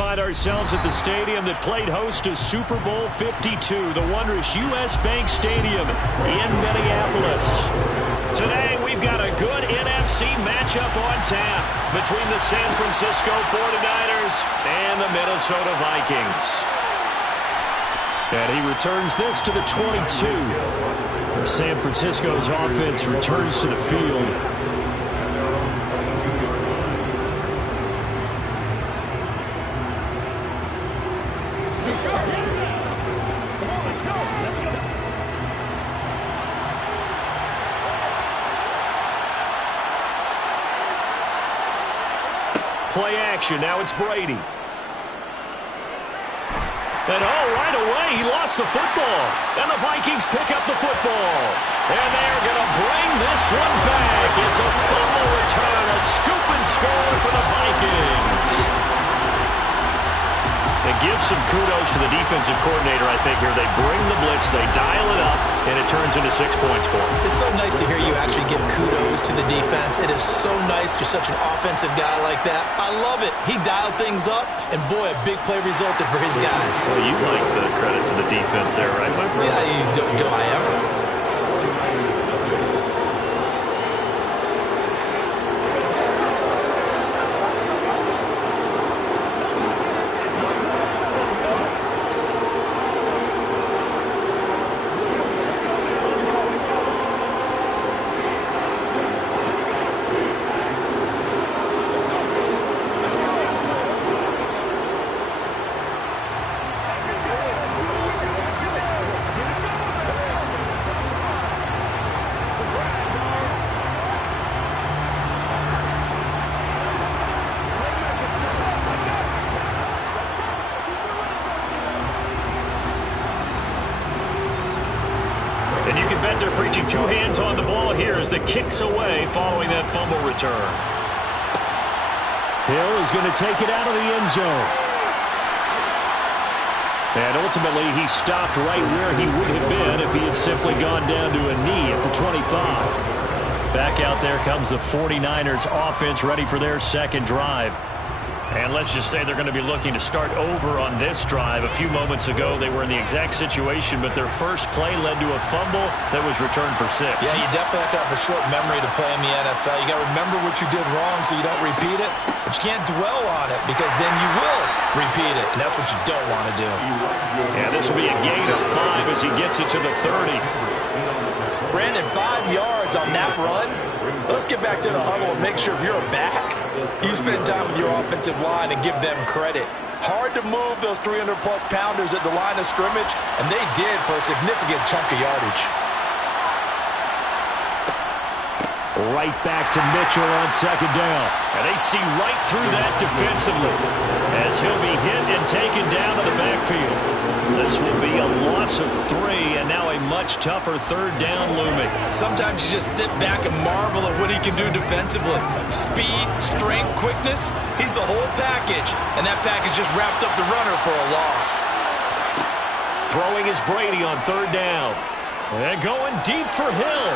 find ourselves at the stadium that played host to Super Bowl 52, the wondrous U.S. Bank Stadium in Minneapolis. Today, we've got a good NFC matchup on tap between the San Francisco 49ers and the Minnesota Vikings. And he returns this to the 22. San Francisco's offense returns to the field. Play action. Now it's Brady. And right away, he lost the football. And the Vikings pick up the football. And they're going to bring this one back. It's a fumble return, a scoop and score for the Vikings. It gives some kudos to the defensive coordinator, I think, here. They bring the blitz, they dial it up, and it turns into 6 points for them. It's so nice to hear you actually give kudos to the defense. It is so nice you're such an offensive guy like that. I love it. He dialed things up, and boy, a big play resulted for his guys. Well, you like the credit to the defense there, right, my friend? Yeah, do I ever? And you can bet they're preaching two hands on the ball here as the kick's away following that fumble return. Hill is going to take it out of the end zone. And ultimately, he stopped right where he would have been if he had simply gone down to a knee at the 25. Back out there comes the 49ers offense ready for their second drive. And let's just say they're going to be looking to start over on this drive. A few moments ago, they were in the exact situation, but their first play led to a fumble that was returned for 6. Yeah, you definitely have to have a short memory to play in the NFL. You got to remember what you did wrong so you don't repeat it, but you can't dwell on it because then you will repeat it, and that's what you don't want to do. Yeah, this will be a gain of 5 as he gets it to the 30. Brandon, 5 yards on that run. Let's get back to the huddle and make sure if you're a back, you spend time with your offensive line and give them credit. Hard to move those 300-plus pounders at the line of scrimmage, and they did for a significant chunk of yardage. Right back to Mitchell on second down. And they see right through that defensively as he'll be hit and taken down to the backfield. This will be a loss of 3, and now a much tougher third down looming. Sometimes you just sit back and marvel at what he can do defensively. Speed, strength, quickness, he's the whole package. And that package just wrapped up the runner for a loss. Throwing is Brady on third down. And going deep for Hill.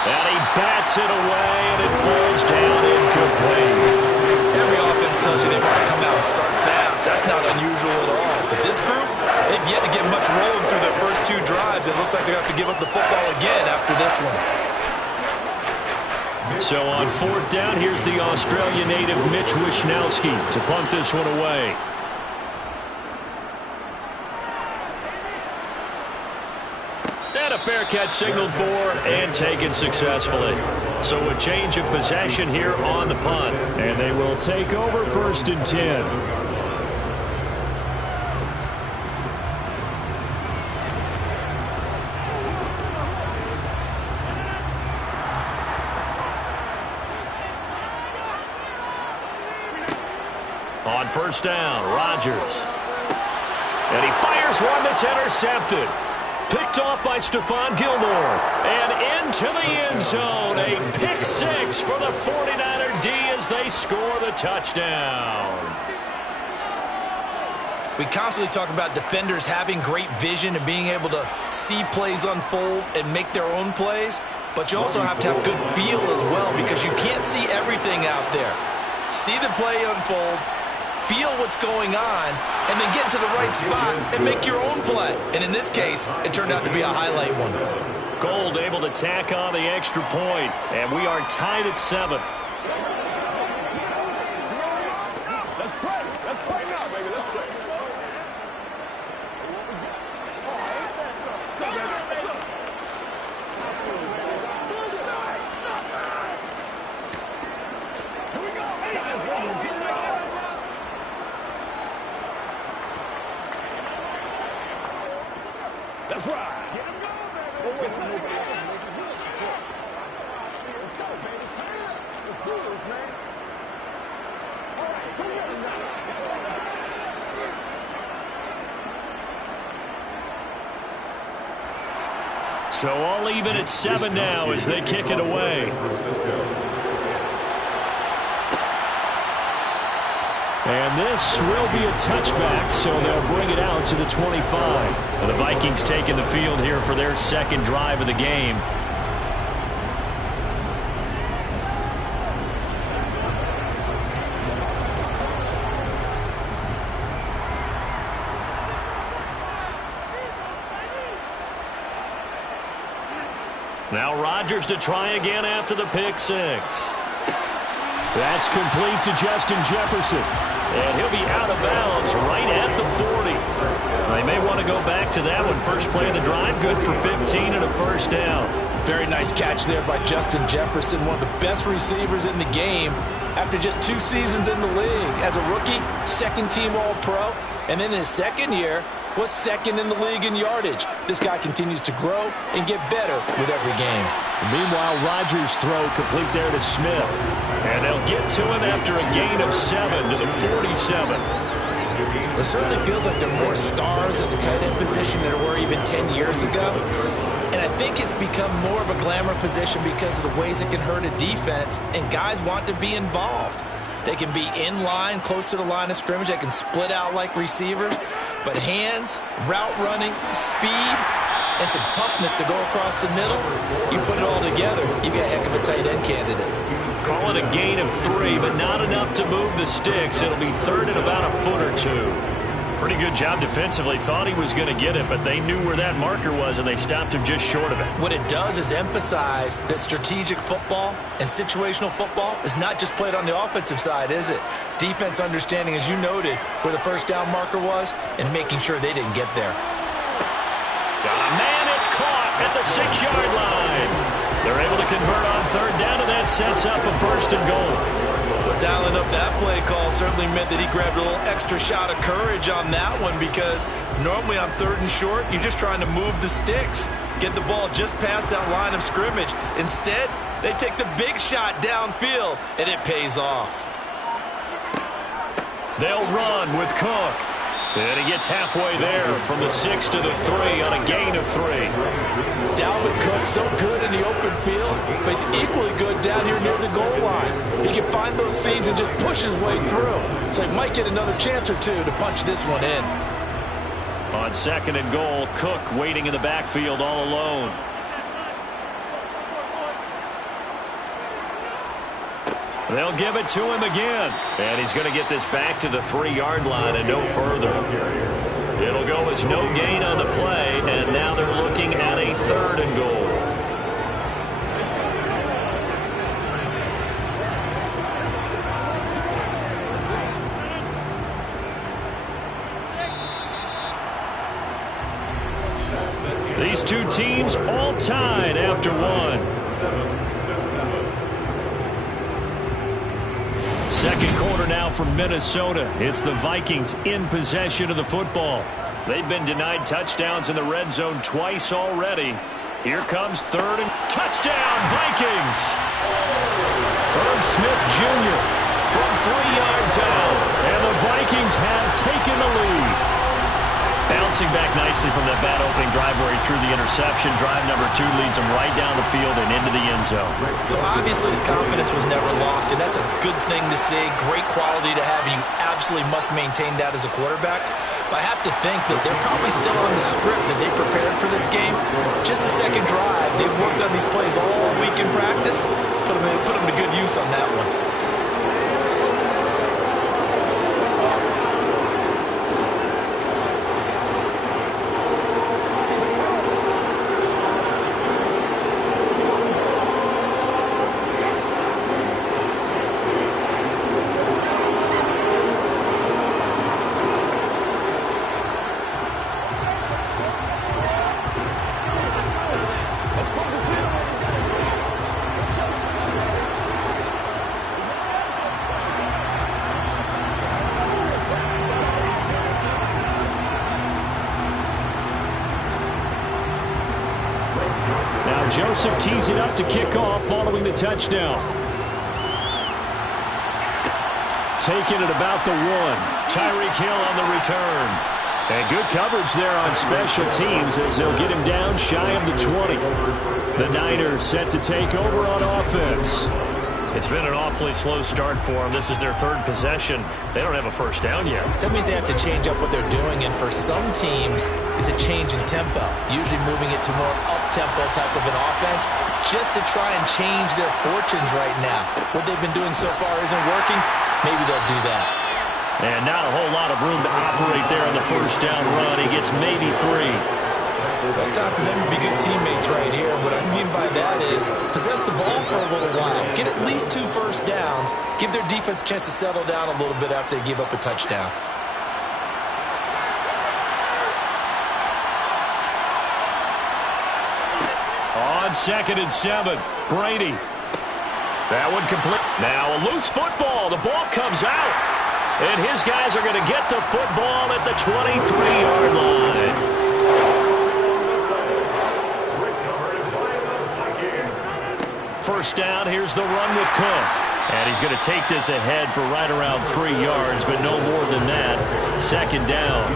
And he bats it away, and it falls down incomplete. Every offense tells you they want to come out and start fast. That's not unusual at all. But this group, they've yet to get much rolling through their first 2 drives. It looks like they're going to have to give up the football again after this one. So on fourth down, here's the Australian native Mitch Wishnowsky to punt this one away. And a fair catch signaled for and taken successfully. So a change of possession here on the punt. And they will take over 1st and 10. On first down, Rodgers. And he fires one that's intercepted. Picked off by Stephon Gilmore. And into the end zone. A pick 6 for the 49er D as they score the touchdown. We constantly talk about defenders having great vision and being able to see plays unfold and make their own plays. But you also have to have good feel as well because you can't see everything out there. see the play unfold, feel what's going on, and then get to the right spot and make your own play. And in this case, it turned out to be a highlight one. Gold able to tack on the extra point, and we are tied at 7. That's right. Get him going, baby. Let's go, baby. Turn it up. Let's do this, man. All right, go get him now. So all even at 7 now as they kick it away. And this will be a touchback, so they'll bring it out to the 25. The Vikings taking the field here for their second drive of the game. Now Rodgers to try again after the pick six. That's complete to Justin Jefferson. And he'll be out of bounds right at the 40. They may want to go back to that one. First play of the drive, good for 15 and a first down. Very nice catch there by Justin Jefferson, one of the best receivers in the game after just 2 seasons in the league. As a rookie, second-team All-Pro, and then in his second year, was second in the league in yardage. This guy continues to grow and get better with every game. Meanwhile, Rodgers' throw complete there to Smith. And they'll get to him after a gain of 7 to the 47. It certainly feels like there are more stars at the tight end position than there were even 10 years ago. And I think it's become more of a glamour position because of the ways it can hurt a defense, and guys want to be involved. They can be in line, close to the line of scrimmage. They can split out like receivers. But hands, route running, speed, and some toughness to go across the middle, you put it all together, you got a heck of a tight end candidate. Call it a gain of 3, but not enough to move the sticks. It'll be third and about a foot or 2. Pretty good job defensively. Thought he was going to get it, but they knew where that marker was, and they stopped him just short of it. What it does is emphasize that strategic football and situational football is not just played on the offensive side, is it? Defense understanding, as you noted, where the first down marker was and making sure they didn't get there. Got a man, it's caught at the 6-yard line. They're able to convert on third down, and that sets up a first and goal. Dialing up that play call certainly meant that he grabbed a little extra shot of courage on that one, because normally on third and short, you're just trying to move the sticks, get the ball just past that line of scrimmage. Instead, they take the big shot downfield, and it pays off. They'll run with Cook. And he gets halfway there from the 6 to the 3 on a gain of 3. Dalvin Cook, so good in the open field, but he's equally good down here near the goal line. He can find those seams and just push his way through. So he might get another chance or two to punch this one in. On second and goal, Cook waiting in the backfield all alone. They'll give it to him again. And he's going to get this back to the 3-yard line and no further. It'll go as no gain on the play, and now they're looking at a third and goal. These two teams all tied after one. Second quarter now from Minnesota. It's the Vikings in possession of the football. They've been denied touchdowns in the red zone twice already. Here comes third and touchdown, Vikings! Irv Smith Jr. from 3 yards out, and the Vikings have taken the lead. Bouncing back nicely from that bad opening drive where he threw the interception. Drive number 2 leads him right down the field and into the end zone. So obviously his confidence was never lost, and that's a good thing to see. Great quality to have, and you absolutely must maintain that as a quarterback. But I have to think that they're probably still on the script that they prepared for this game. Just the second drive, they've worked on these plays all week in practice. Put them to good use on that one. Joseph tees it up to kick off following the touchdown. Taking it about the 1. Tyreek Hill on the return. And good coverage there on special teams as they'll get him down shy of the 20. The Niners set to take over on offense. It's been an awfully slow start for them. This is their 3rd possession. They don't have a first down yet. So that means they have to change up what they're doing, and for some teams, it's a change in tempo, usually moving it to more up-tempo type of an offense just to try and change their fortunes right now. What they've been doing so far isn't working. Maybe they'll do that. And not a whole lot of room to operate there on the first down run. He gets maybe 3. It's time for them to be good teammates right here. What I mean by that is possess the ball for a little while. Get at least 2 first downs. Give their defense a chance to settle down a little bit after they give up a touchdown. On 2nd and 7, Brady. That one complete. Now a loose football. The ball comes out. And his guys are going to get the football at the 23-yard line. First down, here's the run with Cook. And he's going to take this ahead for right around 3 yards, but no more than that. 2nd down.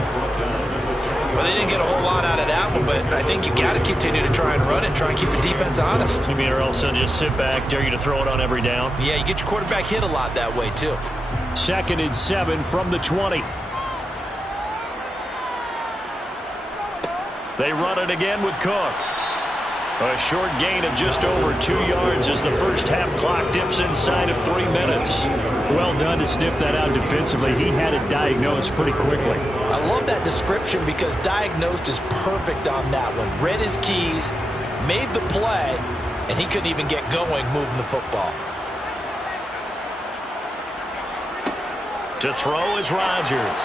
Well, they didn't get a whole lot out of that one, but I think you got to continue to try and run it, try and keep the defense honest. You mean or else they'll just sit back, dare you to throw it on every down? Yeah, you get your quarterback hit a lot that way, too. 2nd and 7 from the 20. They run it again with Cook. A short gain of just over 2 yards as the first half clock dips inside of 3 minutes. Well done to sniff that out defensively. He had it diagnosed pretty quickly. I love that description because diagnosed is perfect on that one. Read his keys, made the play, and he couldn't even get going moving the football. To throw is Rodgers.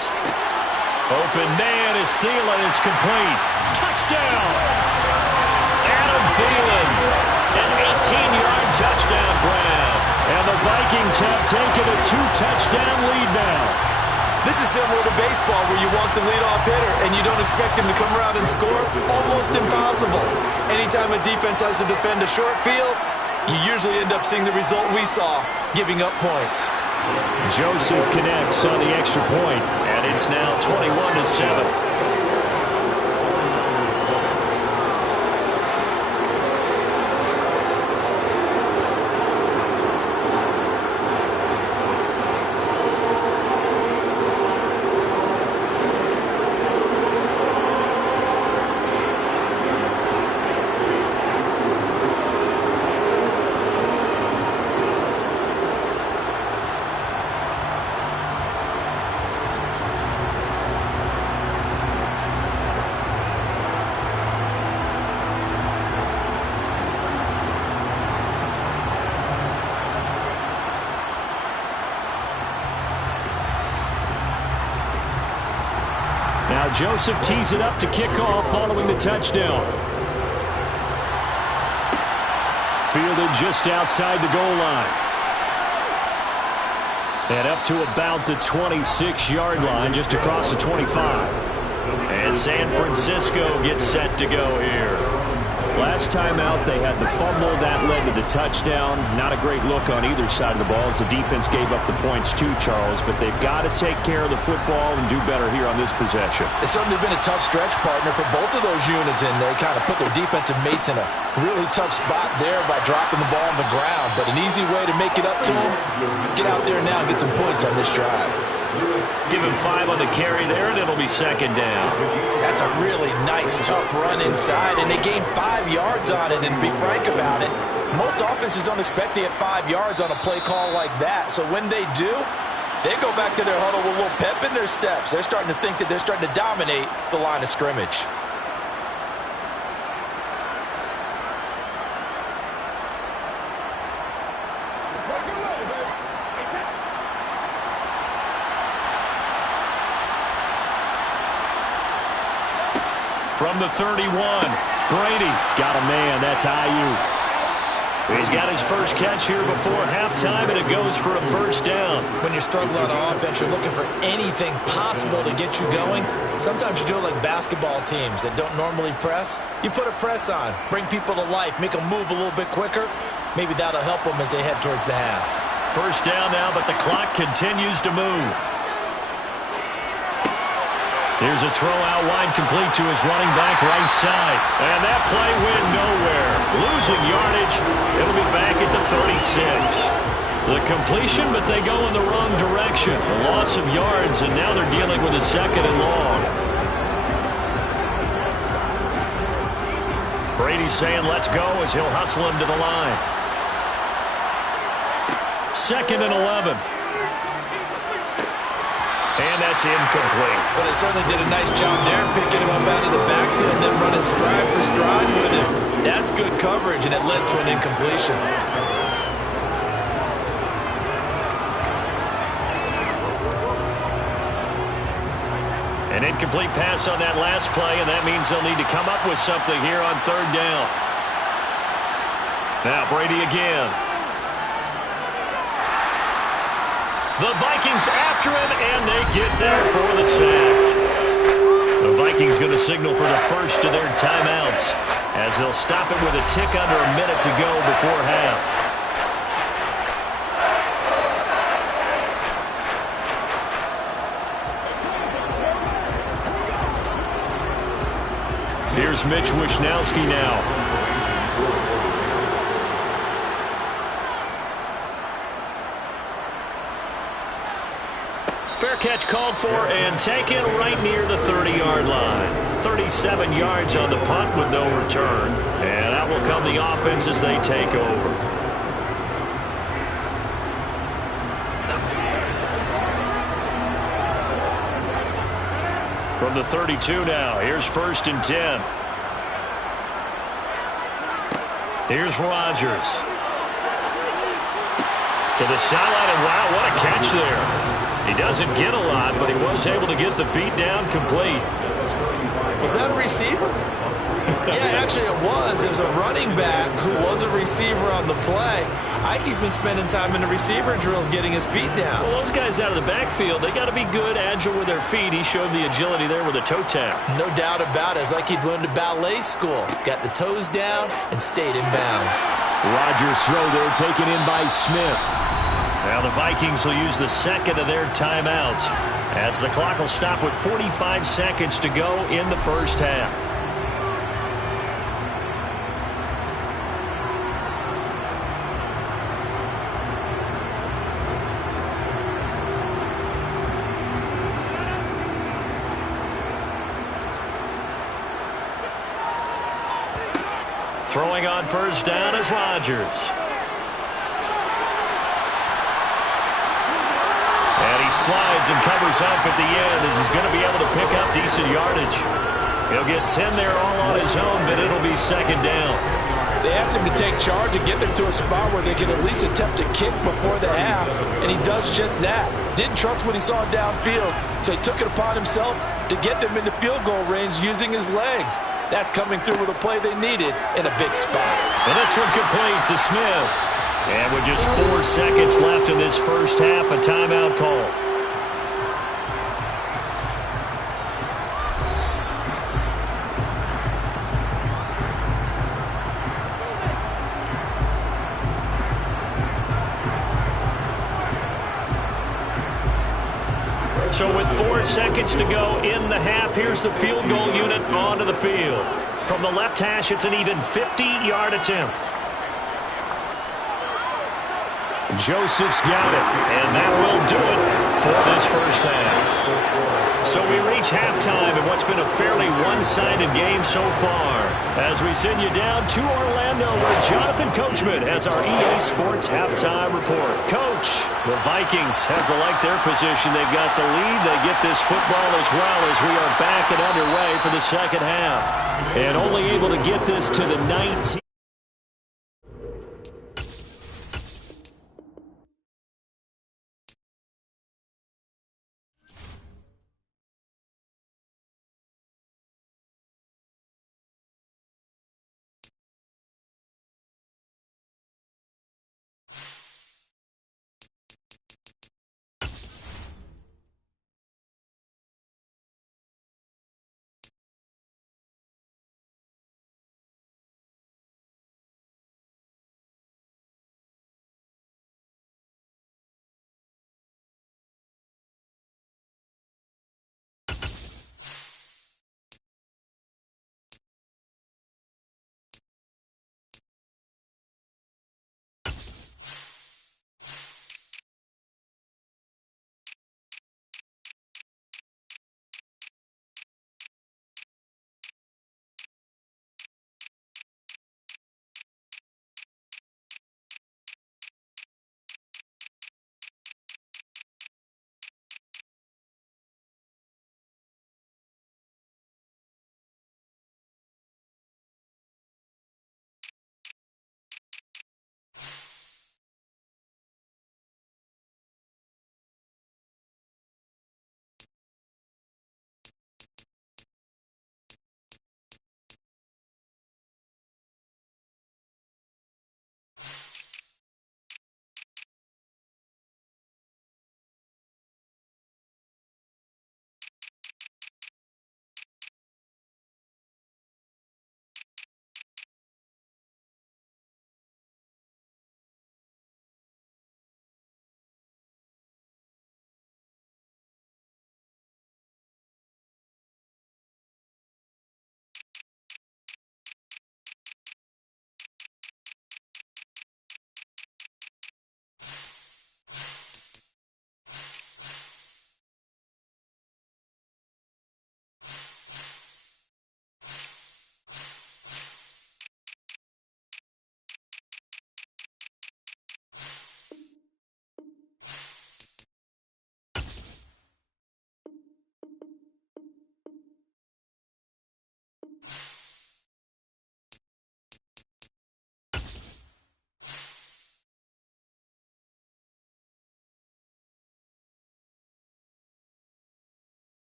Open man is Thielen. It's complete. Touchdown! Adam Thielen, an 18-yard touchdown grab. And the Vikings have taken a 2-touchdown lead now. This is similar to baseball where you want the leadoff hitter and you don't expect him to come around and score. Almost impossible. Anytime a defense has to defend a short field, you usually end up seeing the result we saw, giving up points. Joseph connects on the extra point, and it's now 21-7. Now Joseph tees it up to kick off following the touchdown. Fielded just outside the goal line. And up to about the 26-yard line, just across the 25. And San Francisco gets set to go here. Last time out, they had the fumble. That led to the touchdown. Not a great look on either side of the ball as the defense gave up the points too, Charles. But they've got to take care of the football and do better here on this possession. It's certainly been a tough stretch, partner, for both of those units, and they kind of put their defensive mates in a really tough spot there by dropping the ball on the ground. But an easy way to make it up to them, get out there now and get some points on this drive. Give him 5 on the carry there, and it'll be 2nd down. That's a really nice, tough run inside, and they gained 5 yards on it. And to be frank about it, most offenses don't expect to get 5 yards on a play call like that. So when they do, they go back to their huddle with a little pep in their steps. They're starting to think that they're starting to dominate the line of scrimmage. From the 31, Brady got a man. That's Ayuk. He's got his first catch here before halftime, and it goes for a first down. When you're struggling on offense, you're looking for anything possible to get you going. Sometimes you do it like basketball teams that don't normally press. You put a press on, bring people to life, make them move a little bit quicker. Maybe that'll help them as they head towards the half. First down now, but the clock continues to move. Here's a throw out wide, complete to his running back right side. And that play went nowhere. Losing yardage. It'll be back at the 36. The completion, but they go in the wrong direction. A loss of yards, and now they're dealing with a second and long. Brady's saying let's go as he'll hustle him to the line. Second and 11. And that's incomplete. But they certainly did a nice job there, picking him up out of the backfield and then running stride for stride with him. That's good coverage, and it led to an incompletion. An incomplete pass on that last play, and that means they'll need to come up with something here on third down. Now Brady again. The Vikings after him, and they get there for the sack. The Vikings going to signal for the first of their timeouts as they'll stop it with a tick under a minute to go before half. Here's Mitch Wishnowsky now. Fair catch called for and taken right near the 30-yard line. 37 yards on the punt with no return. And that will come the offense as they take over. From the 32 now, here's first and 10. Here's Rodgers. To the sideline, and wow, what a catch there. He doesn't get a lot, but he was able to get the feet down complete. Was that a receiver? Yeah, actually it was. It was a running back who was a receiver on the play. Ike's been spending time in the receiver drills getting his feet down. Well, those guys out of the backfield, they got to be good, agile with their feet. He showed the agility there with a toe tap. No doubt about it. It's like he'd went to ballet school. Got the toes down and stayed in bounds. Rodgers' throw there taken in by Smith. Now the Vikings will use the second of their timeouts as the clock will stop with 45 seconds to go in the first half. Throwing on first down is Rodgers. Slides and covers up at the end as he's going to be able to pick up decent yardage. He'll get 10 there all on his own, but it'll be second down. They asked him to take charge and get them to a spot where they can at least attempt a kick before the half, and he does just that. Didn't trust what he saw downfield, so he took it upon himself to get them into field goal range using his legs. That's coming through with a play they needed in a big spot. And this one complete to Smith. And with just 4 seconds left in this first half, a timeout call. So with 4 seconds to go in the half, here's the field goal unit onto the field. From the left hash, it's an even 50-yard attempt. Joseph's got it, and that will do it for this first half. So we reach halftime in what's been a fairly one-sided game so far. As we send you down to Orlando, where Jonathan Coachman has our EA Sports halftime report. Coach, the Vikings have to like their position. They've got the lead. They get this football as well as we are back and underway for the second half. And only able to get this to the 19.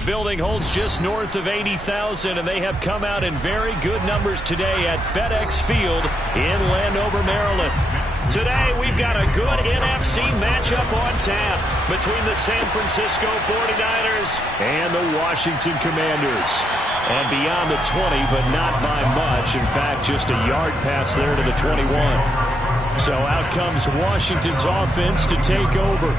This building holds just north of 80,000, and they have come out in very good numbers today at FedEx Field in Landover, Maryland. Today, we've got a good NFC matchup on tap between the San Francisco 49ers and the Washington Commanders. And beyond the 20, but not by much. In fact, just a yard pass there to the 21. So out comes Washington's offense to take over.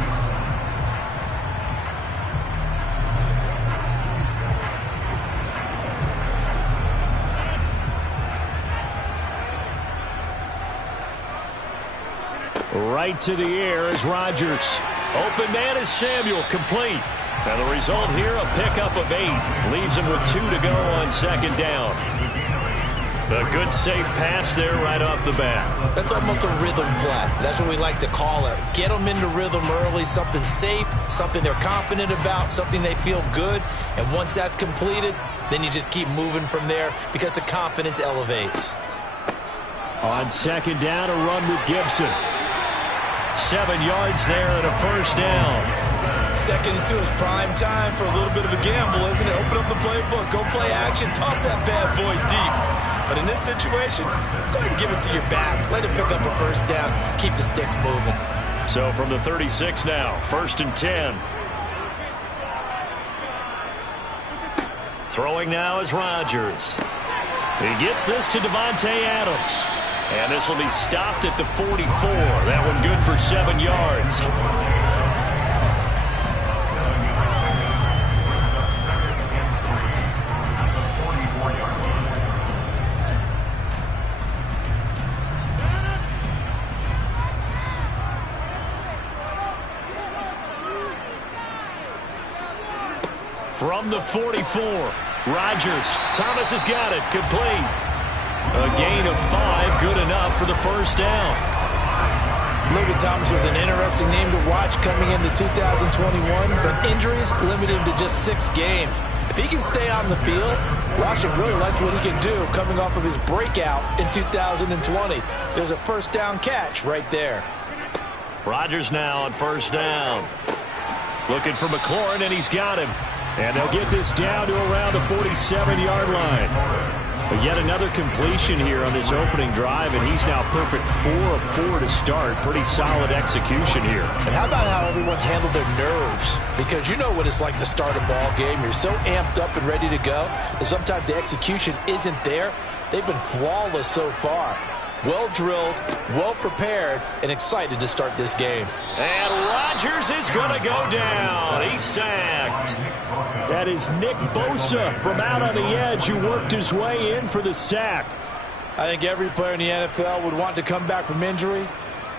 Right to the air is Rodgers. Open man is Samuel, complete. And the result here, a pickup of 8. Leaves him with 2 to go on second down. A good safe pass there right off the bat. That's almost a rhythm play. That's what we like to call it. Get them into rhythm early, something safe, something they're confident about, something they feel good. And once that's completed, then you just keep moving from there because the confidence elevates. On second down, a run with Gibson. 7 yards there and a first down. Second and 2 is prime time for a little bit of a gamble, isn't it? Open up the playbook, go play action, toss that bad boy deep. But in this situation, go ahead and give it to your back. Let him pick up a first down. Keep the sticks moving. So from the 36 now, 1st and 10. Throwing now is Rodgers. He gets this to Devontae Adams. And this will be stopped at the 44. That one good for 7 yards. From the 44, Rodgers. Thomas has got it. Complete. A gain of 5, good enough for the first down. Logan Thomas was an interesting name to watch coming into 2021, but injuries limited him to just 6 games. If he can stay on the field, Washington really likes what he can do coming off of his breakout in 2020. There's a first down catch right there. Rodgers now on first down. Looking for McLaurin, and he's got him. And they'll get this down to around the 47-yard line. But yet another completion here on this opening drive, and he's now perfect 4 of 4 to start. Pretty solid execution here. And how about how everyone's handled their nerves? Because you know what it's like to start a ball game. You're so amped up and ready to go, and sometimes the execution isn't there. They've been flawless so far. Well drilled, well prepared, and excited to start this game. And Rodgers is going to go down. He's sacked. That is Nick Bosa from out on the edge who worked his way in for the sack. I think every player in the NFL would want to come back from injury,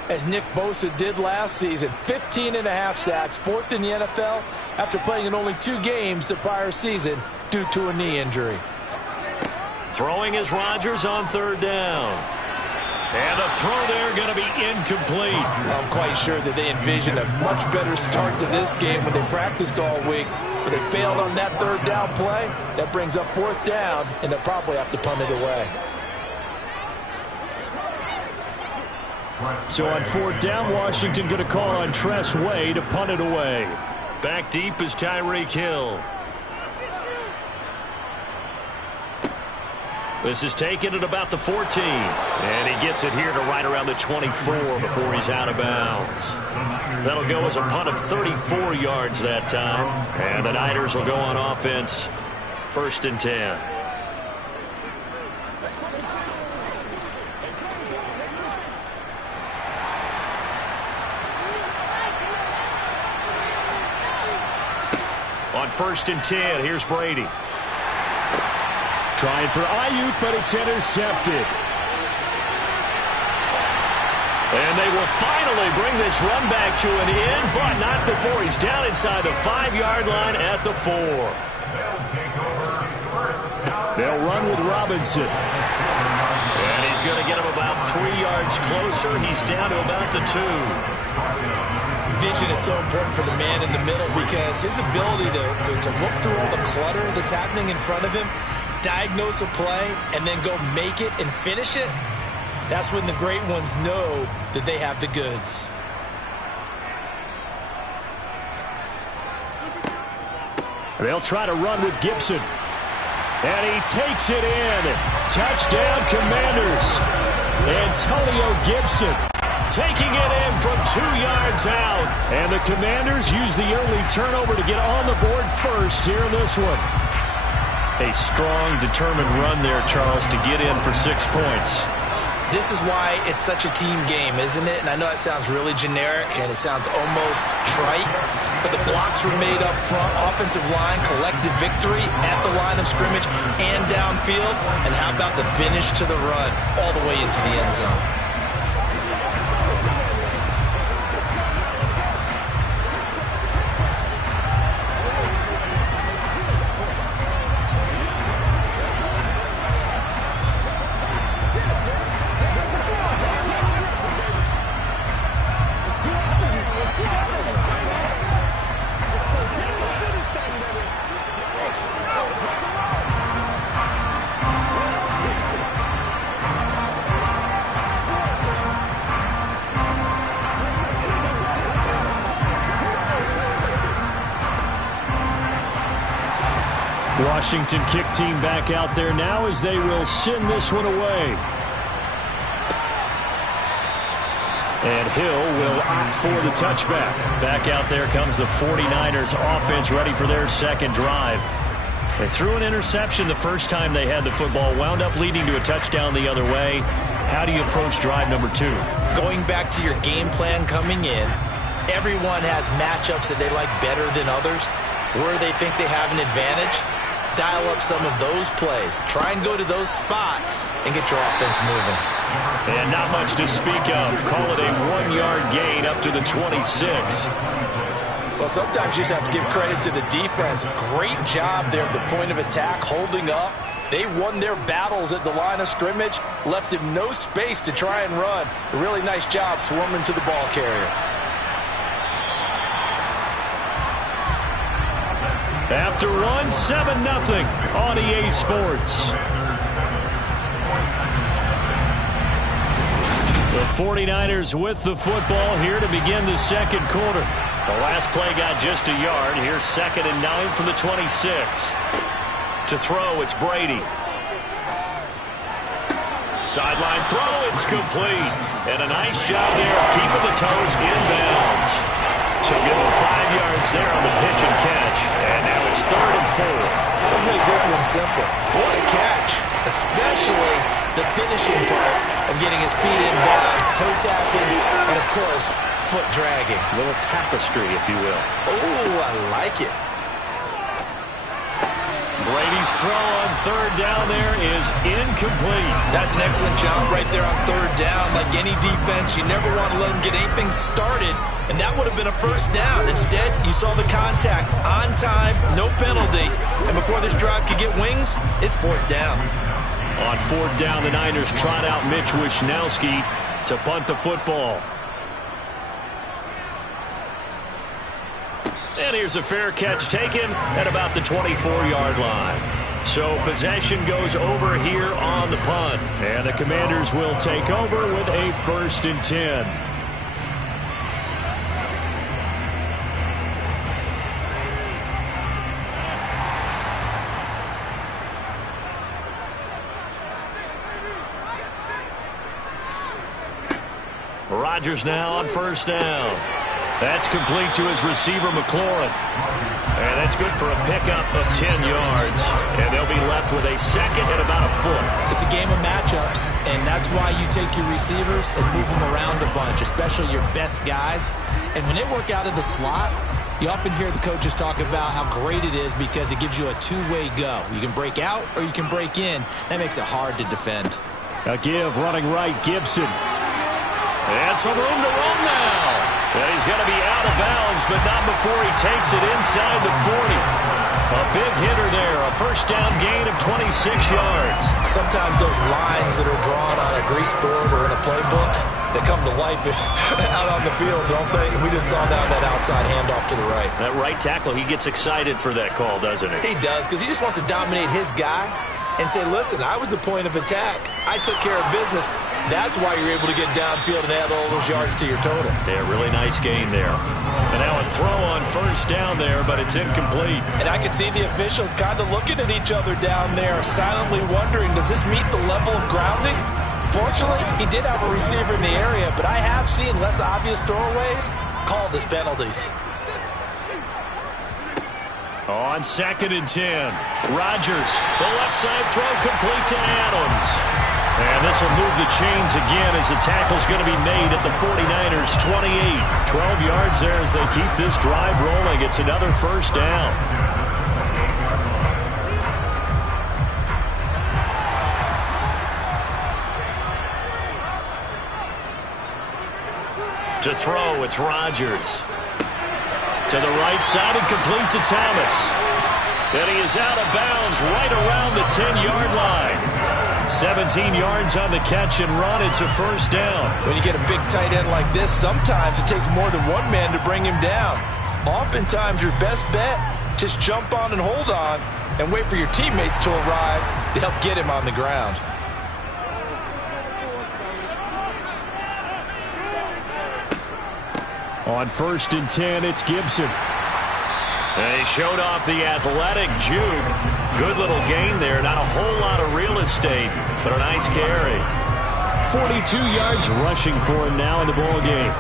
as Nick Bosa did last season. 15.5 sacks, 4th in the NFL, after playing in only 2 games the prior season due to a knee injury. Throwing is Rodgers on 3rd down. And the throw there going to be incomplete. I'm quite sure that they envisioned a much better start to this game when they practiced all week. But they failed on that 3rd down play. That brings up 4th down, and they'll probably have to punt it away. So on 4th down, Washington going to call on Tress Way to punt it away. Back deep is Tyreek Hill. This is taken at about the 14. And he gets it here to right around the 24 before he's out of bounds. That'll go as a punt of 34 yards that time. And the Niners will go on offense. 1st and 10. On 1st and 10, here's Brady. Trying for Ayuk, but it's intercepted. And they will finally bring this run back to an end, but not before he's down inside the 5-yard line at the 4. They'll run with Robinson. And he's going to get him about 3 yards closer. He's down to about the 2. Vision is so important for the man in the middle because his ability to look through all the clutter that's happening in front of him, diagnose a play, and then go make it and finish it, that's when the great ones know that they have the goods. They'll try to run with Gibson. And he takes it in. Touchdown, Commanders. Antonio Gibson taking it in from 2 yards out. And the Commanders use the early turnover to get on the board first here in this one. A strong, determined run there, Charles, to get in for 6 points. This is why it's such a team game, isn't it? And I know that sounds really generic and it sounds almost trite, but the blocks were made up front, offensive line, collective victory at the line of scrimmage and downfield. And how about the finish to the run all the way into the end zone? Washington kick team back out there now as they will send this one away. And Hill will opt for the touchback. Back out there comes the 49ers offense ready for their second drive. They threw an interception the first time they had the football, wound up leading to a touchdown the other way. How do you approach drive number 2? Going back to your game plan coming in, everyone has matchups that they like better than others, where they think they have an advantage. Dial up some of those plays. Try and go to those spots and get your offense moving. And not much to speak of. Call it a 1-yard gain up to the 26. Well, sometimes you just have to give credit to the defense. Great job there at the point of attack, holding up. They won their battles at the line of scrimmage, left him no space to try and run. A really nice job swarming to the ball carrier. After one, 7-0 on EA Sports. The 49ers with the football here to begin the second quarter. The last play got just a yard. Here's 2nd and 9 from the 26. To throw, it's Brady. Sideline throw, it's complete. And a nice job there of keeping the toes inbounds. So give him 5 yards there on the pitch and catch. And now it's 3rd and 4. Let's make this one simple. What a catch. Especially the finishing part of getting his feet in bounds, toe tapping, and of course, foot dragging. A little tapestry, if you will. Oh, I like it. Brady's throw on 3rd down there is incomplete. That's an excellent job right there on 3rd down. Like any defense, you never want to let them get anything started, and that would have been a 1st down. Instead, you saw the contact on time, no penalty, and before this drive could get wings, it's 4th down. On 4th down, the Niners trot out Mitch Wishnowski to punt the football. And here's a fair catch taken at about the 24-yard line. So possession goes over here on the punt. And the Commanders will take over with a 1st and 10. Rodgers now on 1st down. That's complete to his receiver, McLaurin. And that's good for a pickup of 10 yards. And they'll be left with a 2nd and about a foot. It's a game of matchups, and that's why you take your receivers and move them around a bunch, especially your best guys. And when they work out of the slot, you often hear the coaches talk about how great it is because it gives you a two-way go. You can break out or you can break in. That makes it hard to defend. A give running right, Gibson. And some room to run now. And he's going to be out of bounds, but not before he takes it inside the 40. A big hitter there, a 1st down gain of 26 yards. Sometimes those lines that are drawn on a grease board or in a playbook, they come to life out on the field, don't they? And we just saw that outside handoff to the right. That right tackle, he gets excited for that call, doesn't he? He does, because he just wants to dominate his guy and say, listen, I was the point of attack. I took care of business. That's why you're able to get downfield and add all those yards to your total. Yeah, really nice gain there. And now a throw on first down there, but it's incomplete. And I can see the officials kind of looking at each other down there, silently wondering, does this meet the level of grounding? Fortunately, he did have a receiver in the area, but I have seen less obvious throwaways called as penalties. On 2nd and 10, Rodgers, the left side throw complete to Adams. And this will move the chains again as the tackle's going to be made at the 49ers 28. 12 yards there as they keep this drive rolling. It's another first down. To throw, it's Rodgers. To the right side and complete to Thomas. And he is out of bounds right around the 10-yard line. 17 yards on the catch and run. It's a first down. When you get a big tight end like this, sometimes it takes more than one man to bring him down. Oftentimes, your best bet, just jump on and hold on and wait for your teammates to arrive to help get him on the ground. On 1st and 10, it's Gibson. And he showed off the athletic juke. Good little gain there. Not a whole lot of real estate, but a nice carry. 42 yards rushing for him now in the ball game.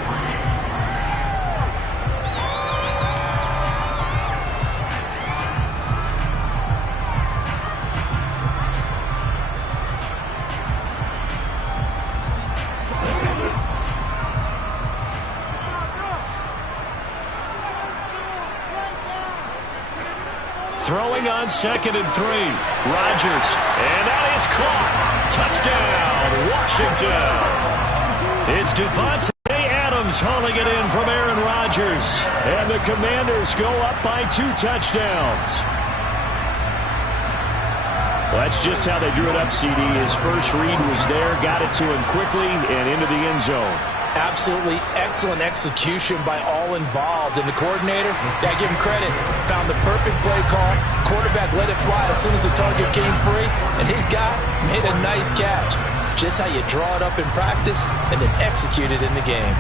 Throwing on 2nd and 3. Rodgers. And that is caught. Touchdown, Washington. It's Devontae Adams hauling it in from Aaron Rodgers. And the Commanders go up by 2 touchdowns. Well, that's just how they drew it up, CD. His first read was there, got it to him quickly, and into the end zone. Absolutely excellent execution by all involved. And the coordinator, gotta give him credit, found the perfect play call. Quarterback let it fly as soon as the target came free. And his guy made a nice catch. Just how you draw it up in practice and then execute it in the game.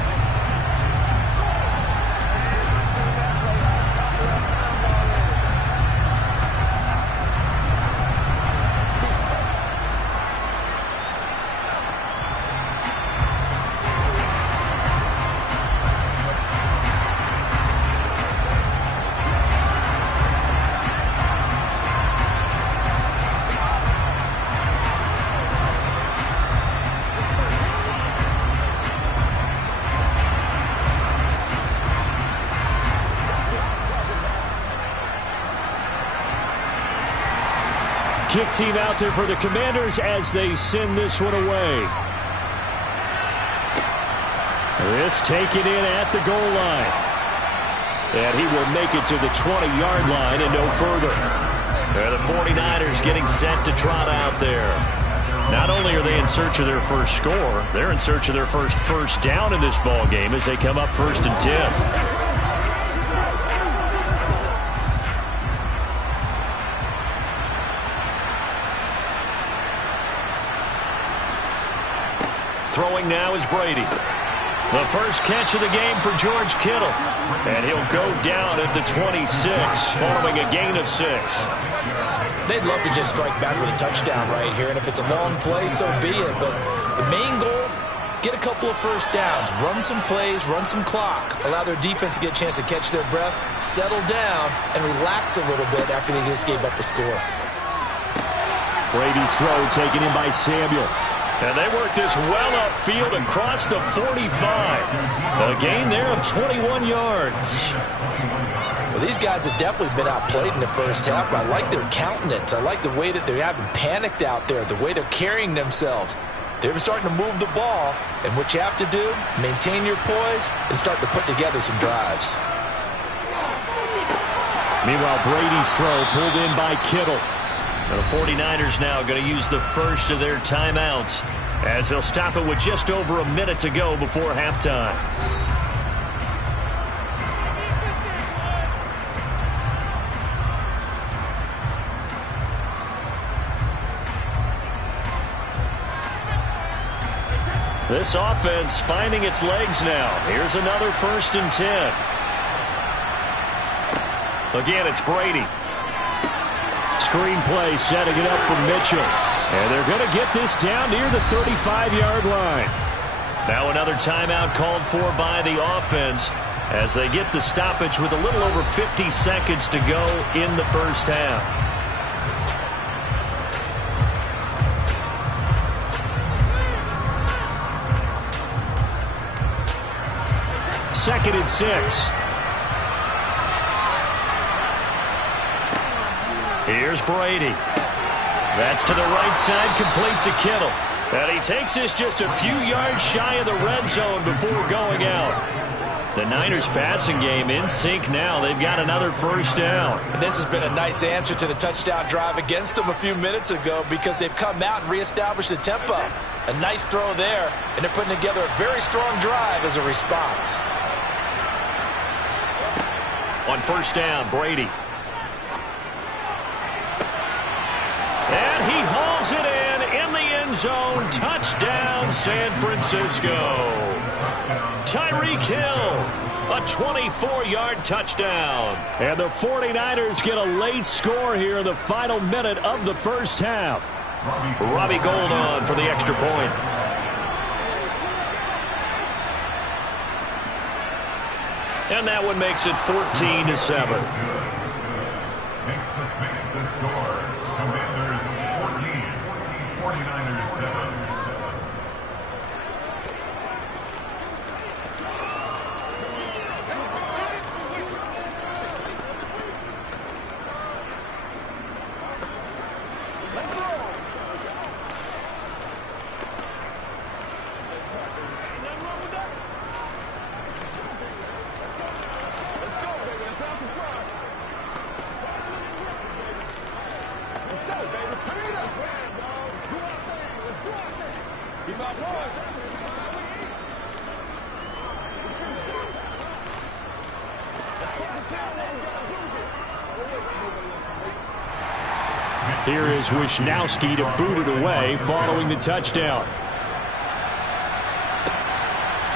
Kick team out there for the Commanders as they send this one away. This taken in at the goal line. And he will make it to the 20-yard line and no further. And the 49ers getting set to trot out there. Not only are they in search of their first score, they're in search of their first down in this ball game as they come up 1st and 10. Throwing now is Brady. The first catch of the game for George Kittle. And he'll go down at the 26 following a gain of 6. They'd love to just strike back with a touchdown right here, and if it's a long play, so be it. But the main goal, get a couple of first downs, run some plays, run some clock, allow their defense to get a chance to catch their breath, settle down, and relax a little bit after they just gave up a score. Brady's throw taken in by Samuel. And they work this well upfield across the 45. A gain there of 21 yards. Well, these guys have definitely been outplayed in the first half, but I like their countenance. I like the way that they haven't panicked out there, the way they're carrying themselves. They're starting to move the ball, and what you have to do, maintain your poise and start to put together some drives. Meanwhile, Brady's throw pulled in by Kittle. And the 49ers now going to use the first of their timeouts as they'll stop it with just over a minute to go before halftime. This offense finding its legs now. Here's another 1st and 10. Again, it's Brady. Screenplay setting it up for Mitchell. And they're going to get this down near the 35-yard line. Now another timeout called for by the offense as they get the stoppage with a little over 50 seconds to go in the first half. Second and 6. Here's Brady. That's to the right side, complete to Kittle. And he takes this just a few yards shy of the red zone before going out. The Niners passing game in sync now. They've got another first down. And this has been a nice answer to the touchdown drive against them a few minutes ago because they've come out and reestablished the tempo. A nice throw there, and they're putting together a very strong drive as a response. On first down, Brady. And he hauls it in the end zone. Touchdown, San Francisco. Tyreek Hill, a 24-yard touchdown. And the 49ers get a late score here in the final minute of the first half. Robbie Gould on for the extra point. And that one makes it 14-7. Makes the score. Commanders 14, 49ers 7. Here is Wisnowski to boot it away following the touchdown.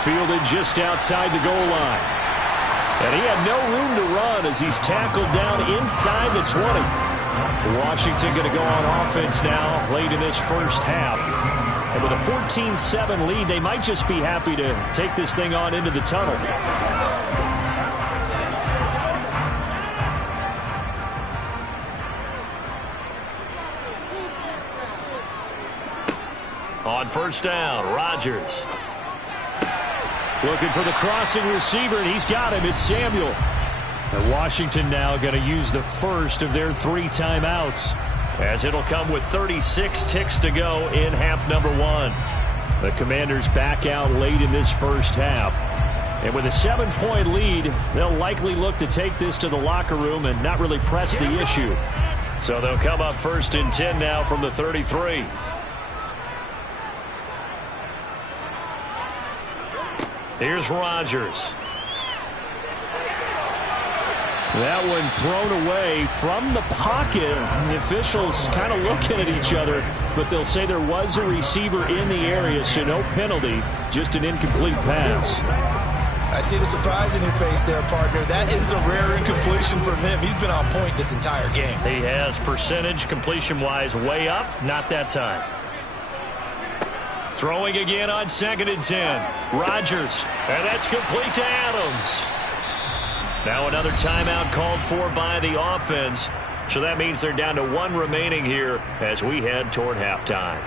Fielded just outside the goal line. And he had no room to run as he's tackled down inside the 20. Washington going to go on offense now late in this first half. And with a 14-7 lead, they might just be happy to take this thing on into the tunnel. On first down, Rodgers. Looking for the crossing receiver, and he's got him. It's Samuel. And Washington now going to use the first of their 3 timeouts, as it'll come with 36 ticks to go in half number 1. The Commanders back out late in this first half. And with a 7-point lead, they'll likely look to take this to the locker room and not really press the issue. So they'll come up 1st and 10 now from the 33. Here's Rodgers. That one thrown away from the pocket. The officials kind of looking at each other, but they'll say there was a receiver in the area, so no penalty, just an incomplete pass. I see the surprise in your face there, partner. That is a rare incompletion from him. He's been on point this entire game. He has percentage completion-wise way up, not that time. Throwing again on 2nd and 10. Rodgers, and that's complete to Adams. Now another timeout called for by the offense. So that means they're down to 1 remaining here as we head toward halftime.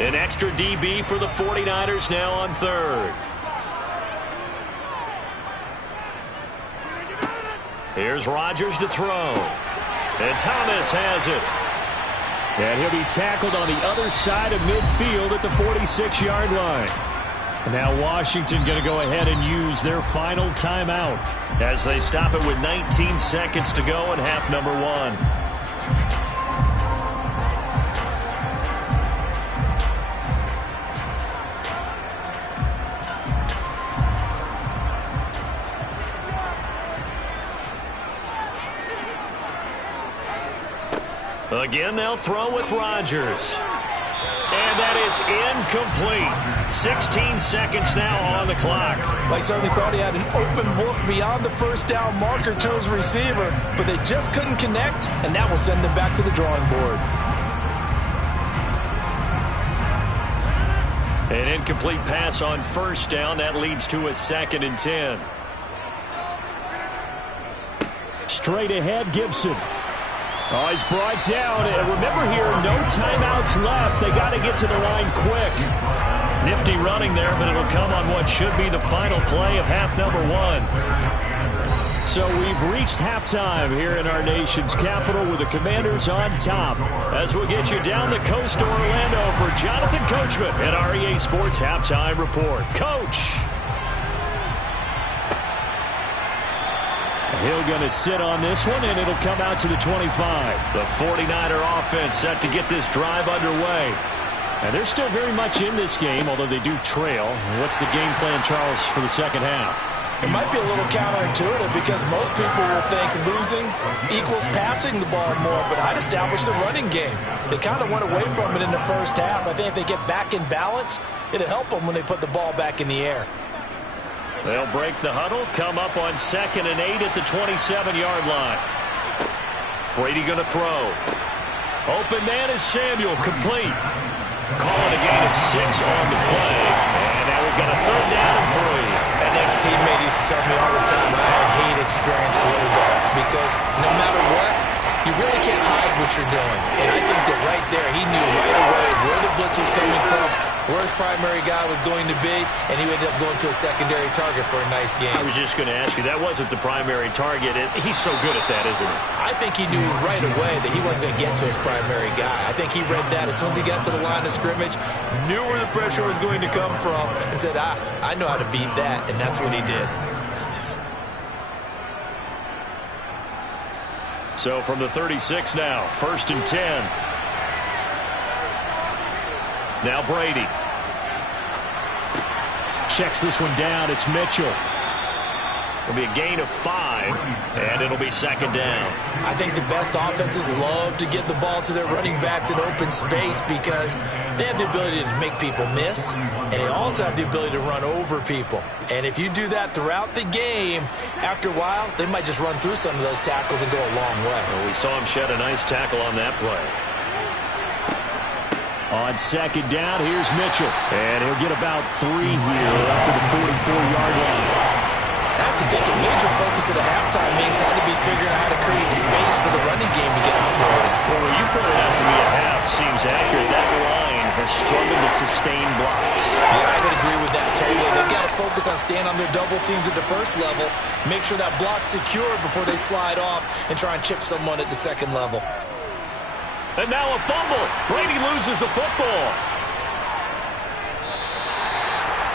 An extra DB for the 49ers now on 3rd. Here's Rodgers to throw. And Thomas has it. And he'll be tackled on the other side of midfield at the 46-yard line. And now Washington going to go ahead and use their final timeout as they stop it with 19 seconds to go in half number 1. Again, they'll throw with Rodgers. And that is incomplete. 16 seconds now on the clock. They certainly thought he had an open look beyond the first down marker to his receiver, but they just couldn't connect, and that will send them back to the drawing board. An incomplete pass on first down. That leads to a 2nd and 10. Straight ahead, Gibson. Oh, he's brought down. And remember here, no timeouts left. They got to get to the line quick. Nifty running there, but it'll come on what should be the final play of half number 1. So we've reached halftime here in our nation's capital with the Commanders on top. As we'll get you down the coast to Orlando for Jonathan Coachman at our EA Sports Halftime Report. Coach! Hill going to sit on this one, and it'll come out to the 25. The 49er offense set to get this drive underway. And they're still very much in this game, although they do trail. What's the game plan, Charles, for the second half? It might be a little counterintuitive because most people will think losing equals passing the ball more, but I'd establish the running game. They kind of went away from it in the first half. I think if they get back in balance, it'll help them when they put the ball back in the air. They'll break the huddle, come up on 2nd and 8 at the 27-yard line. Brady going to throw. Open man is Samuel, complete. Calling a gain of 6 on the play. And now we've got a 3rd down and 3. An ex-teammate used to tell me all the time, I hate experienced quarterbacks because no matter what, you really can't hide what you're doing. And I think that right there, he knew right away where the blitz was coming from, where his primary guy was going to be, and he ended up going to a secondary target for a nice game. I was just going to ask you, that wasn't the primary target. He's so good at that, isn't he? I think he knew right away that he wasn't going to get to his primary guy. I think he read that as soon as he got to the line of scrimmage, knew where the pressure was going to come from, and said, I know how to beat that, and that's what he did. So from the 36 now, 1st and 10. Now Brady. Checks this one down. It's Mitchell. It'll be a gain of 5, and it'll be 2nd down. I think the best offenses love to get the ball to their running backs in open space because they have the ability to make people miss, and they also have the ability to run over people. And if you do that throughout the game, after a while, they might just run through some of those tackles and go a long way. Well, we saw him shed a nice tackle on that play. On 2nd down, here's Mitchell. And he'll get about 3 here up to the 44-yard line. I have to think a major focus of the halftime meetings had to be figuring out how to create space for the running game to get operating. Well, what you pointed out to me at half seems accurate. That line has struggled to sustain blocks. Yeah, I would agree with that totally. They've got to focus on staying on their double teams at the first level, make sure that block's secure before they slide off and try and chip someone at the second level. And now a fumble. Brady loses the football.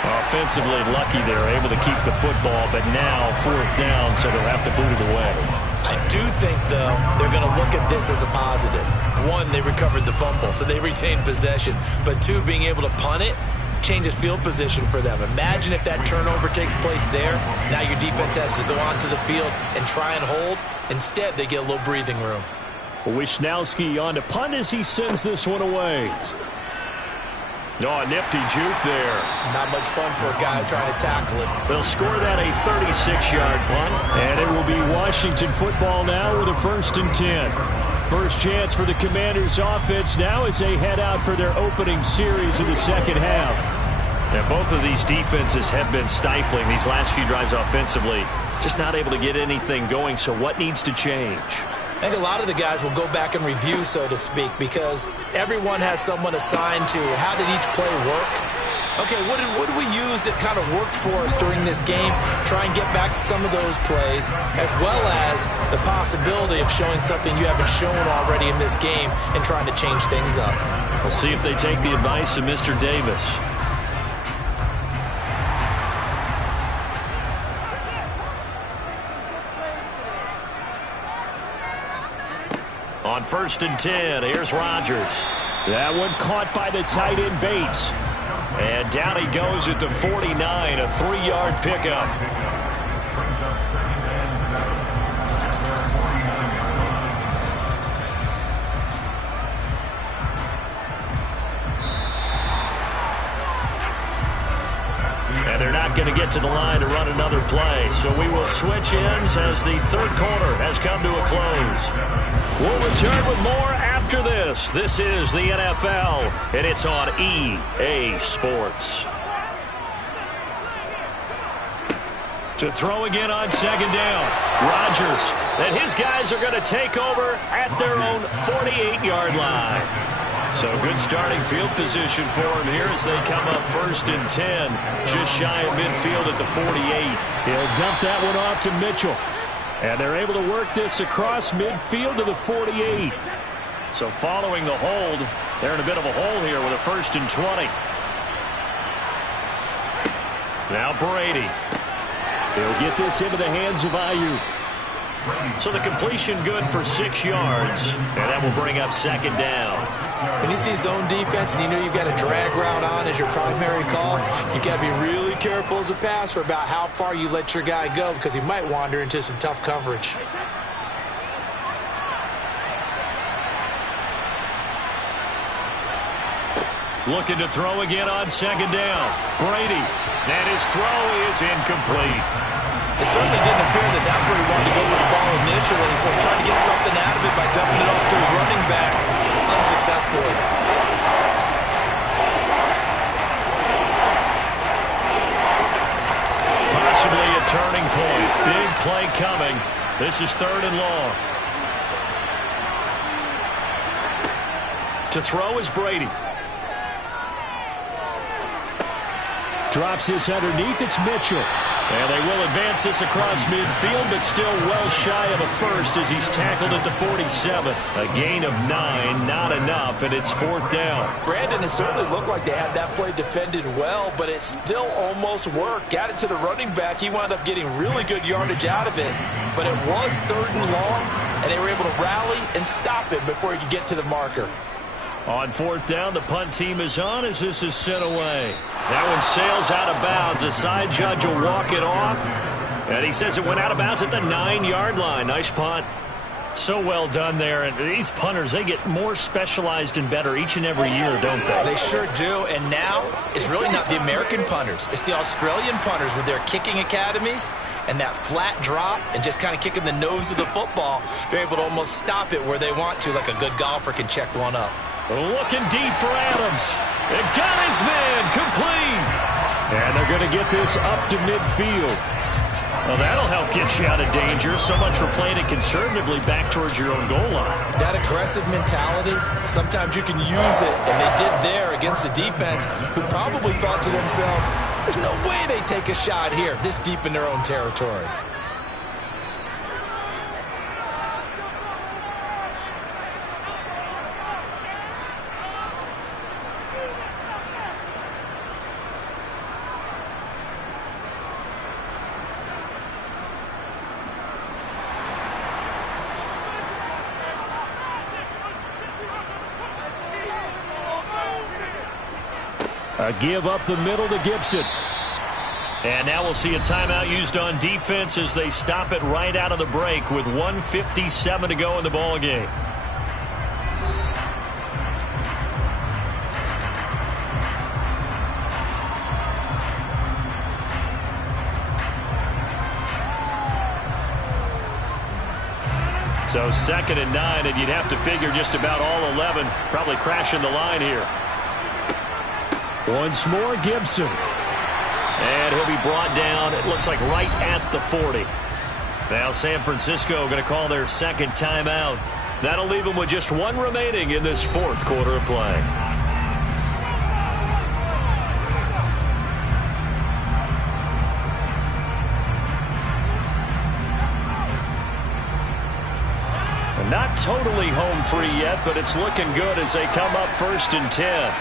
Offensively lucky they're able to keep the football, but now 4th down, so they'll have to boot it away. I do think, though, they're going to look at this as a positive. 1, they recovered the fumble, so they retained possession. But 2, being able to punt it changes field position for them. Imagine if that turnover takes place there. Now your defense has to go onto the field and try and hold. Instead, they get a little breathing room. Wisnowski on to punt as he sends this one away. Oh, a nifty juke there. Not much fun for a guy trying to tackle it. They'll score that a 36-yard punt, and it will be Washington football now with a 1st and 10. First chance for the Commanders' offense now as they head out for their opening series of the second half. And both of these defenses have been stifling these last few drives offensively. Just not able to get anything going, so what needs to change? I think a lot of the guys will go back and review, so to speak, because everyone has someone assigned to how did each play work. Okay, what did we use that kind of worked for us during this game? Try and get back to some of those plays, as well as the possibility of showing something you haven't shown already in this game and trying to change things up. We'll see if they take the advice of Mr. Davis. On 1st and 10, here's Rodgers. That one caught by the tight end Bates. And down he goes at the 49, a 3-yard pickup. not going to get to the line to run another play. So we will switch ends as the third quarter has come to a close. We'll return with more after this. This is the NFL, and it's on EA Sports. To throw again on second down. Rodgers. And his guys are going to take over at their own 48-yard line. So good starting field position for him here as they come up 1st and 10. Just shy of midfield at the 48. He'll dump that one off to Mitchell. And they're able to work this across midfield to the 48. So following the hold, they're in a bit of a hole here with a 1st and 20. Now Brady. He'll get this into the hands of Ayuk. So the completion good for 6 yards, and that will bring up second down. When you see zone defense and you know you've got a drag route on as your primary call, you got to be really careful as a passer about how far you let your guy go because he might wander into some tough coverage. Looking to throw again on second down. Brady. And his throw is incomplete. It certainly didn't appear that that's where he wanted to go with the ball initially, so he tried to get something out of it by dumping it off to his running back unsuccessfully. Possibly a turning point. Big play coming. This is 3rd and long. To throw is Brady. Drops this underneath. It's Mitchell. And they will advance this across midfield, but still well shy of a first as he's tackled at the 47. A gain of 9, not enough, and it's 4th down. Brandon, it certainly looked like they had that play defended well, but it still almost worked. Got it to the running back. He wound up getting really good yardage out of it, but it was 3rd and long, and they were able to rally and stop it before he could get to the marker. On 4th down, the punt team is on as this is sent away. That one sails out of bounds. The side judge will walk it off. And he says it went out of bounds at the 9-yard line. Nice punt. So well done there. And these punters, they get more specialized and better each and every year, don't they? They sure do. And now it's really not the American punters. It's the Australian punters with their kicking academies and that flat drop and just kind of kicking the nose of the football. They're able to almost stop it where they want to, like a good golfer can check one up. Looking deep for Adams. It got his man complete. And they're going to get this up to midfield. Well, that'll help get you out of danger. So much for playing it conservatively back towards your own goal line. That aggressive mentality, sometimes you can use it, and they did there against a defense who probably thought to themselves, there's no way they take a shot here this deep in their own territory. A give up the middle to Gibson. And now we'll see a timeout used on defense as they stop it right out of the break with 1:57 to go in the ball game. So 2nd and 9, and you'd have to figure just about all 11 probably crashing the line here. Once more, Gibson. And he'll be brought down, it looks like right at the 40. Now San Francisco going to call their 2nd timeout. That'll leave them with just 1 remaining in this 4th quarter of play. Not totally home free yet, but it's looking good as they come up 1st and 10.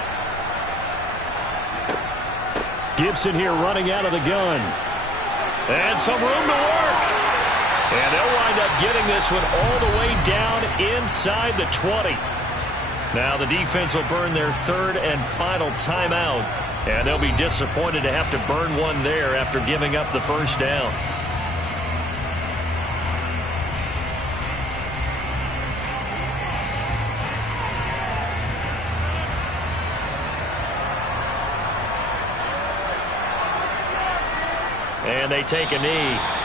Gibson here running out of the gun. And some room to work. And they'll wind up getting this one all the way down inside the 20. Now the defense will burn their 3rd and final timeout. And they'll be disappointed to have to burn one there after giving up the 1st down. And they take a knee.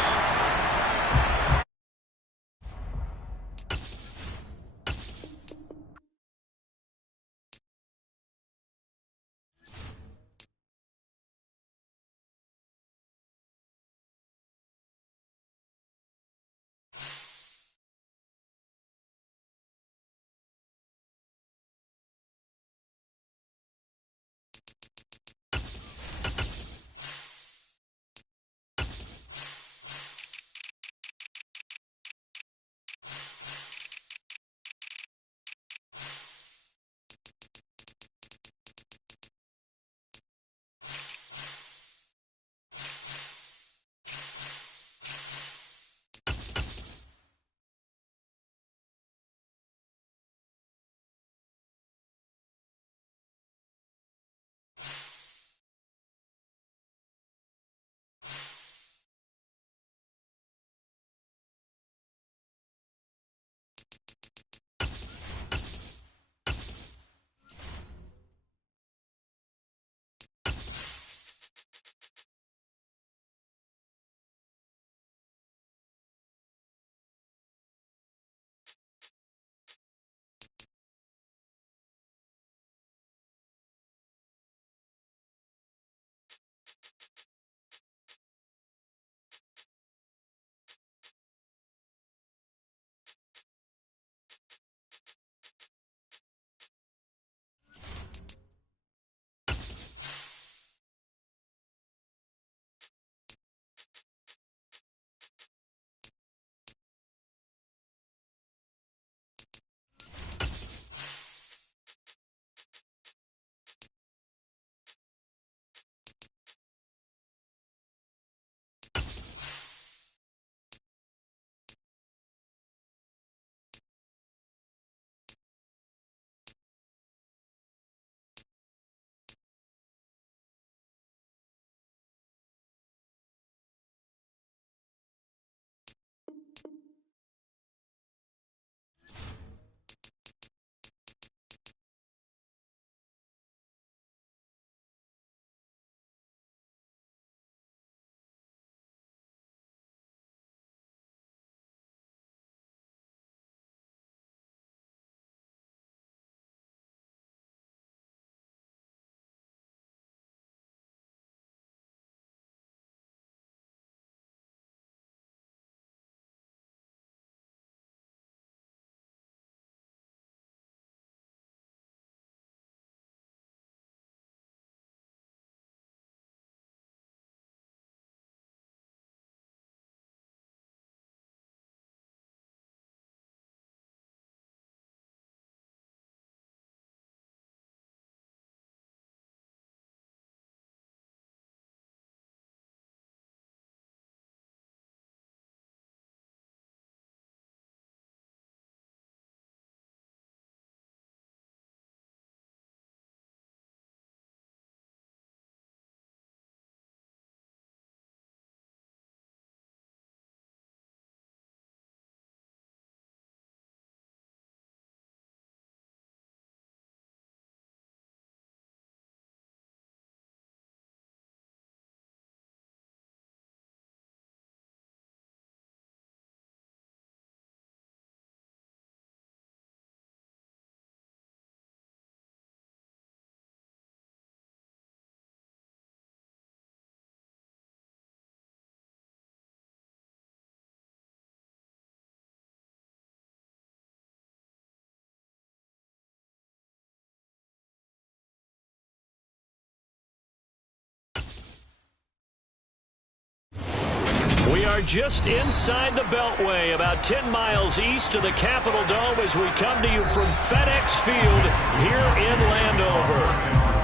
We are just inside the Beltway, about 10 miles east of the Capitol Dome as we come to you from FedEx Field here in Landover.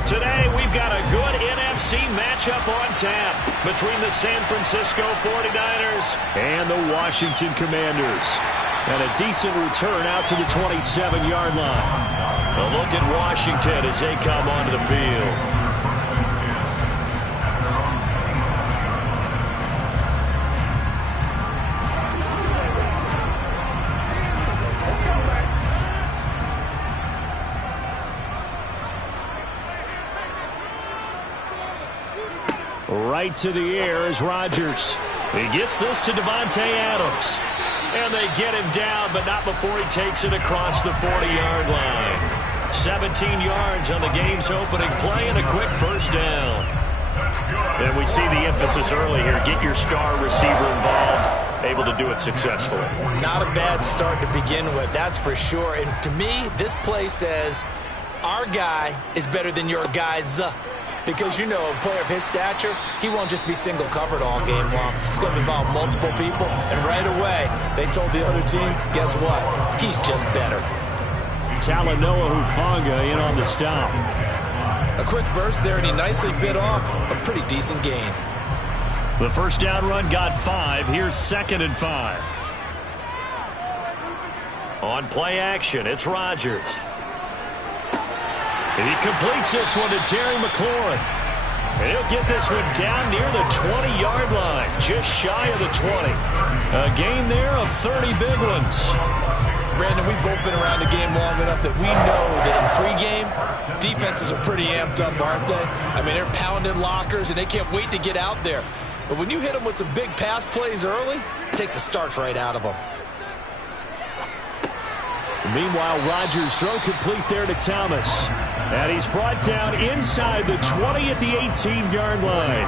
Today, we've got a good NFC matchup on tap between the San Francisco 49ers and the Washington Commanders. And a decent return out to the 27-yard line. A look at Washington as they come onto the field. Right to the air is Rodgers. He gets this to Davante Adams. And they get him down, but not before he takes it across the 40-yard line. 17 yards on the game's opening play and a quick first down. And we see the emphasis early here. Get your star receiver involved. Able to do it successfully. Not a bad start to begin with, that's for sure. And to me, this play says our guy is better than your guys. Because, you know, a player of his stature, he won't just be single covered all game long. It's going to involve multiple people. And right away, they told the other team, guess what? He's just better. Talanoa Hufanga in on the stop. A quick burst there, and he nicely bit off a pretty decent gain. The first down run got 5. Here's 2nd and 5. On play action, it's Rodgers. And he completes this one to Terry McLaurin. And he'll get this one down near the 20-yard line, just shy of the 20. A gain there of 30 big ones. Brandon, we've both been around the game long enough that we know that in pregame, defenses are pretty amped up, aren't they? I mean, they're pounding lockers, and they can't wait to get out there. But when you hit them with some big pass plays early, it takes the starch right out of them. Meanwhile, Rodgers throw complete there to Thomas. And he's brought down inside the 20 at the 18-yard line.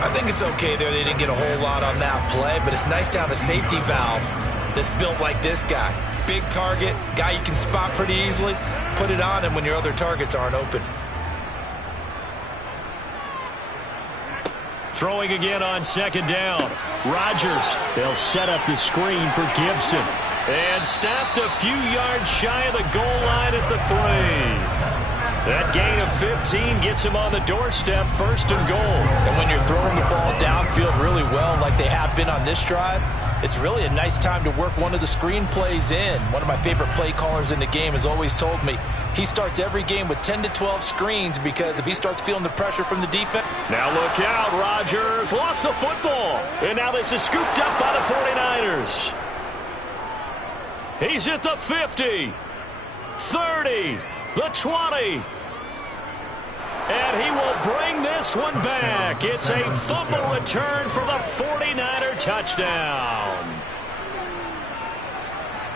I think it's okay there. They didn't get a whole lot on that play, but it's nice to have a safety valve that's built like this guy. Big target, guy you can spot pretty easily. Put it on him when your other targets aren't open. Throwing again on 2nd down. Rodgers. They'll set up the screen for Gibson. And stopped a few yards shy of the goal line at the 3. That gain of 15 gets him on the doorstep, 1st and goal. And when you're throwing the ball downfield really well like they have been on this drive, it's really a nice time to work one of the screen plays in. One of my favorite play callers in the game has always told me he starts every game with 10 to 12 screens because if he starts feeling the pressure from the defense. Now look out, Rodgers lost the football. And now this is scooped up by the 49ers. He's at the 50, 30, the 20. And he will bring this one back. It's a fumble return for the 49er touchdown.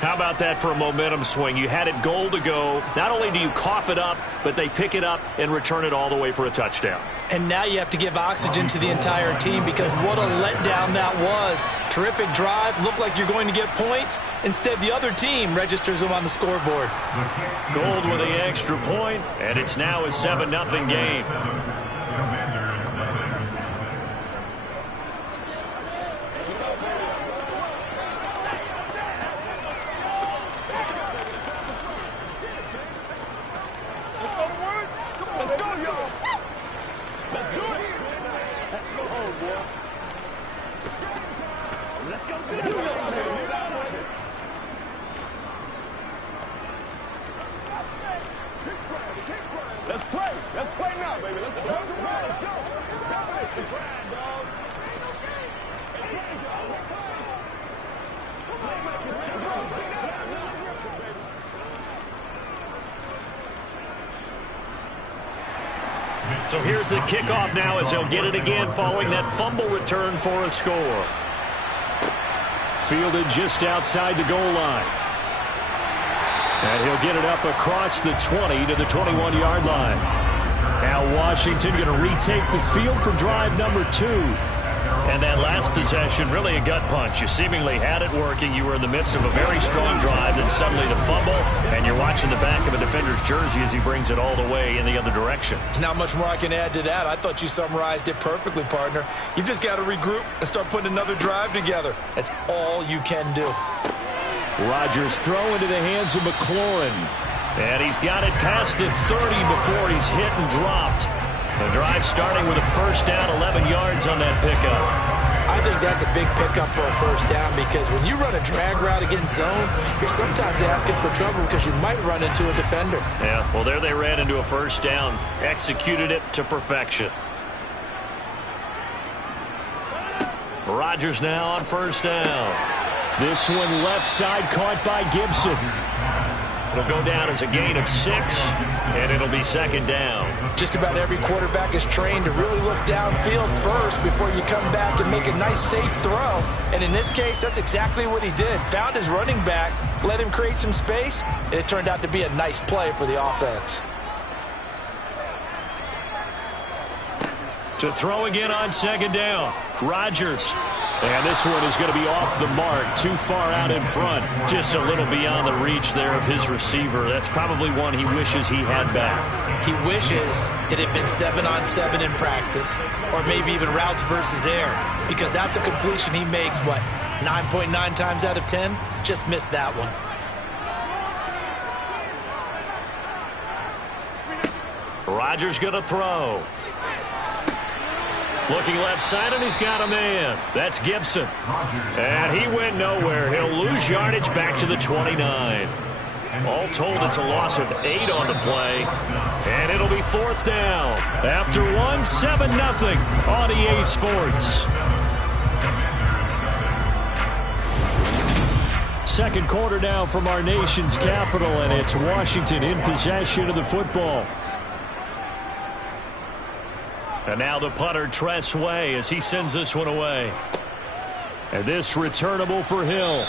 How about that for a momentum swing? You had it goal to go. Not only do you cough it up, but they pick it up and return it all the way for a touchdown. And now you have to give oxygen to the entire team because what a letdown that was. Terrific drive. Looked like you're going to get points. Instead, the other team registers them on the scoreboard. Gold with the extra point, and it's now a 7-0 game. So here's the kickoff now as they'll get it again following that fumble return for a score. Fielded just outside the goal line. And he'll get it up across the 20 to the 21-yard line. Now Washington going to retake the field for drive number 2. And that last possession, really a gut punch. You seemingly had it working. You were in the midst of a very strong drive, then suddenly the fumble, and you're watching the back of a defender's jersey as he brings it all the way in the other direction. There's not much more I can add to that. I thought you summarized it perfectly, partner. You've just got to regroup and start putting another drive together. That's all you can do. Rodgers throw into the hands of McLaurin. And he's got it past the 30 before he's hit and dropped. The drive starting with a first down, 11 yards on that pickup. I think that's a big pickup for a first down because when you run a drag route against zone, you're sometimes asking for trouble because you might run into a defender. Yeah, well, there they ran into a first down. Executed it to perfection. Rodgers now on first down. This one left side caught by Gibson. It'll go down as a gain of 6, and it'll be second down. Just about every quarterback is trained to really look downfield first before you come back and make a nice, safe throw. And in this case, that's exactly what he did. Found his running back, let him create some space, and it turned out to be a nice play for the offense. To throw again on second down, Rodgers. And this one is going to be off the mark, too far out in front. Just a little beyond the reach there of his receiver. That's probably one he wishes he had back. He wishes it had been 7-on-7 in practice, or maybe even routes versus air, because that's a completion he makes, 9.9 times out of 10? Just missed that one. Rodgers going to throw. Looking left side, and he's got a man. That's Gibson. And he went nowhere. He'll lose yardage back to the 29. All told, it's a loss of 8 on the play. And it'll be 4th down. After 1, 7-0 on EA Sports. Second quarter now from our nation's capital, and it's Washington in possession of the football. And now the punter, Tress Way, as he sends this one away. And this returnable for Hill.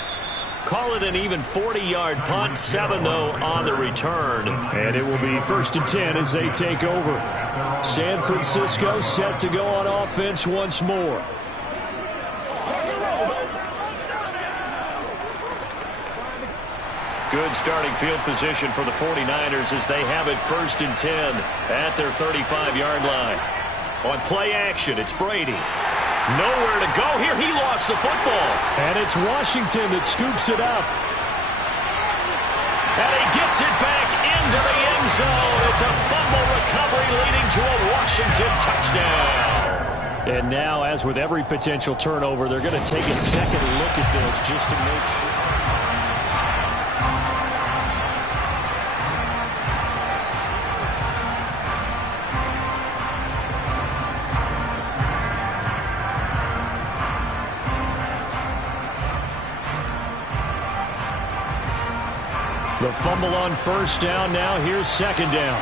Call it an even 40-yard punt. 7, though, on the return. And it will be 1st and 10 as they take over. San Francisco set to go on offense once more. Good starting field position for the 49ers as they have it 1st and 10 at their 35-yard line. On play action, it's Brady. Nowhere to go here. He lost the football. And it's Washington that scoops it up. And he gets it back into the end zone. It's a fumble recovery leading to a Washington touchdown. And now, as with every potential turnover, they're going to take a second look at this just to make sure. The fumble on 1st down. Now here's 2nd down.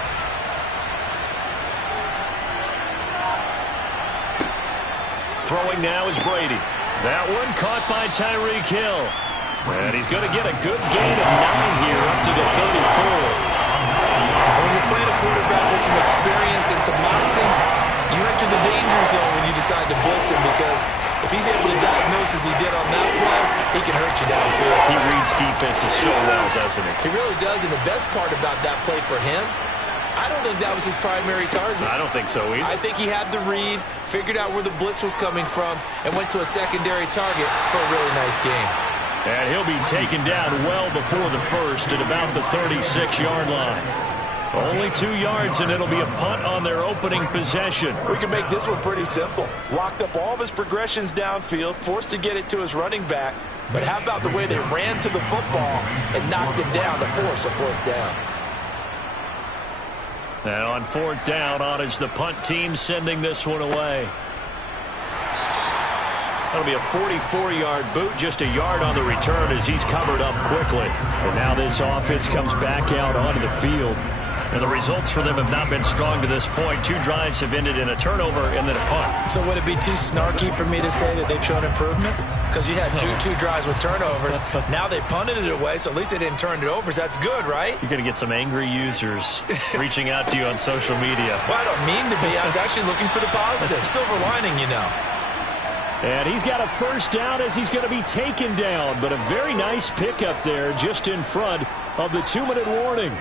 Throwing now is Brady. That one caught by Tyreek Hill. And he's going to get a good gain of 9 here up to the 34. When you're playing a quarterback with some experience and some moxie, you enter the danger zone when you decide to blitz him, because if he's able to diagnose as he did on that play, he can hurt you downfield. He reads defenses so well, doesn't he? He really does, and the best part about that play for him, I don't think that was his primary target. I don't think so either. I think he had the read, figured out where the blitz was coming from, and went to a secondary target for a really nice game. And he'll be taken down well before the first at about the 36-yard line. Only 2 yards, and it'll be a punt on their opening possession. We can make this one pretty simple. Locked up all of his progressions downfield, forced to get it to his running back. But how about the way they ran to the football and knocked him down to force a 4th down? And on 4th down, on is the punt team sending this one away. That'll be a 44-yard boot, just a yard on the return as he's covered up quickly. And now this offense comes back out onto the field. And the results for them have not been strong to this point. 2 drives have ended in a turnover and then a punt. So would it be too snarky for me to say that they've shown improvement? Because you had two drives with turnovers. Now they punted it away, so at least they didn't turn it over. So that's good, right? You're going to get some angry users reaching out to you on social media. Well, I don't mean to be. I was actually looking for the positive. Silver lining, you know. And he's got a 1st down as he's going to be taken down. But a very nice pickup there just in front of the 2-minute warning.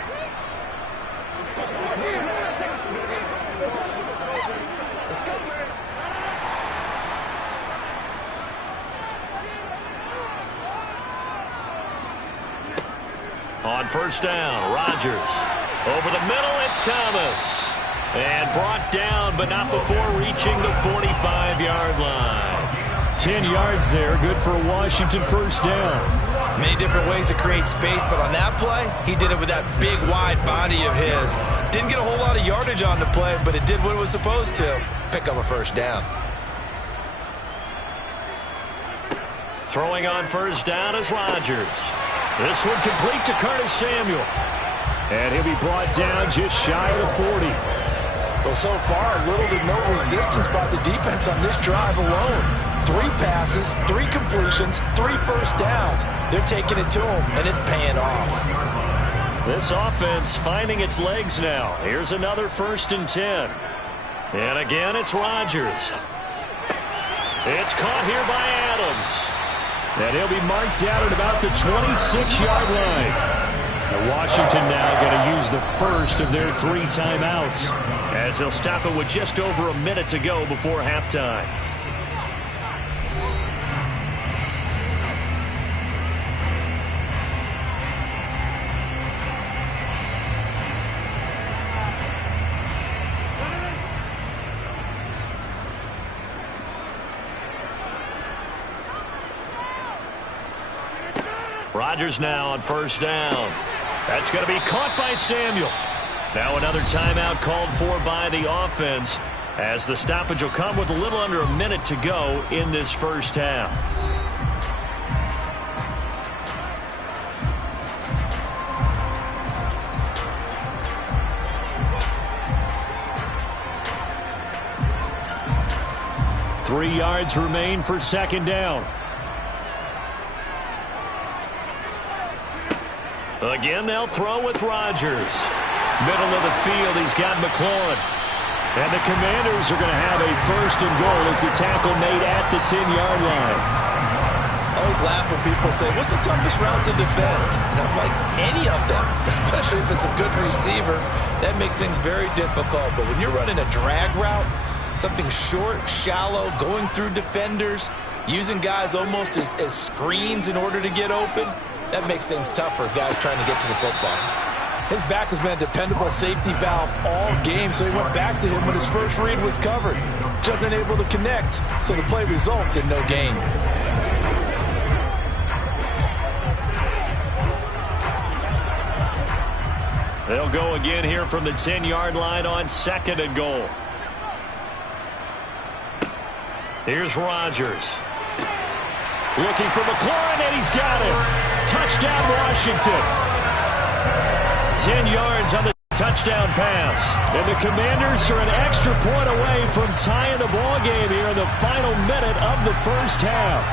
On 1st down, Rodgers. Over the middle, it's Thomas. And brought down, but not before reaching the 45-yard line. 10 yards there, good for a Washington 1st down. Many different ways to create space, but on that play, he did it with that big, wide body of his. Didn't get a whole lot of yardage on the play, but it did what it was supposed to, pick up a 1st down. Throwing on 1st down is Rodgers. This one complete to Curtis Samuel. And he'll be brought down just shy of the 40. Well, so far, little to no resistance by the defense on this drive alone. 3 passes, 3 completions, 3 first downs. They're taking it to him, and it's paying off. This offense finding its legs now. Here's another 1st and 10. And again, it's Rodgers. It's caught here by Adams. And he'll be marked out at about the 26-yard line. And Washington now going to use the first of their 3 timeouts, as they'll stop it with just over a minute to go before halftime. Rodgers now on 1st down. That's going to be caught by Samuel. Now another timeout called for by the offense, as the stoppage will come with a little under a minute to go in this first half. Three yards remain for 2nd down. Again, they'll throw with Rodgers. Middle of the field, he's got McLaurin. And the Commanders are going to have a 1st and goal as the tackle made at the 10-yard line. I always laugh when people say, what's the toughest route to defend? And I'm like, any of them, especially if it's a good receiver. That makes things very difficult. But when you're running a drag route, something short, shallow, going through defenders, using guys almost as screens in order to get open, that makes things tough for guys trying to get to the football. His back has been a dependable safety valve all game, so he went back to him when his first read was covered. Just unable to connect, so the play results in no gain. They'll go again here from the 10-yard line on 2nd and goal. Here's Rodgers. Looking for McLaurin, and he's got him. Touchdown, Washington. 10 yards on the touchdown pass. And the Commanders are an extra point away from tying the ball game here in the final minute of the first half.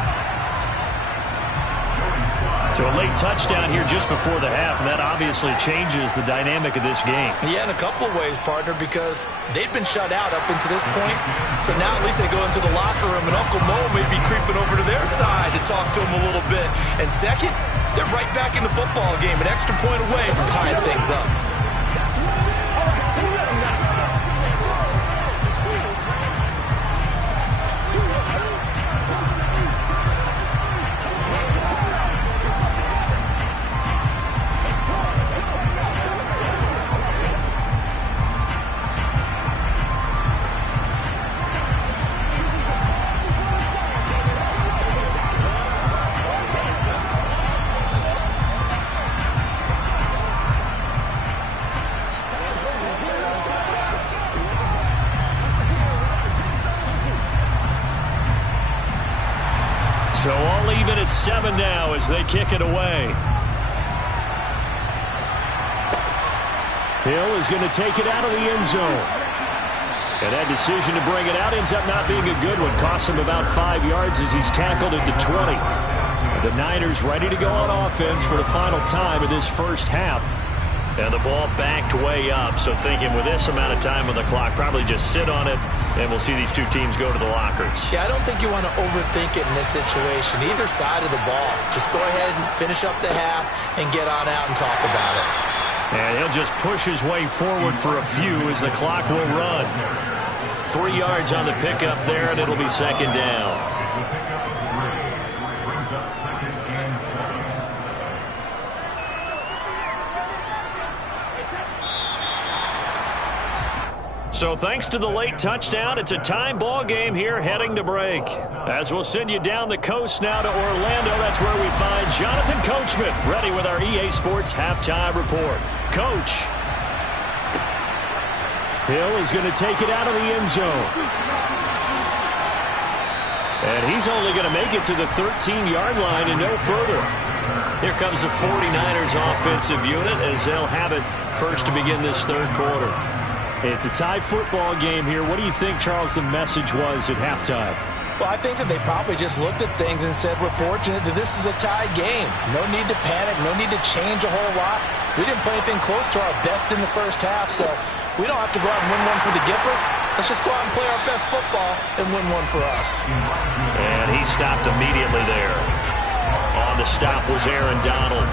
So a late touchdown here just before the half, and that obviously changes the dynamic of this game. Yeah, in a couple of ways, partner, because they've been shut out up until this point. So now at least they go into the locker room, and Uncle Mo may be creeping over to their side to talk to him a little bit. And second, they're right back in the football game, an extra point away from tying things up. So all even at 7 now as they kick it away. Hill is going to take it out of the end zone. And that decision to bring it out ends up not being a good one. Costs him about 5 yards as he's tackled at the 20. The Niners ready to go on offense for the final time of this first half. And the ball backed way up. So thinking with this amount of time on the clock, probably just sit on it, and we'll see these two teams go to the lockers. Yeah, I don't think you want to overthink it in this situation. Either side of the ball. Just go ahead and finish up the half and get on out and talk about it. And he'll just push his way forward for a few as the clock will run. 3 yards on the pickup there, and it'll be 2nd down. So thanks to the late touchdown, it's a time ball game here heading to break. As we'll send you down the coast now to Orlando, that's where we find Jonathan Coachman ready with our EA Sports halftime report. Coach. Hill is going to take it out of the end zone. And he's only going to make it to the 13-yard line and no further. Here comes the 49ers offensive unit as they'll have it first to begin this third quarter. It's a tie football game here. What do you think, Charles, the message was at halftime? Well, I think that they probably just looked at things and said, we're fortunate that this is a tie game. No need to panic. No need to change a whole lot. We didn't play anything close to our best in the first half, so we don't have to go out and win one for the Gipper. Let's just go out and play our best football and win one for us. And he stopped immediately there. On the stop was Aaron Donald.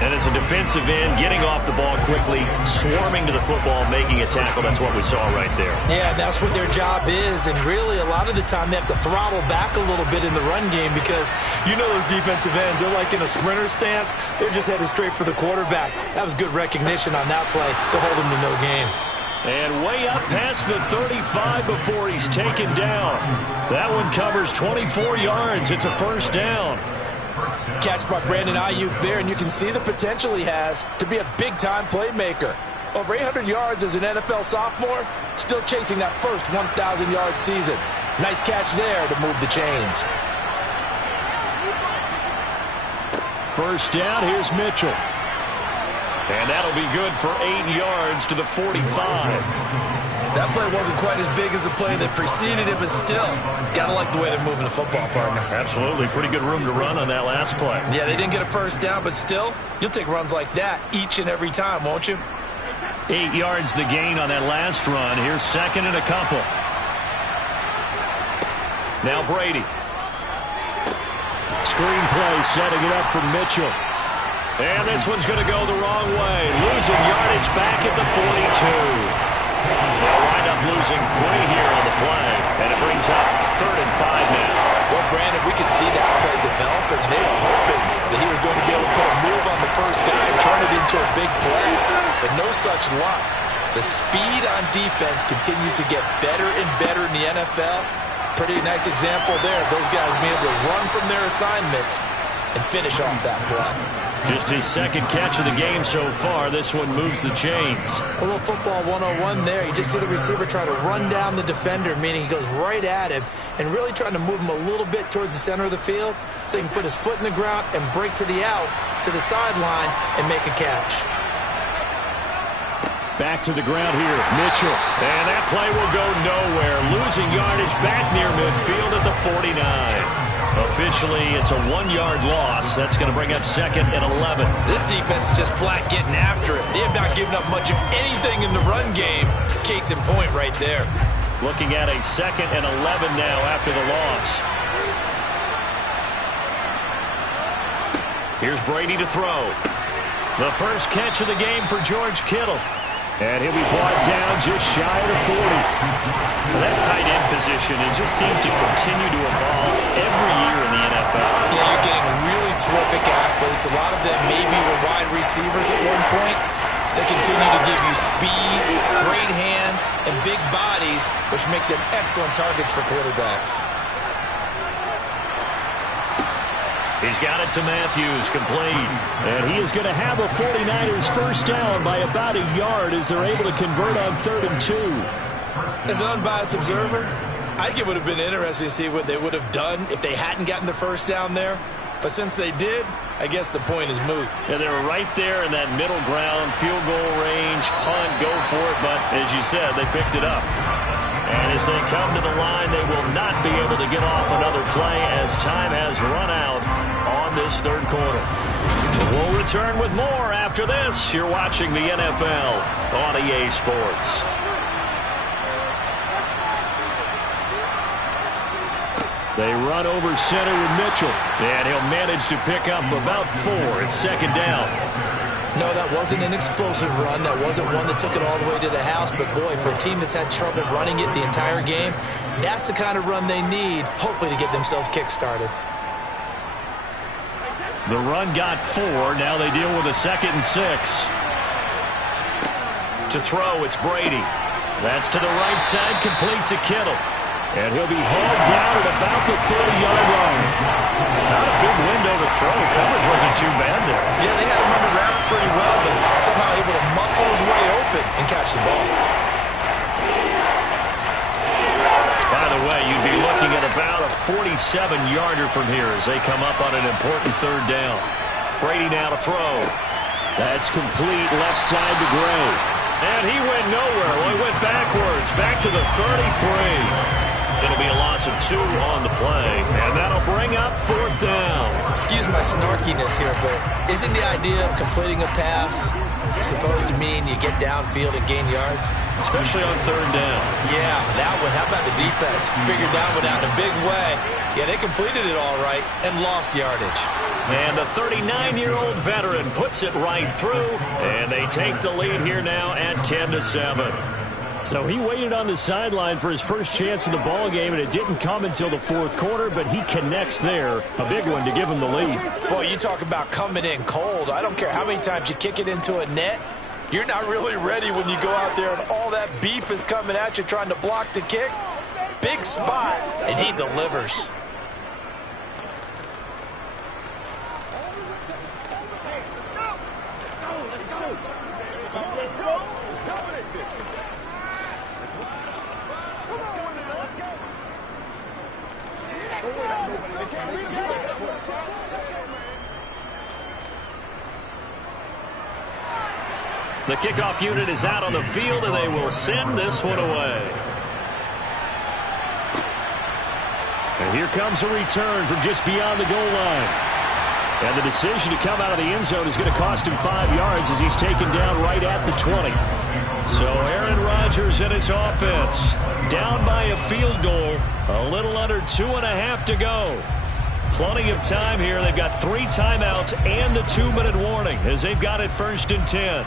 And as a defensive end, getting off the ball quickly, swarming to the football, making a tackle, that's what we saw right there. Yeah, that's what their job is. And really, a lot of the time, they have to throttle back a little bit in the run game because you know those defensive ends, they're like in a sprinter stance. They're just headed straight for the quarterback. That was good recognition on that play to hold them to no gain. And way up past the 35 before he's taken down. That one covers 24 yards. It's a first down. Catch by Brandon Ayuk there, and you can see the potential he has to be a big-time playmaker. Over 800 yards as an NFL sophomore, still chasing that first 1,000-yard season. Nice catch there to move the chains. First down, here's Mitchell. And that'll be good for 8 yards to the 45. That play wasn't quite as big as the play that preceded it, but still, gotta like the way they're moving the football, partner. Absolutely. Pretty good room to run on that last play. Yeah, they didn't get a first down, but still, you'll take runs like that each and every time, won't you? 8 yards the gain on that last run. Here's second and a couple. Now Brady. Screenplay setting it up for Mitchell. And this one's going to go the wrong way. Losing yardage back at the 42. They'll wind up losing 3 here on the play. And it brings up 3rd and 5 now. Well, Brandon, we could see that play developing, and they were hoping that he was going to be able to put a move on the first guy and turn it into a big play. But no such luck. The speed on defense continues to get better and better in the NFL. Pretty nice example there. Those guys being able to run from their assignments and finish off that play. Just his second catch of the game so far. This one moves the chains. A little football 101 there. You just see the receiver try to run down the defender, meaning he goes right at him and really trying to move him a little bit towards the center of the field so he can put his foot in the ground and break to the out, to the sideline, and make a catch. Back to the ground here, Mitchell. And that play will go nowhere. Losing yardage back near midfield at the 49. Officially, it's a 1-yard loss. That's going to bring up 2nd and 11. This defense is just flat getting after it. They have not given up much of anything in the run game. Case in point right there. Looking at a 2nd and 11 now after the loss. Here's Brady to throw. The first catch of the game for George Kittle. And he'll be brought down just shy of the 40. That tight end position, it just seems to continue to evolve every year in the NFL. Yeah, you're getting really terrific athletes. A lot of them maybe were wide receivers at one point. They continue to give you speed, great hands, and big bodies, which make them excellent targets for quarterbacks. He's got it to Matthews, complete. And he is going to have a 49ers first down by about a yard as they're able to convert on 3rd and 2. As an unbiased observer, I think it would have been interesting to see what they would have done if they hadn't gotten the first down there. But since they did, I guess the point is moot. Yeah, they were right there in that middle ground, field goal range, punt, go for it. But as you said, they picked it up. And as they come to the line, they will not be able to get off another play as time has run out on this 3rd quarter. We'll return with more after this. You're watching the NFL on EA Sports. They run over center with Mitchell. And he'll manage to pick up about 4. It's 2nd down. No, that wasn't an explosive run. That wasn't one that took it all the way to the house. But, boy, for a team that's had trouble running it the entire game, that's the kind of run they need, hopefully, to get themselves kick-started. The run got 4. Now they deal with a 2nd and 6. To throw, it's Brady. That's to the right side, complete to Kittle. And he'll be hauled down at about the 30-yard line. Not a big window to throw. Coverage wasn't too bad there. Yeah, they had him under wraps pretty well, but somehow able to muscle his way open and catch the ball. By the way, you'd be looking at about a 47-yarder from here as they come up on an important 3rd down. Brady now to throw. That's complete left side to Gray. And he went nowhere. Well, he went backwards, back to the 33. It'll be a loss of 2 on the play, and that'll bring up 4th down. Excuse my snarkiness here, but isn't the idea of completing a pass supposed to mean you get downfield and gain yards? Especially on 3rd down. Yeah, that one. How about the defense? Figured that one out in a big way. Yeah, they completed it all right and lost yardage. And the 39-year-old veteran puts it right through, and they take the lead here now at 10-7. So he waited on the sideline for his first chance in the ball game, and it didn't come until the 4th quarter, but he connects there. A big one to give him the lead. Boy, you talk about coming in cold. I don't care how many times you kick it into a net. You're not really ready when you go out there and all that beef is coming at you trying to block the kick. Big spot, and he delivers. The kickoff unit is out on the field, and they will send this one away. And here comes a return from just beyond the goal line. And the decision to come out of the end zone is going to cost him 5 yards as he's taken down right at the 20. So Aaron Rodgers and his offense down by a field goal, a little under 2.5 to go. Plenty of time here. They've got 3 timeouts and the 2-minute warning as they've got it 1st and 10.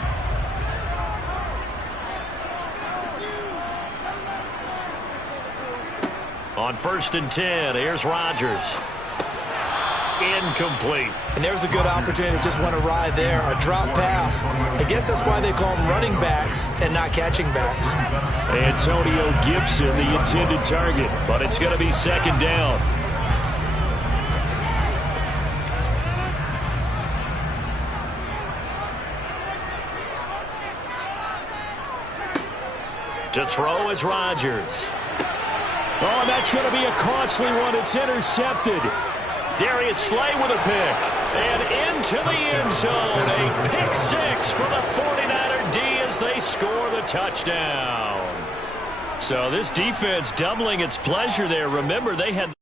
On 1st and 10, here's Rodgers. Incomplete. And there's a good opportunity to just want to ride there, a drop pass. I guess that's why they call them running backs and not catching backs. Antonio Gibson, the intended target, but it's going to be 2nd down. To throw is Rodgers. Oh, and that's going to be a costly one. It's intercepted. Darius Slay with a pick. And into the end zone. A pick 6 for the 49er D as they score the touchdown. So this defense doubling its pleasure there. Remember, they had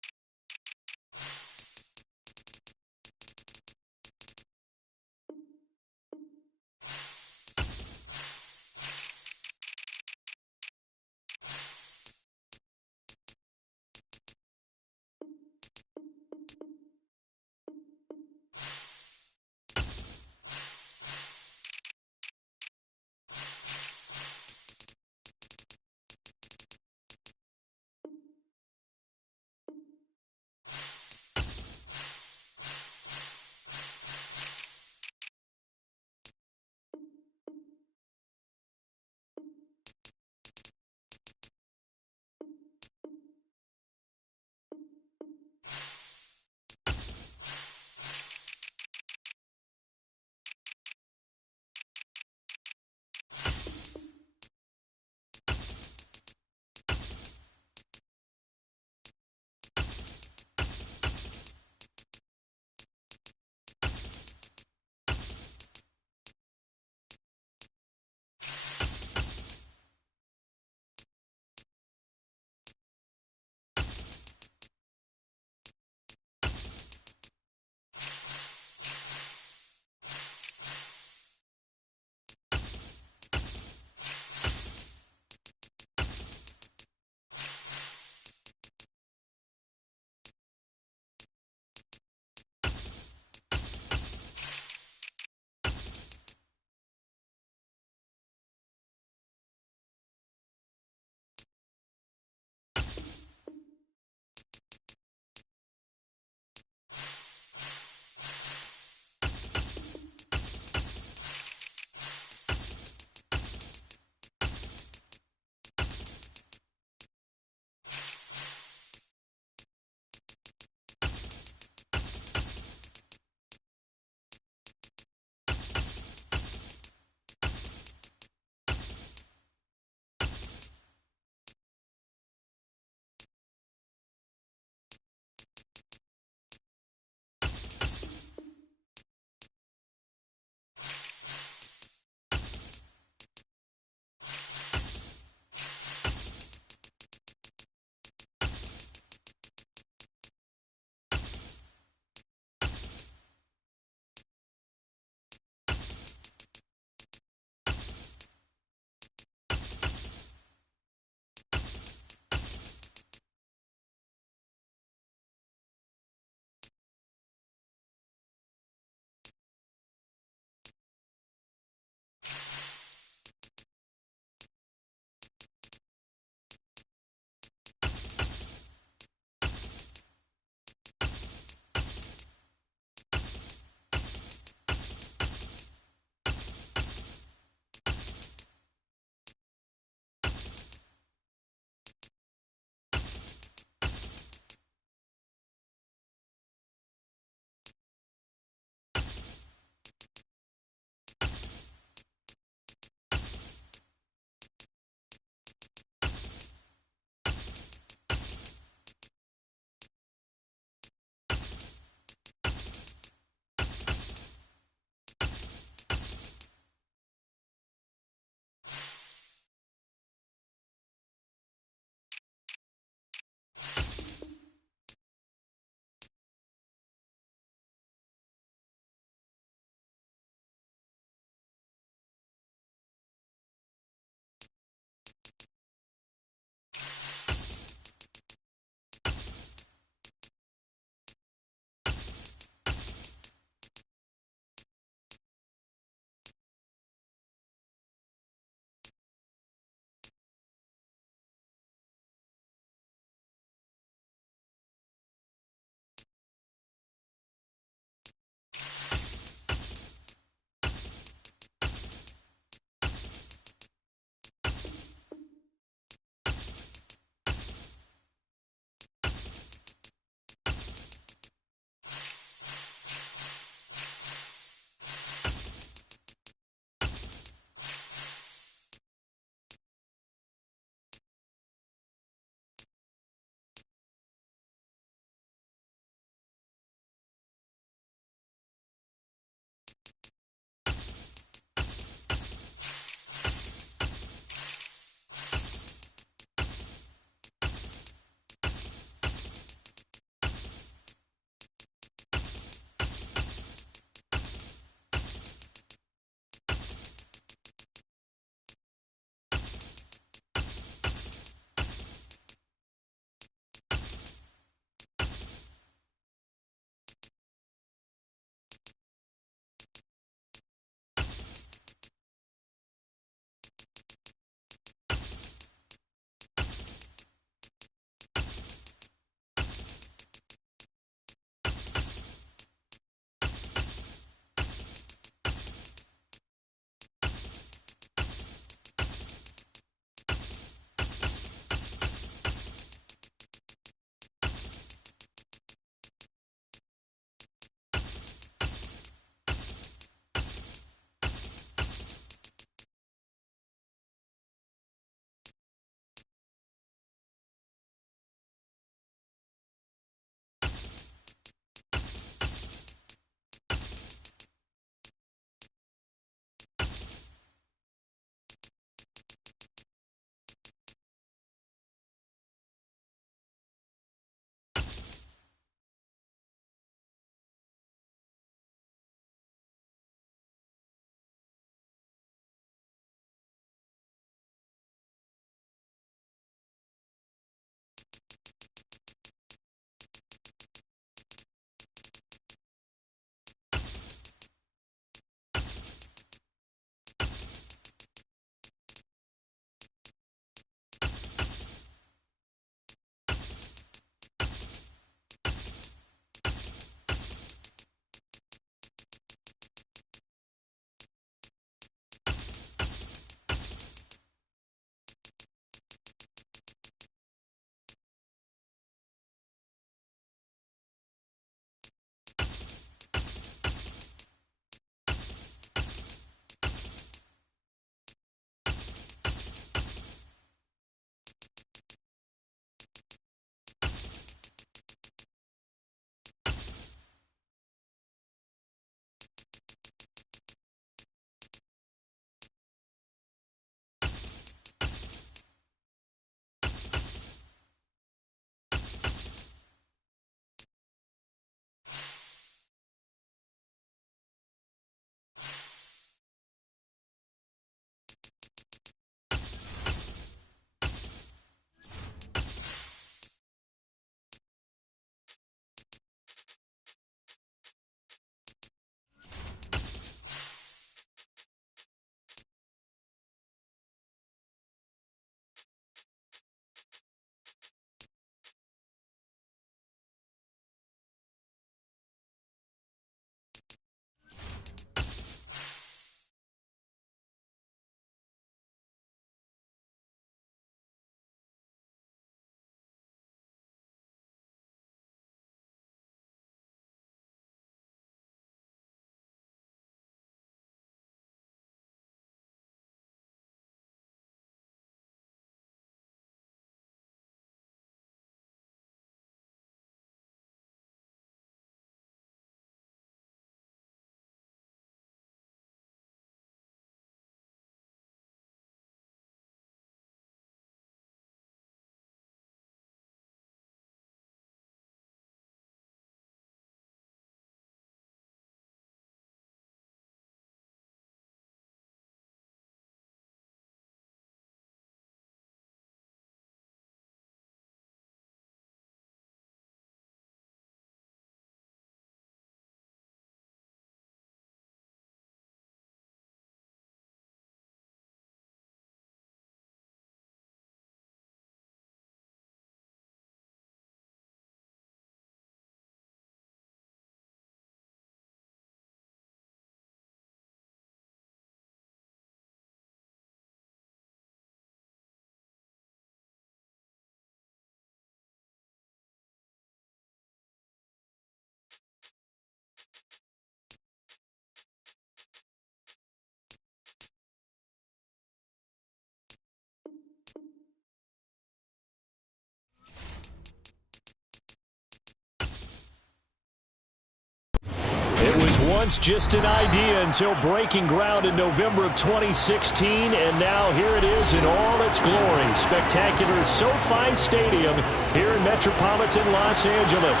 once just an idea until breaking ground in November of 2016, and now here it is in all its glory. Spectacular SoFi Stadium here in metropolitan Los Angeles.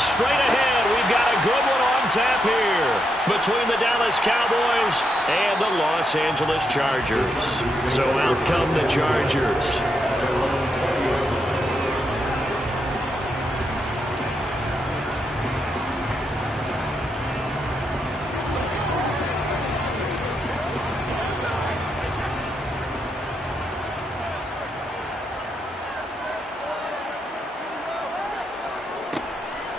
Straight ahead, we've got a good one on tap here between the Dallas Cowboys and the Los Angeles Chargers. So out come the Chargers.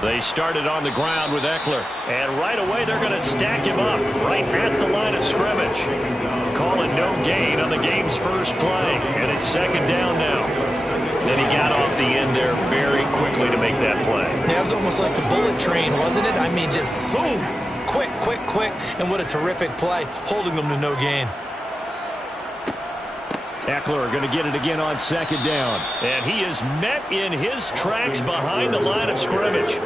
They started on the ground with Eckler. And right away, they're going to stack him up right at the line of scrimmage. Calling no gain on the game's first play. And it's second down now. And he got off the end there very quickly to make that play. Yeah, it was almost like the bullet train, wasn't it? I mean, just zoom. Quick, quick, quick. And what a terrific play, holding them to no gain. Eckler going to get it again on second down. And he is met in his tracks behind the line of scrimmage.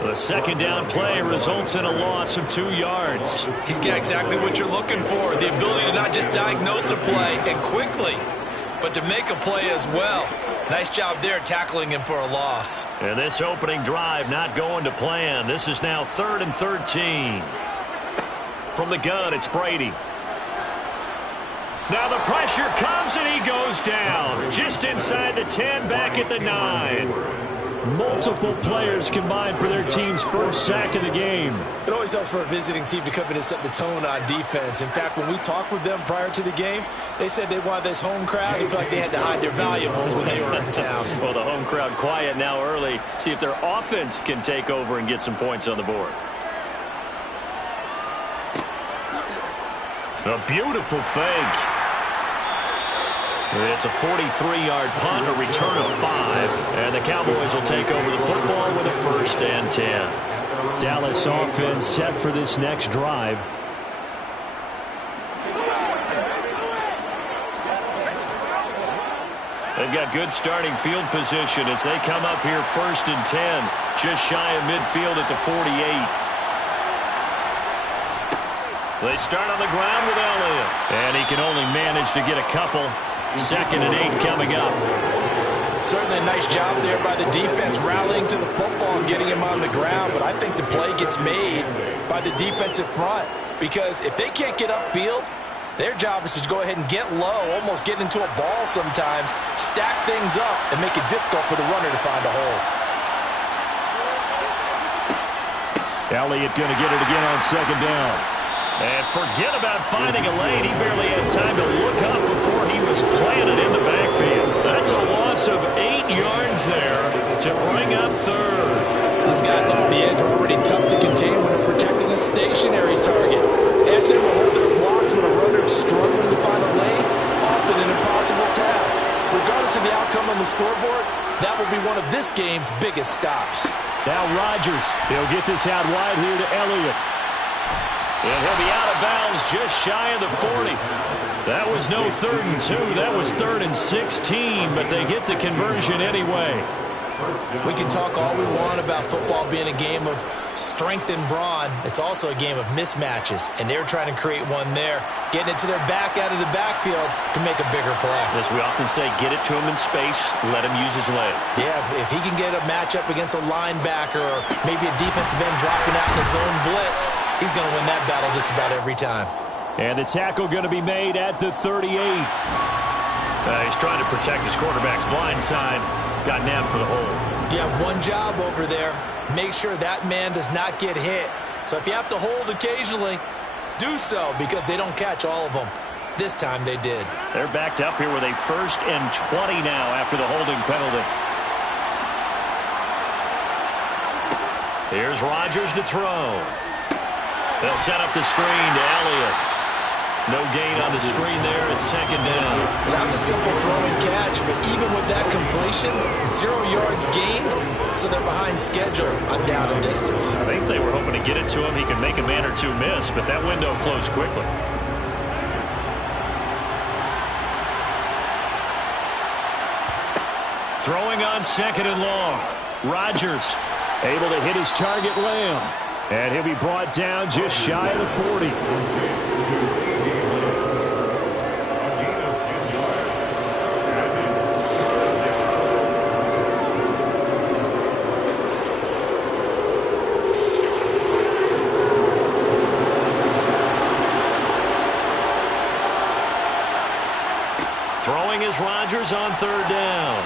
The second down play results in a loss of 2 yards. He's got exactly what you're looking for. The ability to not just diagnose a play and quickly, but to make a play as well. Nice job there tackling him for a loss. And this opening drive not going to plan. This is now 3rd and 13. From the gun, it's Brady. Now the pressure comes and he goes down. Just inside the 10, back at the 9. Multiple players combined for their team's first sack of the game. It always helps for a visiting team to come in and set the tone on defense. In fact, when we talked with them prior to the game, they said they wanted this home crowd to feel like they had to hide their valuables when they were in town. Well, the home crowd quiet now early. See if their offense can take over and get some points on the board. A beautiful fake. It's a 43-yard punt, a return of 5, and the Cowboys will take over the football with a 1st and 10. Dallas offense set for this next drive. They've got good starting field position as they come up here 1st and 10, just shy of midfield at the 48. They start on the ground with Elliott, and he can only manage to get a couple. 2nd and 8 coming up. Certainly a nice job there by the defense rallying to the football and getting him on the ground, but I think the play gets made by the defensive front because if they can't get upfield, their job is to go ahead and get low, almost get into a ball sometimes, stack things up, and make it difficult for the runner to find a hole. Elliott going to get it again on second down. And forget about finding a lane. He barely had time to look up before he was planted in the backfield. That's a loss of 8 yards there to bring up 3rd. These guys off the edge are already tough to contain when they're protecting a stationary target. Asking them to hold their blocks when a runner is struggling to find a lane, often an impossible task. Regardless of the outcome on the scoreboard, that will be one of this game's biggest stops. Now Rodgers, he'll get this out wide here to Elliott. And he'll be out of bounds just shy of the 40. That was no 3rd and 2. That was 3rd and 16, but they get the conversion anyway. We can talk all we want about football being a game of strength and brawn. It's also a game of mismatches, and they're trying to create one there, getting it to their back out of the backfield to make a bigger play. As we often say, get it to him in space, let him use his leg. Yeah, if he can get a matchup against a linebacker or maybe a defensive end dropping out in his own blitz, he's going to win that battle just about every time. And the tackle going to be made at the 38. He's trying to protect his quarterback's blind side. Got nabbed for the hole. You have one job over there. Make sure that man does not get hit. So if you have to hold occasionally, do so because they don't catch all of them. This time they did. They're backed up here with a 1st and 20 now after the holding penalty. Here's Rodgers to throw. They'll set up the screen to Elliott. No gain on the screen there at 2nd down. That was a simple throw and catch, but even with that completion, 0 yards gained, so they're behind schedule on down and distance. I think they were hoping to get it to him. He could make a man or two miss, but that window closed quickly. Throwing on 2nd and long. Rodgers able to hit his target, Lamb. And he'll be brought down just shy of the 40. Throwing is Rodgers on third down.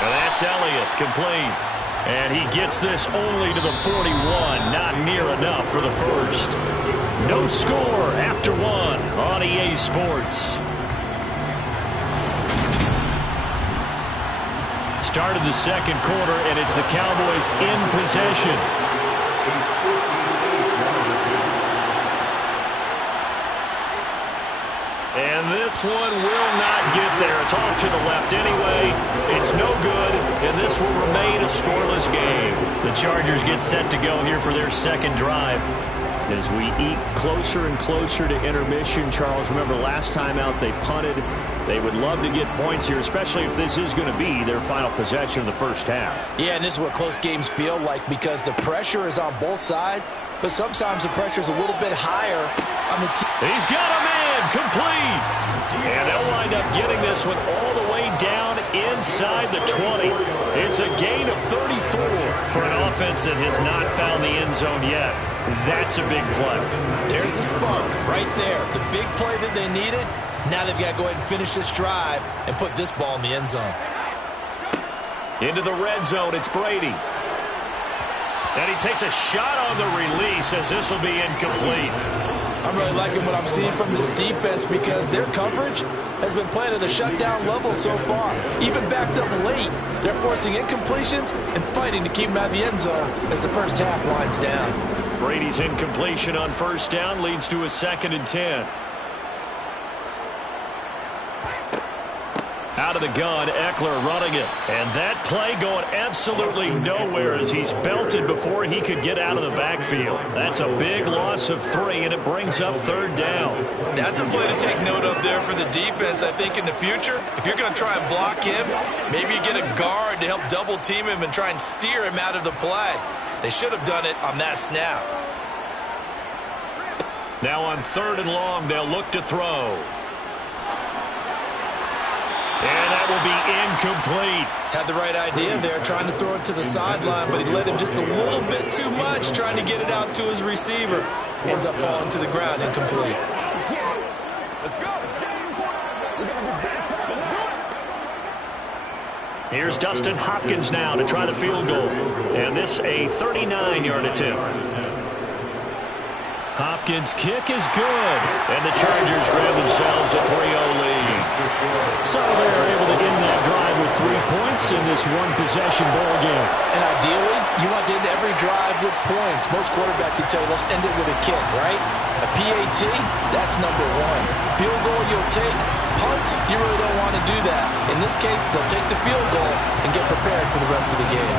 And that's Elliott, complete. And he gets this only to the 41, not near enough for the first. No score after one on EA Sports. Start of the second quarter, and it's the Cowboys in possession. And this one will not get there. It's off to the left anyway. It's no good, and this will remain a scoreless game. The Chargers get set to go here for their second drive. As we eat closer and closer to intermission, Charles, remember last time out they punted. They would love to get points here, especially if this is going to be their final possession of the first half. Yeah, and this is what close games feel like because the pressure is on both sides, but sometimes the pressure is a little bit higher on the team. He's got a man, complete. And they'll wind up getting this one all the way down inside the 20. It's a gain of 34 for an offense that has not found the end zone yet. That's a big play. There's the spark right there. The big play that they needed. Now they've got to go ahead and finish this drive and put this ball in the end zone. Into the red zone, it's Brady. And he takes a shot on the release as this will be incomplete. I'm really liking what I'm seeing from this defense because their coverage has been playing at a shutdown level so far. Even backed up late, they're forcing incompletions and fighting to keep them out of the end zone as the first half winds down. Brady's incompletion on first down leads to a 2nd and 10. Out of the gun, Eckler running it. And that play going absolutely nowhere as he's belted before he could get out of the backfield. That's a big loss of 3, and it brings up third down. That's a play to take note of there for the defense, I think, in the future. If you're going to try and block him, maybe you get a guard to help double team him and try and steer him out of the play. They should have done it on that snap. Now on 3rd and long, they'll look to throw. And that will be incomplete. Had the right idea there, trying to throw it to the sideline, but he let him just a little bit too much, trying to get it out to his receiver. Ends up falling to the ground, incomplete. Let's go. Here's Dustin Hopkins now to try the field goal. And this a 39-yard attempt. Hopkins' kick is good. And the Chargers grab themselves a 3-0 lead. So they're able to end that drive with 3 points in this one-possession ball game. And ideally, you want to end every drive with points. Most quarterbacks would tell you, let's end it with a kick, right? A PAT, that's number 1. Field goal you'll take. Punts, you really don't want to do that. In this case, they'll take the field goal and get prepared for the rest of the game.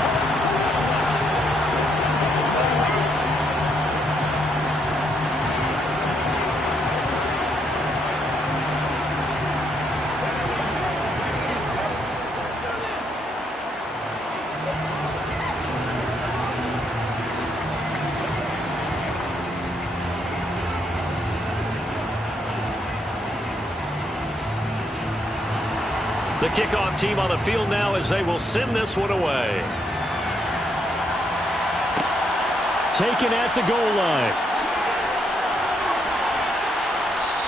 The kickoff team on the field now as they will send this one away. Taken at the goal line.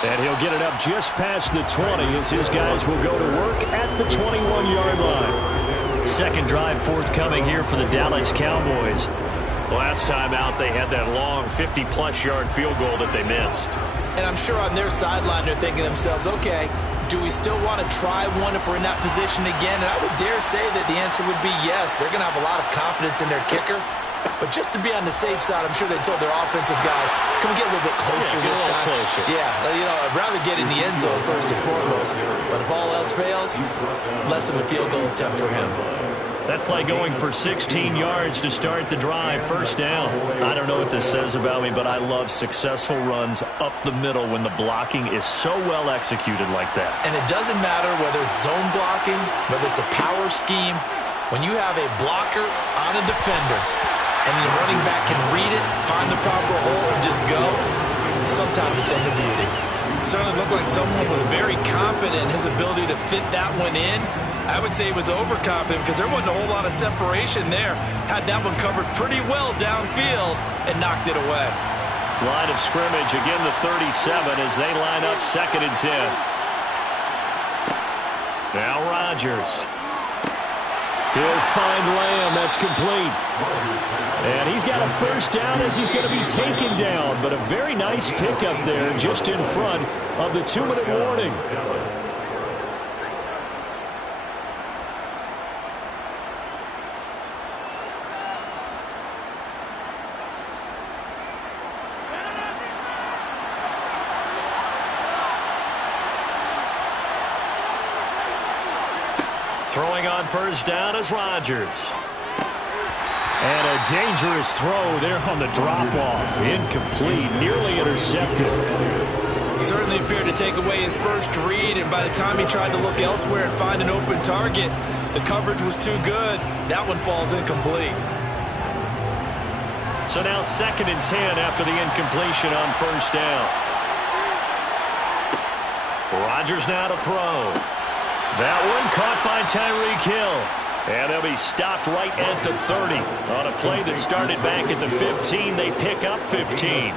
And he'll get it up just past the 20 as his guys will go to work at the 21-yard line. Second drive forthcoming here for the Dallas Cowboys. Last time out, they had that long 50-plus yard field goal that they missed. And I'm sure on their sideline they're thinking to themselves, okay, do we still want to try one if we're in that position again? And I would dare say that the answer would be yes. They're going to have a lot of confidence in their kicker. But just to be on the safe side, I'm sure they told their offensive guys, can we get a little bit closer this time? Closer. Yeah, you know, I'd rather get in the end zone first and foremost. But if all else fails, less of a field goal attempt for him. That play going for 16 yards to start the drive. First down. I don't know what this says about me, but I love successful runs up the middle when the blocking is so well executed like that. And it doesn't matter whether it's zone blocking, whether it's a power scheme. When you have a blocker on a defender, and the running back can read it, find the proper hole, and just go, sometimes a thing of beauty. Certainly looked like someone was very confident in his ability to fit that one in. I would say he was overconfident because there wasn't a whole lot of separation there. Had that one covered pretty well downfield and knocked it away. Line of scrimmage, again the 37 as they line up 2nd and 10. Now Rodgers. He'll find Lamb. That's complete. And he's got a first down as he's going to be taken down. But a very nice pickup there just in front of the 2-minute warning. Throwing on first down is Rodgers. And a dangerous throw there on the drop-off. Incomplete, nearly intercepted. Certainly appeared to take away his first read, and by the time he tried to look elsewhere and find an open target, the coverage was too good. That one falls incomplete. So now 2nd and 10 after the incompletion on first down. Rodgers now to throw. That one caught by Tyreek Hill. And they'll be stopped right at the 30. On a play that started back at the 15, they pick up 15.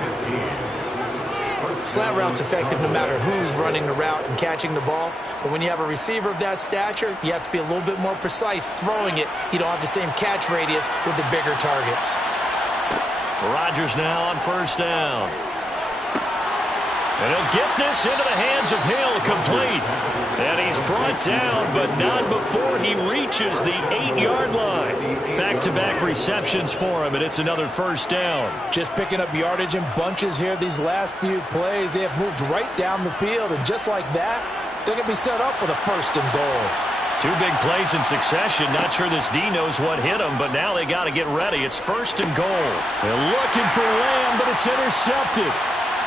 Slant route's effective no matter who's running the route and catching the ball. But when you have a receiver of that stature, you have to be a little bit more precise throwing it. You don't have the same catch radius with the bigger targets. Rodgers now on first down. And he'll get this into the hands of Hill, complete. And he's brought down, but not before he reaches the 8-yard line. Back-to-back receptions for him, and it's another first down. Just picking up yardage in bunches here these last few plays. They have moved right down the field, and just like that, they're going to be set up with a 1st and goal. 2 big plays in succession. Not sure this D knows what hit him, but now they got to get ready. It's 1st and goal. They're looking for Lamb, but it's intercepted.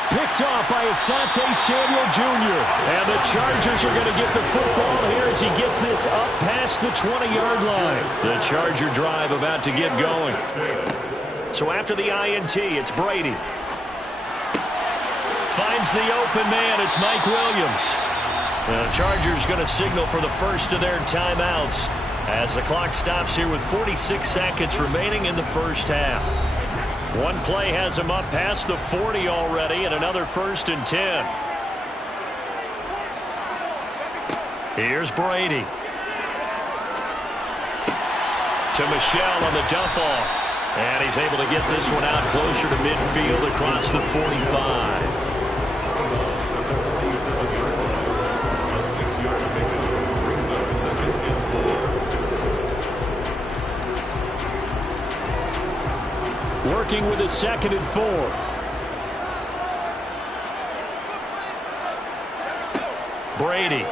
Picked off by Asante Samuel Jr. And the Chargers are going to get the football here as he gets this up past the 20-yard line. The Charger drive about to get going. So after the INT, it's Brady. Finds the open man. It's Mike Williams. The Chargers going to signal for the first of their timeouts as the clock stops here with 46 seconds remaining in the first half. One play has him up past the 40 already, and another 1st and 10. Here's Brady. To Michel on the dump-off. And he's able to get this one out closer to midfield across the 45. Working with a 2nd and 4. Brady.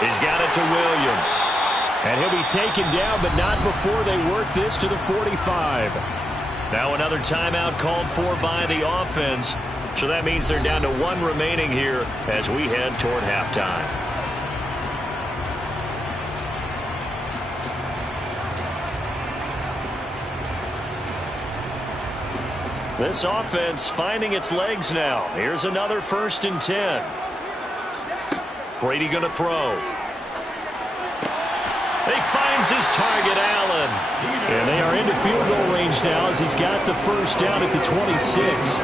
He's got it to Williams. And he'll be taken down, but not before they work this to the 45. Now another timeout called for by the offense. So that means they're down to 1 remaining here as we head toward halftime. This offense finding its legs now. Here's another 1st and 10. Brady going to throw. He finds his target, Allen. And they are into field goal range now as he's got the first down at the 26.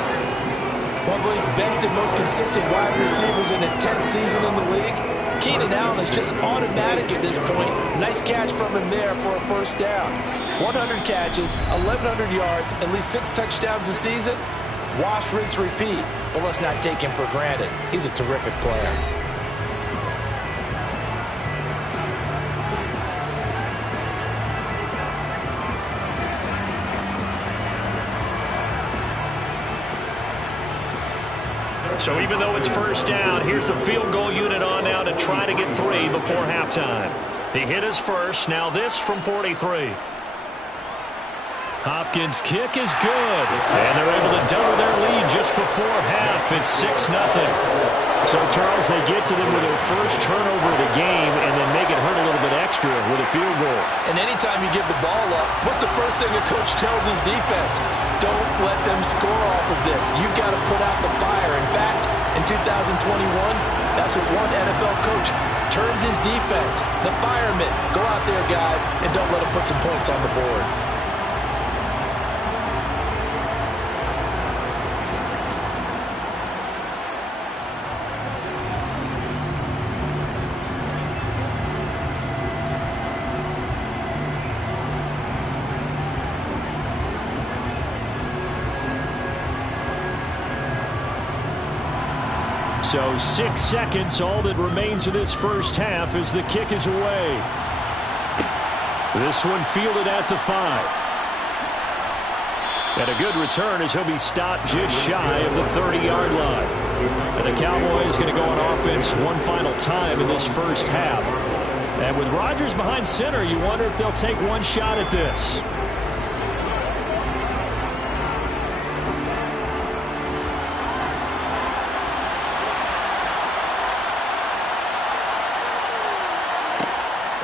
One of the league's best and most consistent wide receivers in his 10th season in the league. Keenan Allen is just automatic at this point. Nice catch from him there for a first down. 100 catches, 1,100 yards, at least 6 touchdowns a season. Wash, rinse, repeat. But let's not take him for granted. He's a terrific player. So even though it's first down, here's the field goal unit on now to try to get 3 before halftime. He hit his first. Now this from 43. Hopkins' kick is good. And they're able to double their lead just before half. It's 6-0. So, Charles, they get to them with their first turnover of the game and then make it hurt a little bit extra with a field goal. And anytime you give the ball up, what's the first thing a coach tells his defense? Don't let them score off of this. You've got to put out the fire. In fact, in 2021, that's what one NFL coach termed his defense. The firemen. Go out there, guys, and don't let them put some points on the board. So 6 seconds, all that remains of this first half as the kick is away. This one fielded at the 5. And a good return as he'll be stopped just shy of the 30-yard line. And the Cowboys going to go on offense one final time in this first half. And with Rodgers behind center, you wonder if they'll take one shot at this.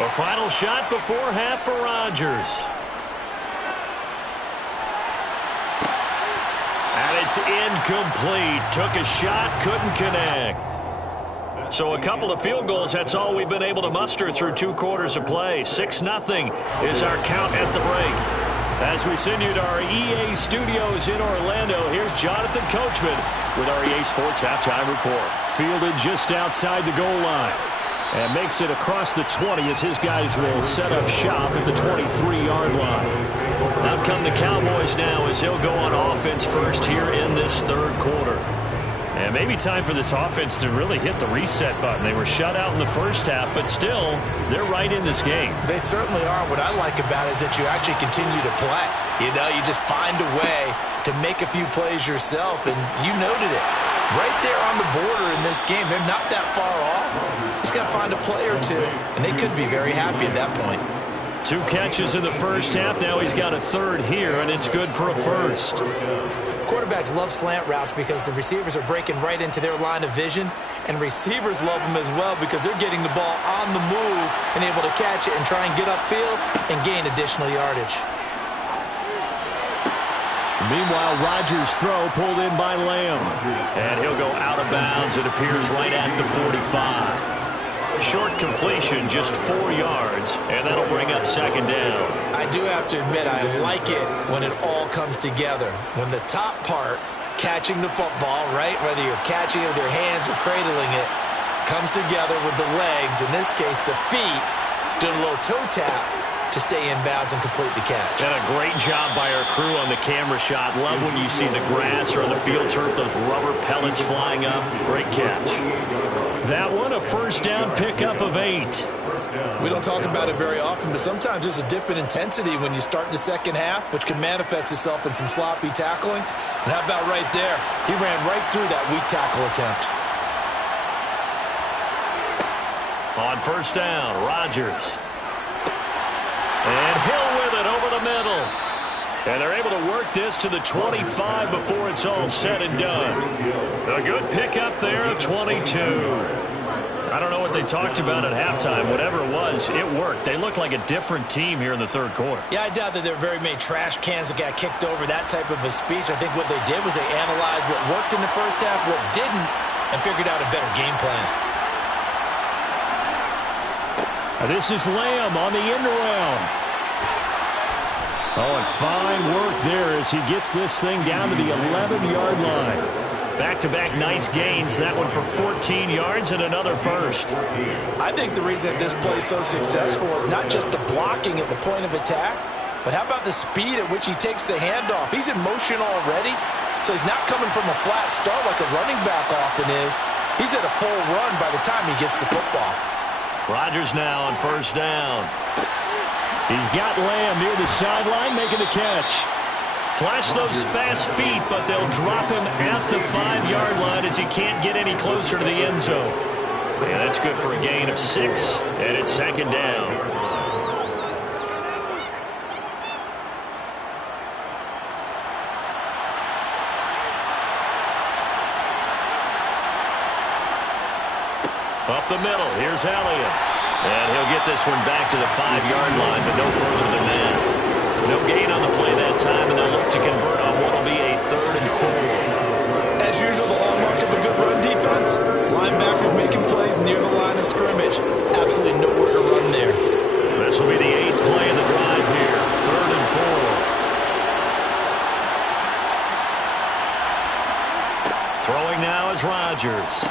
A final shot before half for Rodgers. And it's incomplete. Took a shot, couldn't connect. So a couple of field goals, that's all we've been able to muster through 2 quarters of play. 6-0 is our count at the break. As we send you to our EA studios in Orlando, here's Jonathan Coachman with our EA Sports Halftime Report. Fielded just outside the goal line. And makes it across the 20 as his guys will set up shop at the 23-yard line. Out come the Cowboys now as they'll go on offense first here in this third quarter. And maybe time for this offense to really hit the reset button. They were shut out in the first half, but still, they're right in this game. They certainly are. What I like about it is that you actually continue to play. You know, you just find a way to make a few plays yourself, and you noted it. Right there on the border in this game, they're not that far off. Just got to find a play or two, and they could be very happy at that point. 2 catches in the first half. Now he's got a third here, and it's good for a first. Quarterbacks love slant routes because the receivers are breaking right into their line of vision, and receivers love them as well because they're getting the ball on the move and able to catch it and try and get upfield and gain additional yardage. Meanwhile, Rodgers' throw pulled in by Lamb. And he'll go out of bounds. It appears right at the 45. Short completion, just 4 yards, and that'll bring up second down. I do have to admit, I like it when it all comes together. When the top part, catching the football, right, whether you're catching it with your hands or cradling it, comes together with the legs, in this case the feet, doing a little toe tap to stay in bounds and complete the catch. And a great job by our crew on the camera shot. Love when you see the grass or on the field turf, those rubber pellets flying up. Great catch. That one, a first down pickup of 8. We don't talk about it very often, but sometimes there's a dip in intensity when you start the second half, which can manifest itself in some sloppy tackling. And how about right there? He ran right through that weak tackle attempt. On first down, Rodgers. And Hill with it over the middle. And they're able to work this to the 25 before it's all said and done. A good pickup there of 22. I don't know what they talked about at halftime. Whatever it was, it worked. They look like a different team here in the third quarter. Yeah, I doubt that there are very many trash cans that got kicked over, that type of a speech. I think what they did was they analyzed what worked in the first half, what didn't, and figured out a better game plan. This is Lamb on the end around. Oh, and fine work there as he gets this thing down to the 11-yard line. Back-to-back nice gains. That one for 14 yards and another first. I think the reason that this play is so successful is not just the blocking at the point of attack, but how about the speed at which he takes the handoff? He's in motion already, so he's not coming from a flat start like a running back often is. He's at a full run by the time he gets the football. Rodgers now on first down. He's got Lamb near the sideline making the catch. Flash those fast feet, but they'll drop him at the 5-yard line as he can't get any closer to the end zone. Yeah, that's good for a gain of 6, and it's second down. Up the middle, here's Elliott. And he'll get this one back to the 5-yard line, but no further than that. No gain on the play that time, and they'll look to convert on what will be a 3rd and 4. As usual, the hallmark of a good run defense, linebackers making plays near the line of scrimmage. Absolutely nowhere to run there. This will be the 8th play of the drive here. 3rd and 4. Throwing now is Rodgers.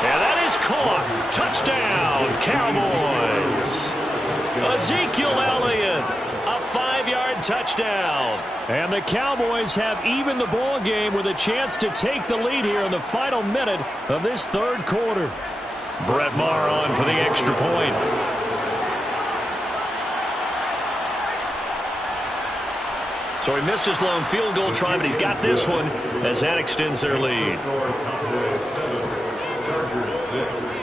And that is caught. Touchdown, Cowboys. Ezekiel Elliott, a 5-yard touchdown. And the Cowboys have evened the ball game with a chance to take the lead here in the final minute of this 3rd quarter. Brett Maher on for the extra point. So he missed his lone field goal try, but he's got this one as that extends their lead. Chargers 6.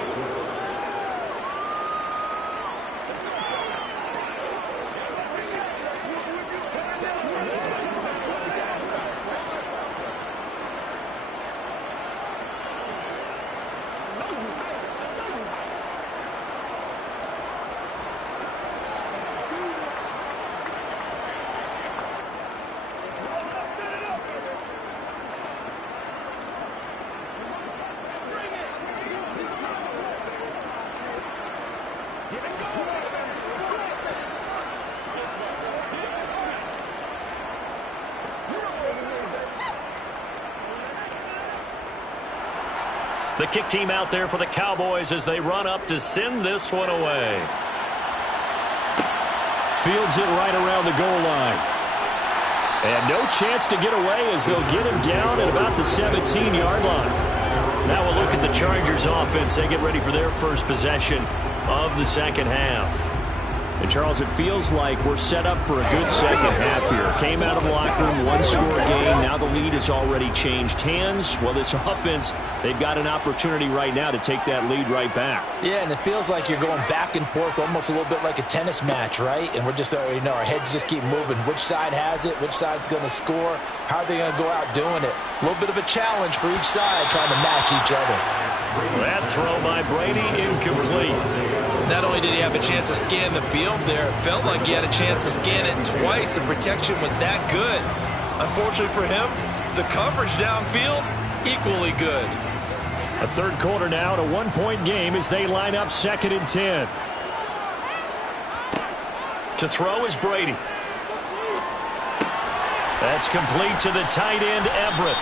The kick team out there for the Cowboys as they run up to send this one away. Fields it right around the goal line. And no chance to get away as they'll get him down at about the 17-yard line. Now we'll look at the Chargers offense. They get ready for their first possession of the second half. And, Charles, it feels like we're set up for a good second half here. Came out of the locker room, 1-score game. Now the lead has already changed hands. Well, this offense, they've got an opportunity right now to take that lead right back. Yeah, and it feels like you're going back and forth, almost a little bit like a tennis match, right? And we're just, our heads just keep moving. Which side has it? Which side's going to score? How are they going to go out doing it? A little bit of a challenge for each side trying to match each other. That throw by Brady incomplete. Not only did he have a chance to scan the field there, it felt like he had a chance to scan it twice. The protection was that good. Unfortunately for him, the coverage downfield, equally good. A 3rd quarter now, and a 1-point game as they line up 2nd and 10. To throw is Brady. That's complete to the tight end, Everett.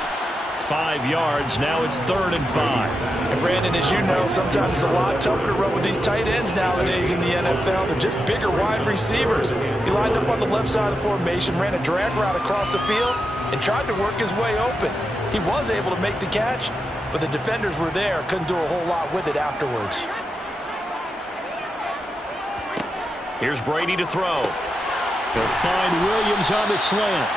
5 yards. Now it's 3rd and 5. And Brandon, as you know, sometimes it's a lot tougher to run with these tight ends nowadays in the NFL. They're just bigger wide receivers. He lined up on the left side of the formation, ran a drag route across the field, and tried to work his way open. He was able to make the catch, but the defenders were there. Couldn't do a whole lot with it afterwards. Here's Brady to throw. They'll find Williams on the slant.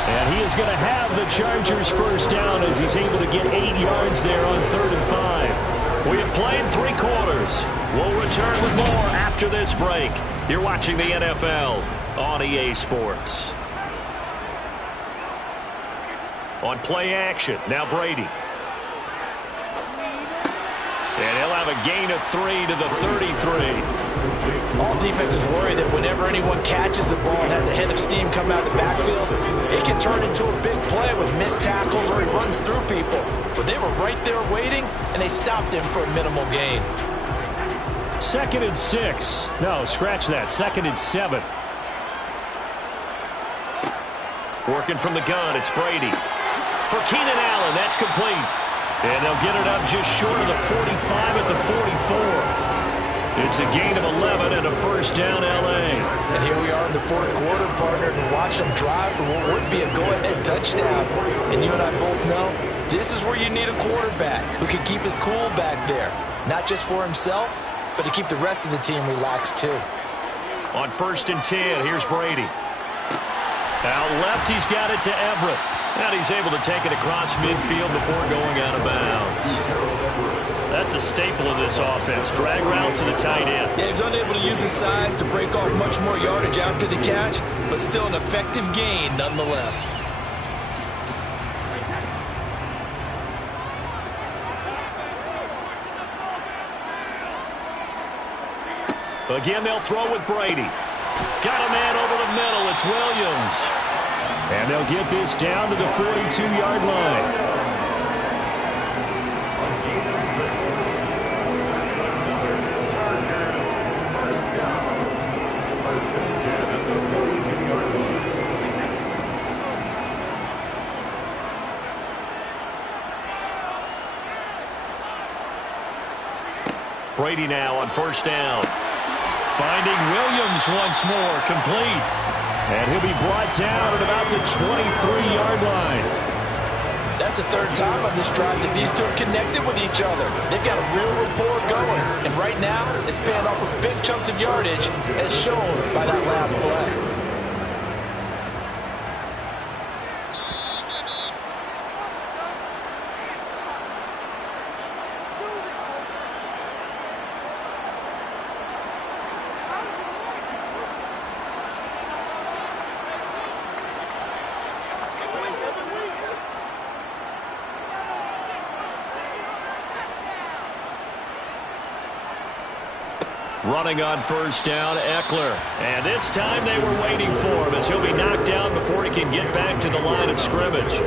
And he is going to have the Chargers first down as he's able to get 8 yards there on 3rd and 5. We have played 3 quarters. We'll return with more after this break. You're watching the NFL on EA Sports. On play action, now Brady. And he'll have a gain of 3 to the 33. All defenses worry that whenever anyone catches the ball and has a head of steam come out of the backfield, it can turn into a big play with missed tackles or he runs through people. But they were right there waiting, and they stopped him for a minimal gain. 2nd and 6. No, scratch that. 2nd and 7. Working from the gun, it's Brady. For Keenan Allen, that's complete. And they'll get it up just short of the 45 at the 44. It's a gain of 11 and a first down, L.A. And here we are in the 4th quarter, partner, and watch them drive for what would be a go-ahead touchdown. And you and I both know this is where you need a quarterback who can keep his cool back there. Not just for himself, but to keep the rest of the team relaxed too. On 1st and 10, here's Brady. Out left, he's got it to Everett. And he's able to take it across midfield before going out of bounds. That's a staple of this offense. Drag route to the tight end. Yeah, he's unable to use his size to break off much more yardage after the catch, but still an effective gain nonetheless. Again, they'll throw with Brady. Got a man over the middle. It's Williams. And they'll get this down to the 42-yard line. Brady now on first down. Finding Williams once more, complete. And he'll be brought down at about the 23-yard line. That's the third time on this drive that these two are connected with each other. They've got a real rapport going. And right now, it's paying off with big chunks of yardage, as shown by that last play. Running on first down, Eckler. And this time they were waiting for him as he'll be knocked down before he can get back to the line of scrimmage.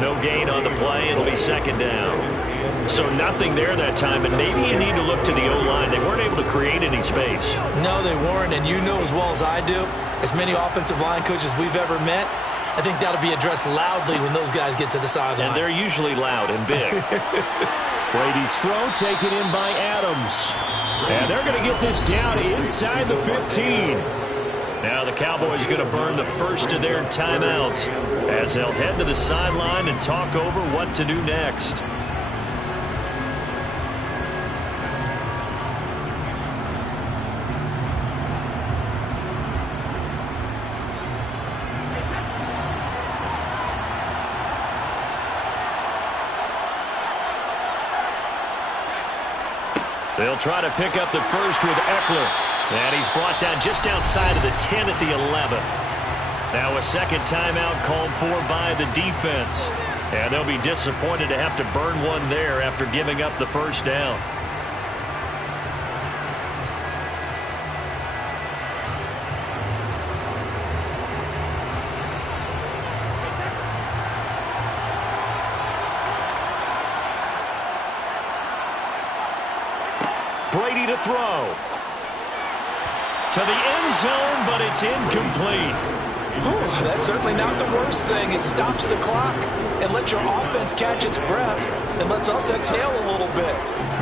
No gain on the play. It'll be second down. So nothing there that time, and maybe you need to look to the O-line. They weren't able to create any space. No, they weren't, and you know as well as I do, as many offensive line coaches we've ever met, I think that'll be addressed loudly when those guys get to the sideline. And they're usually loud and big. Brady's throw taken in by Adams. And they're going to get this down inside the 15. Now the Cowboys going to burn the first of their timeouts as they'll head to the sideline and talk over what to do next. They'll try to pick up the first with Eckler. And he's brought down just outside of the 10 at the 11. Now a second timeout called for by the defense. And they'll be disappointed to have to burn one there after giving up the first down. Brady to throw. To the end zone, but it's incomplete. Ooh, that's certainly not the worst thing. It stops the clock and lets your offense catch its breath and lets us exhale a little bit.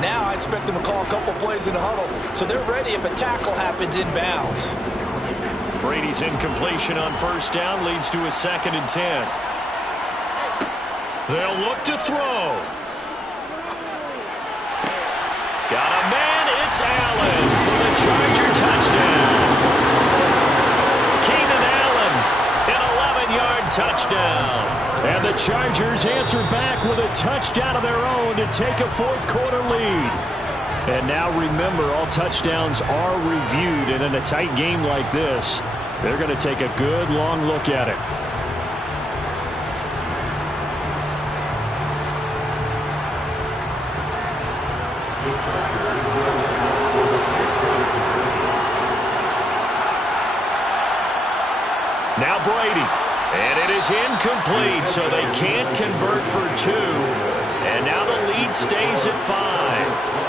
Now I expect them to call a couple plays in the huddle so they're ready if a tackle happens inbounds. Brady's incompletion on first down leads to a 2nd and 10. They'll look to throw. Got a man, it's Allen for the Charger touchdown. Keenan Allen, an 11-yard touchdown. And the Chargers answer back with a touchdown of their own to take a fourth-quarter lead. And now remember, all touchdowns are reviewed, and in a tight game like this, they're going to take a good long look at it. Now Brady. And it is incomplete, so they can't convert for 2. And now the lead stays at 5.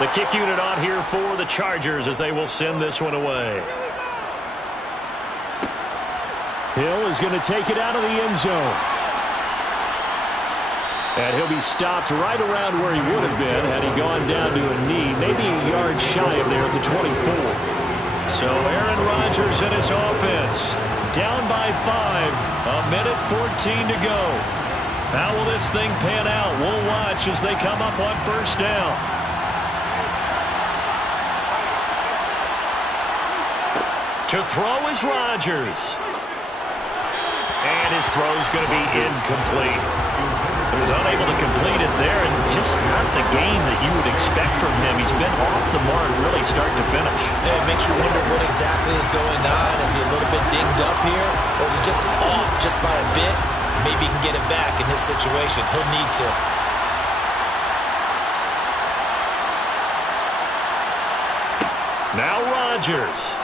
The kick unit on here for the Chargers as they will send this one away. Hill is going to take it out of the end zone. And he'll be stopped right around where he would have been had he gone down to a knee, maybe a yard shy of there at the 24. So Aaron Rodgers and his offense down by 5, 1:14 to go. How will this thing pan out? We'll watch as they come up on first down. To throw is Rodgers. And his throw's going to be incomplete. So he's unable to complete it there, and just not the game that you would expect from him. He's been off the mark really start to finish. Yeah, it makes you wonder what exactly is going on. Is he a little bit dinged up here, or is he just off just by a bit? Maybe he can get it back in this situation. He'll need to. Now Rodgers.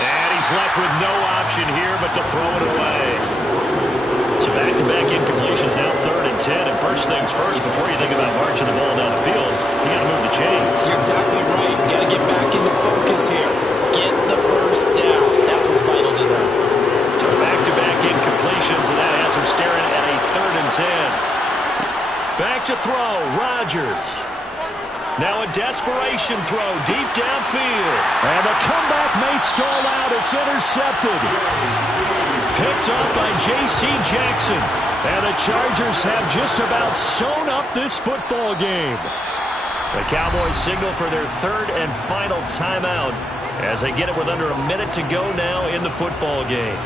And he's left with no option here but to throw it away. So back-to-back incompletions, now 3rd and 10. And first things first, before you think about marching the ball down the field, you got to move the chains. You're exactly right. Got to get back into focus here. Get the first down. That's what's vital to them. So back-to-back incompletions, and that has him staring at a 3rd and 10. Back to throw, Rodgers. Now a desperation throw deep downfield. And the comeback may stall out. It's intercepted. Picked up by J.C. Jackson. And the Chargers have just about sewn up this football game. The Cowboys signal for their 3rd and final timeout as they get it with under a minute to go now in the football game.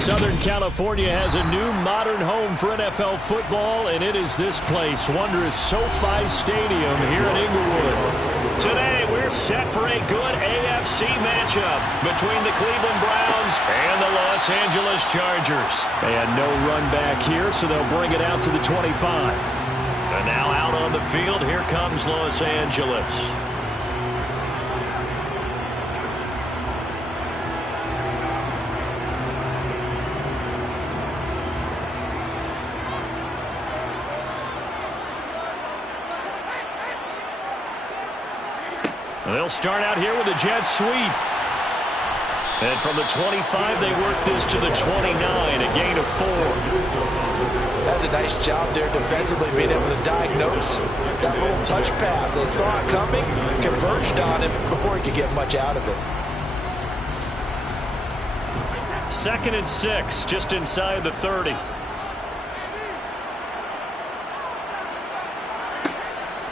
Southern California has a new modern home for NFL football, and it is this place, wondrous SoFi Stadium here in Inglewood. Today, we're set for a good AFC matchup between the Cleveland Browns and the Los Angeles Chargers. And no run back here, so they'll bring it out to the 25. And now out on the field, here comes Los Angeles. They'll start out here with a jet sweep. And from the 25, they work this to the 29, a gain of 4. That's a nice job there defensively, being able to diagnose that little touch pass. They saw it coming, converged on him before he could get much out of it. 2nd and 6, just inside the 30.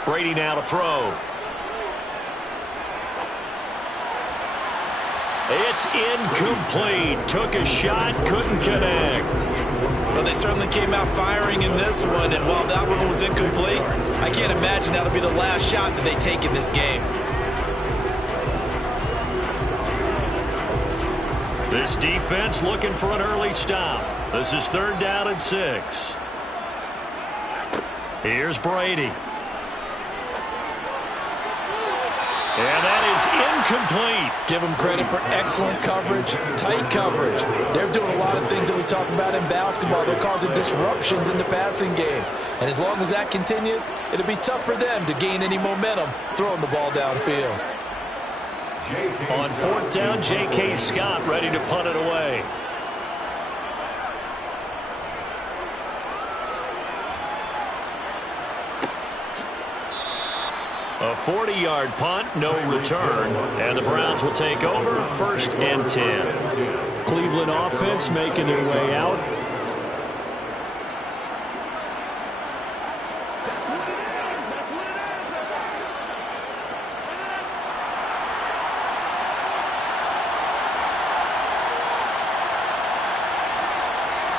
Brady now to throw. It's incomplete. Took a shot, couldn't connect. Well, they certainly came out firing in this one, and while that one was incomplete, I can't imagine that'll be the last shot that they take in this game. This defense looking for an early stop. This is 3rd down and 6. Here's Brady. And that is incomplete. Give them credit for excellent coverage, tight coverage. They're doing a lot of things that we talk about in basketball. They're causing disruptions in the passing game. And as long as that continues, it'll be tough for them to gain any momentum throwing the ball downfield. On 4th down, J.K. Scott ready to punt it away. A 40-yard punt, no return, and the Browns will take over 1st and 10. Cleveland offense making their way out.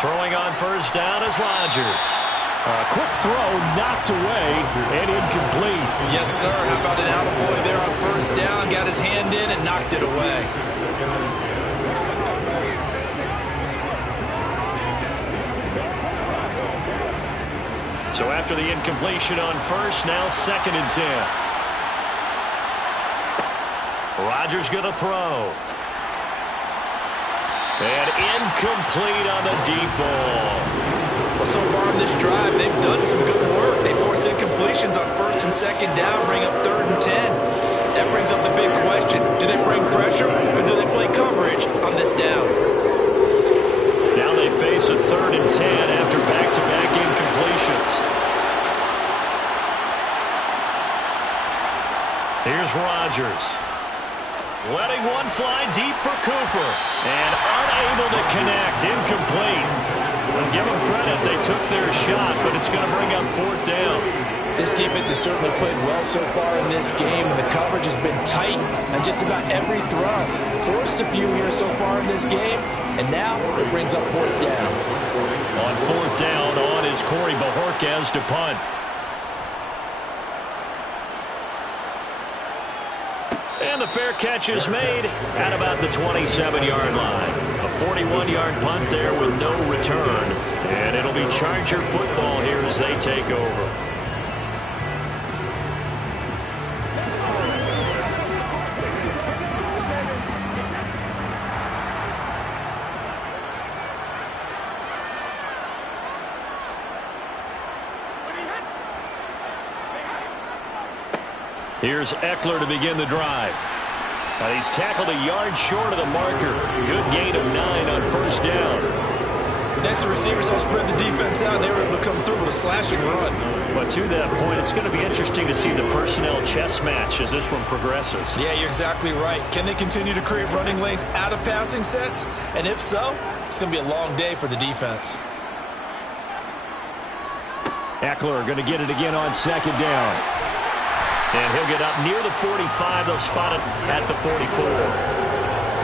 Throwing on 1st down is Rodgers. A quick throw knocked away and incomplete. Yes, sir. How about an attaboy there on 1st down? Got his hand in and knocked it away. So after the incompletion on 1st, now 2nd and 10. Rodgers going to throw. And incomplete on the deep ball. Well, so far in this drive, they've done some good work. They forced incompletions on 1st and 2nd down, bring up 3rd and 10. That brings up the big question. Do they bring pressure or do they play coverage on this down? Now they face a 3rd and 10 after back-to-back incompletions. Here's Rodgers. Letting one fly deep for Cooper. And unable to connect. Incomplete. Well, give them credit. They took their shot, but it's going to bring up 4th down. This defense has certainly played well so far in this game, and the coverage has been tight on just about every throw. Forced a few here so far in this game, and now it brings up 4th down. On 4th down, on is Corey Bajorquez to punt. And the fair catch is made at about the 27-yard line. A 41-yard punt there with no return. And it'll be Charger football here as they take over. Here's Eckler to begin the drive. He's tackled a yard short of the marker. Good gain of 9 on 1st down. Next, the receivers don't spread the defense out, and they were able to come through with a slashing run. But to that point, it's going to be interesting to see the personnel chess match as this one progresses. Yeah, you're exactly right. Can they continue to create running lanes out of passing sets? And if so, it's going to be a long day for the defense. Eckler going to get it again on 2nd down. And he'll get up near the 45. They'll spot it at the 44.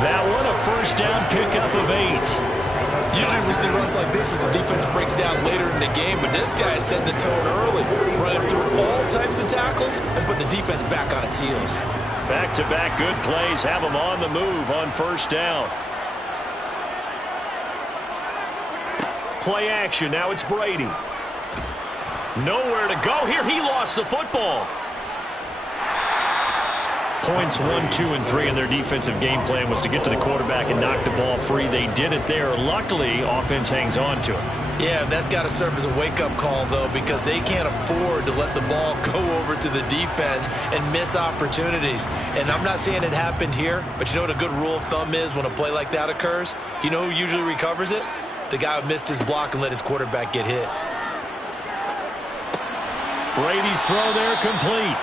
That one, a 1st down pickup of 8. Usually we see runs like this as the defense breaks down later in the game, but this guy is setting the tone early, running through all types of tackles and putting the defense back on its heels. Back-to-back good plays have them on the move on first down. Play action. Now it's Brady. Nowhere to go here. He lost the football. Points 1, 2, and 3 in their defensive game plan was to get to the quarterback and knock the ball free. They did it there. Luckily, offense hangs on to it. Yeah, that's got to serve as a wake-up call, though, because they can't afford to let the ball go over to the defense and miss opportunities. And I'm not saying it happened here, but you know what a good rule of thumb is when a play like that occurs? You know who usually recovers it? The guy who missed his block and let his quarterback get hit. Brady's throw there complete.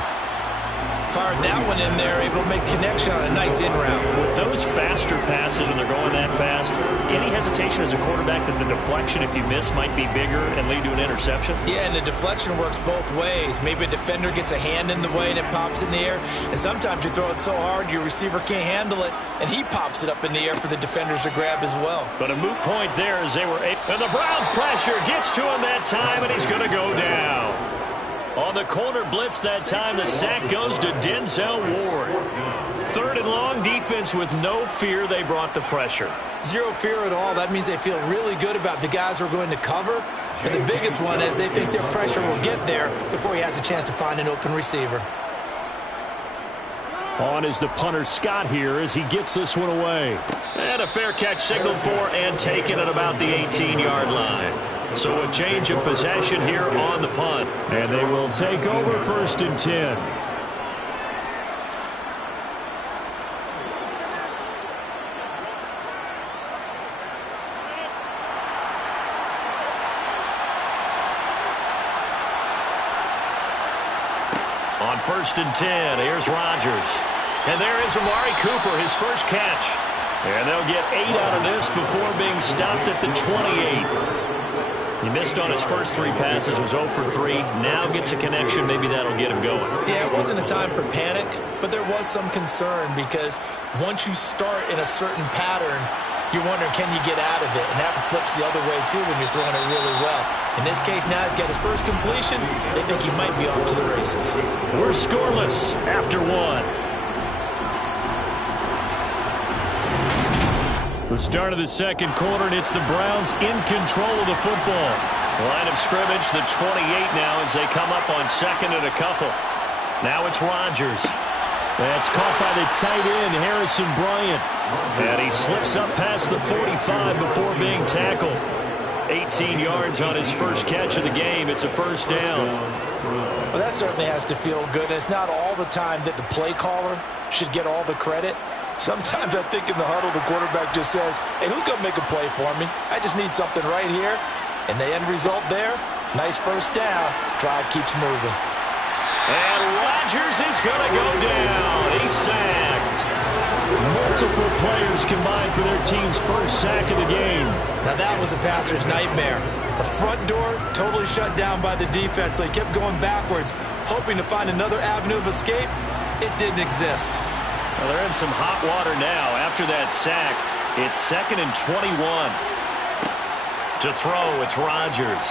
Fired that one in there, able to make connection on a nice in route. With those faster passes when they're going that fast, any hesitation as a quarterback that the deflection, if you miss, might be bigger and lead to an interception? Yeah, and the deflection works both ways. Maybe a defender gets a hand in the way and it pops in the air, and sometimes you throw it so hard your receiver can't handle it, and he pops it up in the air for the defenders to grab as well. But a moot point there as they were able. And the Browns pressure gets to him that time, and he's going to go down. On the corner blitz that time, the sack goes to Denzel Ward. Third and long, defense with no fear. They brought the pressure. Zero fear at all. That means they feel really good about the guys who are going to cover. And the biggest one is they think their pressure will get there before he has a chance to find an open receiver. On is the punter Scott here as he gets this one away. And a fair catch signaled for and taken at about the 18-yard line. So a change of possession here on the punt. And they will take over 1st and 10. On 1st and 10, here's Rodgers. And there is Amari Cooper, his first catch. And they'll get 8 out of this before being stopped at the 28. He missed on his first 3 passes, was 0 for 3. Now gets a connection. Maybe that'll get him going. Yeah, it wasn't a time for panic, but there was some concern because once you start in a certain pattern, you're wondering, can you get out of it? And that flips the other way, too, when you're throwing it really well. In this case, now he's got his first completion. They think he might be off to the races. We're scoreless after 1. The start of the second quarter, and it's the Browns in control of the football. Line of scrimmage, the 28 now as they come up on 2nd and a couple. Now it's Rodgers. That's caught by the tight end, Harrison Bryant. And he slips up past the 45 before being tackled. 18 yards on his first catch of the game. It's a first down. Well, that certainly has to feel good. It's not all the time that the play caller should get all the credit. Sometimes I think in the huddle, the quarterback just says, hey, who's going to make a play for me? I just need something right here. And the end result there, nice first down. Drive keeps moving. And Rodgers is going to go down. He's sacked. Multiple players combined for their team's first sack of the game. Now that was a passer's nightmare. The front door totally shut down by the defense, so he kept going backwards, hoping to find another avenue of escape. It didn't exist. Well, they're in some hot water now. After that sack, it's 2nd and 21. To throw, it's Rodgers.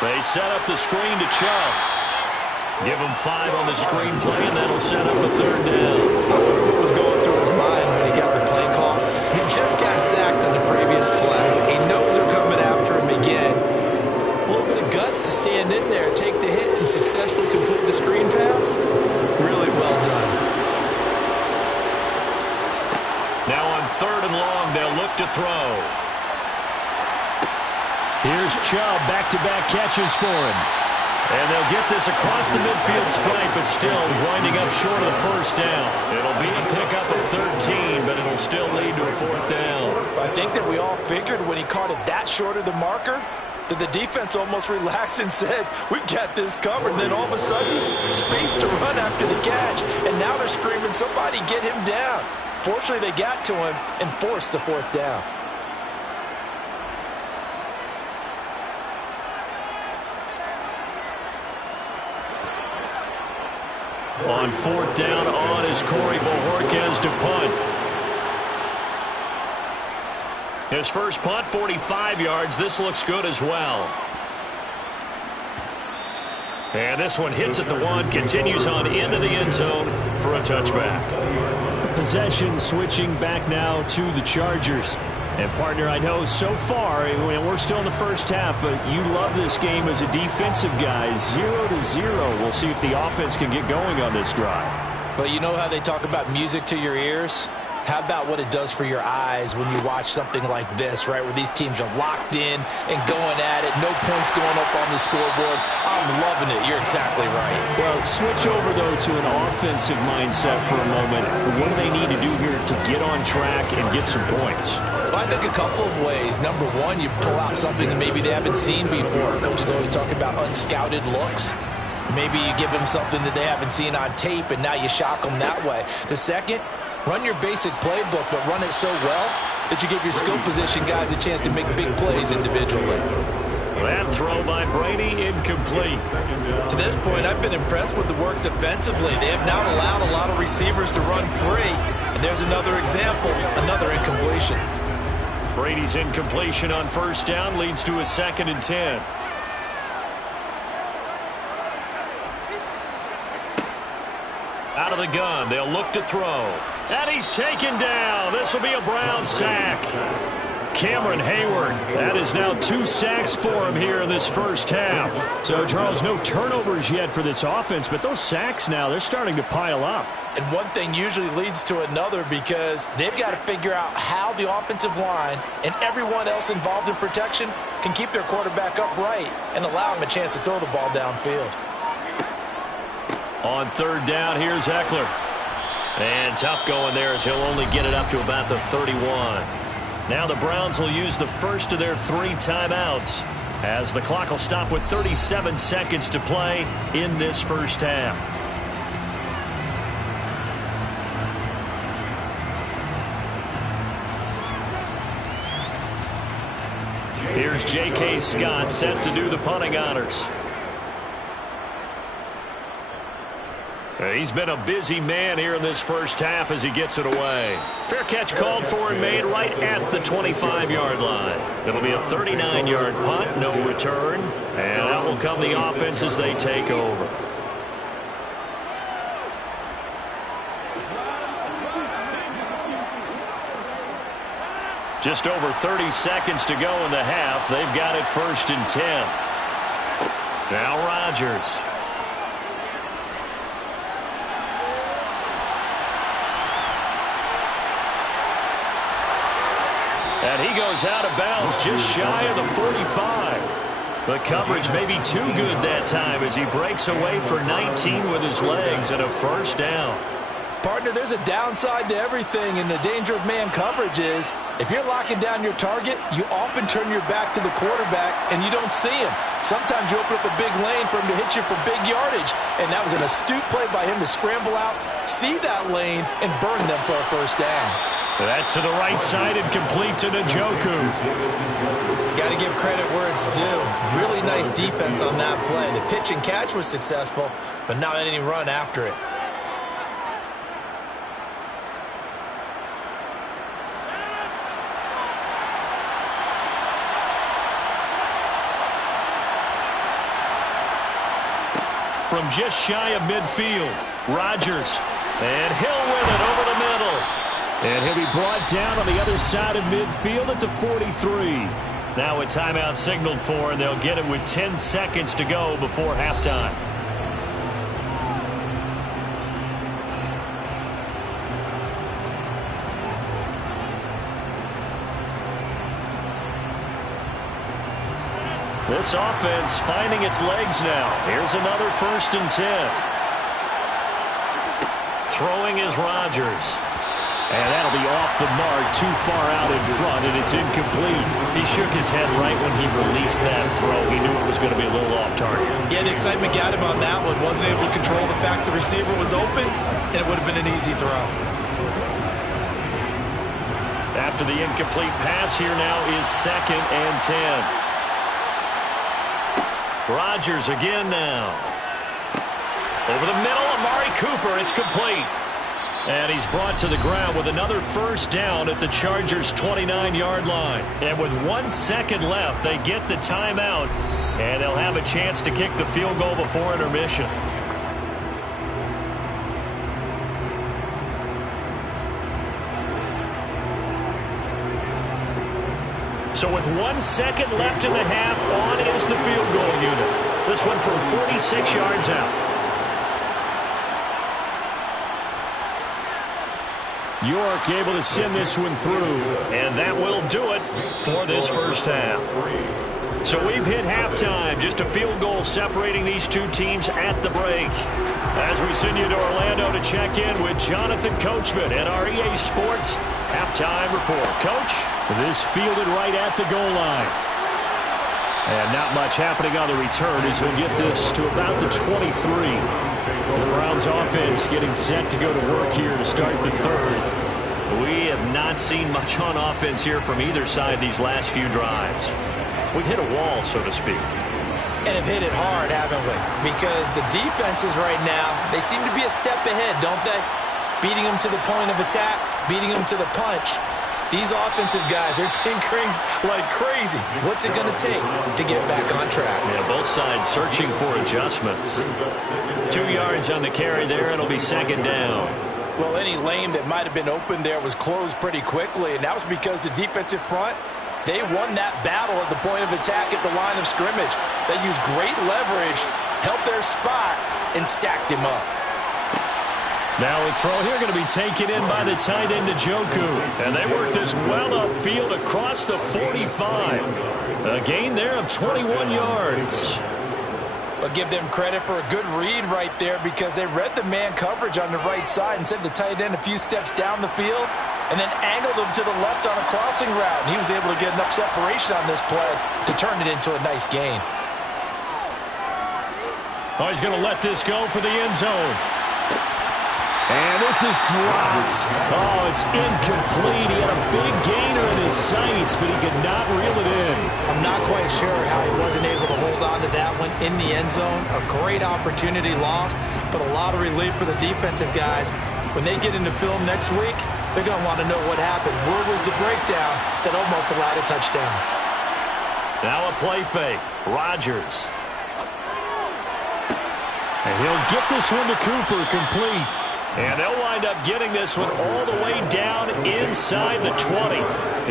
They set up the screen to Chubb. Give him 5 on the screen play, and that'll set up a 3rd down. I wonder what was going through his mind when he got the play call. He just got sacked on the previous play. He knows they're coming after him again. A little bit of guts to stand in there, take the hit, and successfully complete the screen pass. Really well done. Now on 3rd and long, they'll look to throw. Here's Chubb, back-to-back catches for him. And they'll get this across the midfield stripe, but still winding up short of the first down. It'll be a pickup of 13, but it'll still lead to a 4th down. I think that we all figured when he caught it that short of the marker, that the defense almost relaxed and said, we got this covered. And then all of a sudden, space to run after the catch. And now they're screaming, somebody get him down. Fortunately, they got to him and forced the 4th down. On 4th down, on is Corey Bojorquez to punt. His first punt, 45 yards. This looks good as well. And this one hits at the 1, continues on into the end zone for a touchback. Possession switching back now to the Chargers. And, partner, I know so far, we're still in the first half, but you love this game as a defensive guy. 0-0. We'll see if the offense can get going on this drive. But you know how they talk about music to your ears? How about what it does for your eyes when you watch something like this, right, where these teams are locked in and going at it, no points going up on the scoreboard. I'm loving it. You're exactly right. Well, switch over, though, to an offensive mindset for a moment. What do they need to do here to get on track and get some points? Well, I think a couple of ways. Number one, you pull out something that maybe they haven't seen before. Coaches always talk about unscouted looks. Maybe you give them something that they haven't seen on tape, and now you shock them that way. The second, run your basic playbook, but run it so well that you give your skill position guys a chance to make big plays individually. That throw by Brady incomplete. To this point, I've been impressed with the work defensively. They have not allowed a lot of receivers to run free. And there's another example, another incompletion. Brady's incompletion on first down leads to a 2nd and 10. Out of the gun, they'll look to throw. And he's taken down. This will be a Brown sack. Cameron Hayward, that is now 2 sacks for him here in this first half. So, Charles, no turnovers yet for this offense, but those sacks now, they're starting to pile up. And one thing usually leads to another because they've got to figure out how the offensive line and everyone else involved in protection can keep their quarterback upright and allow him a chance to throw the ball downfield. On third down, here's Eckler. And tough going there as he'll only get it up to about the 31. Now the Browns will use the first of their 3 timeouts as the clock will stop with 37 seconds to play in this first half. Here's J.K. Scott set to do the punting honors. He's been a busy man here in this first half as he gets it away. Fair catch called for and made right at the 25-yard line. It'll be a 39-yard punt, no return. And out will come the offense as they take over. Just over 30 seconds to go in the half. They've got it 1st and 10. Now Rodgers. And he goes out of bounds just shy of the 45. The coverage may be too good that time as he breaks away for 19 with his legs and a first down. Partner, there's a downside to everything, and the danger of man coverage is if you're locking down your target, you often turn your back to the quarterback and you don't see him. Sometimes you open up a big lane for him to hit you for big yardage, and that was an astute play by him to scramble out, see that lane, and burn them for a first down. That's to the right side and complete to Njoku. Got to give credit where it's due. Really nice defense on that play. The pitch and catch was successful, but not any run after it. From just shy of midfield, Rodgers. And Hill with it over the middle. And he'll be brought down on the other side of midfield at the 43. Now a timeout signaled for, and they'll get it with 10 seconds to go before halftime. This offense finding its legs now. Here's another 1st and 10. Throwing is Rodgers. And that'll be off the mark, too far out in front, and it's incomplete. He shook his head right when he released that throw. He knew it was going to be a little off target. Yeah, the excitement got him on that one. Wasn't able to control the fact the receiver was open, and it would have been an easy throw. After the incomplete pass, here now is 2nd and 10. Rodgers again now. Over the middle, Amari Cooper. It's complete. And he's brought to the ground with another first down at the Chargers' 29-yard line. And with 1 second left, they get the timeout, and they'll have a chance to kick the field goal before intermission. So with 1 second left in the half, on is the field goal unit. This one from 46 yards out. York able to send this one through, and that will do it for this first half. So we've hit halftime, just a field goal separating these two teams at the break. As we send you to Orlando to check in with Jonathan Coachman at our EA Sports Halftime Report. Coach, this fielded right at the goal line. And not much happening on the return as he'll get this to about the 23. The Browns offense getting set to go to work here to start the third. We have not seen much on offense here from either side these last few drives. We've hit a wall, so to speak. And have hit it hard, haven't we? Because the defenses right now, they seem to be a step ahead, don't they? Beating them to the point of attack, beating them to the punch. These offensive guys are tinkering like crazy. What's it going to take to get back on track? Yeah, both sides searching for adjustments. 2 yards on the carry there. It'll be second down. Well, any lane that might have been open there was closed pretty quickly, and that was because the defensive front, they won that battle at the point of attack at the line of scrimmage. They used great leverage, held their spot, and stacked him up. Now a throw here going to be taken in by the tight end Njoku. And they work this well upfield across the 45. A gain there of 21 yards. But give them credit for a good read right there because they read the man coverage on the right side and sent the tight end a few steps down the field and then angled him to the left on a crossing route. And he was able to get enough separation on this play to turn it into a nice gain. Oh, he's going to let this go for the end zone. And this is dropped. Oh, it's incomplete. He had a big gainer in his sights, but he could not reel it in. I'm not quite sure how he wasn't able to hold on to that one in the end zone. A great opportunity lost, but a lot of relief for the defensive guys. When they get into film next week, they're going to want to know what happened. Where was the breakdown that almost allowed a touchdown? Now a play fake. Rodgers. And he'll get this one to Cooper, complete. And they'll wind up getting this one all the way down inside the 20.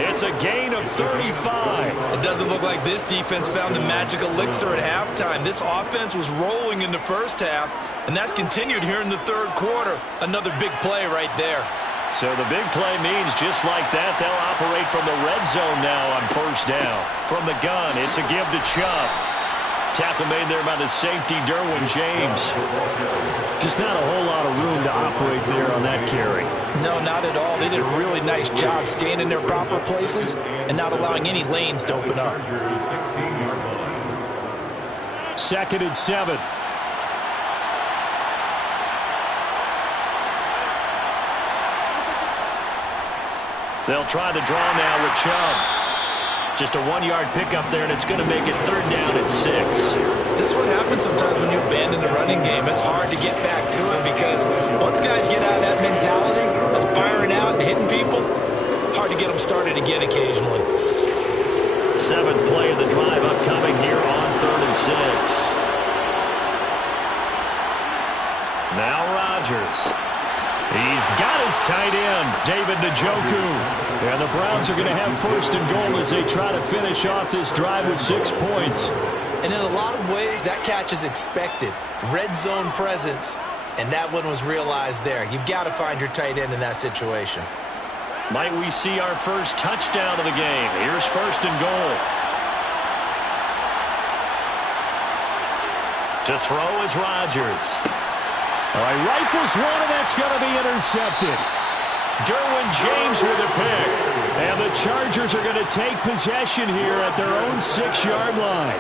It's a gain of 35. It doesn't look like this defense found the magic elixir at halftime. This offense was rolling in the first half, and that's continued here in the third quarter. Another big play right there. So the big play means just like that, they'll operate from the red zone now on first down. From the gun, it's a give to Chubb. Tackle made there by the safety, Derwin James. Just not a whole lot of room to operate there on that carry. No, not at all. They did a really nice job staying in their proper places and not allowing any lanes to open up. 2nd and 7. They'll try the draw now with Chubb. Just a 1-yard pickup there, and it's going to make it third down at 6. This is what happens sometimes when you abandon the running game. It's hard to get back to it because once guys get out of that mentality of firing out and hitting people, hard to get them started again occasionally. 7th play of the drive upcoming here on 3rd and 6. Now Rodgers. He's got his tight end, David Njoku. And the Browns are going to have 1st and goal as they try to finish off this drive with 6 points. And in a lot of ways, that catch is expected. Red zone presence, and that one was realized there. You've got to find your tight end in that situation. Might we see our first touchdown of the game? Here's 1st and goal. To throw is Rodgers. All right, rifles one, and that's going to be intercepted. Derwin James with a pick. And the Chargers are going to take possession here at their own 6-yard line.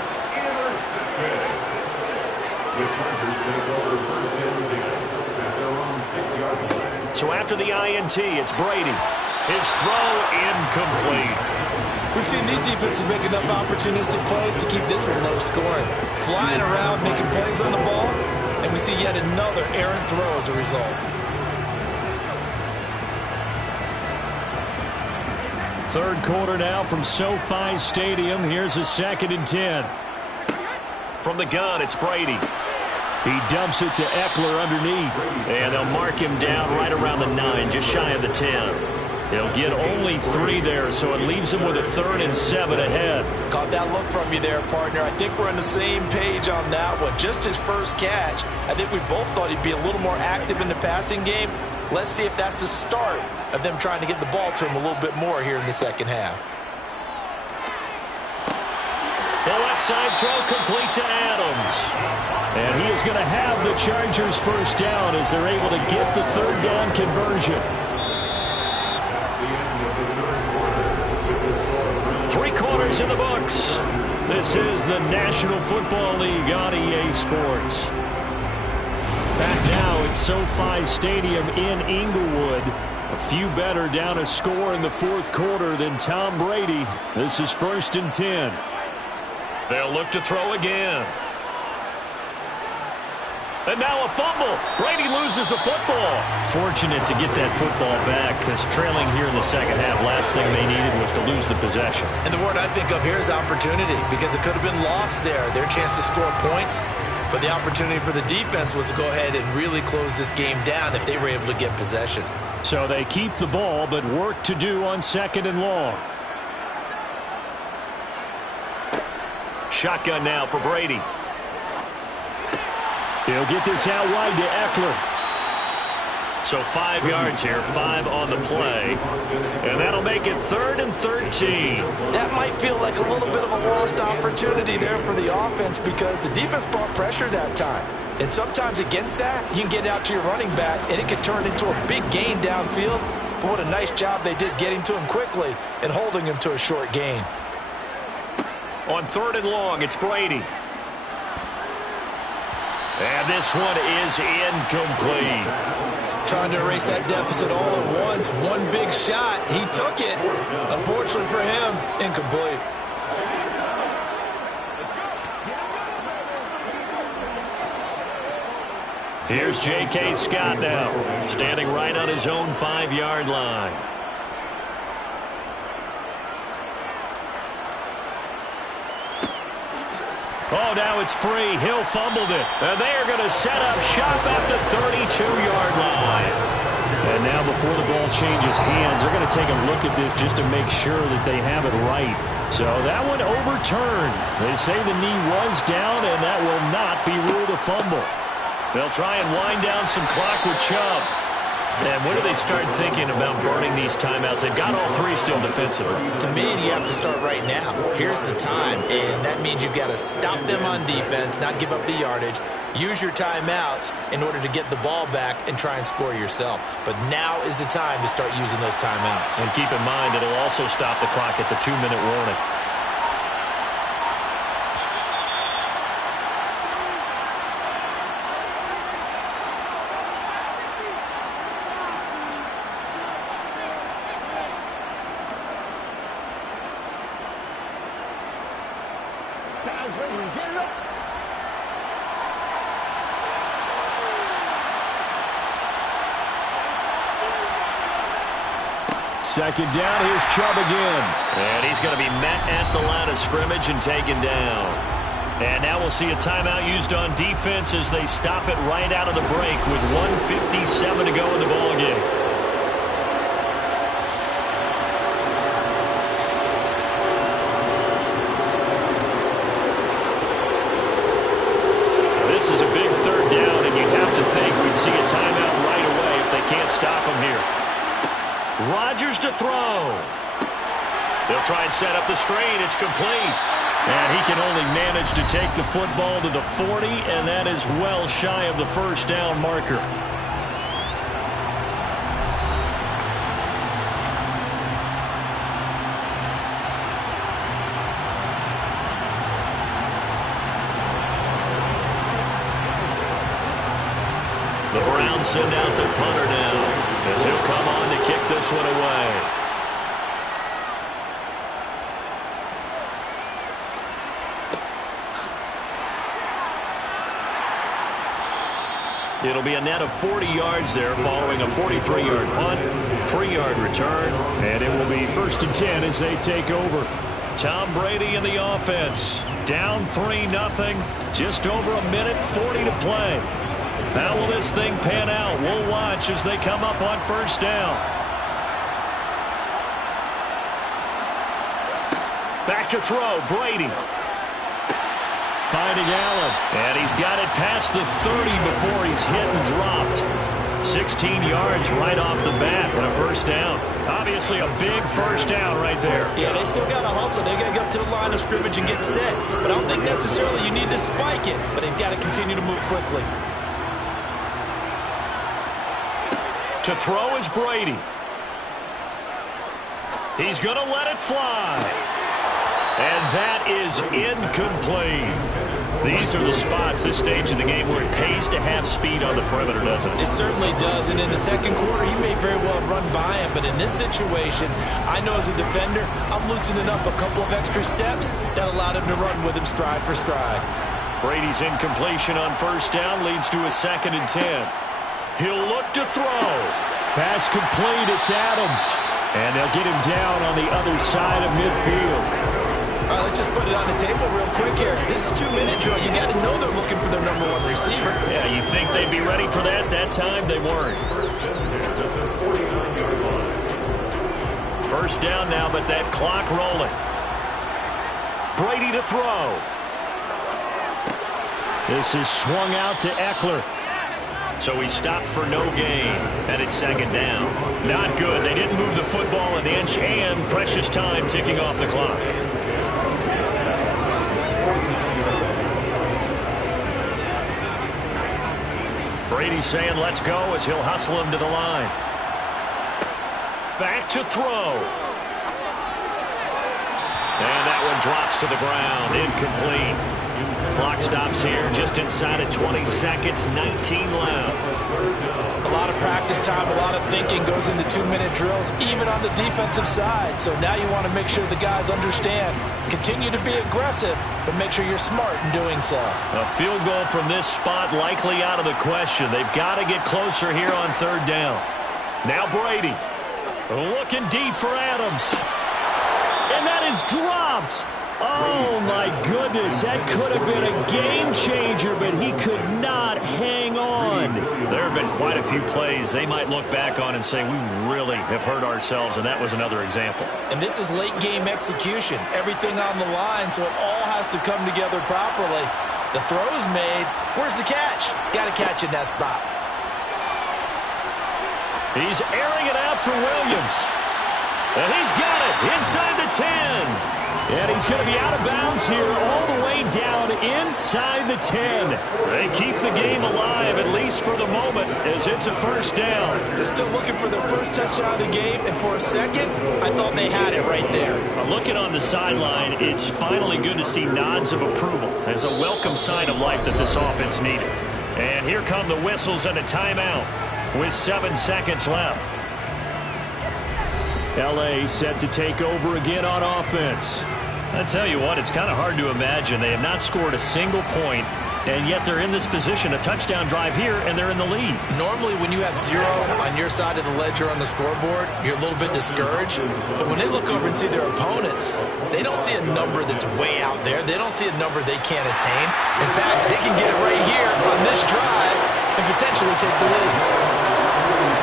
The Chargers take over 1st and 10 at their own 6-yard line. So after the INT, it's Brady. His throw incomplete. We've seen these defenses make enough opportunistic plays to keep this one low scoring. Flying around, making plays on the ball, and we see yet another errant throw as a result. Third quarter now from SoFi Stadium. Here's a 2nd and 10. From the gun, it's Brady. He dumps it to Eckler underneath. And they'll mark him down right around the 9, just shy of the 10. He'll get only 3 there, so it leaves him with a 3rd and 7 ahead. Caught that look from you there, partner. I think we're on the same page on that one. Just his first catch. I think we both thought he'd be a little more active in the passing game. Let's see if that's the start of them trying to get the ball to him a little bit more here in the second half. The left side throw complete to Adams. And he is going to have the Chargers first down as they're able to get the 3rd down conversion. 3 quarters in the books. This is the National Football League on EA Sports. Back now at SoFi Stadium in Inglewood. A few better down a score in the 4th quarter than Tom Brady. This is 1st and 10. They'll look to throw again. And now a fumble. Brady loses the football. Fortunate to get that football back because trailing here in the second half, last thing they needed was to lose the possession. And the word I think of here is opportunity, because it could have been lost there. Their chance to score points, but the opportunity for the defense was to go ahead and really close this game down if they were able to get possession. So they keep the ball, but work to do on 2nd and long. Shotgun now for Brady. He'll get this out wide to Eckler. So 5 yards here, 5 on the play. And that'll make it 3rd and 13. That might feel like a little bit of a lost opportunity there for the offense because the defense brought pressure that time. And sometimes against that, you can get out to your running back, and it can turn into a big gain downfield. But what a nice job they did getting to him quickly and holding him to a short gain. On 3rd and long, it's Brady. And this one is incomplete. Trying to erase that deficit all at once. One big shot. He took it. Unfortunately for him, incomplete. Here's J.K. Scott now, standing right on his own 5-yard line. Oh, now it's free. Hill fumbled it. And they are going to set up shop at the 32-yard line. And now before the ball changes hands, they're going to take a look at this just to make sure that they have it right. So that one overturned. They say the knee was down, and that will not be ruled a fumble. They'll try and wind down some clock with Chubb. And when do they start thinking about burning these timeouts? They've got all 3 still defensively. To me, you have to start right now. Here's the time, and that means you've got to stop them on defense, not give up the yardage, use your timeouts in order to get the ball back and try and score yourself. But now is the time to start using those timeouts. And keep in mind, it'll also stop the clock at the 2-minute warning. Second down, here's Chubb again. And he's going to be met at the line of scrimmage and taken down. And now we'll see a timeout used on defense as they stop it right out of the break with 1:57 to go in the ballgame. This is a big 3rd down, and you'd have to think we'd see a timeout right away if they can't stop him here. Rodgers to throw. They'll try and set up the screen. It's complete. And he can only manage to take the football to the 40, and that is well shy of the first down marker. The Browns send out their punter now as he'll come on to kick this one away. It'll be a net of 40 yards there following a 43-yard punt, 3-yard return, and it will be 1st and 10 as they take over. Tom Brady in the offense. Down 3-0. Just over a minute 40 to play. How will this thing pan out? We'll watch as they come up on 1st down. Back to throw. Brady. Finding Allen. And he's got it past the 30 before he's hit and dropped. 16 yards right off the bat and a 1st down. Obviously a big 1st down right there. Yeah, they still got to hustle. They got to get up to the line of scrimmage and get set. But I don't think necessarily you need to spike it. But they've got to continue to move quickly. To throw is Brady. He's going to let it fly. And that is incomplete. These are the spots, this stage of the game, where it pays to have speed on the perimeter, doesn't it? It certainly does. And in the second quarter, he may very well have run by him. But in this situation, I know as a defender, I'm loosening up a couple of extra steps that allowed him to run with him stride for stride. Brady's incompletion on 1st down leads to a 2nd and 10. He'll look to throw. Pass complete. It's Adams. And they'll get him down on the other side of midfield. All right, let's just put it on the table real quick here. This is 2-minute drill. You got to know they're looking for their number 1 receiver. Yeah, you think they'd be ready for that? That time they weren't. 1st down now, but that clock rolling. Brady to throw. This is swung out to Eckler. So he stopped for no gain, and it's 2nd down. Not good. They didn't move the football an inch, and precious time ticking off the clock. Brady saying let's go as he'll hustle him to the line. Back to throw. And that one drops to the ground. Incomplete. Clock stops here just inside of 20 seconds. 19 left. A lot of practice time, a lot of thinking goes into 2-minute drills, even on the defensive side. So now you want to make sure the guys understand. Continue to be aggressive, but make sure you're smart in doing so. A field goal from this spot likely out of the question. They've got to get closer here on 3rd down. Now Brady looking deep for Adams. And that is dropped. Oh, my goodness. That could have been a game changer, but he could not hang on. There have been quite a few plays they might look back on and say, we really have hurt ourselves, and that was another example. And this is late game execution. Everything on the line, so it all has to come together properly. The throw's made. Where's the catch? Got to catch in that spot. He's airing it out for Williams. And he's got it inside the 10. And he's going to be out of bounds here all the way down inside the 10. They keep the game alive, at least for the moment, as it's a 1st down. They're still looking for their first touchdown of the game, and for a second, I thought they had it right there. Looking on the sideline, it's finally good to see nods of approval as a welcome sign of life that this offense needed. And here come the whistles and a timeout with 7 seconds left. L.A. set to take over again on offense. I tell you what, it's kind of hard to imagine. They have not scored a single point, and yet they're in this position. A touchdown drive here, and they're in the lead. Normally, when you have 0 on your side of the ledger on the scoreboard, you're a little bit discouraged. But when they look over and see their opponents, they don't see a number that's way out there. They don't see a number they can't attain. In fact, they can get it right here on this drive and potentially take the lead.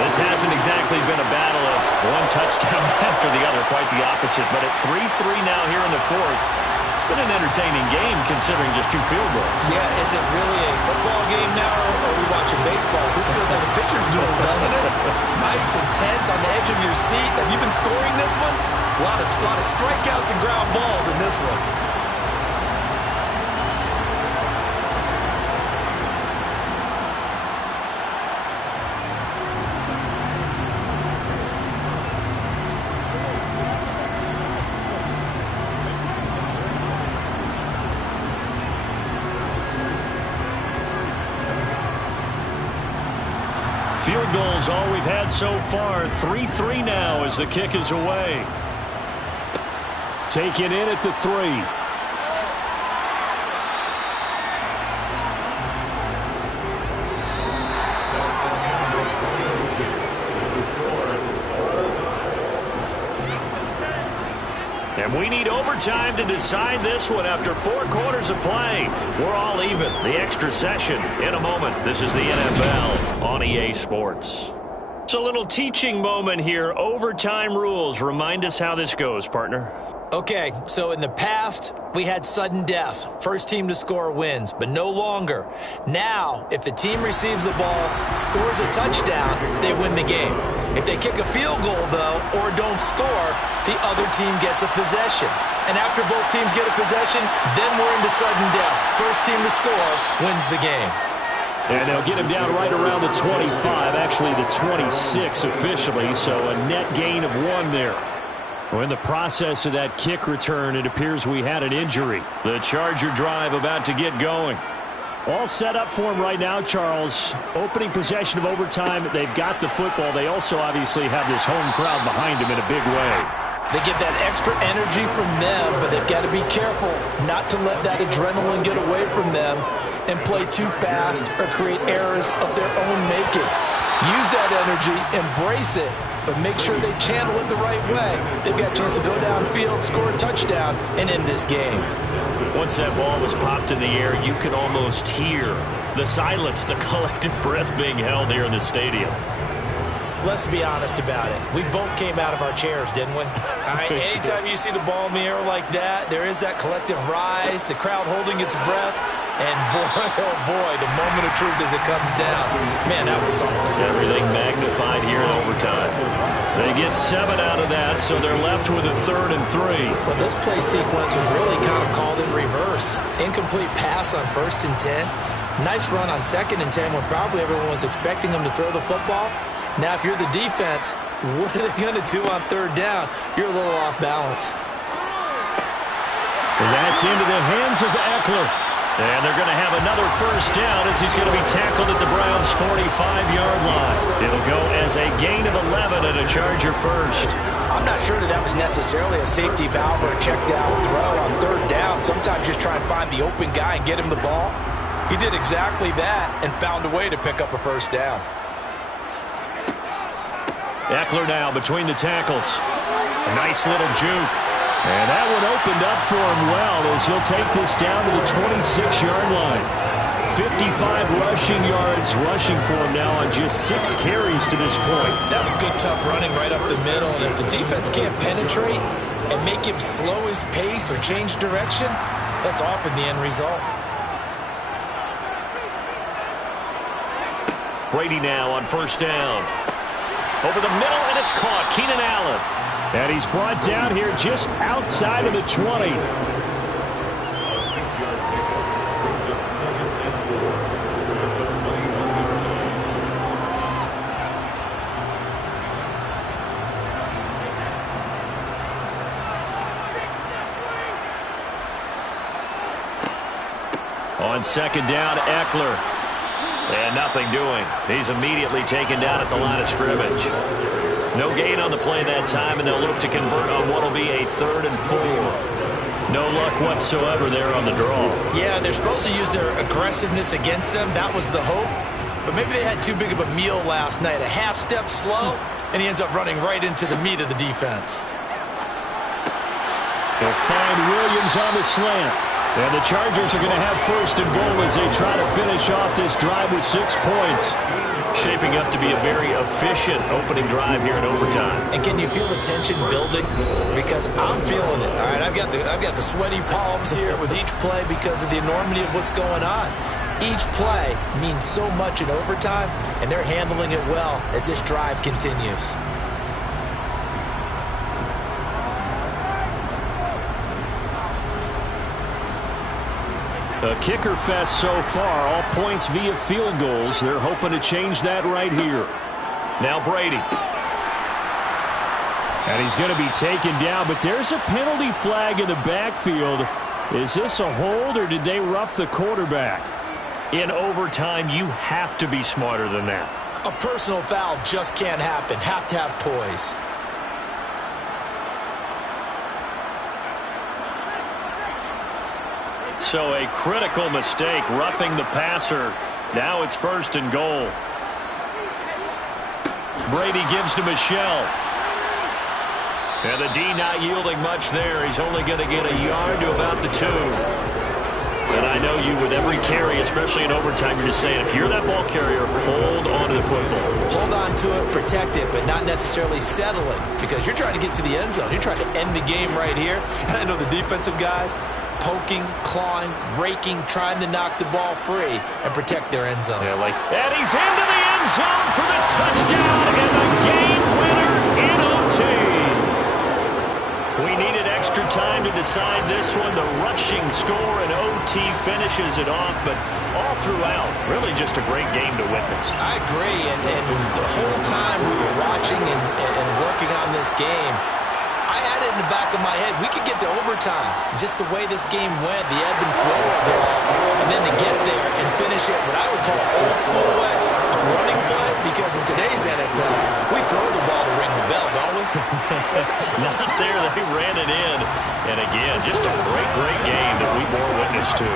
This hasn't exactly been a battle of one touchdown after the other, quite the opposite. But at 3-3 now here in the 4th, it's been an entertaining game considering just 2 field goals. Yeah, is it really a football game now, or are we watching baseball? This feels like a pitcher's duel, doesn't it? Nice and tense on the edge of your seat. Have you been scoring this one? A lot of strikeouts and ground balls in this one. Field goals all we've had so far. 3-3 now as the kick is away. Taken in at the 3. And we need overtime to decide this one after 4 quarters of play. We're all even. The extra session in a moment. This is the NFL on EA Sports. It's a little teaching moment here. Overtime rules. Remind us how this goes, partner. Okay, so in the past, we had sudden death. First team to score wins, but no longer. Now, if the team receives the ball, scores a touchdown, they win the game. If they kick a field goal, though, or don't score, the other team gets a possession. And after both teams get a possession, then we're into sudden death. First team to score wins the game. And they'll get him down right around the 25, actually the 26 officially, so a net gain of 1 there. Well, in the process of that kick return, it appears we had an injury. The Charger drive about to get going. All set up for him right now, Charles. Opening possession of overtime, they've got the football. They also obviously have this home crowd behind them in a big way. They get that extra energy from them, but they've got to be careful not to let that adrenaline get away from them and play too fast or create errors of their own making. Use that energy, embrace it, but make sure they channel it the right way. They've got a chance to go downfield, score a touchdown, and end this game. Once that ball was popped in the air, you could almost hear the silence, the collective breath being held here in the stadium. Let's be honest about it. We both came out of our chairs, didn't we? All right, anytime you see the ball in the air like that, there is that collective rise, the crowd holding its breath, and boy, oh boy, the moment of truth as it comes down. Man, that was something. Everything magnified here in overtime. They get 7 out of that, so they're left with a 3rd and 3. Well, this play sequence was really kind of called in reverse. Incomplete pass on 1st and 10. Nice run on 2nd and 10 when probably everyone was expecting them to throw the football. Now, if you're the defense, what are they going to do on 3rd down? You're a little off balance. And that's into the hands of Eckler. And they're going to have another 1st down as he's going to be tackled at the Browns' 45-yard line. It'll go as a gain of 11 and a Charger 1st. I'm not sure that was necessarily a safety valve or a check down throw on 3rd down. Sometimes just try and find the open guy and get him the ball. He did exactly that and found a way to pick up a 1st down. Eckler now between the tackles. A nice little juke. And that one opened up for him well as he'll take this down to the 26-yard line. 55 rushing yards rushing for him now on just 6 carries to this point. That was good, tough running right up the middle. And if the defense can't penetrate and make him slow his pace or change direction, that's often the end result. Brady now on 1st down. Over the middle, and it's caught. Keenan Allen. And he's brought down here just outside of the 20. A 6-yard pickup brings up 2nd and 4. At the 21-yard line. On 2nd down, Eckler. And nothing doing. He's immediately taken down at the line of scrimmage. No gain on the play that time, and they'll look to convert on what will be a 3rd and 4. No luck whatsoever there on the draw. Yeah, they're supposed to use their aggressiveness against them. That was the hope. But maybe they had too big of a meal last night. A half step slow, and he ends up running right into the meat of the defense. They'll find Williams on the slant. And the Chargers are going to have 1st and goal as they try to finish off this drive with 6 points. Shaping up to be a very efficient opening drive here in overtime. And can you feel the tension building? Because I'm feeling it. All right, I've got the sweaty palms here with each play because of the enormity of what's going on. Each play means so much in overtime, and they're handling it well as this drive continues. A kicker fest so far, all points via field goals. They're hoping to change that right here. Now Brady. And he's going to be taken down, but there's a penalty flag in the backfield. Is this a hold, or did they rough the quarterback? In overtime, you have to be smarter than that. A personal foul just can't happen. Have to have poise. So a critical mistake, roughing the passer. Now it's 1st and goal. Brady gives to Michel. And the D not yielding much there. He's only going to get a yard to about the 2. And I know you, with every carry, especially in overtime, you're just saying, if you're that ball carrier, hold on to the football. Hold on to it, protect it, but not necessarily settle it, because you're trying to get to the end zone. You're trying to end the game right here. And I know the defensive guys poking, clawing, raking, trying to knock the ball free and protect their end zone. Yeah, and he's into the end zone for the touchdown and the game winner in OT. We needed extra time to decide this one. The rushing score in OT finishes it off, but all throughout, really just a great game to witness. I agree, and the whole time we were watching and working on this game, I had it in the back of my head. We could get to overtime. Just the way this game went, the ebb and flow of it all, and then to get there and finish it what I would call old school way, a running play, because in today's NFL, we throw the ball to ring the bell, don't we? Not there. They ran it in. And again, just a great, great game that we bore witness to.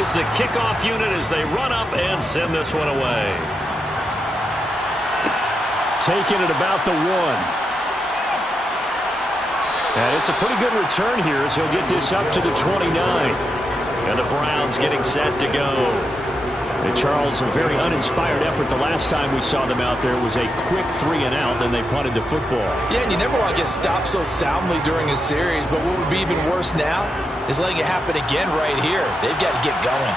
Is the kickoff unit as they run up and send this one away. Taking it about the 1. And it's a pretty good return here as he'll get this up to the 29. And the Browns getting set to go. And Charles, a very uninspired effort the last time we saw them out there. It was a quick 3 and out, then they punted the football. Yeah, and you never want to get stopped so soundly during a series, but what would be even worse now is letting it happen again right here. They've got to get going.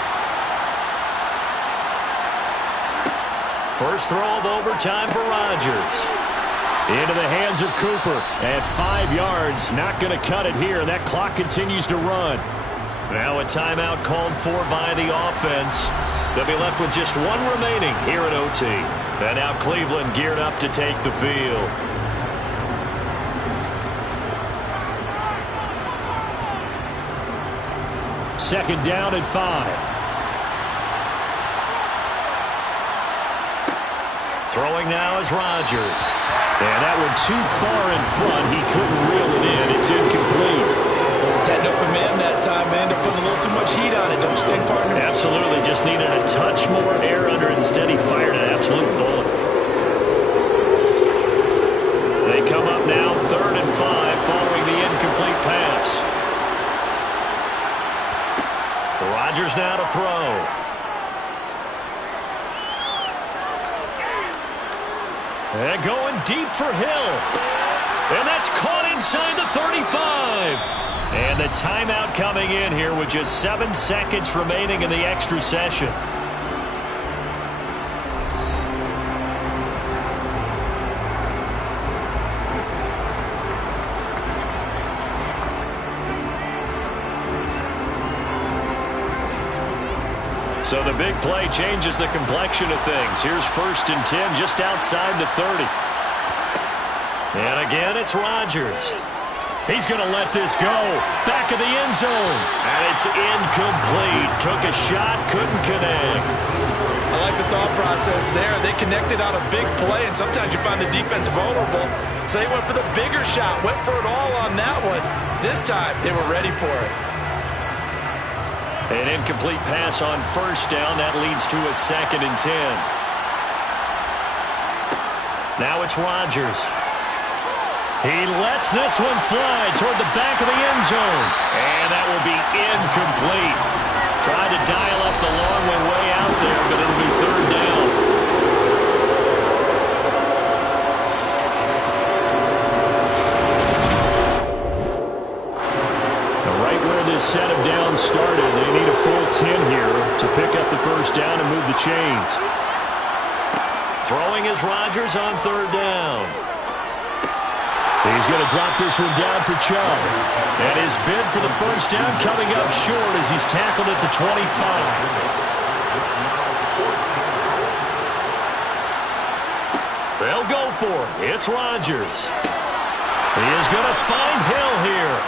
First throw of overtime for Rodgers. Into the hands of Cooper. At 5 yards, not going to cut it here. That clock continues to run. Now a timeout called for by the offense. They'll be left with just 1 remaining here at OT. And now Cleveland geared up to take the field. Second down and 5. Throwing now is Rodgers. And that one too far in front. He couldn't reel it in. It's incomplete. Had no command that time, man. They're putting a little too much heat on it, don't you think, partner? Absolutely. Just needed a touch more air under it. Instead, he fired an absolute bullet. They come up now, 3rd and 5, following the incomplete pass. Rodgers now to throw. And going deep for Hill. And that's caught inside the 35. And the timeout coming in here with just 7 seconds remaining in the extra session. So the big play changes the complexion of things. Here's 1st and 10 just outside the 30. And again, it's Rodgers. He's going to let this go. Back of the end zone. And it's incomplete. Took a shot, couldn't connect. I like the thought process there. They connected on a big play, and sometimes you find the defense vulnerable. So they went for the bigger shot, went for it all on that one. This time, they were ready for it. An incomplete pass on 1st down. That leads to a 2nd and 10. Now it's Rodgers. He lets this one fly toward the back of the end zone. And that will be incomplete. Tried to dial up the long way out there, but it'll be 3rd down. Now right where this set of downs started, they need a full 10 here to pick up the 1st down and move the chains. Throwing is Rodgers on 3rd down. He's going to drop this one down for Chubb. And his bid for the 1st down coming up short as he's tackled at the 25. They'll go for it. It's Rodgers. He is going to find Hill here.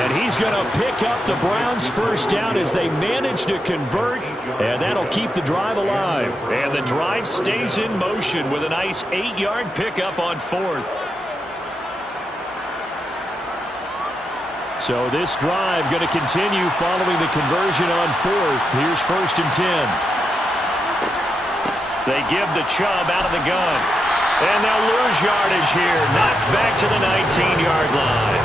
And he's going to pick up the Browns' first down as they manage to convert. And that'll keep the drive alive. And the drive stays in motion with a nice 8-yard pickup on 4th. So this drive going to continue following the conversion on 4th. Here's 1st and 10. They give the Chubb out of the gun. And they'll lose yardage here. Knocked back to the 19-yard line.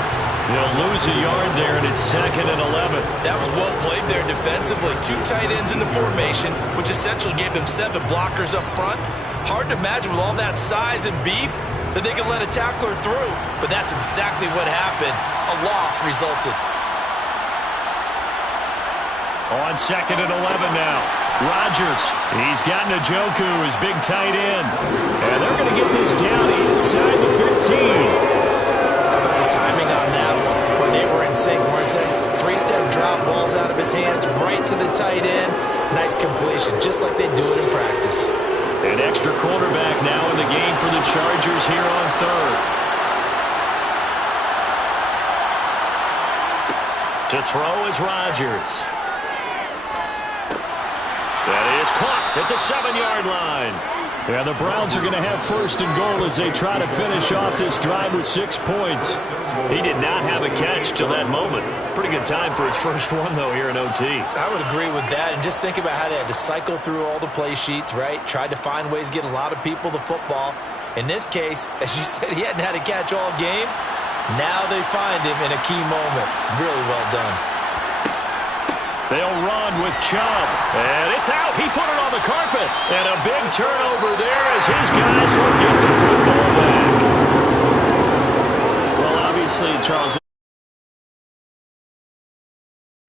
They'll lose a yard there, and it's 2nd and 11. That was well played there defensively. 2 tight ends in the formation, which essentially gave them 7 blockers up front. Hard to imagine with all that size and beef that they could let a tackler through. But that's exactly what happened. A loss resulted. On 2nd and 11 now. Rodgers, he's got Njoku, his big tight end. And they're going to get this down inside the 15. How about the timing on that one? Where they were in sync, weren't they? 3-step drop, balls out of his hands, right to the tight end. Nice completion, just like they do it in practice. An extra quarterback now in the game for the Chargers here on 3rd. To throw is Rodgers. That is caught at the 7-yard line. Yeah, the Browns are going to have 1st and goal as they try to finish off this drive with 6 points. He did not have a catch till that moment. Pretty good time for his first one, though, here in OT. I would agree with that. And just think about how they had to cycle through all the play sheets, right? Tried to find ways to get a lot of people the football. In this case, as you said, he hadn't had a catch all game. Now they find him in a key moment. Really well done. They'll run with Chubb. And it's out. He put it on the carpet. And a big turnover there as his guys will get the football back. Well, obviously, Charles,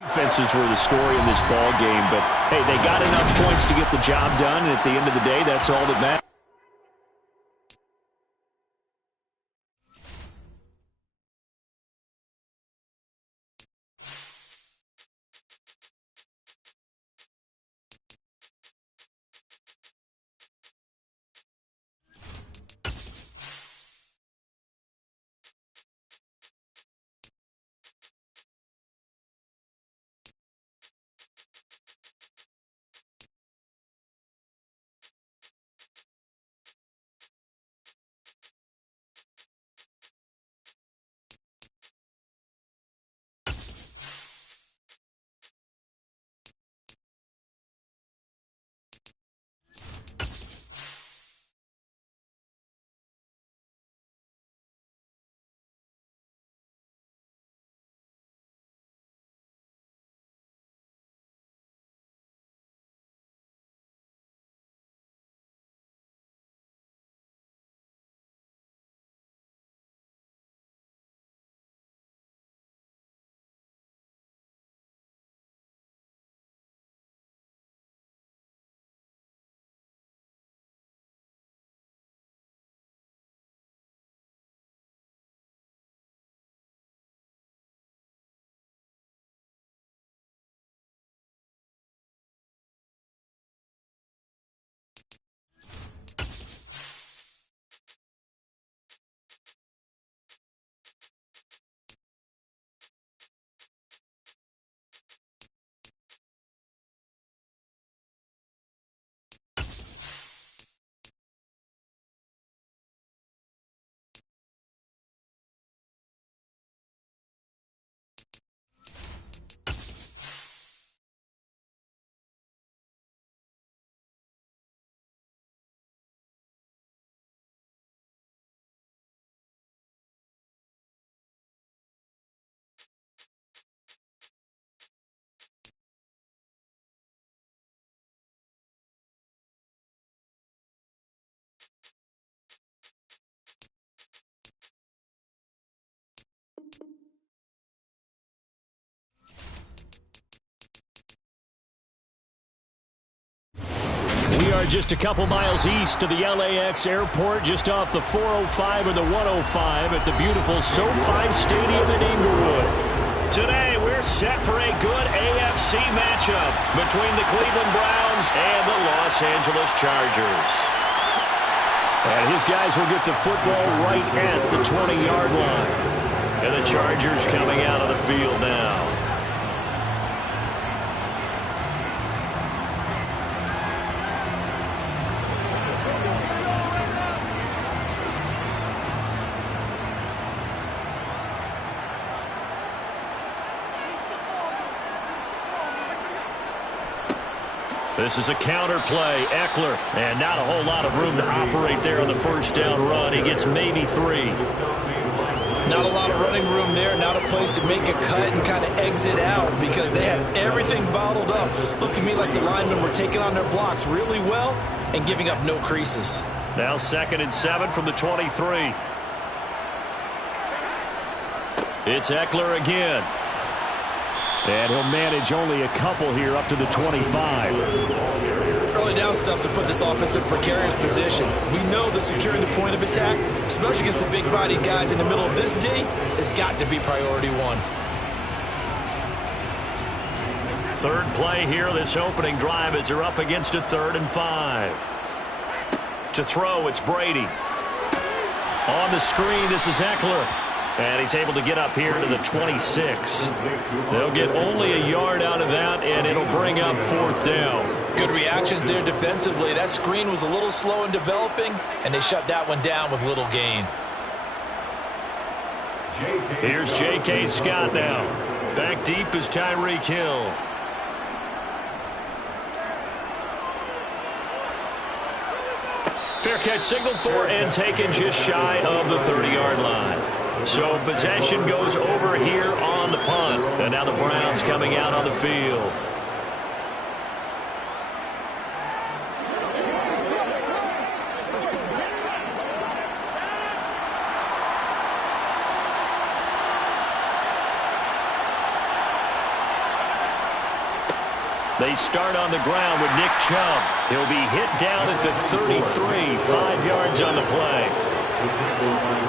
defenses were the story in this ball game. But, hey, they got enough points to get the job done. And at the end of the day, that's all that matters. We are just a couple miles east of the LAX airport, just off the 405 or the 105 at the beautiful SoFi Stadium in Inglewood. Today, we're set for a good AFC matchup between the Cleveland Browns and the Los Angeles Chargers. And his guys will get the football right at the 20-yard line. And the Chargers coming out of the field now. This is a counter play. Eckler, and not a whole lot of room to operate there on the first down run. He gets maybe 3. Not a lot of running room there. Not a place to make a cut and kind of exit out because they had everything bottled up. Looked to me like the linemen were taking on their blocks really well and giving up no creases. Now 2nd and 7 from the 23. It's Eckler again. And he'll manage only a couple here up to the 25. Early down stuff's to put this offense in a precarious position. We know that securing the point of attack, especially against the big-bodied guys in the middle of this D, has got to be priority 1. Third play here, this opening drive as they're up against a 3rd and 5. To throw, it's Brady. On the screen, this is Eckler. And he's able to get up here to the 26. They'll get only a yard out of that, and it'll bring up 4th down. Good reactions there defensively. That screen was a little slow in developing, and they shut that one down with little gain. Here's J.K. Scott now. Back deep is Tyreek Hill. Fair catch signaled for and taken just shy of the 30-yard line. So possession goes over here on the punt. And now the Browns coming out on the field. They start on the ground with Nick Chubb. He'll be hit down at the 33, 5 yards on the play.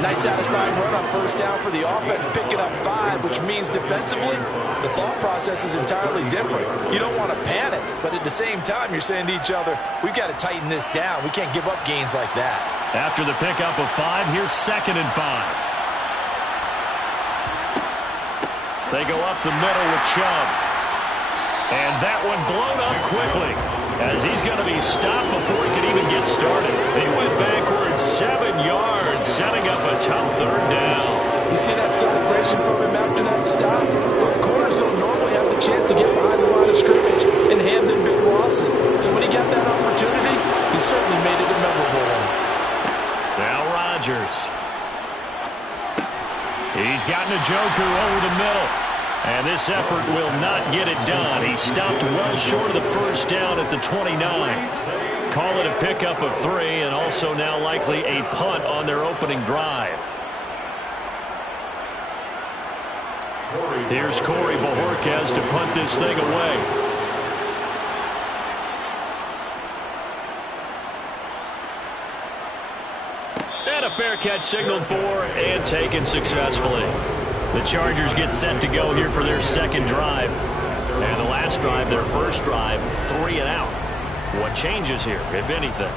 Nice satisfying run on first down for the offense, picking up 5, which means defensively, the thought process is entirely different. You don't want to panic, but at the same time, you're saying to each other, we've got to tighten this down. We can't give up gains like that. After the pickup of 5, here's 2nd and 5. They go up the middle with Chubb. And that one blown up quickly as he's going to be stopped before he can even get started. He went backwards 7 yards, setting up a tough 3rd down. You see that celebration from him after that stop? Those corners don't normally have the chance to get behind the line of scrimmage and hand them big losses. So when he got that opportunity, he certainly made it a memorable one. Now Rodgers. He's got Njoku over the middle. And this effort will not get it done. He stopped well short of the first down at the 29. Call it a pickup of 3 and also now likely a punt on their opening drive. Here's Corey Bojorquez to punt this thing away. And a fair catch signaled for and taken successfully. The Chargers get set to go here for their 2nd drive. And the last drive, their first drive, 3 and out. What changes here, if anything?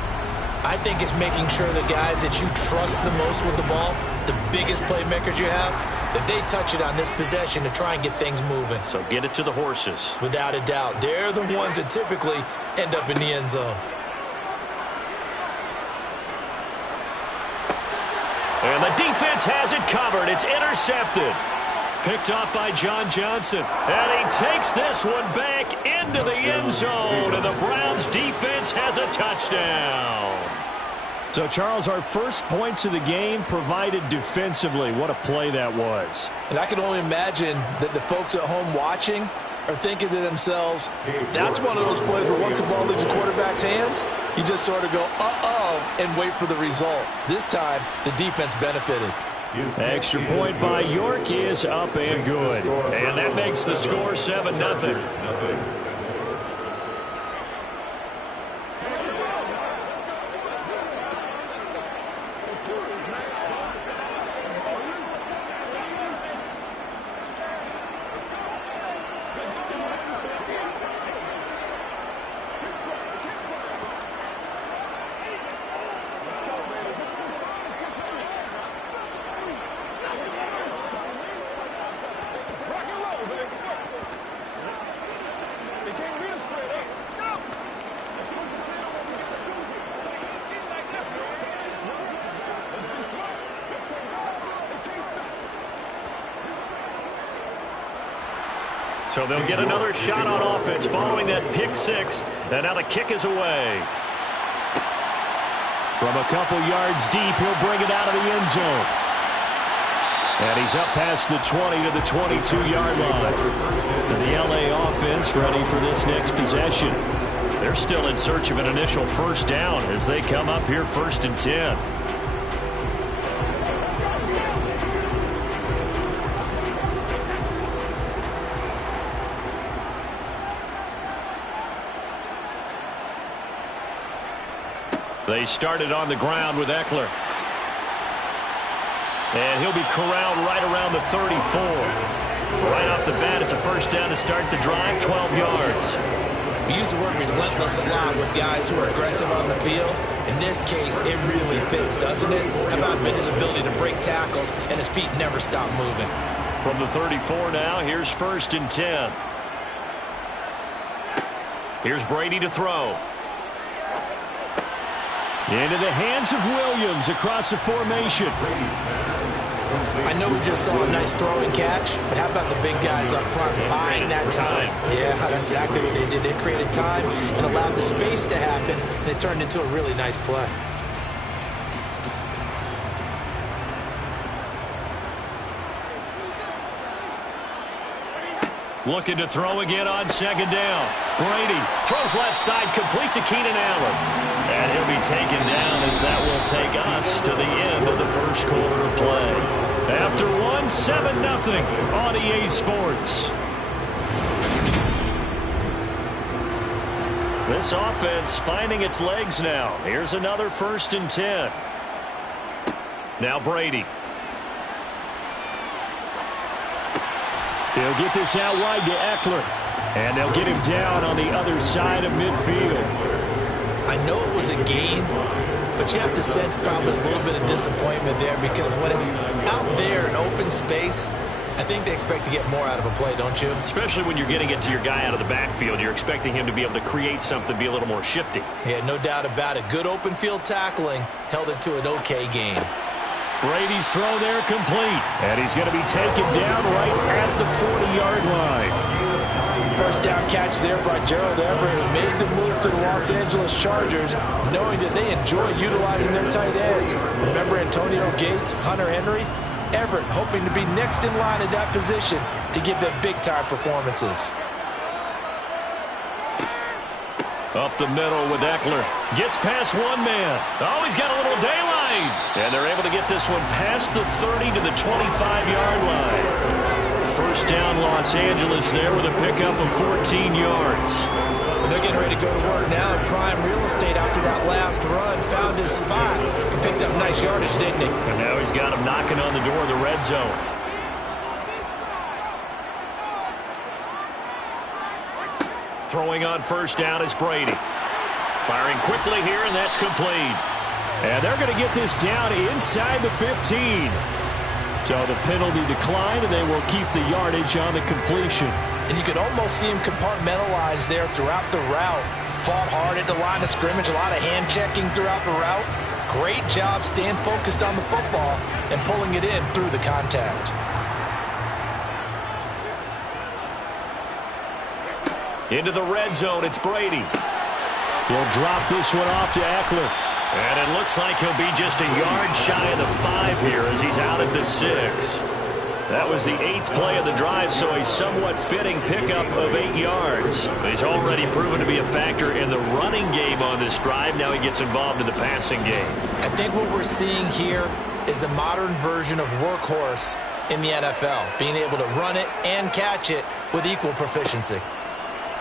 I think it's making sure the guys that you trust the most with the ball, the biggest playmakers you have, that they touch it on this possession to try and get things moving. So get it to the horses. Without a doubt. They're the ones that typically end up in the end zone. And the defense has it covered. It's intercepted. Picked up by John Johnson. And he takes this one back into the end zone. And the Browns defense has a touchdown. So, Charles, our first points of the game provided defensively. What a play that was. And I can only imagine that the folks at home watching are thinking to themselves, that's one of those plays where once the ball leaves the quarterback's hands, you just sort of go, uh-oh, and wait for the result. This time, the defense benefited. Extra point by York is up and good. And that makes the score 7-0. So they'll get another shot on offense following that pick six. And now the kick is away. From a couple yards deep, he'll bring it out of the end zone. And he's up past the 20 to the 22-yard line. To the LA offense ready for this next possession. They're still in search of an initial first down as they come up here 1st and 10. They started on the ground with Eckler. And he'll be corralled right around the 34. Right off the bat, it's a first down to start the drive, 12 yards. We use the word relentless a lot with guys who are aggressive on the field. In this case, it really fits, doesn't it? How about his ability to break tackles and his feet never stop moving? From the 34 now, here's 1st and 10. Here's Brady to throw. Into the hands of Williams across the formation. I know we just saw a nice throwing catch, but how about the big guys up front buying that time? Yeah, that's exactly what they did. They created time and allowed the space to happen, and it turned into a really nice play. Looking to throw again on 2nd down. Brady throws left side, complete to Keenan Allen. And he'll be taken down as that will take us to the end of the first quarter of play. After 7-0 on EA Sports. This offense finding its legs now. Here's another 1st and 10. Now Brady. He'll get this out wide to Eckler. And they'll get him down on the other side of midfield. I know it was a gain, but you have to sense probably a little bit of disappointment there because when it's out there in open space, I think they expect to get more out of a play, don't you? Especially when you're getting it to your guy out of the backfield. You're expecting him to be able to create something, be a little more shifty. Yeah, no doubt about it. Good open field tackling held it to an okay gain. Brady's throw there complete. And he's going to be taken down right at the 40-yard line. First down catch there by Gerald Everett, who made the move to the Los Angeles Chargers, knowing that they enjoy utilizing their tight ends. Remember Antonio Gates, Hunter Henry? Everett hoping to be next in line at that position to give them big-time performances. Up the middle with Eckler. Gets past one man. Oh, he's got a little daylight. And they're able to get this one past the 30 to the 25-yard line. First down Los Angeles there with a pickup of 14 yards. Well, they're getting ready to go to work now in prime real estate after that last run. Found his spot and picked up nice yardage, didn't he? And now he's got him knocking on the door of the red zone. Throwing on first down is Brady. Firing quickly here, and that's complete. And they're going to get this down inside the 15. So the penalty declined, and they will keep the yardage on the completion. And you could almost see him compartmentalize there throughout the route. Fought hard at the line of scrimmage, a lot of hand-checking throughout the route. Great job staying focused on the football and pulling it in through the contact. Into the red zone, it's Brady. He'll drop this one off to Eckler. And it looks like he'll be just a yard shy of the 5 here as he's out at the 6. That was the 8th play of the drive, so a somewhat fitting pickup of 8 yards. He's already proven to be a factor in the running game on this drive. Now he gets involved in the passing game. I think what we're seeing here is the modern version of workhorse in the NFL, being able to run it and catch it with equal proficiency.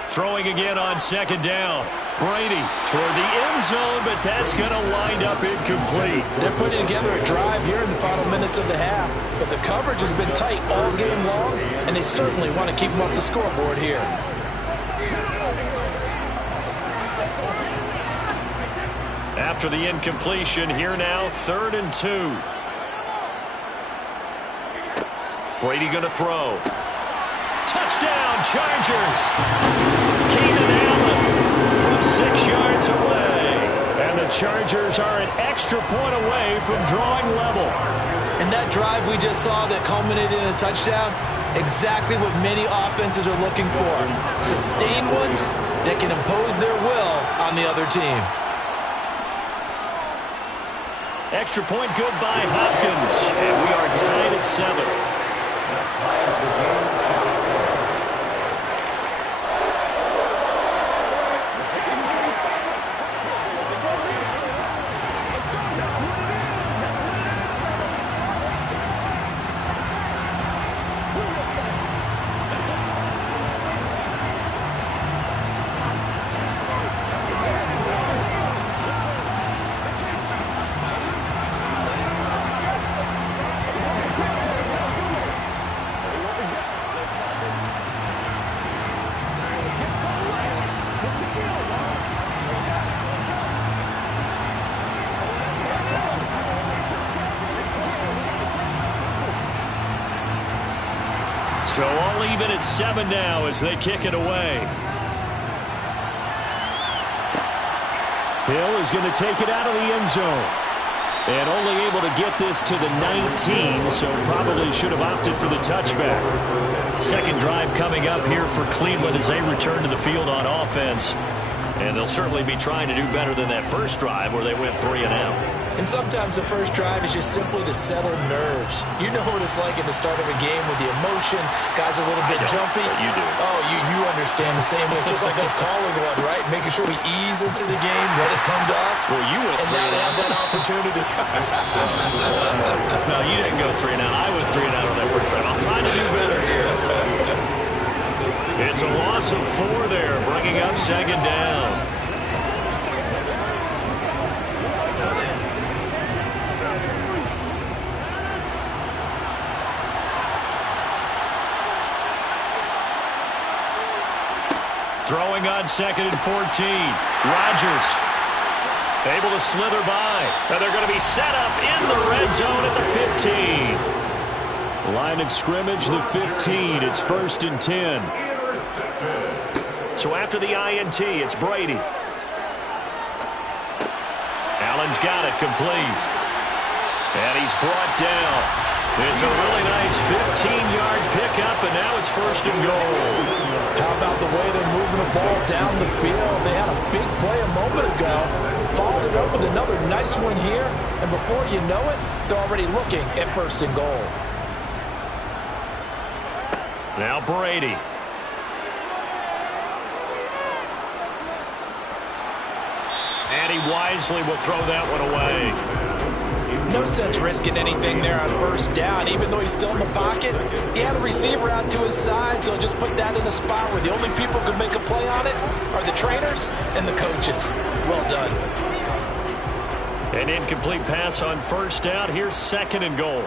Throwing again on 2nd down. Brady toward the end zone, but that's going to wind up incomplete. They're putting together a drive here in the final minutes of the half, but the coverage has been tight all game long, and they certainly want to keep them off the scoreboard here. After the incompletion, here now, 3rd and 2. Brady going to throw. Touchdown, Chargers! Keenan Allen from 6 yards away. And the Chargers are an extra point away from drawing level. And that drive we just saw that culminated in a touchdown, Exactly what many offenses are looking for. Sustained ones that can impose their will on the other team. Extra point good by Hopkins. And we are tied at 7. So all even at 7 now as they kick it away. Hill is going to take it out of the end zone. And only able to get this to the 19, so probably should have opted for the touchback. Second drive coming up here for Cleveland as they return to the field on offense. And they'll certainly be trying to do better than that first drive where they went 3 and out. And sometimes the first drive is just simply to settle nerves. You know what it's like at the start of a game with the emotion. Guys are a little bit jumpy. But you do. Oh, you understand the same way. It's just like us calling one, right? Making sure we ease into the game, let it come to us. Well, you went and 3 now and they out. have that opportunity. No, you didn't go 3 and out. I went 3 and out on that first drive. I'm trying to do better here. It's a loss of 4 there, bringing up second down. Throwing on 2nd and 14. Rodgers able to slither by. And they're going to be set up in the red zone at the 15. Line of scrimmage, the 15. It's 1st and 10. So after the INT, it's Brady. Allen's got it complete. And he's brought down. It's a really nice 15-yard pickup, and now it's 1st and goal. How about the way they're moving the ball down the field? They had a big play a moment ago. Followed it up with another nice one here. And before you know it, they're already looking at 1st and goal. Now Brady. And he wisely will throw that one away. No sense risking anything there on 1st down. Even though he's still in the pocket, he had a receiver out to his side, so just put that in a spot where the only people who can make a play on it are the trainers and the coaches. Well done. An incomplete pass on 1st down. Here's 2nd and goal.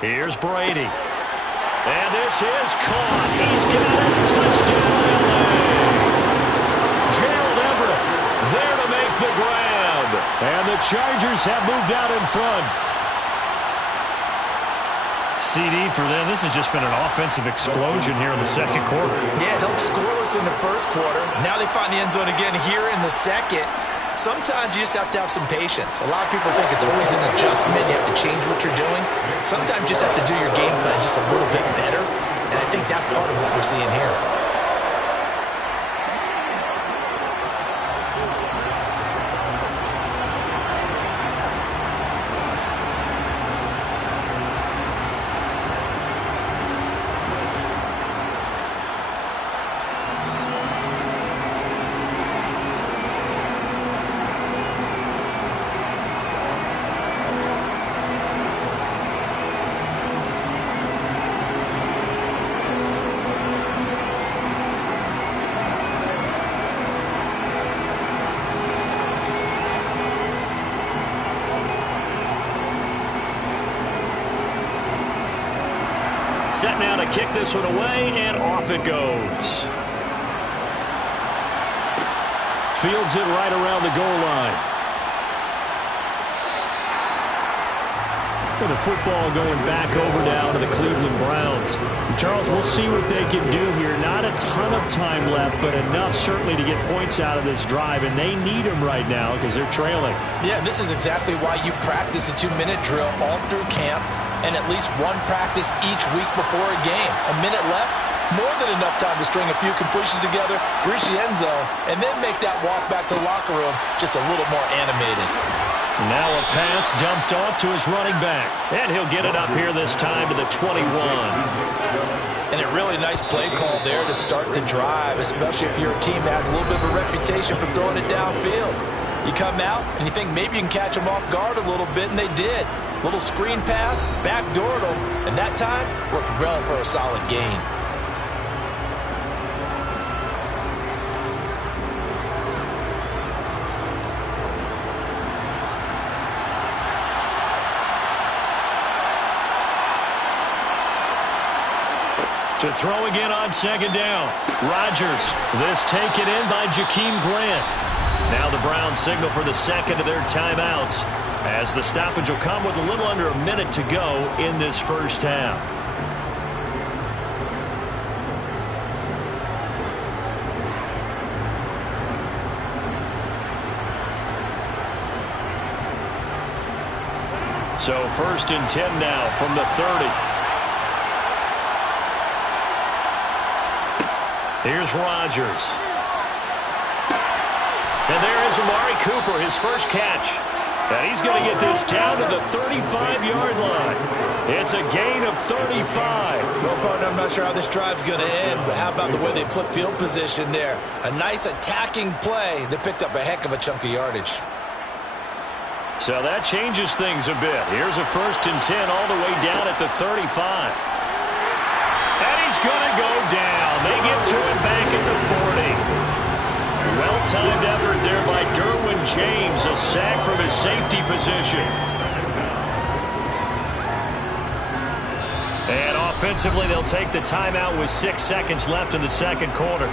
Here's Brady. And this is caught. He's got it. Touchdown, LA. Gerald Everett there to make the grab. And the Chargers have moved out in front. CD for them. This has just been an offensive explosion here in the 2nd quarter. Yeah, held scoreless in the 1st quarter. Now they find the end zone again here in the 2nd. Sometimes you just have to have some patience. A lot of people think it's always an adjustment. You have to change what you're doing. Sometimes you just have to do your game plan just a little bit better. And I think that's part of what we're seeing here. Set now to kick this one away, and off it goes. Fields it right around the goal line. And the football going back over now to the Cleveland Browns. Charles, we'll see what they can do here. Not a ton of time left, but enough certainly to get points out of this drive, and they need them right now because they're trailing. Yeah, this is exactly why you practice a 2-minute drill all through camp. and at least one practice each week before a game. A minute left, more than enough time to string a few completions together, reach the end zone, and then make that walk back to the locker room just a little more animated. Now a pass dumped off to his running back. And he'll get it up here this time to the 21. And a really nice play call there to start the drive, especially if you're a team that has a little bit of a reputation for throwing it downfield. You come out and you think maybe you can catch them off guard a little bit, and they did. Little screen pass, backdoored them, and that time worked well for a solid gain. To throw again on second down. Rodgers. This taken in by Jakeem Grant. Now the Browns signal for the second of their timeouts, as the stoppage will come with a little under a minute to go in this first half. So 1st and 10 now from the 30. Here's Rodgers. And there is Amari Cooper, his first catch. And he's going to get this down to the 35-yard line. It's a gain of 35. Well, partner, I'm not sure how this drive's going to end, but how about the way they flip field position there? A nice attacking play that picked up a heck of a chunk of yardage. So that changes things a bit. Here's a 1st and 10 all the way down at the 35. And he's going to go down. They get to him back at the 40. Well-timed effort there by Derwin James. A sack from his safety position. And offensively, they'll take the timeout with 6 seconds left in the second quarter.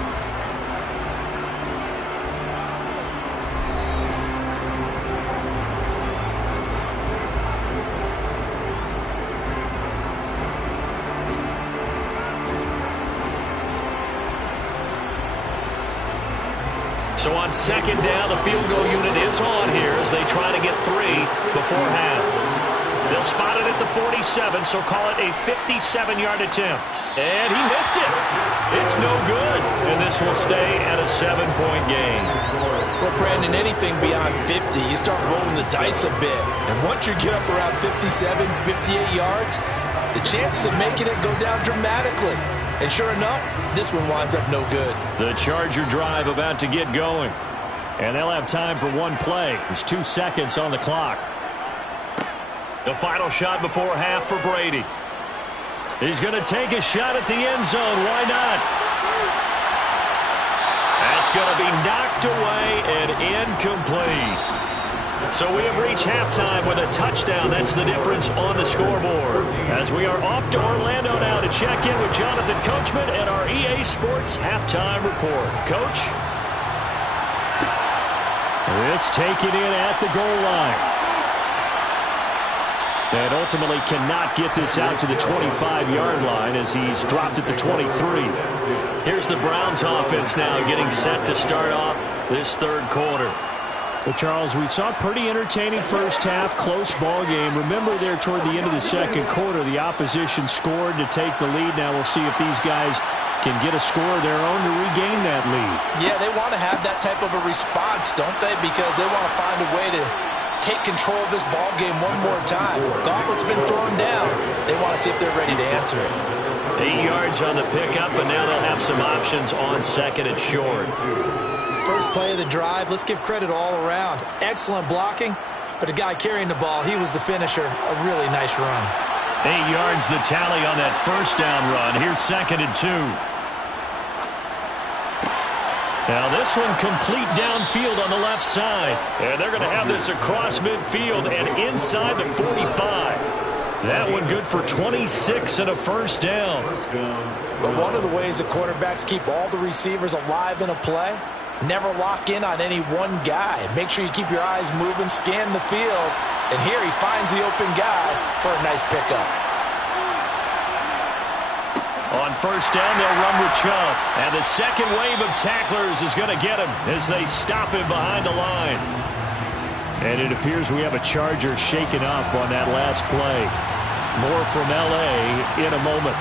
So on second down, the field goal unit is on here as they try to get 3 before half. They'll spot it at the 47, so call it a 57-yard attempt. And he missed it. It's no good. And this will stay at a 7-point game. Well, Brandon, anything beyond 50, you start rolling the dice a bit. And once you get up around 57, 58 yards, the chances of making it go down dramatically. And sure enough, this one winds up no good. The Charger drive about to get going. And they'll have time for one play. There's 2 seconds on the clock. The final shot before half for Brady. He's going to take a shot at the end zone. Why not? That's going to be knocked away and incomplete. So we have reached halftime with a touchdown. That's the difference on the scoreboard. As we are off to Orlando now to check in with Jonathan Coachman and our EA Sports halftime report. Coach? This taken in at the goal line. And ultimately cannot get this out to the 25-yard line as he's dropped at the 23. Here's the Browns offense now getting set to start off this third quarter. Well, Charles, we saw a pretty entertaining first half, close ball game. Remember there toward the end of the second quarter, the opposition scored to take the lead. Now we'll see if these guys can get a score of their own to regain that lead. Yeah, they want to have that type of a response, don't they? Because they want to find a way to take control of this ball game one more time. Gauntlet's been thrown down. They want to see if they're ready to answer it. 8 yards on the pickup, and now they'll have some options on second and short. First play of the drive, let's give credit all around. Excellent blocking, but the guy carrying the ball, he was the finisher. A really nice run. 8 yards the tally on that first down run. Here's second and 2. Now this one complete downfield on the left side. And they're going to have this across midfield and inside the 45. That one good for 26 and a first down. But one of the ways the quarterbacks keep all the receivers alive in a play, never lock in on any one guy. Make sure you keep your eyes moving, scan the field. And here he finds the open guy for a nice pickup. On first down, they'll run with Chubb. And the second wave of tacklers is going to get him as they stop him behind the line. And it appears we have a Charger shaken up on that last play. More from L.A. in a moment.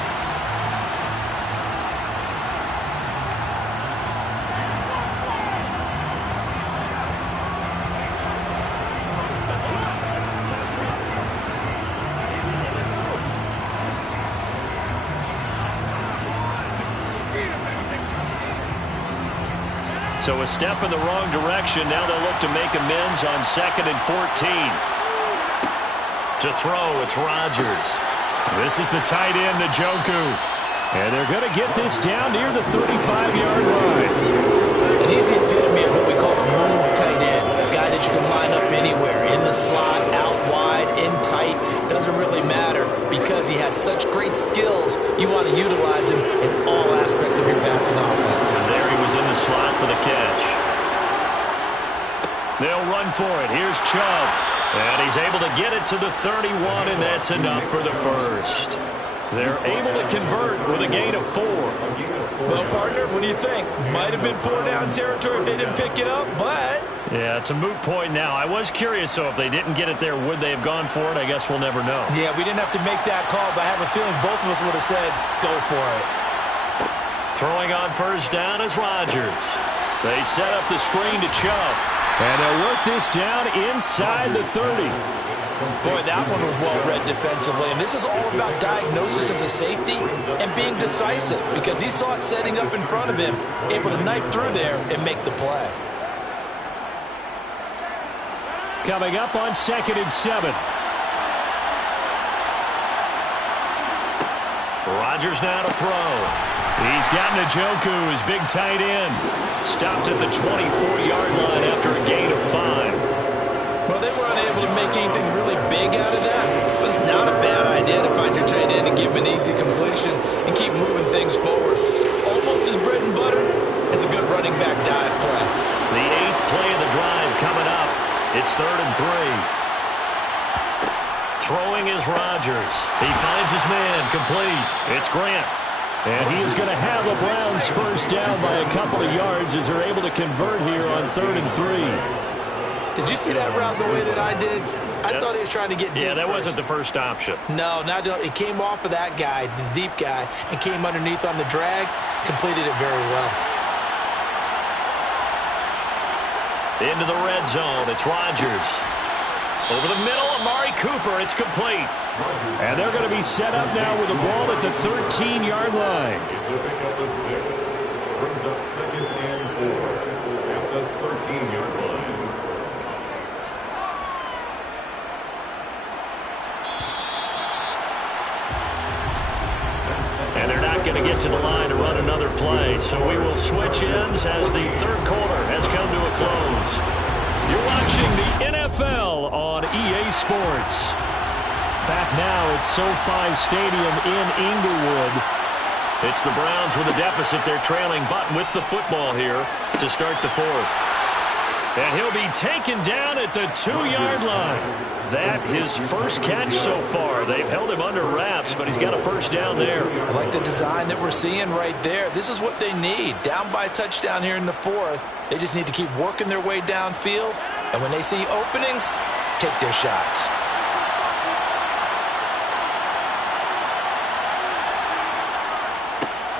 So a step in the wrong direction. Now they'll look to make amends on 2nd and 14. To throw, it's Rodgers. This is the tight end, Njoku. And they're going to get this down near the 35-yard line. And he's the epitome of what we call a move tight end. A guy that you can line up anywhere. In the slot, out wide, in tight. Doesn't really matter because he has such great skills. You want to utilize him in all aspects of your passing offense. And there he was in the slot for the catch. They'll run for it. Here's Chubb. And he's able to get it to the 31, and that's enough for the first. They're able to convert with a gain of 4. Well, partner, what do you think? Might have been 4-down territory if they didn't pick it up, but... Yeah, it's a moot point now. I was curious, so if they didn't get it there, would they have gone for it? I guess we'll never know. Yeah, we didn't have to make that call, but I have a feeling both of us would have said, go for it. Throwing on first down is Rodgers. They set up the screen to Chubb. And they'll work this down inside the 30. Boy, that one was well-read defensively. And this is all about diagnosis as a safety and being decisive because he saw it setting up in front of him, able to knife through there and make the play. Coming up on 2nd and 7. Rodgers now to throw. He's got Njoku, his big tight end. Stopped at the 24-yard line after a gain of 5. Well, they were unable to make anything really big out of that, but it's not a bad idea to find your tight end and give him an easy completion and keep moving things forward. Almost as bread and butter as a good running back dive play. The 8th play of the drive coming up. It's 3rd and 3. Throwing is Rodgers. He finds his man complete. It's Grant. And he is going to have the Browns first down by a couple of yards as they're able to convert here on 3rd and 3. Did you see that route the way that I did? I thought he was trying to get deep. Yeah, that first. wasn't the first option. No, it came off of that guy, the deep guy, and came underneath on the drag, completed it very well. Into the red zone, it's Rodgers. Over the middle, Amari Cooper, it's complete. And they're going to be set up now with the ball at the 13-yard line. It's a pickup of 6. Brings up 2nd and 4 at the 13-yard line. And they're not going to get to the line to run another play. So we will switch ends as the 3rd quarter has come to a close. You're watching the NFL on EA Sports. Back now at SoFi Stadium in Inglewood. It's the Browns with a deficit. They're trailing, but with the football here to start the 4th. And he'll be taken down at the 2-yard line. That his first catch so far. They've held him under wraps, but he's got a first down there. I like the design that we're seeing right there. This is what they need. Down by a touchdown here in the 4th. They just need to keep working their way downfield. And when they see openings, take their shots.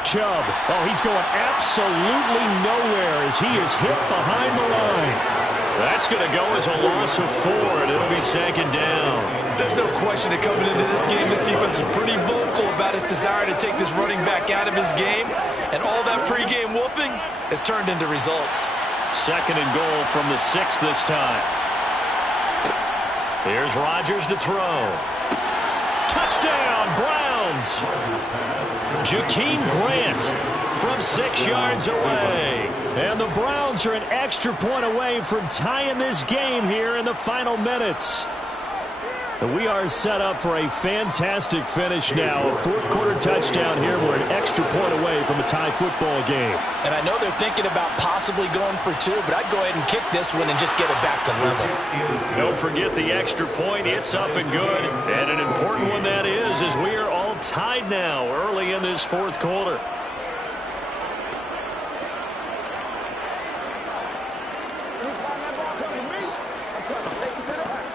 Chubb. Oh, he's going absolutely nowhere as he is hit behind the line. That's going to go as a loss of 4, and it'll be 2nd down. There's no question that coming into this game, this defense is pretty vocal about its desire to take this running back out of his game, and all that pregame wolfing has turned into results. 2nd and goal from the 6 this time. Here's Rodgers to throw. Touchdown, Browns! Jakeem Grant from 6 yards away. And the Browns are an extra point away from tying this game here in the final minutes. We are set up for a fantastic finish now. A 4th quarter touchdown here. We're an extra point away from a tie football game. And I know they're thinking about possibly going for 2, but I'd go ahead and kick this one and just get it back to level. Don't forget the extra point. It's up and good. And an important one that is, as we are all tied now early in this 4th quarter. Anytime that ball comes to me, I'm trying to take it to the house.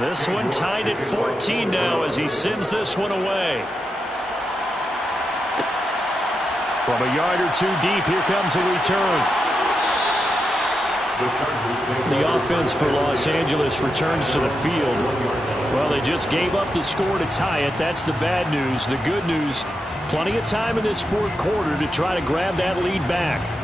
This one tied at 14 now as he sends this one away. From a yard or two deep, here comes a return. The offense for Los Angeles returns to the field. Well, they just gave up the score to tie it. That's the bad news. The good news, plenty of time in this fourth quarter to try to grab that lead back.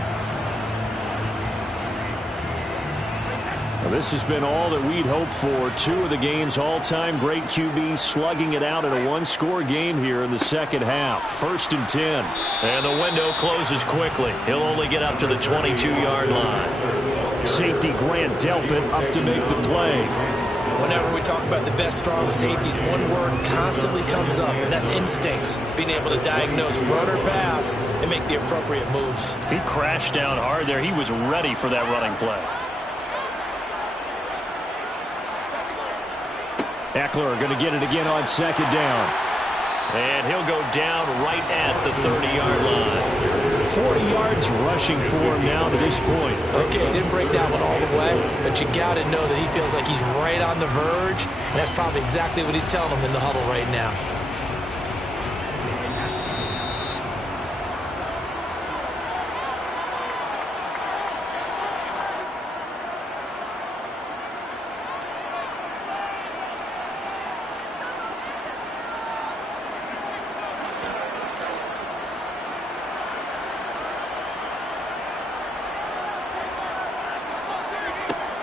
Well, this has been all that we'd hoped for. Two of the game's all-time great QBs slugging it out in a one-score game here in the second half. 1st and 10. And the window closes quickly. He'll only get up to the 22-yard line. Safety Grant Delpit up to make the play. Whenever we talk about the best strong safeties, one word constantly comes up, and that's instincts. Being able to diagnose run or pass and make the appropriate moves. He crashed down hard there. He was ready for that running play. Eckler going to get it again on 2nd down. And he'll go down right at the 30-yard line. 40 yards rushing for him now to this point. Okay, he didn't break that one all the way, but you got to know that he feels like he's right on the verge, and that's probably exactly what he's telling them in the huddle right now.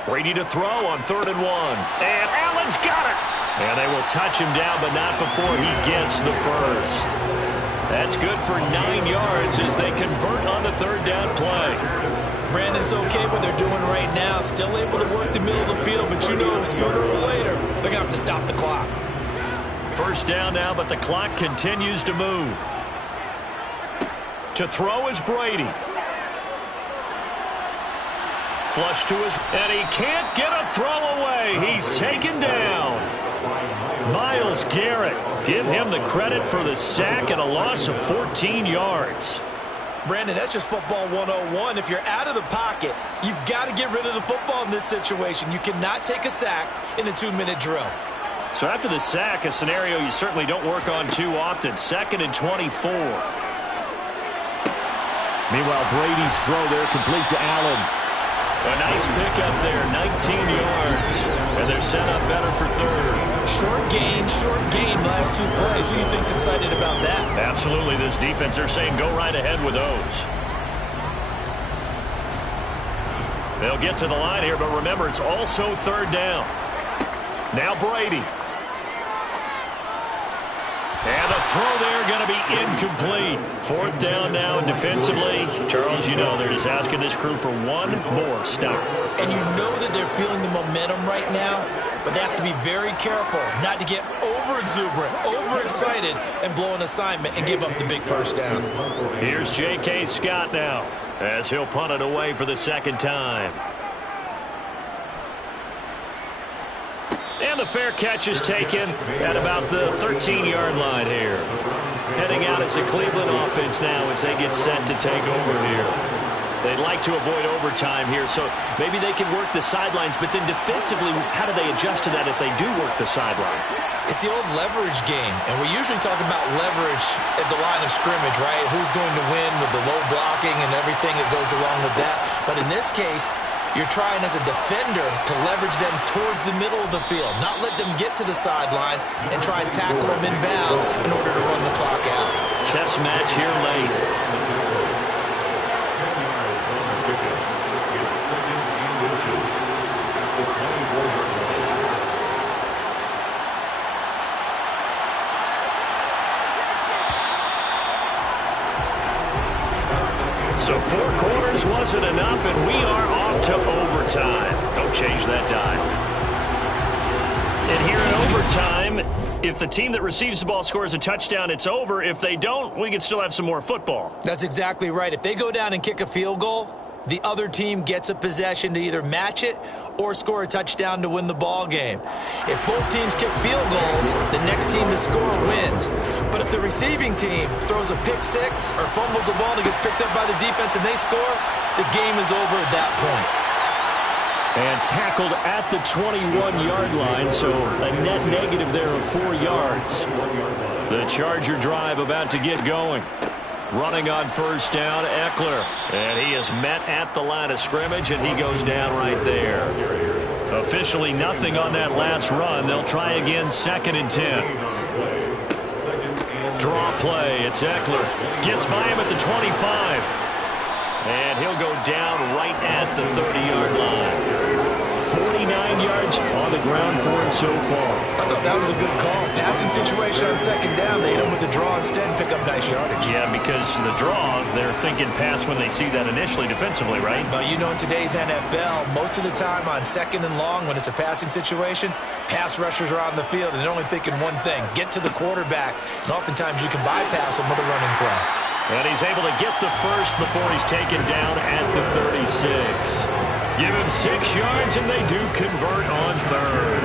Brady to throw on 3rd and 1. And Allen's got it. And they will touch him down, but not before he gets the first. That's good for 9 yards as they convert on the 3rd down play. Brandon's okay what they're doing right now. Still able to work the middle of the field, but you know sooner or later they're going to have to stop the clock. 1st down now, but the clock continues to move. To throw is Brady. Flush to his, and he can't get a throw away. He's taken down. Myles Garrett, give him the credit for the sack and a loss of 14 yards. Brandon, that's just football 101. If you're out of the pocket, you've got to get rid of the football in this situation. You cannot take a sack in a 2-minute drill. So after the sack, a scenario you certainly don't work on too often. 2nd and 24. Meanwhile, Brady's throw there complete to Allen. A nice pickup there, 19 yards. And they're set up better for 3rd. Short gain, last 2 plays. Who do you think's excited about that? Absolutely, this defense, they're saying go right ahead with those. They'll get to the line here, but remember, it's also 3rd down. Now Brady. And the throw there going to be incomplete. 4th down now, and defensively, Charles, you know, they're just asking this crew for one more stop. And you know that they're feeling the momentum right now, but they have to be very careful not to get over-exuberant, overexcited, and blow an assignment and give up the big 1st down. Here's J.K. Scott now, as he'll punt it away for the 2nd time. And the fair catch is taken at about the 13-yard line here. Heading out, it's a Cleveland offense now as they get set to take over here. They'd like to avoid overtime here, so maybe they can work the sidelines, but then defensively, how do they adjust to that if they do work the sideline? It's the old leverage game, and we usually talk about leverage at the line of scrimmage, right? Who's going to win with the low blocking and everything that goes along with that. But in this case, you're trying as a defender to leverage them towards the middle of the field, not let them get to the sidelines and try and tackle them in bounds in order to run the clock out. Chess match here late. So 4 quarters wasn't enough, and we are off to overtime. Don't change that dial. And here in overtime, if the team that receives the ball scores a touchdown, it's over. If they don't, we can still have some more football. That's exactly right. If they go down and kick a field goal, the other team gets a possession to either match it or score a touchdown to win the ball game. If both teams kick field goals, the next team to score wins. But if the receiving team throws a pick six or fumbles the ball and it gets picked up by the defense and they score, the game is over at that point. And tackled at the 21-yard line, so a net negative there of 4 yards. The Charger drive about to get going. Running on first down, Eckler. And he is met at the line of scrimmage, and he goes down right there. Officially nothing on that last run. They'll try again, 2nd and 10. Draw play, it's Eckler. Gets by him at the 25. And he'll go down right at the 30-yard line. 49 yards on the ground for him so far. I thought that was a good call. Passing situation on 2nd down. They hit him with the draw instead and pick up nice yardage. Yeah, because the draw, they're thinking pass when they see that initially defensively, right? But you know, in today's NFL, most of the time on 2nd and long, when it's a passing situation, pass rushers are on the field and they're only thinking one thing, get to the quarterback. And oftentimes you can bypass them with a running play. And he's able to get the first before he's taken down at the 36. Give him 6 yards, and they do convert on 3rd.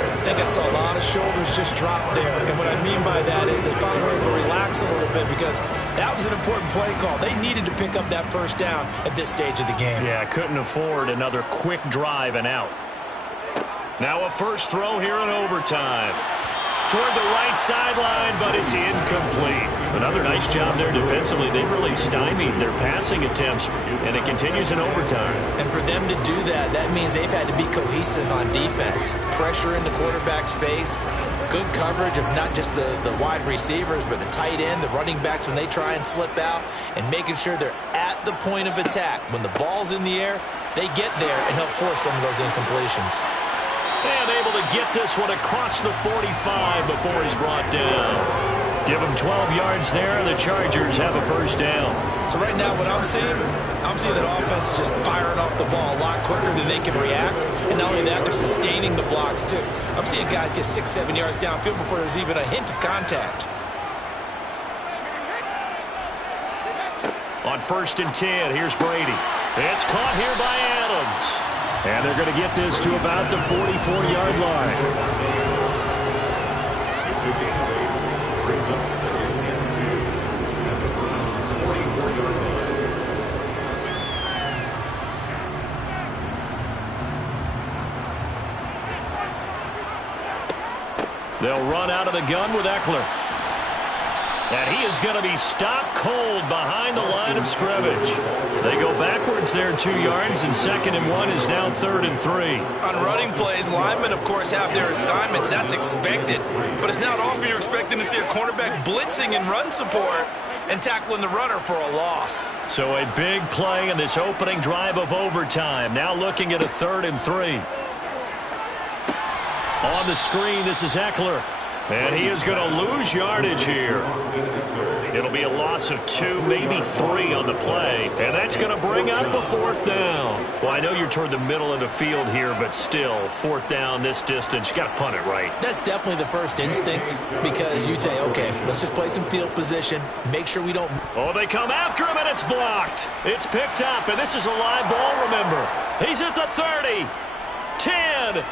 I think I saw a lot of shoulders just drop there. And what I mean by that is they finally were able to relax a little bit because that was an important play call. They needed to pick up that first down at this stage of the game. Yeah, couldn't afford another quick drive and out. Now a first throw here in overtime. Toward the right sideline, but it's incomplete. Another nice job there defensively. They've really stymied their passing attempts, and it continues in overtime. And for them to do that, that means they've had to be cohesive on defense. Pressure in the quarterback's face, good coverage of not just the wide receivers, but the tight end, the running backs when they try and slip out, and making sure they're at the point of attack. When the ball's in the air, they get there and help force some of those incompletions. And able to get this one across the 45 before he's brought down. Give him 12 yards there, and the Chargers have a first down. So right now what I'm seeing an offense just firing off the ball a lot quicker than they can react. And not only that, they're sustaining the blocks too. I'm seeing guys get 6-7 yards downfield before there's even a hint of contact. On 1st and 10, here's Brady. It's caught here by Adams. And they're going to get this to about the 44-yard line. Brings up 2nd and 2 at the Browns' 44-yard line. They'll run out of the gun with Eckler. And he is going to be stopped cold behind the line of scrimmage. They go backwards there 2 yards, and 2nd and 1 is now 3rd and 3. On running plays, linemen, of course, have their assignments. That's expected. But it's not often you're expecting to see a cornerback blitzing in run support and tackling the runner for a loss. So a big play in this opening drive of overtime. Now looking at a 3rd and 3. On the screen, this is Eckler. And he is going to lose yardage here. It'll be a loss of 2, maybe 3 on the play. And that's going to bring up a 4th down. Well, I know you're toward the middle of the field here, but still, 4th down this distance, you got to punt it right. That's definitely the first instinct because you say, okay, let's just play some field position, make sure we don't. Oh, they come after him, and it's blocked. It's picked up, and this is a live ball, remember. He's at the 30, 10.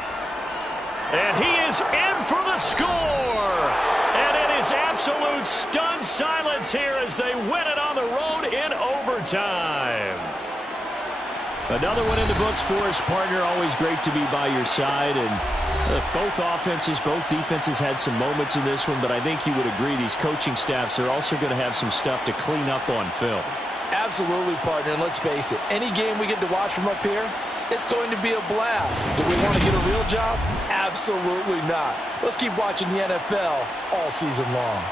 And he is in for the score. And it is absolute stunned silence here as they win it on the road in overtime. Another one in the books for us, partner. Always great to be by your side. And both offenses, both defenses had some moments in this one, but I think you would agree these coaching staffs are also going to have some stuff to clean up on film. Absolutely, partner. And let's face it, any game we get to watch from up here, it's going to be a blast. Do we want to get a real job? Absolutely not. Let's keep watching the NFL all season long.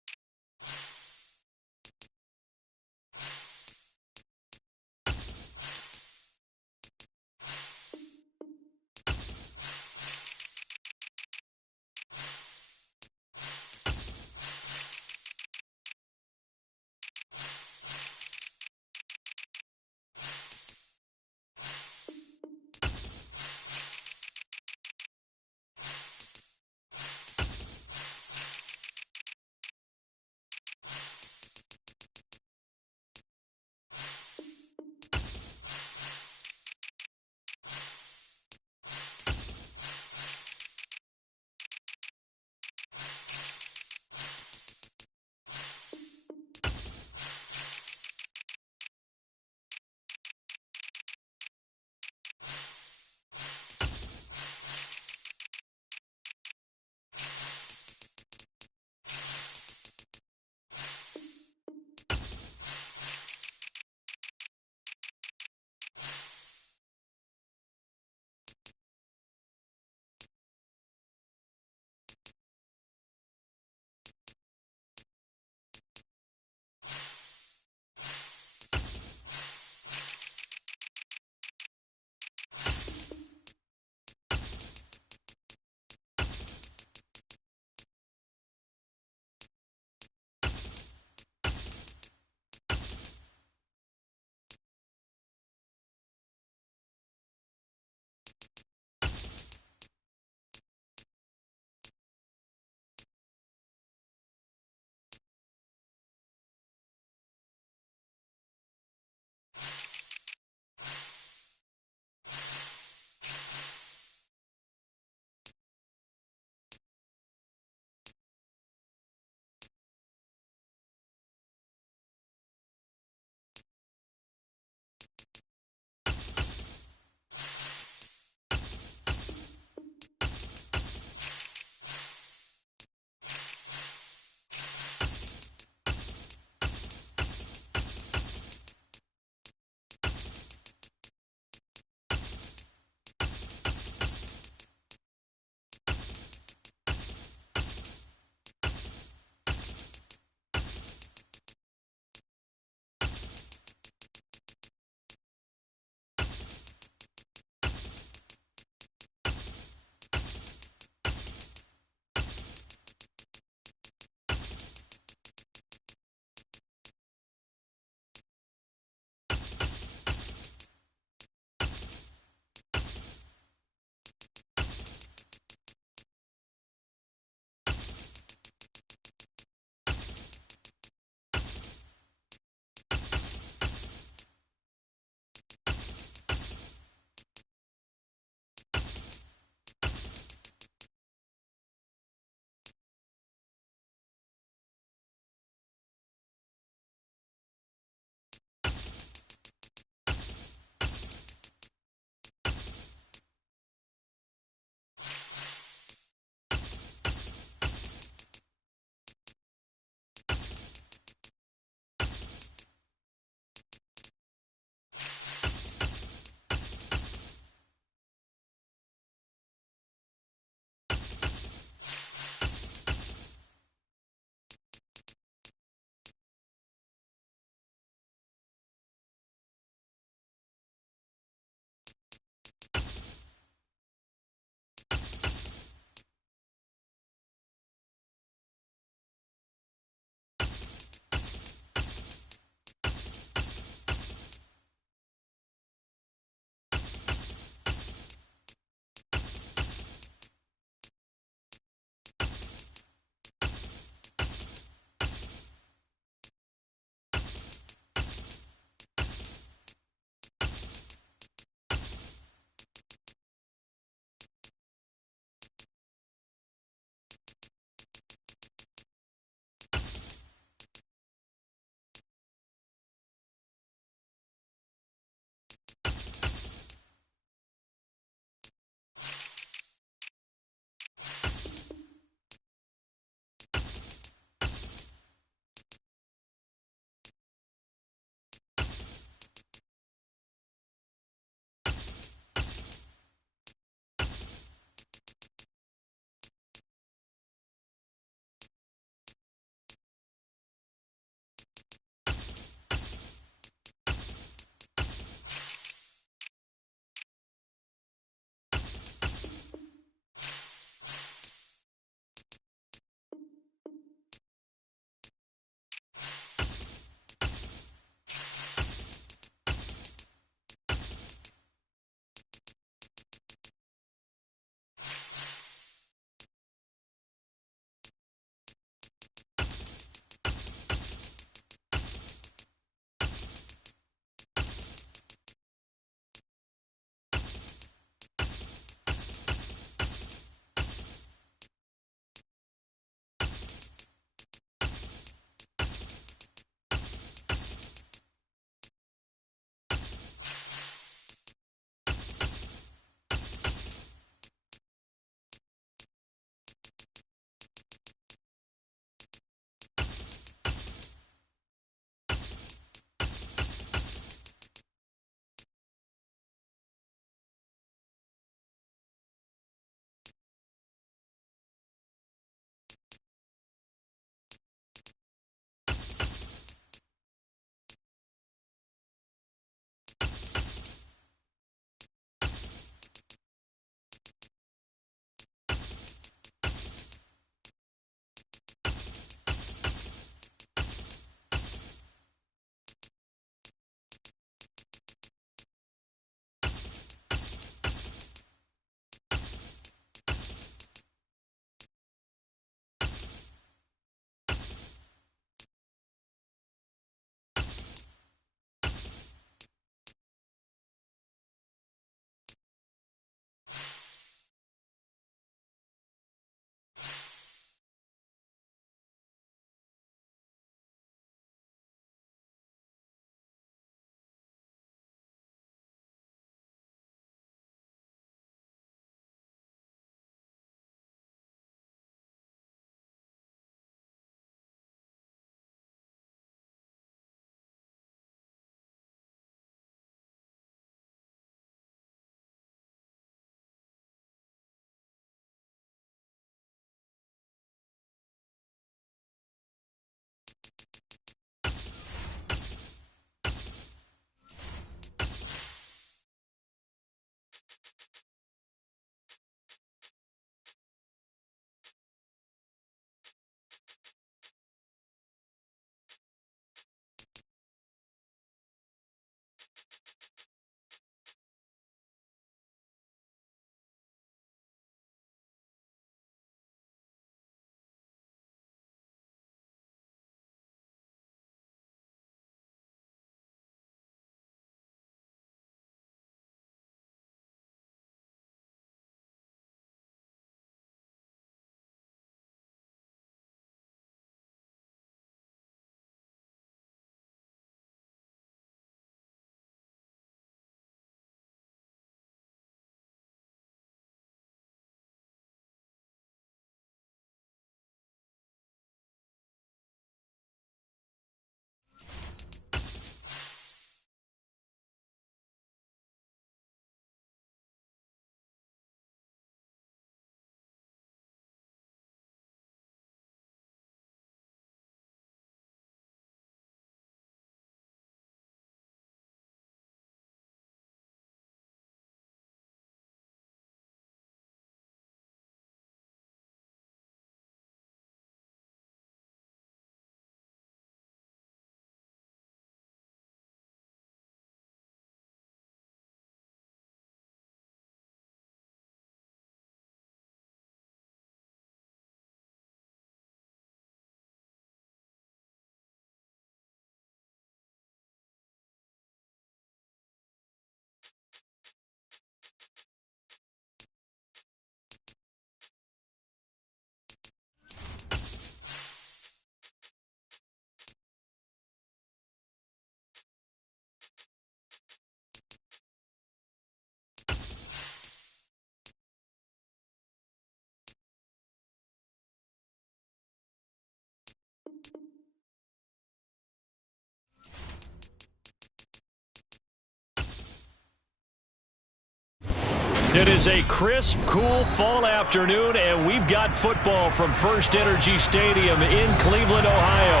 It is a crisp, cool fall afternoon, and we've got football from First Energy Stadium in Cleveland, Ohio.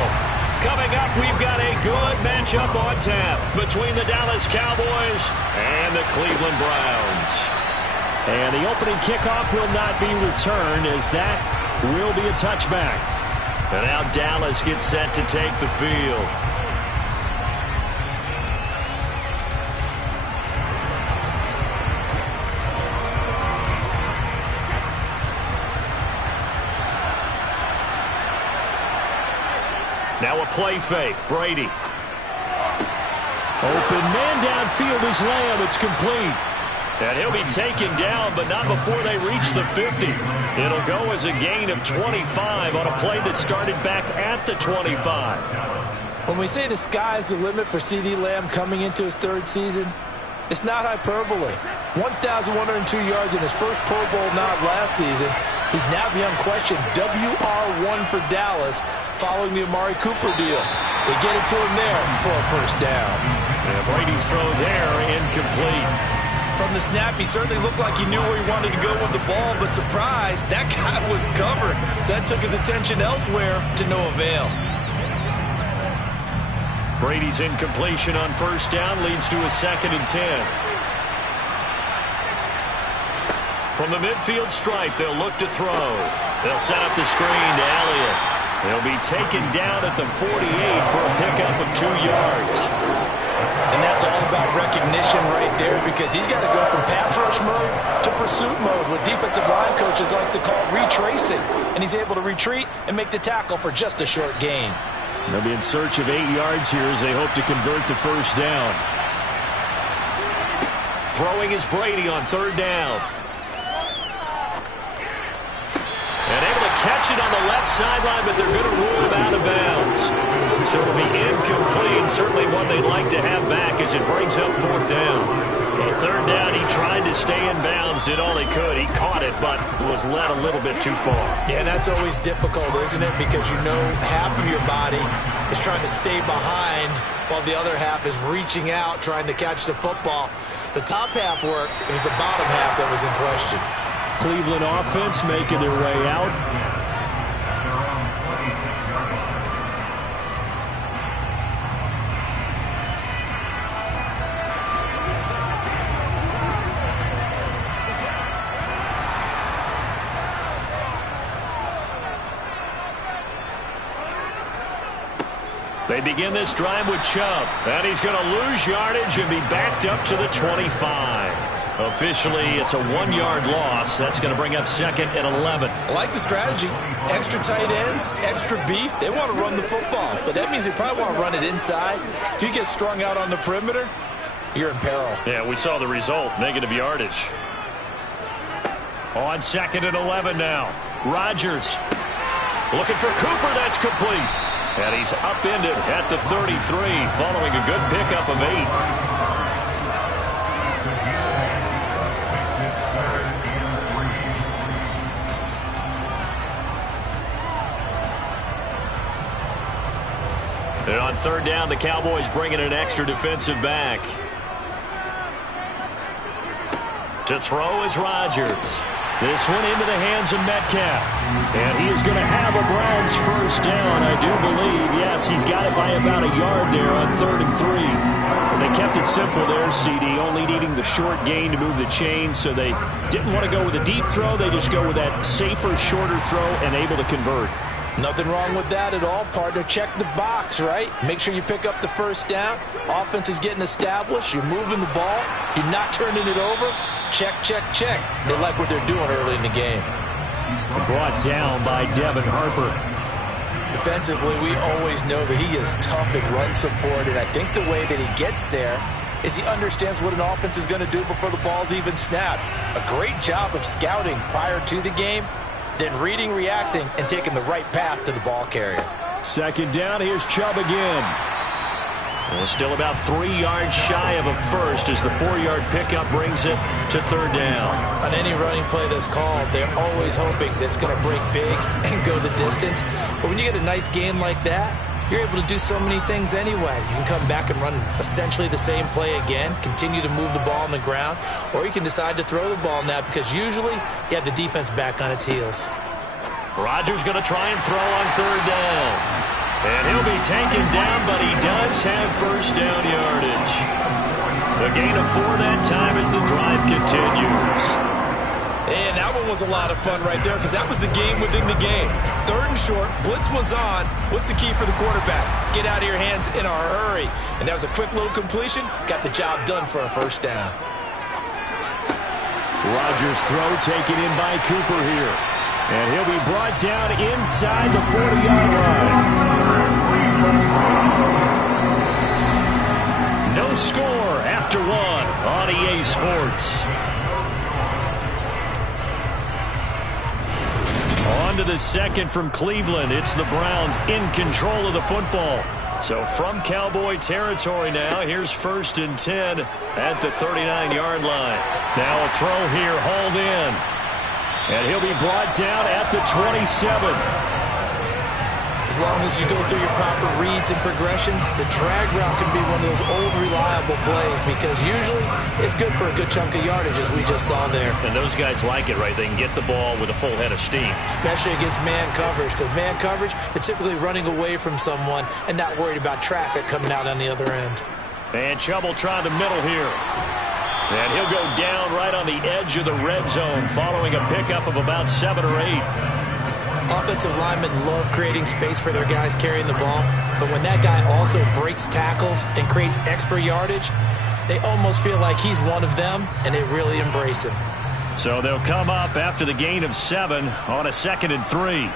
Coming up, we've got a good matchup on tap between the Dallas Cowboys and the Cleveland Browns. And the opening kickoff will not be returned, as that will be a touchback. And now Dallas gets set to take the field. Now a play fake. Brady. Open man downfield is Lamb. It's complete. And he'll be taken down, but not before they reach the 50. It'll go as a gain of 25 on a play that started back at the 25. When we say the sky's the limit for C.D. Lamb coming into his third season, it's not hyperbole. 1,102 yards in his first Pro Bowl nod last season. He's now the unquestioned WR1 for Dallas following the Amari Cooper deal. They get it to him there for a first down. And Brady's throw there, incomplete. From the snap, he certainly looked like he knew where he wanted to go with the ball, but surprise, that guy was covered. So that took his attention elsewhere to no avail. Brady's incompletion on first down leads to a 2nd and 10. From the midfield stripe, they'll look to throw. They'll set up the screen to Elliott. He'll be taken down at the 48 for a pickup of 2 yards. And that's all about recognition right there, because he's got to go from pass rush mode to pursuit mode, what defensive line coaches like to call retracing. And he's able to retreat and make the tackle for just a short gain. They'll be in search of 8 yards here as they hope to convert the first down. Throwing is Brady on 3rd down. And able to catch it on the left sideline, but they're going to rule him out of bounds. So it'll be incomplete. Certainly one they'd like to have back as it brings up 4th down. Well, 3rd down, he tried to stay in bounds, did all he could. He caught it, but was led a little bit too far. Yeah, that's always difficult, isn't it? Because you know half of your body is trying to stay behind while the other half is reaching out, trying to catch the football. The top half worked. It was the bottom half that was in question. Cleveland offense making their way out. They begin this drive with Chubb. And he's going to lose yardage and be backed up to the 25. Officially, it's a 1-yard loss. That's going to bring up 2nd and 11. I like the strategy. Extra tight ends, extra beef. They want to run the football, but that means they probably want to run it inside. If you get strung out on the perimeter, you're in peril. Yeah, we saw the result, negative yardage. On 2nd and 11 now. Rodgers looking for Cooper. That's complete. And he's upended at the 33 following a good pickup of 8. And on 3rd down, the Cowboys bringing an extra defensive back. To throw is Rodgers. This one into the hands of Metcalf. And he is going to have a Browns first down, I do believe. Yes, he's got it by about a yard there on 3rd and 3. And they kept it simple there, CD, only needing the short gain to move the chain. So they didn't want to go with a deep throw. They just go with that safer, shorter throw and able to convert. Nothing wrong with that at all, partner. Check the box, right? Make sure you pick up the first down. Offense is getting established. You're moving the ball. You're not turning it over. Check, check, check. They like what they're doing early in the game. Brought down by Devin Harper. Defensively, we always know that he is tough in run support, and I think the way that he gets there is he understands what an offense is going to do before the ball's even snapped. A great job of scouting prior to the game, then reading, reacting, and taking the right path to the ball carrier. 2nd down, here's Chubb again. Well, still about 3 yards shy of a first as the 4-yard pickup brings it to 3rd down. On any running play that's called, they're always hoping that it's going to break big and go the distance. But when you get a nice gain like that, you're able to do so many things anyway. You can come back and run essentially the same play again, continue to move the ball on the ground, or you can decide to throw the ball now because usually you have the defense back on its heels. Rodgers going to try and throw on third down. And he'll be taken down, but he does have first down yardage. The gain of 4 that time as the drive continues. And that one was a lot of fun right there because that was the game within the game. Third and short, blitz was on. What's the key for the quarterback? Get out of your hands in a hurry. And that was a quick little completion. Got the job done for a first down. Rodgers' throw taken in by Cooper here. And he'll be brought down inside the 40-yard line. No score after 1 on EA Sports. On to the second from Cleveland. It's the Browns in control of the football. So from Cowboy territory now, here's 1st and 10 at the 39-yard line. Now a throw here, hauled in. And he'll be brought down at the 27. As long as you go through your proper reads and progressions, the drag route can be one of those old reliable plays because usually it's good for a good chunk of yardage as we just saw there. And those guys like it, right? They can get the ball with a full head of steam. Especially against man coverage because man coverage, they're typically running away from someone and not worried about traffic coming out on the other end. And Chubb will try the middle here. And he'll go down right on the edge of the red zone following a pickup of about 7 or 8. Offensive linemen love creating space for their guys carrying the ball, but when that guy also breaks tackles and creates extra yardage, they almost feel like he's one of them, and they really embrace him. So they'll come up after the gain of 7 on a 2nd and 3.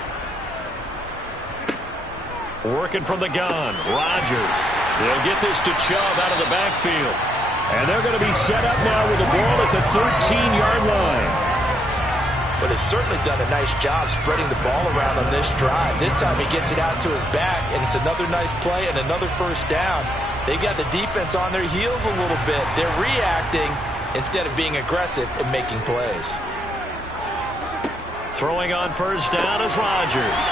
Working from the gun, Rodgers. They'll get this to Chubb out of the backfield. And they're going to be set up now with the ball at the 13-yard line. But they've certainly done a nice job spreading the ball around on this drive. This time he gets it out to his back, and it's another nice play and another first down. They've got the defense on their heels a little bit. They're reacting instead of being aggressive and making plays. Throwing on first down is Rodgers.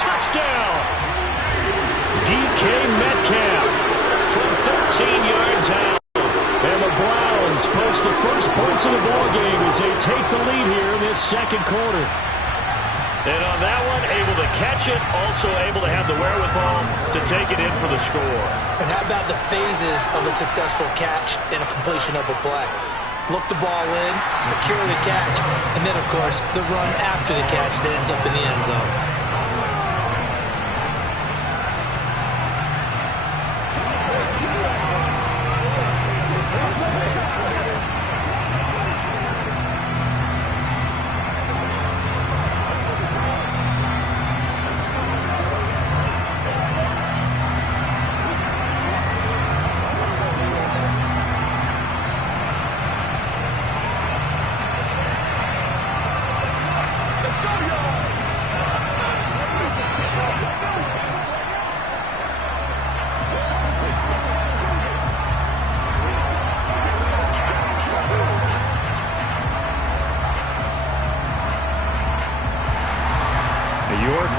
Touchdown! DK Metcalf from 13 yards out. And the Browns post the first points of the ballgame as they take the lead here in this second quarter. And on that one, able to catch it, also able to have the wherewithal to take it in for the score. And how about the phases of a successful catch and a completion of a play? Look the ball in, secure the catch, and then, of course, the run after the catch that ends up in the end zone.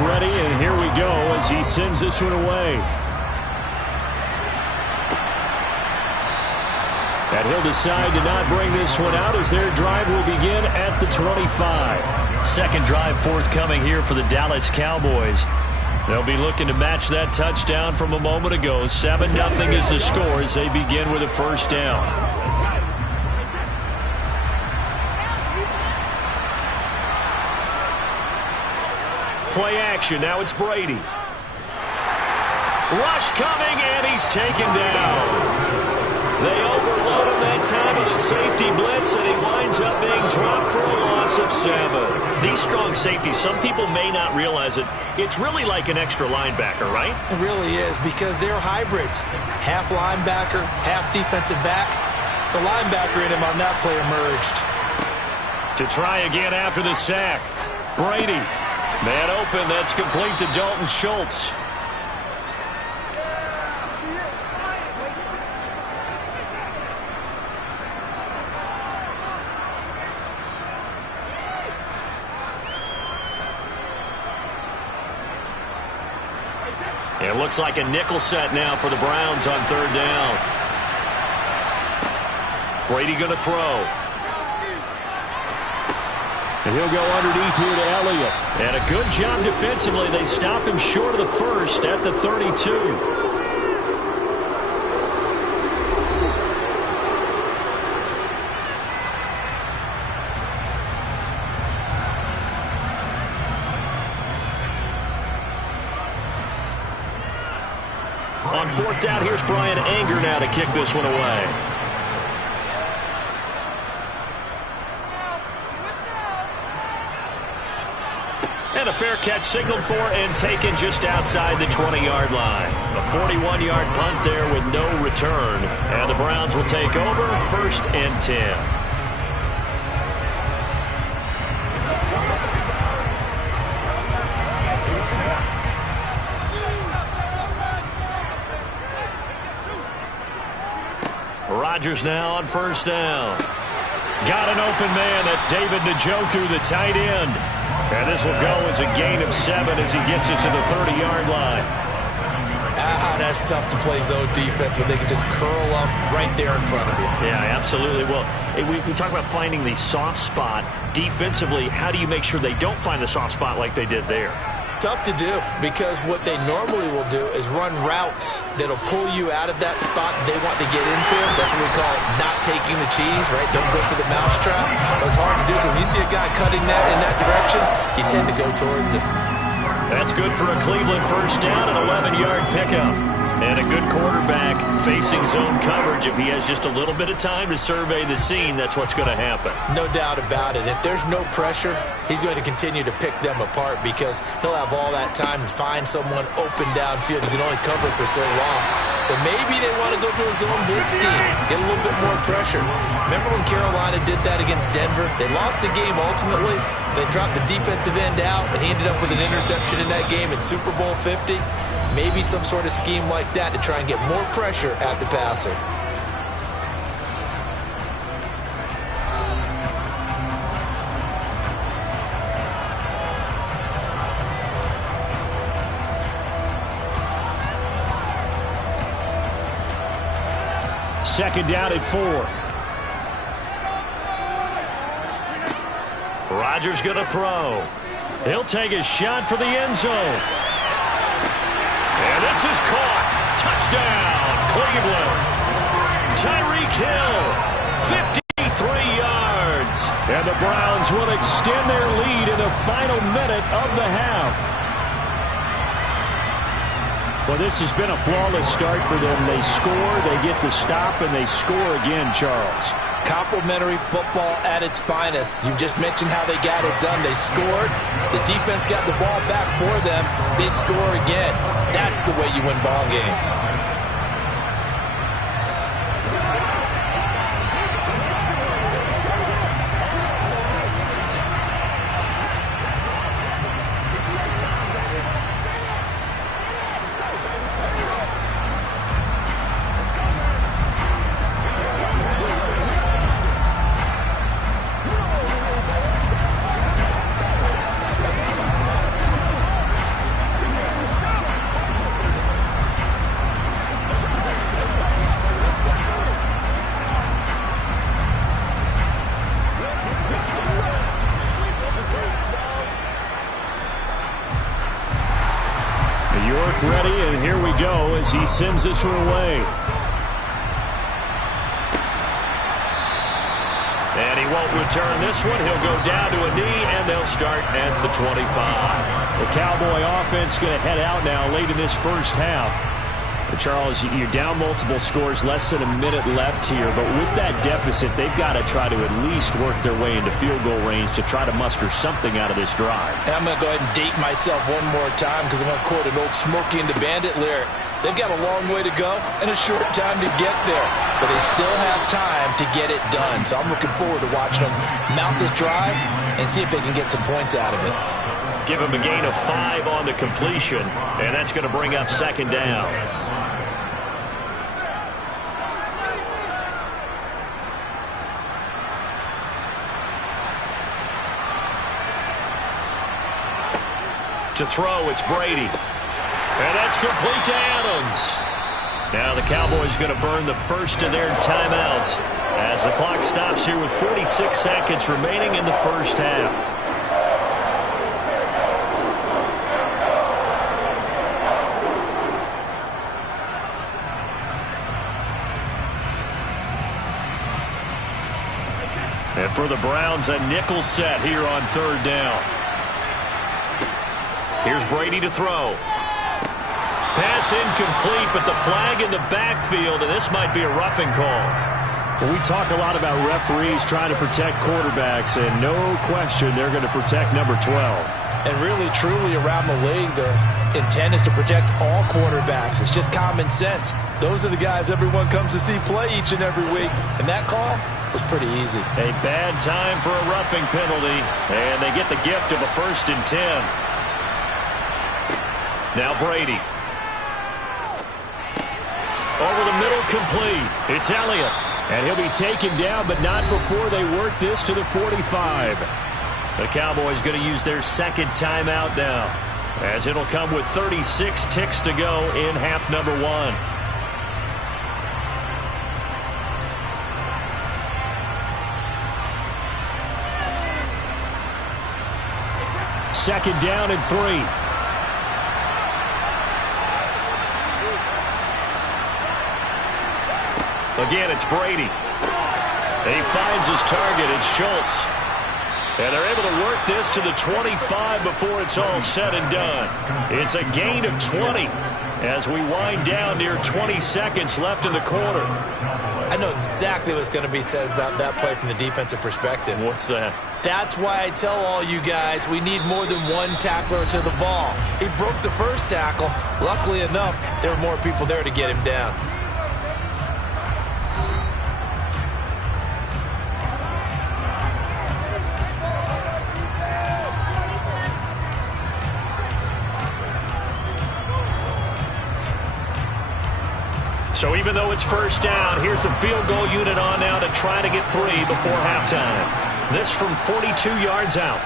Ready, and here we go as he sends this one away. And he'll decide to not bring this one out as their drive will begin at the 25. Second drive forthcoming here for the Dallas Cowboys. They'll be looking to match that touchdown from a moment ago. 7-0 is the score as they begin with a first down. Play action. Now it's Brady. Rush coming, and he's taken down. They overload him that time with a safety blitz, and he winds up being dropped for a loss of 7. These strong safeties, some people may not realize it. It's really like an extra linebacker, right? It really is because they're hybrids. Half linebacker, half defensive back. The linebacker in him on that play emerged. To try again after the sack. Brady. Man open, that's complete to Dalton Schultz. It looks like a nickel set now for the Browns on third down. Brady going to throw. And he'll go underneath here to Elliott. And a good job defensively. They stop him short of the first at the 32. On fourth down, here's Brian Anger now to kick this one away. And a fair catch signaled for and taken just outside the 20-yard line. A 41-yard punt there with no return. And the Browns will take over, 1st and 10. Rodgers now on first down. Got an open man. That's David Njoku, the tight end. And this will go as a gain of 7 as he gets it to the 30-yard line. That's tough to play zone defense when they can just curl up right there in front of you. Yeah, absolutely. Well, we talk about finding the soft spot. Defensively, how do you make sure they don't find the soft spot like they did there? Tough to do, because what they normally will do is run routes that'll pull you out of that spot they want to get into. That's what we call not taking the cheese, right? Don't go for the mousetrap. It's hard to do because when you see a guy cutting that in that direction, you tend to go towards it. That's good for a Cleveland first down, an 11-yard pickup. And a good quarterback facing zone coverage. If he has just a little bit of time to survey the scene, that's what's going to happen. No doubt about it. If there's no pressure, he's going to continue to pick them apart because he'll have all that time to find someone open downfield. He can only cover for so long. So maybe they want to go to a zone blitz scheme, get a little bit more pressure. Remember when Carolina did that against Denver? They lost the game ultimately. They dropped the defensive end out, and he ended up with an interception in that game in Super Bowl 50. Maybe some sort of scheme like that to try and get more pressure at the passer. Second down at 4. Rodgers going to throw. He'll take a shot for the end zone. And this is caught. Touchdown, Cleveland. Tyreek Hill, 53 yards. And the Browns will extend their lead in the final minute of the half. Well, this has been a flawless start for them. They score, they get the stop, and they score again, Charles. Complimentary football at its finest. You just mentioned how they got it done. They scored. The defense got the ball back for them. They score again. That's the way you win ball games. Ready, and here we go as he sends this one away. And he won't return this one. He'll go down to a knee, and they'll start at the 25. The Cowboy offense going to head out now late in this first half. Charles, you're down multiple scores, less than a minute left here, but with that deficit, they've got to try to at least work their way into field goal range to try to muster something out of this drive. And I'm going to go ahead and date myself one more time because I'm going to quote an old Smokey and the Bandit lyric. They've got a long way to go and a short time to get there, but they still have time to get it done. So I'm looking forward to watching them mount this drive and see if they can get some points out of it. Give them a gain of 5 on the completion, and that's going to bring up second down. To throw, it's Brady. And that's complete to Adams. Now the Cowboys going to burn the first of their timeouts as the clock stops here with 46 seconds remaining in the first half. And for the Browns, a nickel set here on third down. Here's Brady to throw. Pass incomplete, but the flag in the backfield, and this might be a roughing call. Well, we talk a lot about referees trying to protect quarterbacks, and no question they're going to protect number 12. And really, truly, around the league, the intent is to protect all quarterbacks. It's just common sense. Those are the guys everyone comes to see play each and every week, and that call was pretty easy. A bad time for a roughing penalty, and they get the gift of a 1st and 10. Now Brady. Over the middle, complete. It's Elliott. And he'll be taken down, but not before they work this to the 45. The Cowboys going to use their second timeout now, as it'll come with 36 ticks to go in half number 1. Second down and 3. Again, it's Brady. And he finds his target. It's Schultz. And they're able to work this to the 25 before it's all said and done. It's a gain of 20 as we wind down near 20 seconds left in the quarter. I know exactly what's going to be said about that play from the defensive perspective. What's that? That's why I tell all you guys we need more than one tackler to the ball. He broke the first tackle. Luckily enough, there were more people there to get him down. So even though it's first down, here's the field goal unit on now to try to get 3 before halftime. This from 42 yards out.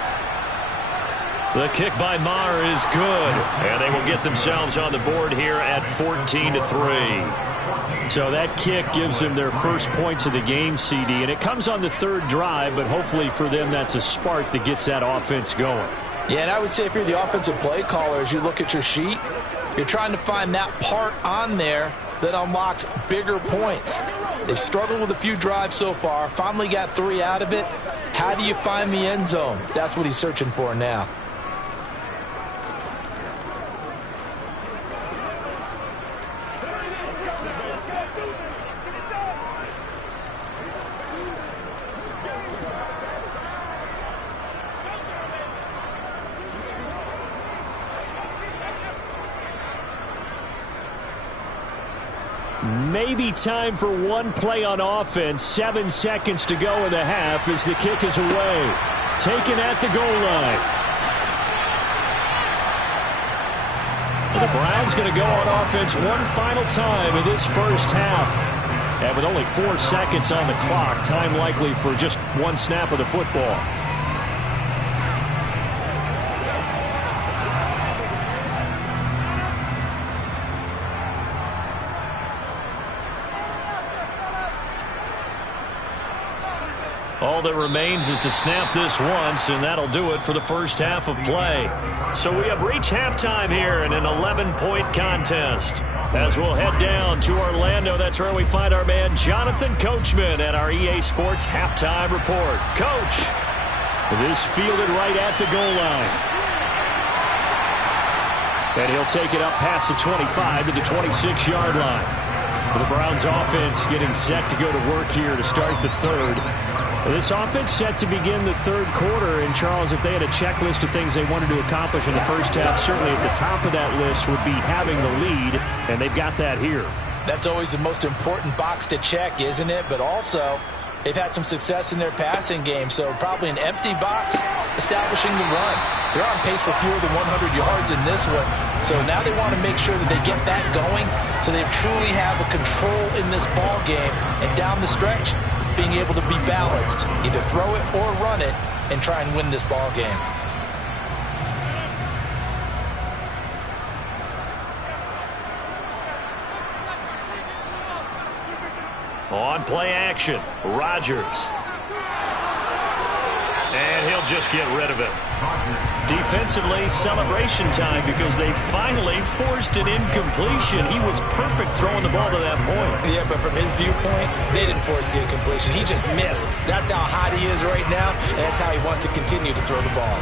The kick by Maher is good, and they will get themselves on the board here at 14-3. So that kick gives them their first points of the game, CD, and it comes on the 3rd drive, but hopefully for them that's a spark that gets that offense going. Yeah, and I would say if you're the offensive play caller, as you look at your sheet, you're trying to find that part on there that unlocks bigger points. They've struggled with a few drives so far, finally got 3 out of it. How do you find the end zone? That's what he's searching for now. Maybe time for one play on offense. 7 seconds to go in the half as the kick is away. Taken at the goal line. The Browns going to go on offense one final time in this first half. And with only 4 seconds on the clock, time likely for just one snap of the football. All that remains is to snap this once, and that'll do it for the first half of play. So we have reached halftime here in an 11-point contest. As we'll head down to Orlando, that's where we find our man Jonathan Coachman at our EA Sports Halftime Report. Coach. This fielded right at the goal line. And he'll take it up past the 25 to the 26-yard line. The Browns offense getting set to go to work here to start the 3rd. This offense set to begin the 3rd quarter. And, Charles, if they had a checklist of things they wanted to accomplish in the first half, certainly at the top of that list would be having the lead, and they've got that here. That's always the most important box to check, isn't it? But also, they've had some success in their passing game, so probably an empty box establishing the run. They're on pace for fewer than 100 yards in this one, so now they want to make sure that they get that going so they truly have a control in this ball game, and down the stretch, being able to be balanced, either throw it or run it, and try and win this ball game. On play action, Rodgers. And he'll just get rid of it. Defensively, celebration time because they finally forced an incompletion. He was perfect throwing the ball to that point. Yeah, but from his viewpoint, they didn't force the incompletion. He just missed. That's how hot he is right now, and that's how he wants to continue to throw the ball.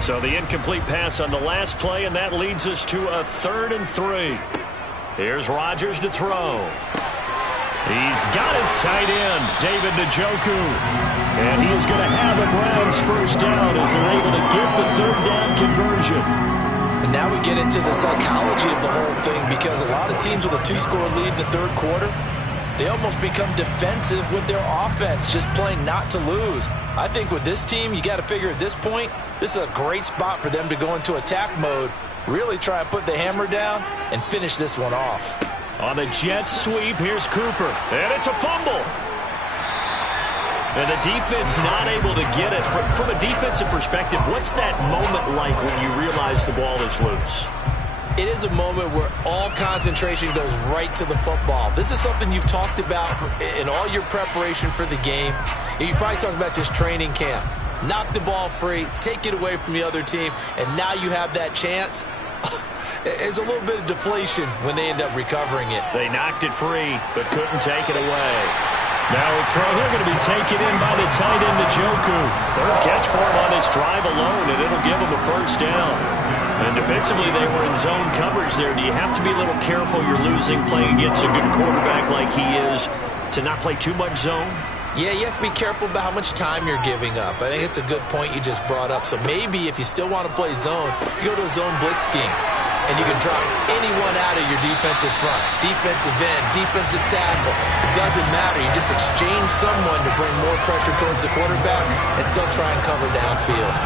So the incomplete pass on the last play, and that leads us to a 3rd and 3. Here's Rodgers to throw. He's got his tight end, David Njoku. And he is going to have a Browns first down as they're able to get the 3rd down conversion. And now we get into the psychology of the whole thing, because a lot of teams with a 2-score lead in the 3rd quarter, they almost become defensive with their offense, just playing not to lose. I think with this team, you got to figure at this point, this is a great spot for them to go into attack mode, really try and put the hammer down and finish this one off. On the jet sweep, here's Cooper. And it's a fumble. And the defense not able to get it. From a defensive perspective, what's that moment like when you realize the ball is loose? It is a moment where all concentration goes right to the football. This is something you've talked about in all your preparation for the game. You probably talked about this training camp. Knock the ball free, take it away from the other team, and now you have that chance. There's a little bit of deflation when they end up recovering it. They knocked it free, but couldn't take it away. Now a throw here going to be taken in by the tight end, Njoku. 3rd catch for him on this drive alone, and it'll give him a first down. And defensively, they were in zone coverage there. Do you have to be a little careful you're losing playing against a good quarterback like he is to not play too much zone? Yeah, you have to be careful about how much time you're giving up. I think it's a good point you just brought up. So maybe if you still want to play zone, you go to a zone blitz scheme. And you can drop anyone out of your defensive front, defensive end, defensive tackle. It doesn't matter. You just exchange someone to bring more pressure towards the quarterback and still try and cover downfield.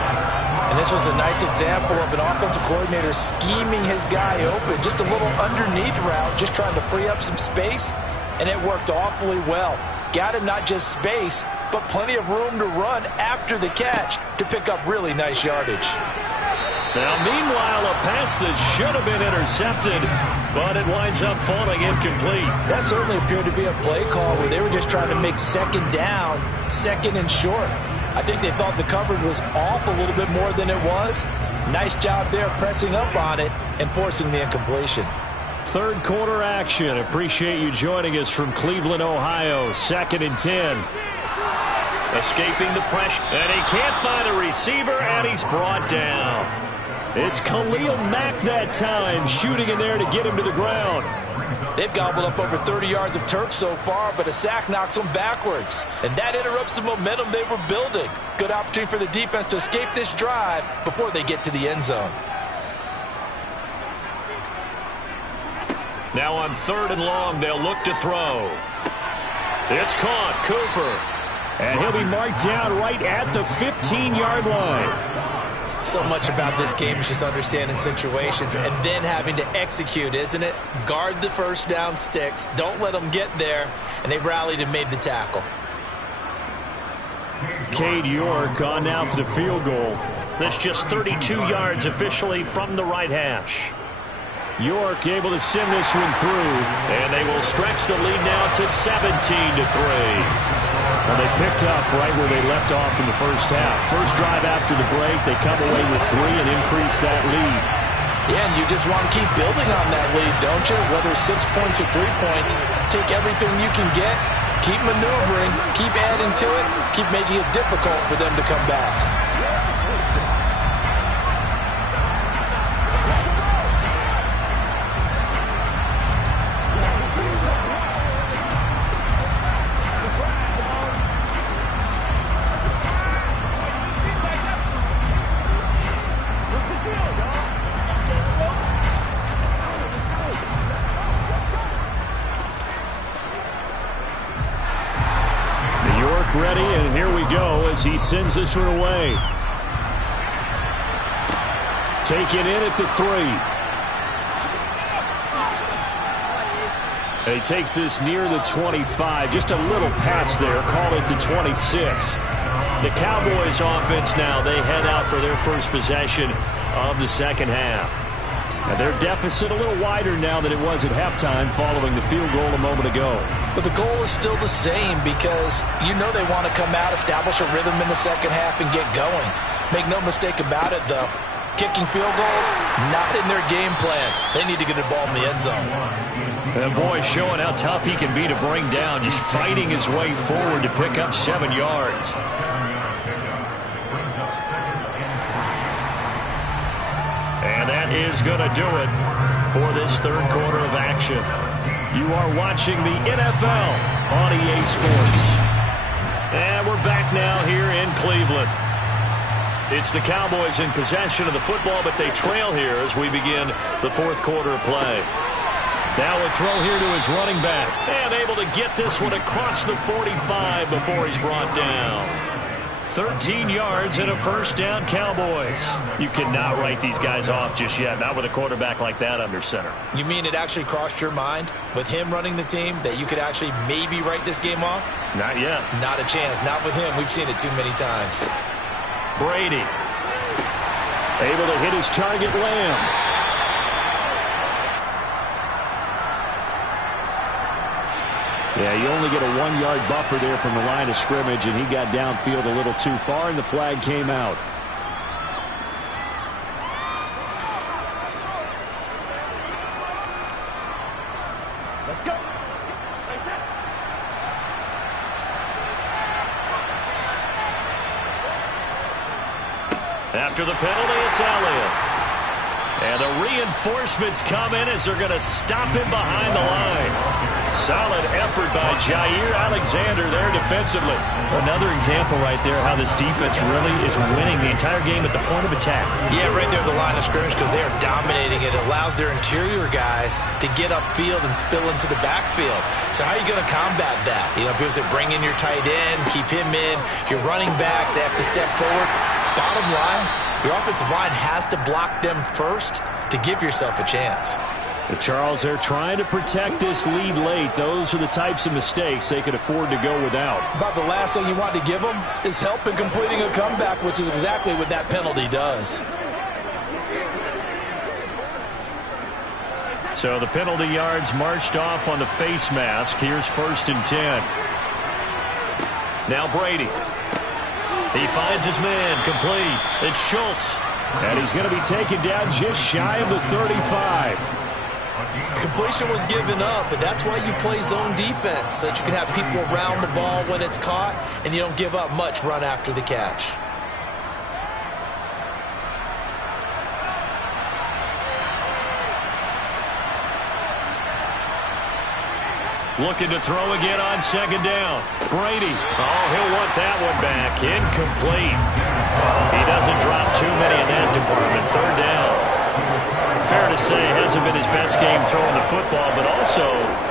And this was a nice example of an offensive coordinator scheming his guy open. Just a little underneath route, just trying to free up some space, and it worked awfully well. Got him not just space, but plenty of room to run after the catch to pick up really nice yardage. Now, meanwhile, a pass that should have been intercepted, but it winds up falling incomplete. That certainly appeared to be a play call where they were just trying to make 2nd down, 2nd and short. I think they thought the coverage was off a little bit more than it was. Nice job there pressing up on it and forcing the incompletion. 3rd quarter action. Appreciate you joining us from Cleveland, Ohio. 2nd and 10. Escaping the pressure, and he can't find a receiver, and he's brought down. It's Khalil Mack that time, shooting in there to get him to the ground. They've gobbled up over 30 yards of turf so far, but a sack knocks them backwards. And that interrupts the momentum they were building. Good opportunity for the defense to escape this drive before they get to the end zone. Now on 3rd and long, they'll look to throw. It's caught, Cooper. And he'll be marked down right at the 15-yard line. So much about this game is just understanding situations and then having to execute, isn't it? Guard the first down sticks. Don't let them get there. And they rallied and made the tackle. Cade York on now for the field goal. That's just 32 yards officially from the right hash. York able to send this one through. And they will stretch the lead now to 17-3. Well, they picked up right where they left off in the first half. First drive after the break, they come away with 3 and increase that lead. Yeah, and you just want to keep building on that lead, don't you? Whether it's 6 points or 3 points, take everything you can get, keep maneuvering, keep adding to it, keep making it difficult for them to come back. Ready, and here we go as he sends this one away. Taken in at the 3. And he takes this near the 25. Just a little pass there. Call it the 26. The Cowboys offense now, they head out for their first possession of the second half. And their deficit a little wider now than it was at halftime following the field goal a moment ago. But the goal is still the same because you know they want to come out, establish a rhythm in the second half, and get going. Make no mistake about it, though. Kicking field goals, not in their game plan. They need to get the ball in the end zone. That boy showing how tough he can be to bring down, just fighting his way forward to pick up 7 yards. And that is going to do it for this third quarter of action. You are watching the NFL on EA Sports. And we're back now here in Cleveland. It's the Cowboys in possession of the football, but they trail here as we begin the fourth quarter of play. Now a throw here to his running back. And able to get this one across the 45 before he's brought down. 13 yards and a first down, Cowboys. You cannot write these guys off just yet, not with a quarterback like that under center. You mean it actually crossed your mind with him running the team that you could actually maybe write this game off? Not yet. Not a chance. Not with him. We've seen it too many times. Brady able to hit his target, Lamb. Yeah, you only get a 1-yard buffer there from the line of scrimmage, and he got downfield a little too far, and the flag came out. Let's go. After the penalty, it's Elliott. And the reinforcements come in as they're going to stop him behind the line. Solid effort by Jair Alexander there defensively. Another example right there how this defense really is winning the entire game at the point of attack. Yeah, right there at the line of scrimmage because they are dominating it. It allows their interior guys to get upfield and spill into the backfield. So how are you going to combat that? You know, people say bring in your tight end, keep him in. Your running backs, they have to step forward. Bottom line, your offensive line has to block them first to give yourself a chance. But Charles, they're trying to protect this lead late. Those are the types of mistakes they could afford to go without. About the last thing you want to give them is help in completing a comeback, which is exactly what that penalty does. So the penalty yards marched off on the face mask. Here's 1st and 10. Now Brady. He finds his man complete. It's Schultz. And he's going to be taken down just shy of the 35. Completion was given up, but that's why you play zone defense, so that you can have people around the ball when it's caught, and you don't give up much run after the catch. Looking to throw again on 2nd down. Brady. Oh, he'll want that one back. Incomplete. He doesn't drop too many in that department. 3rd down. Fair to say, hasn't been his best game throwing the football, but also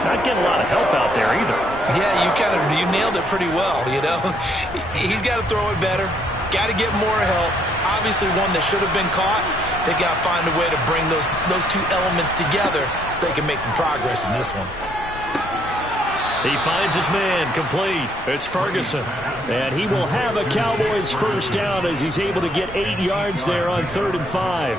not getting a lot of help out there either. Yeah, you nailed it pretty well, you know. He's got to throw it better. Got to get more help. Obviously one that should have been caught. They got to find a way to bring those two elements together so they can make some progress in this one. He finds his man complete. It's Ferguson. And he will have a Cowboys first down as he's able to get 8 yards there on 3rd and 5.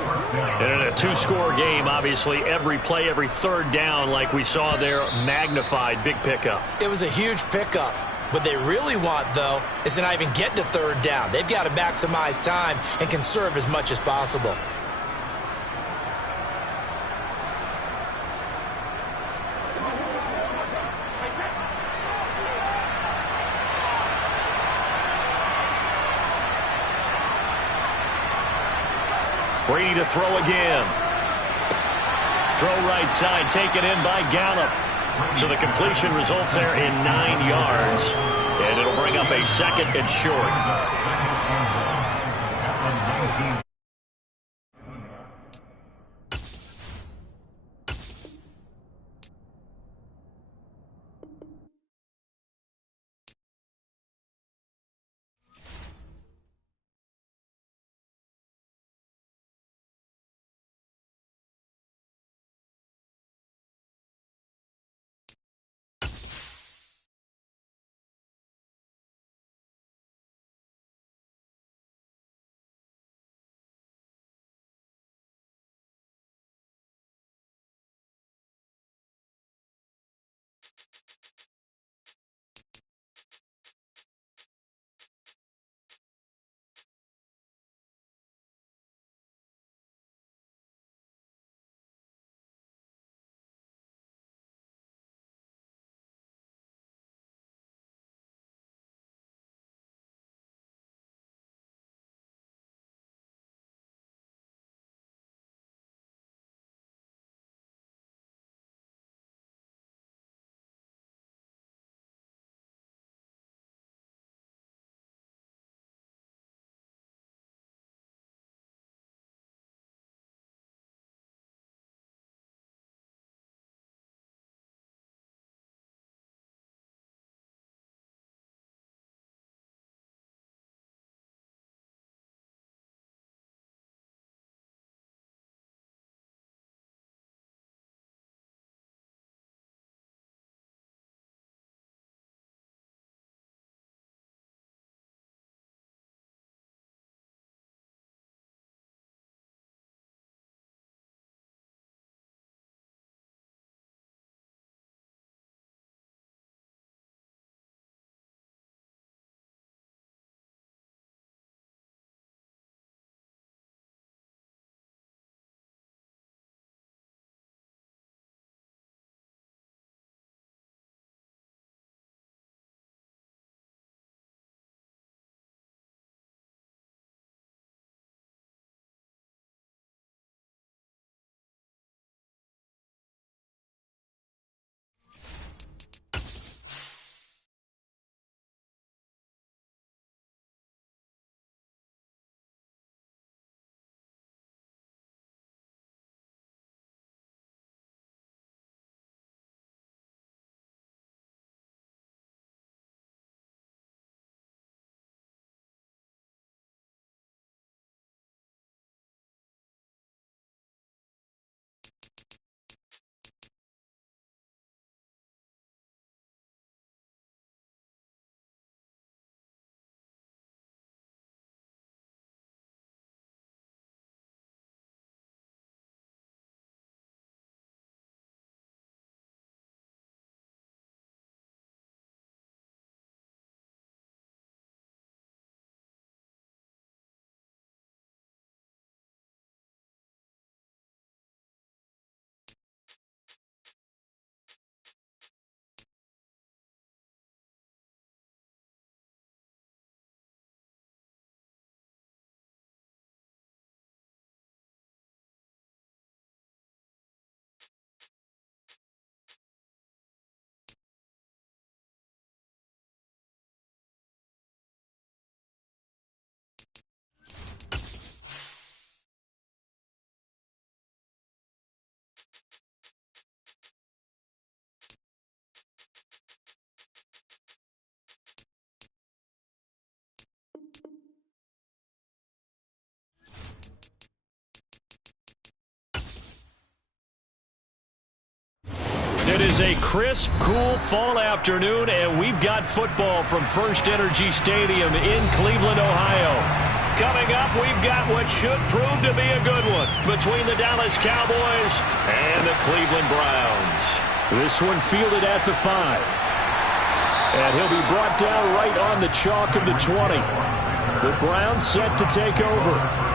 And in a 2-score game, obviously, every play, every 3rd down, like we saw there, magnified. Big pickup. It was a huge pickup. What they really want, though, is to not even get to 3rd down. They've got to maximize time and conserve as much as possible. Brady to throw again. Throw right side, taken in by Gallup. So the completion results there in 9 yards. And it'll bring up a 2nd and short. It is a crisp, cool fall afternoon, and we've got football from First Energy Stadium in Cleveland, Ohio. Coming up, we've got what should prove to be a good one between the Dallas Cowboys and the Cleveland Browns. This one fielded at the 5. And he'll be brought down right on the chalk of the 20. The Browns set to take over.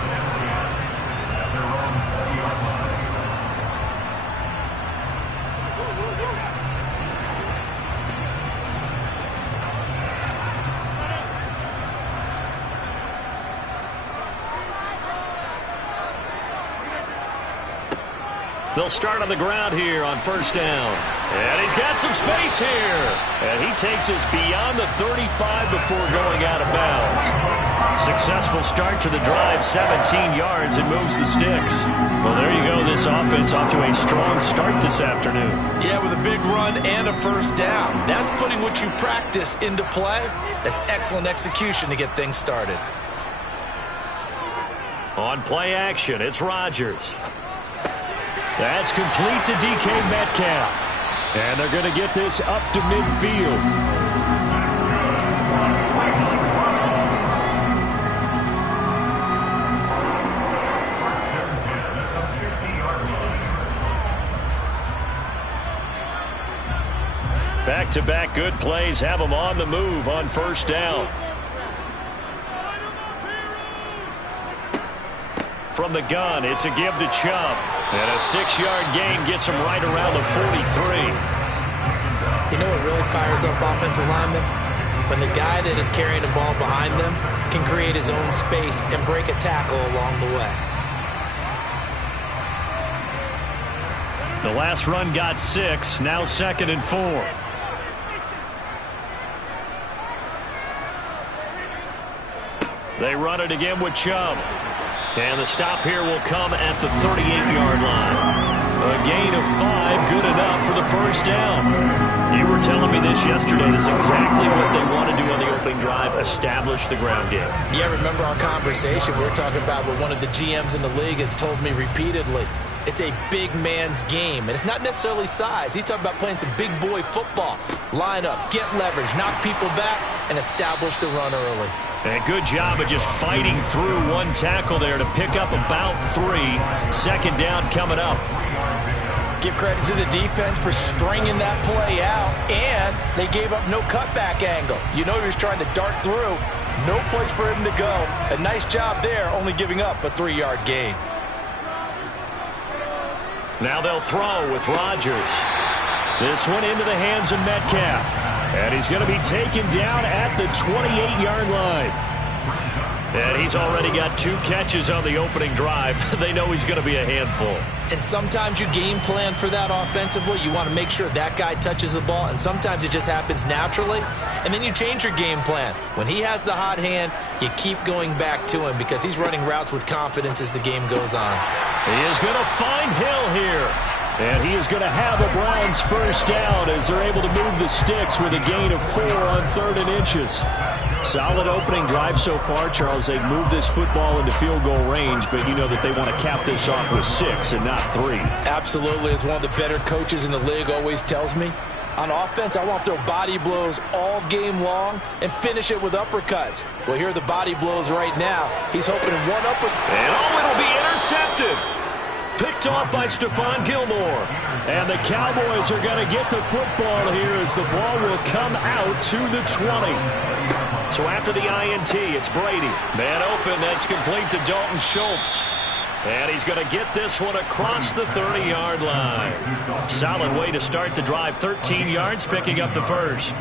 They'll start on the ground here on first down. And he's got some space here. And he takes us beyond the 35 before going out of bounds. Successful start to the drive, 17 yards, and moves the sticks. Well, there you go. This offense off to a strong start this afternoon. Yeah, with a big run and a first down. That's putting what you practice into play. That's excellent execution to get things started. On play action, it's Rodgers. That's complete to DK Metcalf. And they're going to get this up to midfield. Back-to-back good plays have them on the move on first down. From the gun, it's a give to Chubb. And a 6-yard gain gets him right around the 43. You know what really fires up offensive linemen? When the guy that is carrying the ball behind them can create his own space and break a tackle along the way. The last run got 6, now 2nd and 4. They run it again with Chubb. And the stop here will come at the 38-yard line. A gain of 5, good enough for the first down. You were telling me this yesterday. This is exactly what they want to do on the opening drive, establish the ground game. Yeah, remember our conversation? We were talking about what one of the GMs in the league has told me repeatedly. It's a big man's game, and it's not necessarily size. He's talking about playing some big boy football. Line up, get leverage, knock people back, and establish the run early. And good job of just fighting through one tackle there to pick up about 3. 2nd down coming up. Give credit to the defense for stringing that play out, and they gave up no cutback angle. You know he was trying to dart through. No place for him to go. A nice job there, only giving up a 3-yard gain. Now they'll throw with Rodgers. This one into the hands of Metcalf. And he's going to be taken down at the 28-yard line. And he's already got 2 catches on the opening drive. They know he's going to be a handful. And sometimes you game plan for that offensively. You want to make sure that guy touches the ball, and sometimes it just happens naturally. And then you change your game plan. When he has the hot hand, you keep going back to him because he's running routes with confidence as the game goes on. He is going to find Hill here. And he is going to have the Browns first down as they're able to move the sticks with a gain of 4 on 3rd and inches. Solid opening drive so far, Charles. They've moved this football into field goal range, but you know that they want to cap this off with 6 and not 3. Absolutely. As one of the better coaches in the league always tells me, on offense, I want to throw body blows all game long and finish it with uppercuts. Well, here are the body blows right now. He's hoping in one uppercut. And it'll be intercepted. Picked off by Stephon Gilmore. And the Cowboys are going to get the football here as the ball will come out to the 20. So after the INT, it's Brady. Man open, that's complete to Dalton Schultz. And he's going to get this one across the 30-yard line. Solid way to start the drive. 13 yards, picking up the first.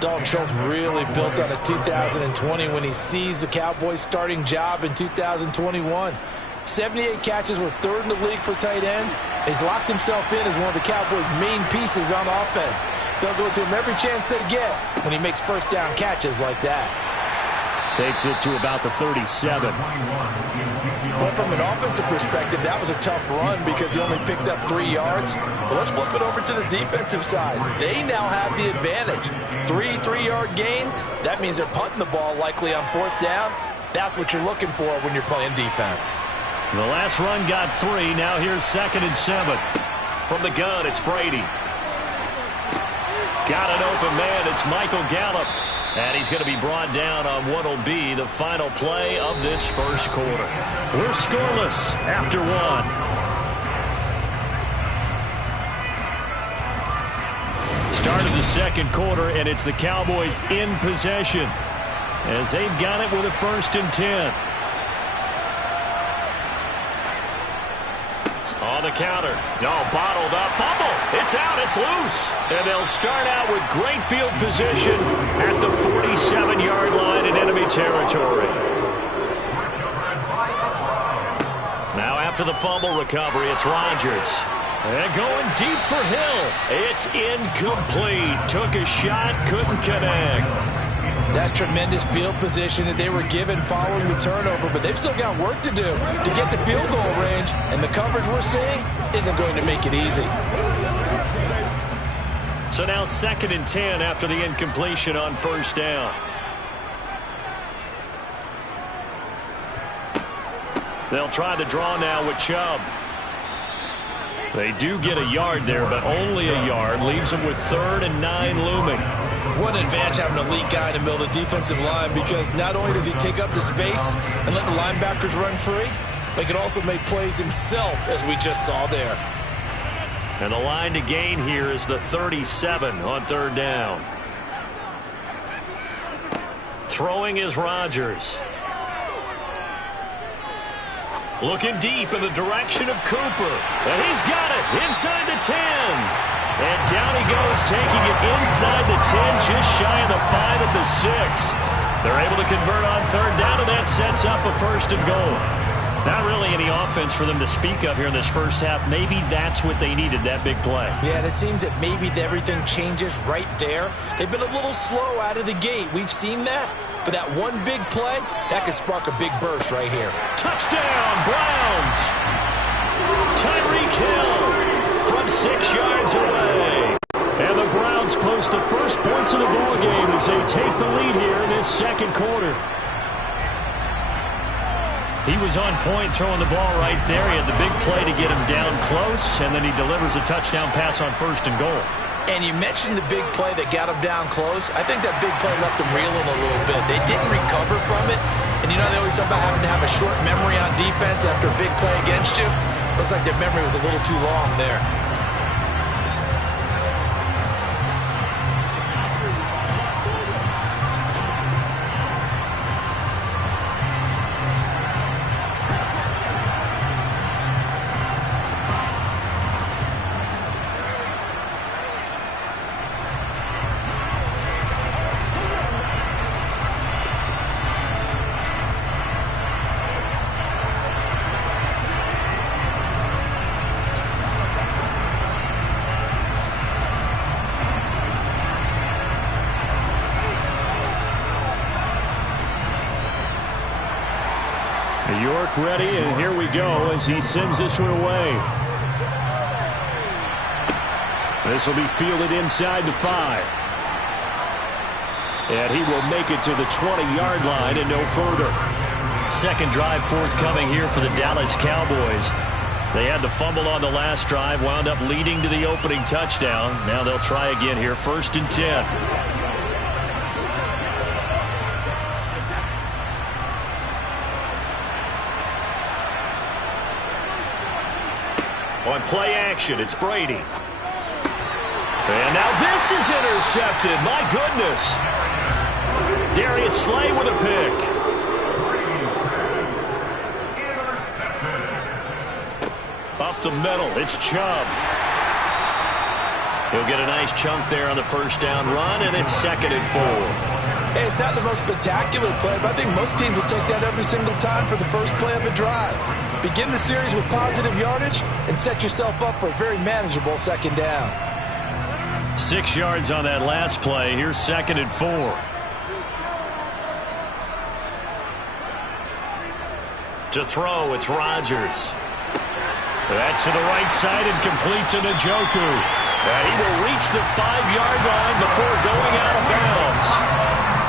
Dalton Schultz really built on his 2020 when he seized the Cowboys' starting job in 2021. 78 catches were 3rd in the league for tight ends. He's locked himself in as one of the Cowboys' main pieces on offense. They'll go to him every chance they get when he makes first down catches like that. Takes it to about the 37. Well, from an offensive perspective, that was a tough run because he only picked up 3 yards. But let's flip it over to the defensive side. They now have the advantage. 3 3-yard gains. That means they're punting the ball likely on 4th down. That's what you're looking for when you're playing defense. The last run got 3. Now here's 2nd and 7. From the gun, it's Brady. Got an open man. It's Michael Gallup. And he's going to be brought down on what will be the final play of this first quarter. We're scoreless after one. Start of the second quarter, and it's the Cowboys in possession as they've got it with a 1st and 10. On the counter. No, bottled up. Fumble. It's out. It's loose. And they'll start out with great field position at the 47-yard line in enemy territory. Now after the fumble recovery, it's Rodgers. And going deep for Hill. It's incomplete. Took a shot, couldn't connect. That's tremendous field position that they were given following the turnover, but they've still got work to do to get the field goal range, and the coverage we're seeing isn't going to make it easy. So now 2nd and 10 after the incompletion on 1st down. They'll try the draw now with Chubb. They do get a yard there, but only a yard. Leaves them with 3rd and 9 looming. What an advantage having an elite guy in the middle of the defensive line, because not only does he take up the space and let the linebackers run free, but he can also make plays himself, as we just saw there. And the line to gain here is the 37 on 3rd down. Throwing is Rodgers. Looking deep in the direction of Cooper. And he's got it inside the 10. And down he goes, taking it inside the 10, just shy of the 5 at the 6. They're able to convert on 3rd down, and that sets up a 1st and goal. Not really any offense for them to speak of here in this first half. Maybe that's what they needed, that big play. Yeah, and it seems that maybe everything changes right there. They've been a little slow out of the gate. We've seen that. But that one big play, that could spark a big burst right here. Touchdown, Browns! Tyreek Hill from 6 yards away. And the Browns post the first points of the ballgame as they take the lead here in this second quarter. He was on point throwing the ball right there. He had the big play to get him down close, and then he delivers a touchdown pass on 1st and goal. And you mentioned the big play that got him down close. I think that big play left him reeling a little bit. They didn't recover from it. And you know they always talk about having to have a short memory on defense after a big play against you. Looks like their memory was a little too long there. York ready, and here we go as he sends this one away. This will be fielded inside the 5. And he will make it to the 20-yard line and no further. Second drive forthcoming here for the Dallas Cowboys. They had the fumble on the last drive, wound up leading to the opening touchdown. Now they'll try again here, 1st and 10. On play action, it's Brady. And now this is intercepted. My goodness. Darius Slay with a pick. Up the middle, it's Chubb. He'll get a nice chunk there on the 1st down run, and it's 2nd and 4. Hey, it's not the most spectacular play, but I think most teams will take that every single time for the first play of a drive. Begin the series with positive yardage and set yourself up for a very manageable 2nd down. 6 yards on that last play. Here's 2nd and 4. To throw, it's Rodgers. That's to the right side and complete to Njoku. And he will reach the 5-yard line before going out of bounds.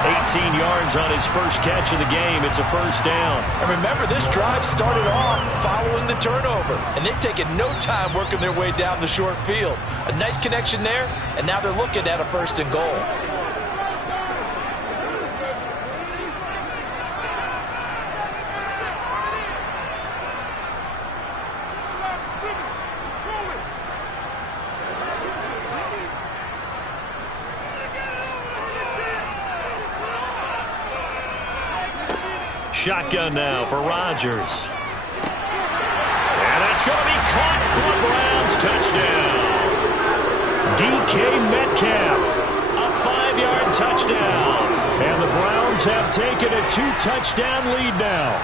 A 18 yards on his first catch of the game. It's a first down. And remember, this drive started off following the turnover, and they've taken no time working their way down the short field. A nice connection there, and now they're looking at a 1st and goal. Shotgun now for Rodgers. And that's going to be caught for the Browns. Touchdown. DK Metcalf. A 5-yard touchdown. And the Browns have taken a 2-touchdown lead now.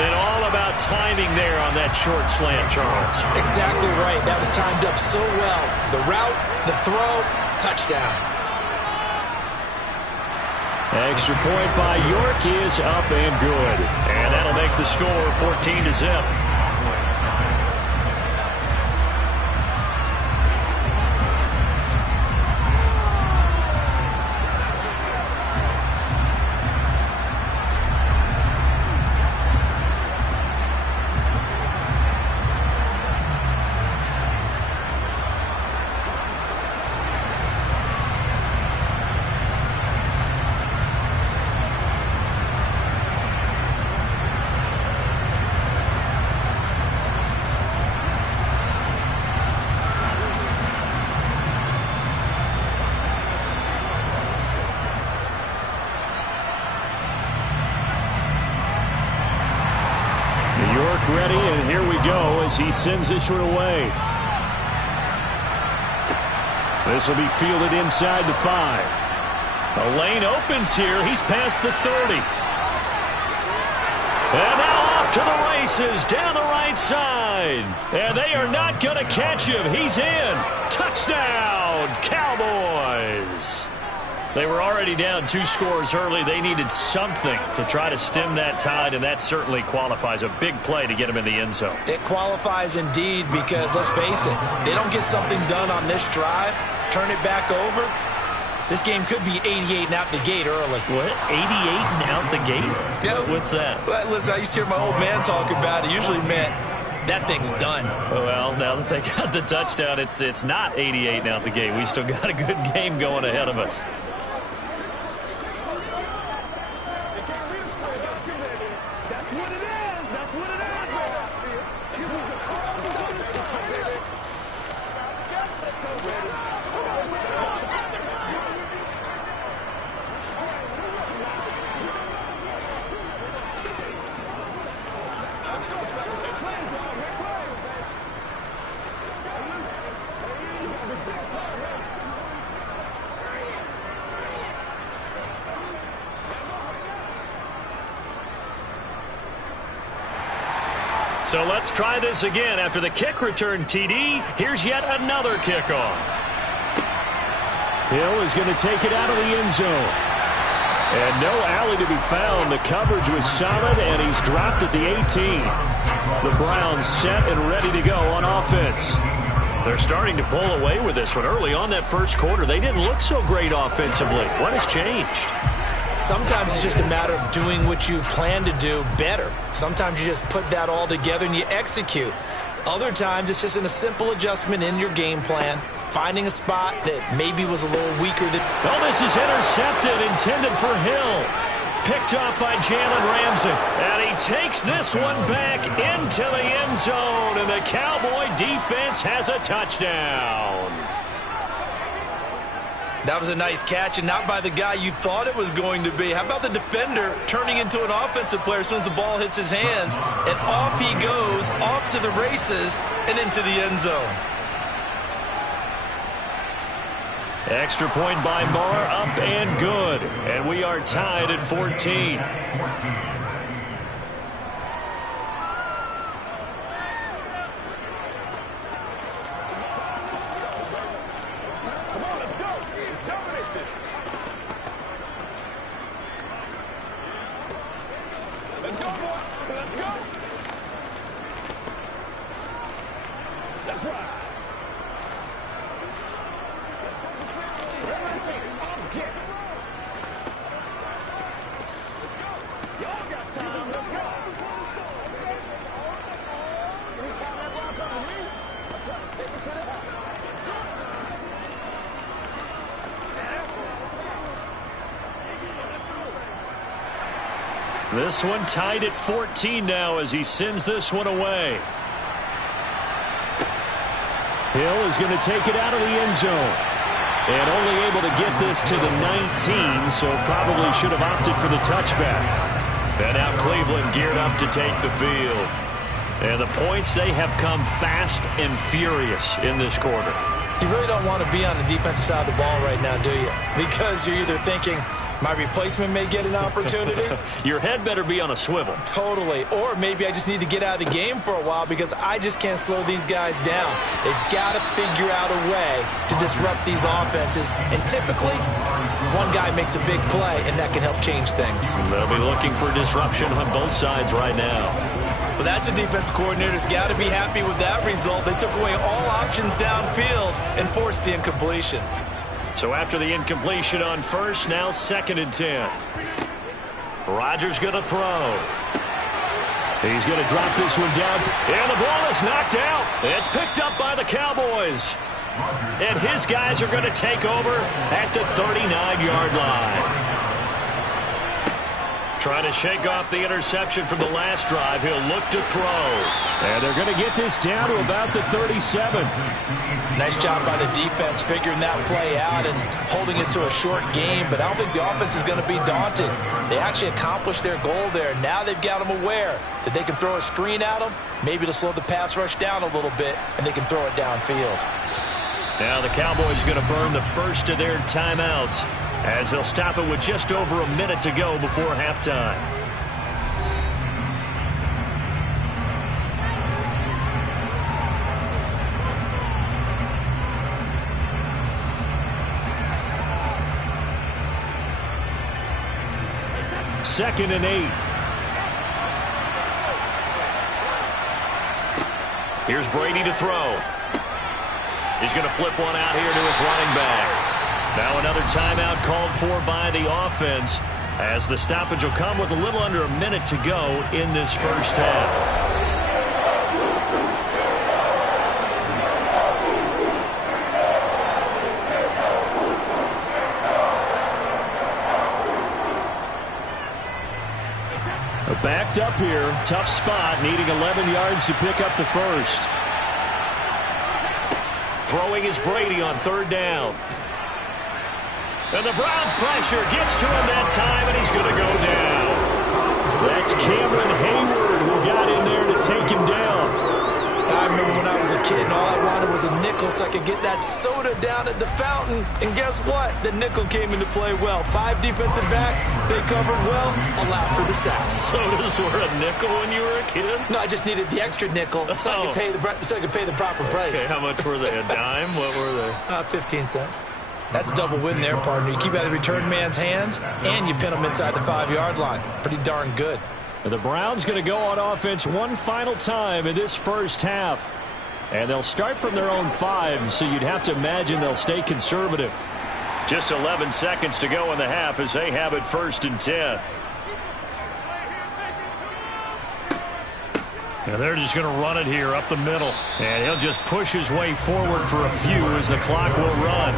And all about timing there on that short slant, Charles. Exactly right. That was timed up so well. The route, the throw, touchdown. Extra point by York is up and good. And that'll make the score 14-0. Ready, and here we go as he sends this one away. This will be fielded inside the 5. A lane opens here. He's past the 30. And now off to the races down the right side. And they are not going to catch him. He's in. Touchdown, Cowboys. They were already down 2 scores early. They needed something to try to stem that tide, and that certainly qualifies. A big play to get him in the end zone. It qualifies indeed because, let's face it, they don't get something done on this drive, turn it back over, this game could be 88 and out the gate early. What? 88 and out the gate? Yeah. What's that? Well, listen, I used to hear my old man talk about it. Usually meant that thing's done. Well, now that they got the touchdown, it's not 88 and out the gate. We still got a good game going ahead of us. So let's try this again. After the kick return, TD, here's yet another kickoff. Hill is going to take it out of the end zone. And no alley to be found. The coverage was solid, and he's dropped at the 18. The Browns set and ready to go on offense. They're starting to pull away with this one. Early on that first quarter, they didn't look so great offensively. What has changed? Sometimes it's just a matter of doing what you plan to do better. Sometimes you just put that all together and you execute. Other times it's just a simple adjustment in your game plan, finding a spot that maybe was a little weaker than... Oh, this is intercepted, intended for Hill. Picked off by Jalen Ramsey. And he takes this one back into the end zone. And the Cowboy defense has a touchdown. That was a nice catch, and not by the guy you thought it was going to be. How about the defender turning into an offensive player as soon as the ball hits his hands, and off he goes, off to the races, and into the end zone. Extra point by Moore, up and good. And we are tied at 14. This one tied at 14 now as he sends this one away. Hill is going to take it out of the end zone. And only able to get this to the 19, so probably should have opted for the touchback. And now Cleveland geared up to take the field. And the points, they have come fast and furious in this quarter. You really don't want to be on the defensive side of the ball right now, do you? Because you're either thinking, my replacement may get an opportunity. Your head better be on a swivel. Totally. Or maybe I just need to get out of the game for a while because I just can't slow these guys down. They've got to figure out a way to disrupt these offenses. And typically, one guy makes a big play, and that can help change things. They'll be looking for disruption on both sides right now. Well, that's a defensive coordinator's got to be happy with that result. They took away all options downfield and forced the incompletion. So after the incompletion on first, now 2nd and 10. Rodgers going to throw. He's going to drop this one down. And the ball is knocked out. It's picked up by the Cowboys. And his guys are going to take over at the 39-yard line. Trying to shake off the interception from the last drive. He'll look to throw. And they're going to get this down to about the 37. Nice job by the defense figuring that play out and holding it to a short game, but I don't think the offense is going to be daunted. They actually accomplished their goal there. Now they've got them aware that they can throw a screen at them, maybe to slow the pass rush down a little bit, and they can throw it downfield. Now the Cowboys are going to burn the first of their timeouts as they'll stop it with just over a minute to go before halftime. Second and 8. Here's Brady to throw. He's going to flip one out here to his running back. Now another timeout called for by the offense as the stoppage will come with a little under a minute to go in this first half. Backed up here, tough spot, needing 11 yards to pick up the first. Throwing is Brady on 3rd down. And the Browns' pressure gets to him that time, and he's going to go down. That's Cameron Hayward who got in there to take him down. I remember when I was a kid and all I wanted was a nickel so I could get that soda down at the fountain. And guess what? The nickel came into play well. 5 defensive backs, they covered well, allowed for the sacks. Sodas were a nickel when you were a kid? No, I just needed the extra nickel so I could pay the proper price. Okay, how much were they? A dime? What were they? 15 cents. That's a double win there, partner. You keep out of the return man's hands, and you pin him inside the 5-yard line. Pretty darn good. The Browns going to go on offense one final time in this first half. And they'll start from their own 5, so you'd have to imagine they'll stay conservative. Just 11 seconds to go in the half as they have it 1st and 10. And they're just going to run it here up the middle. And he'll just push his way forward for a few as the clock will run.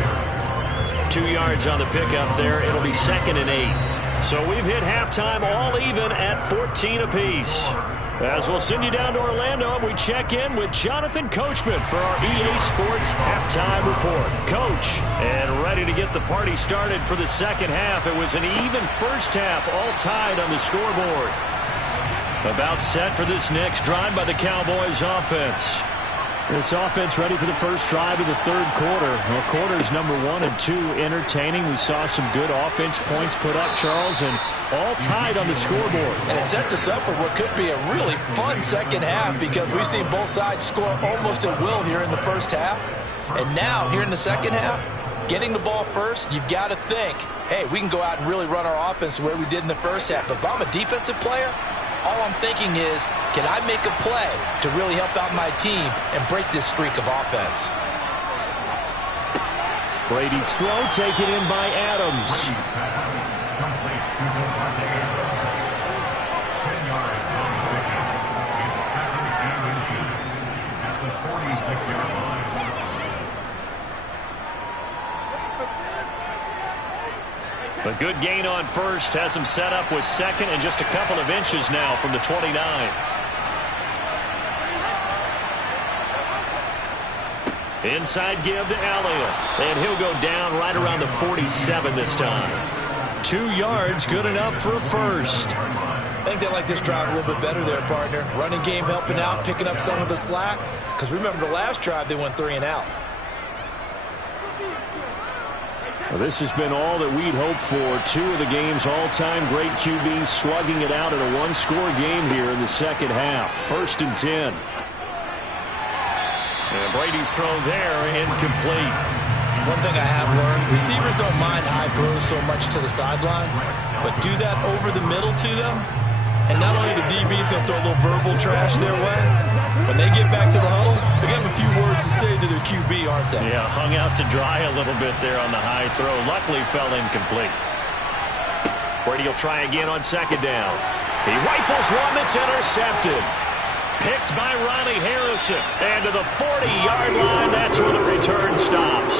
2 yards on the pickup there. It'll be 2nd and 8. So we've hit halftime all even at 14 apiece. As we'll send you down to Orlando, and we check in with Jonathan Coachman for our EA Sports Halftime Report. Coach, and ready to get the party started for the second half. It was an even first half, all tied on the scoreboard. About set for this next drive by the Cowboys offense. This offense ready for the first drive of the 3rd quarter. Well, quarters number 1 and 2 entertaining. We saw some good offense points put up, Charles, and all tied on the scoreboard. And it sets us up for what could be a really fun second half because we've seen both sides score almost at will here in the first half. And now, here in the second half, getting the ball first, you've got to think, hey, we can go out and really run our offense the way we did in the first half. But if I'm a defensive player, all I'm thinking is, can I make a play to really help out my team and break this streak of offense? Brady's throw taken in by Adams. 10 yards on the pickup. It's 2nd and inches at the 46-yard line. A good gain on first has him set up with second and just a couple of inches now from the 29. Inside give to Elliott, and he'll go down right around the 47 this time. 2 yards, good enough for a first. I think they like this drive a little bit better there, partner. Running game helping out, picking up some of the slack. Because remember, the last drive they went 3 and out. Well, this has been all that we'd hoped for. 2 of the game's all-time great QBs slugging it out in a one-score game here in the second half. 1st and 10. And Brady's throw there, incomplete. One thing I have learned, receivers don't mind high throws so much to the sideline, but do that over the middle to them, and not only the DB's going to throw a little verbal trash their way, when they get back to the huddle, they have a few words to say to their QB, aren't they? Yeah, hung out to dry a little bit there on the high throw. Luckily fell incomplete. Brady will try again on second down. He rifles one that's intercepted. Picked by Ronnie Harrison. And to the 40-yard line, that's where the return stops.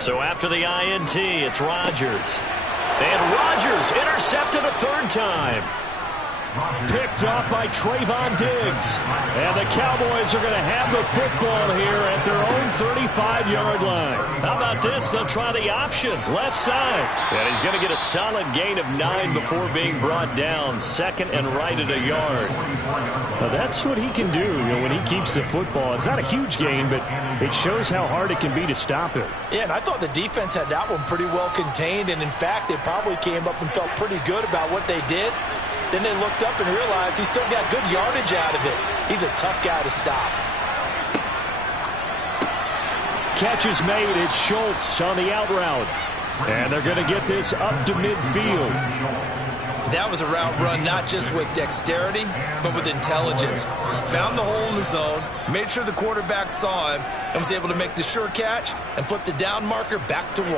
So after the INT, it's Rodgers. And Rodgers intercepted a 3rd time. Picked off by Trayvon Diggs. And the Cowboys are going to have the football here at their own 35-yard line. How about this? They'll try the option, left side. And he's going to get a solid gain of 9 before being brought down. 2nd and right at a yard. Now that's what he can do, when he keeps the football. It's not a huge gain, but it shows how hard it can be to stop it. Yeah, and I thought the defense had that one pretty well contained, and in fact, they probably came up and felt pretty good about what they did. Then they looked up and realized he still got good yardage out of it. He's a tough guy to stop. Catch is made. It's Schultz on the out route. And they're going to get this up to midfield. That was a route run not just with dexterity, but with intelligence. Found the hole in the zone, made sure the quarterback saw him, and was able to make the sure catch and flip the down marker back to 1.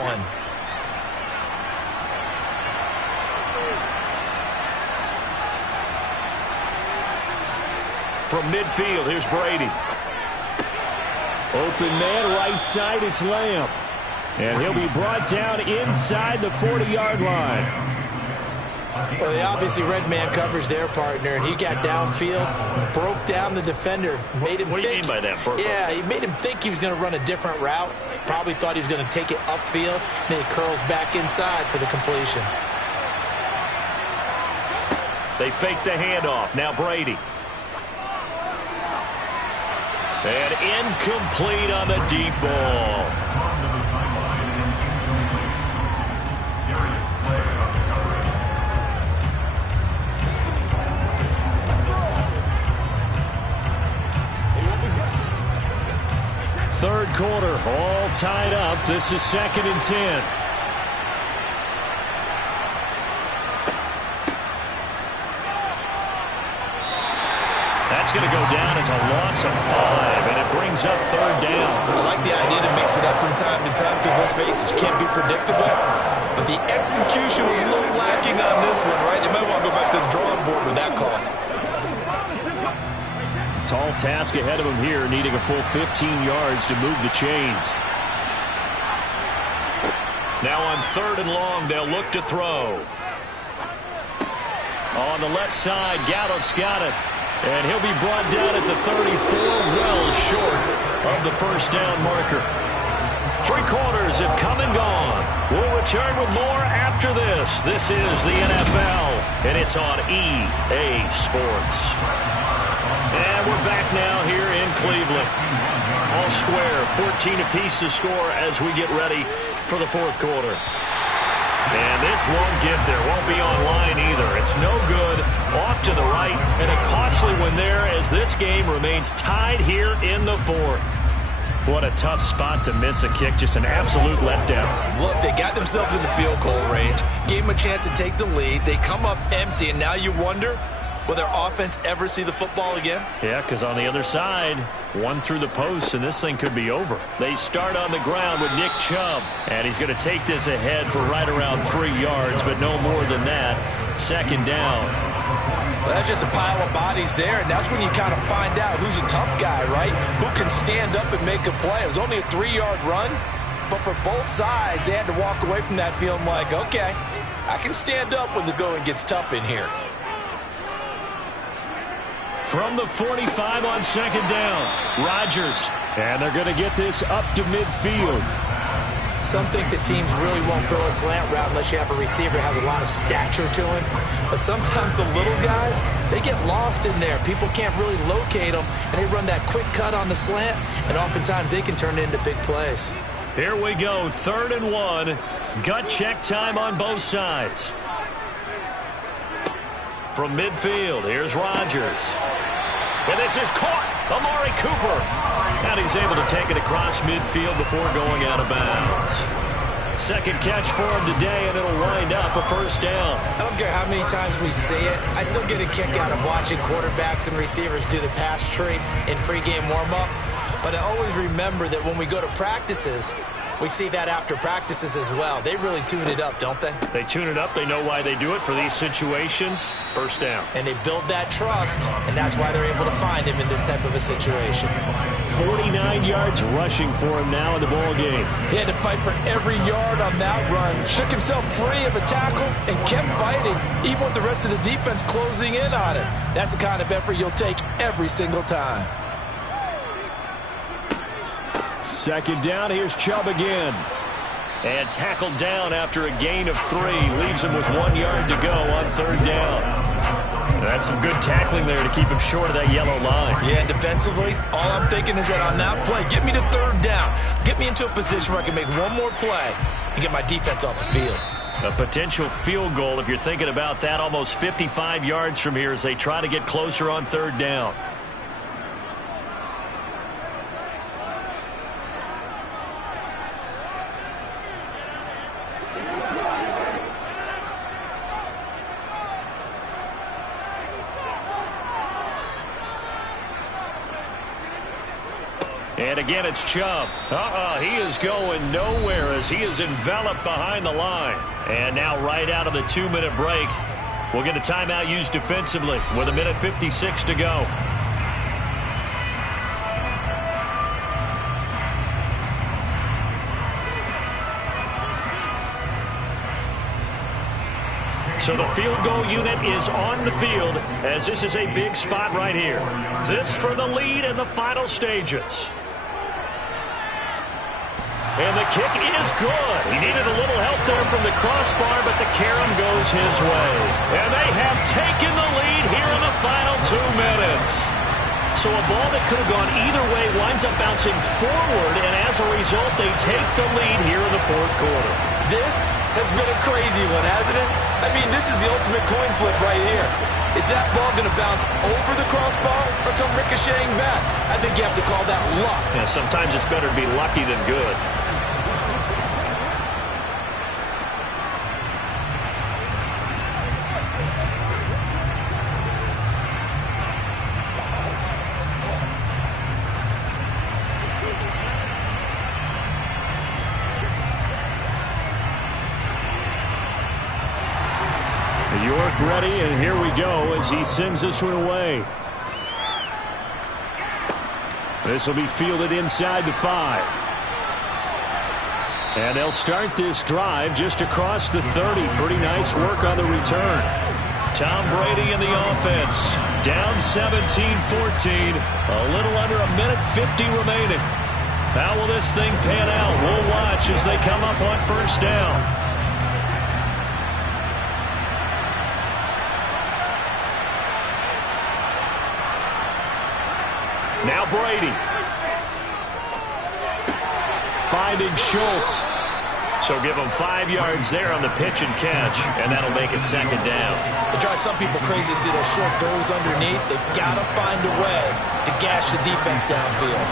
From midfield, here's Brady. Open man, right side, it's Lamb. And he'll be brought down inside the 40-yard line. Well, they obviously read man coverage their partner, and he got downfield, broke down the defender, made him What do you mean by that, Burko? Yeah, he made him think he was going to run a different route. Probably thought he was going to take it upfield, and then he curls back inside for the completion. They fake the handoff. Now Brady. And incomplete on the deep ball. Third quarter, all tied up. This is 2nd and 10. That's going to go down as a loss of 5, and it brings up 3rd down. I like the idea to mix it up from time to time because, let's face it, you can't be predictable. But the execution was a little lacking on this one, right? They might want to go back to the drawing board with that call. Tall task ahead of him here, needing a full 15 yards to move the chains. Now on 3rd and long, they'll look to throw. On the left side, Gallup's got it. And he'll be brought down at the 34, well short of the 1st down marker. 3 quarters have come and gone. We'll return with more after this. This is the NFL, and it's on EA Sports. And we're back now here in Cleveland. All square, 14 apiece to score as we get ready for the 4th quarter. And this won't get there. Won't be online either. It's no good. Off to the right. And a costly one there as this game remains tied here in the 4th. What a tough spot to miss a kick. Just an absolute letdown. Look, they got themselves in the field goal range. Gave them a chance to take the lead. They come up empty, and now you wonder, will their offense ever see the football again? Yeah, because on the other side, one through the post, and this thing could be over. They start on the ground with Nick Chubb, and he's going to take this ahead for right around 3 yards, but no more than that. 2nd down. Well, that's just a pile of bodies there, and that's when you kind of find out who's a tough guy, right? Who can stand up and make a play. It was only a 3-yard run, but for both sides, they had to walk away from that feeling like, okay, I can stand up when the going gets tough in here. From the 45 on second down, Rodgers. And they're going to get this up to midfield. Some think that teams really won't throw a slant route unless you have a receiver that has a lot of stature to him. But sometimes the little guys, they get lost in there. People can't really locate them, and they run that quick cut on the slant, and oftentimes they can turn it into big plays. Here we go, 3rd and 1. Gut check time on both sides. From midfield, here's Rodgers. And this is caught. Amari Cooper. And he's able to take it across midfield before going out of bounds. Second catch for him today, and it'll wind up a first down. I don't care how many times we see it. I still get a kick out of watching quarterbacks and receivers do the pass tree in pregame warm-up. But I always remember that when we go to practices, we see that after practices as well. They really tune it up, don't they? They tune it up. They know why they do it for these situations. First down. And they build that trust, and that's why they're able to find him in this type of a situation. 49 yards rushing for him now in the ball game. He had to fight for every yard on that run. Shook himself free of a tackle and kept fighting, even with the rest of the defense closing in on him. That's the kind of effort you'll take every single time. Second down, here's Chubb again. And tackled down after a gain of 3. Leaves him with 1 yard to go on 3rd down. That's some good tackling there to keep him short of that yellow line. Yeah, and defensively, all I'm thinking is that on that play, get me to 3rd down. Get me into a position where I can make one more play and get my defense off the field. A potential field goal, if you're thinking about that, almost 55 yards from here as they try to get closer on 3rd down. And again, it's Chubb. He is going nowhere as he is enveloped behind the line. And now right out of the 2-minute break, we'll get a timeout used defensively with 1:56 to go. So the field goal unit is on the field as this is a big spot right here. This for the lead in the final stages. And the kick is good. He needed a little help there from the crossbar, but the carom goes his way. And they have taken the lead here in the final 2 minutes. So a ball that could have gone either way winds up bouncing forward, and as a result, they take the lead here in the 4th quarter. This has been a crazy one, hasn't it? I mean, this is the ultimate coin flip right here. Is that ball going to bounce over the crossbar or come ricocheting back? I think you have to call that luck. Yeah, sometimes it's better to be lucky than good. York ready, and here we go as he sends this one away. This will be fielded inside the 5. And they'll start this drive just across the 30. Pretty nice work on the return. Tom Brady in the offense. Down 17-14. A little under 1:50 remaining. How will this thing pan out? We'll watch as they come up on 1st down. Now Brady. Finding Schultz. So give him 5 yards there on the pitch and catch, and that'll make it 2nd down. It drives some people crazy to see those short throws underneath. They've got to find a way to gash the defense downfield.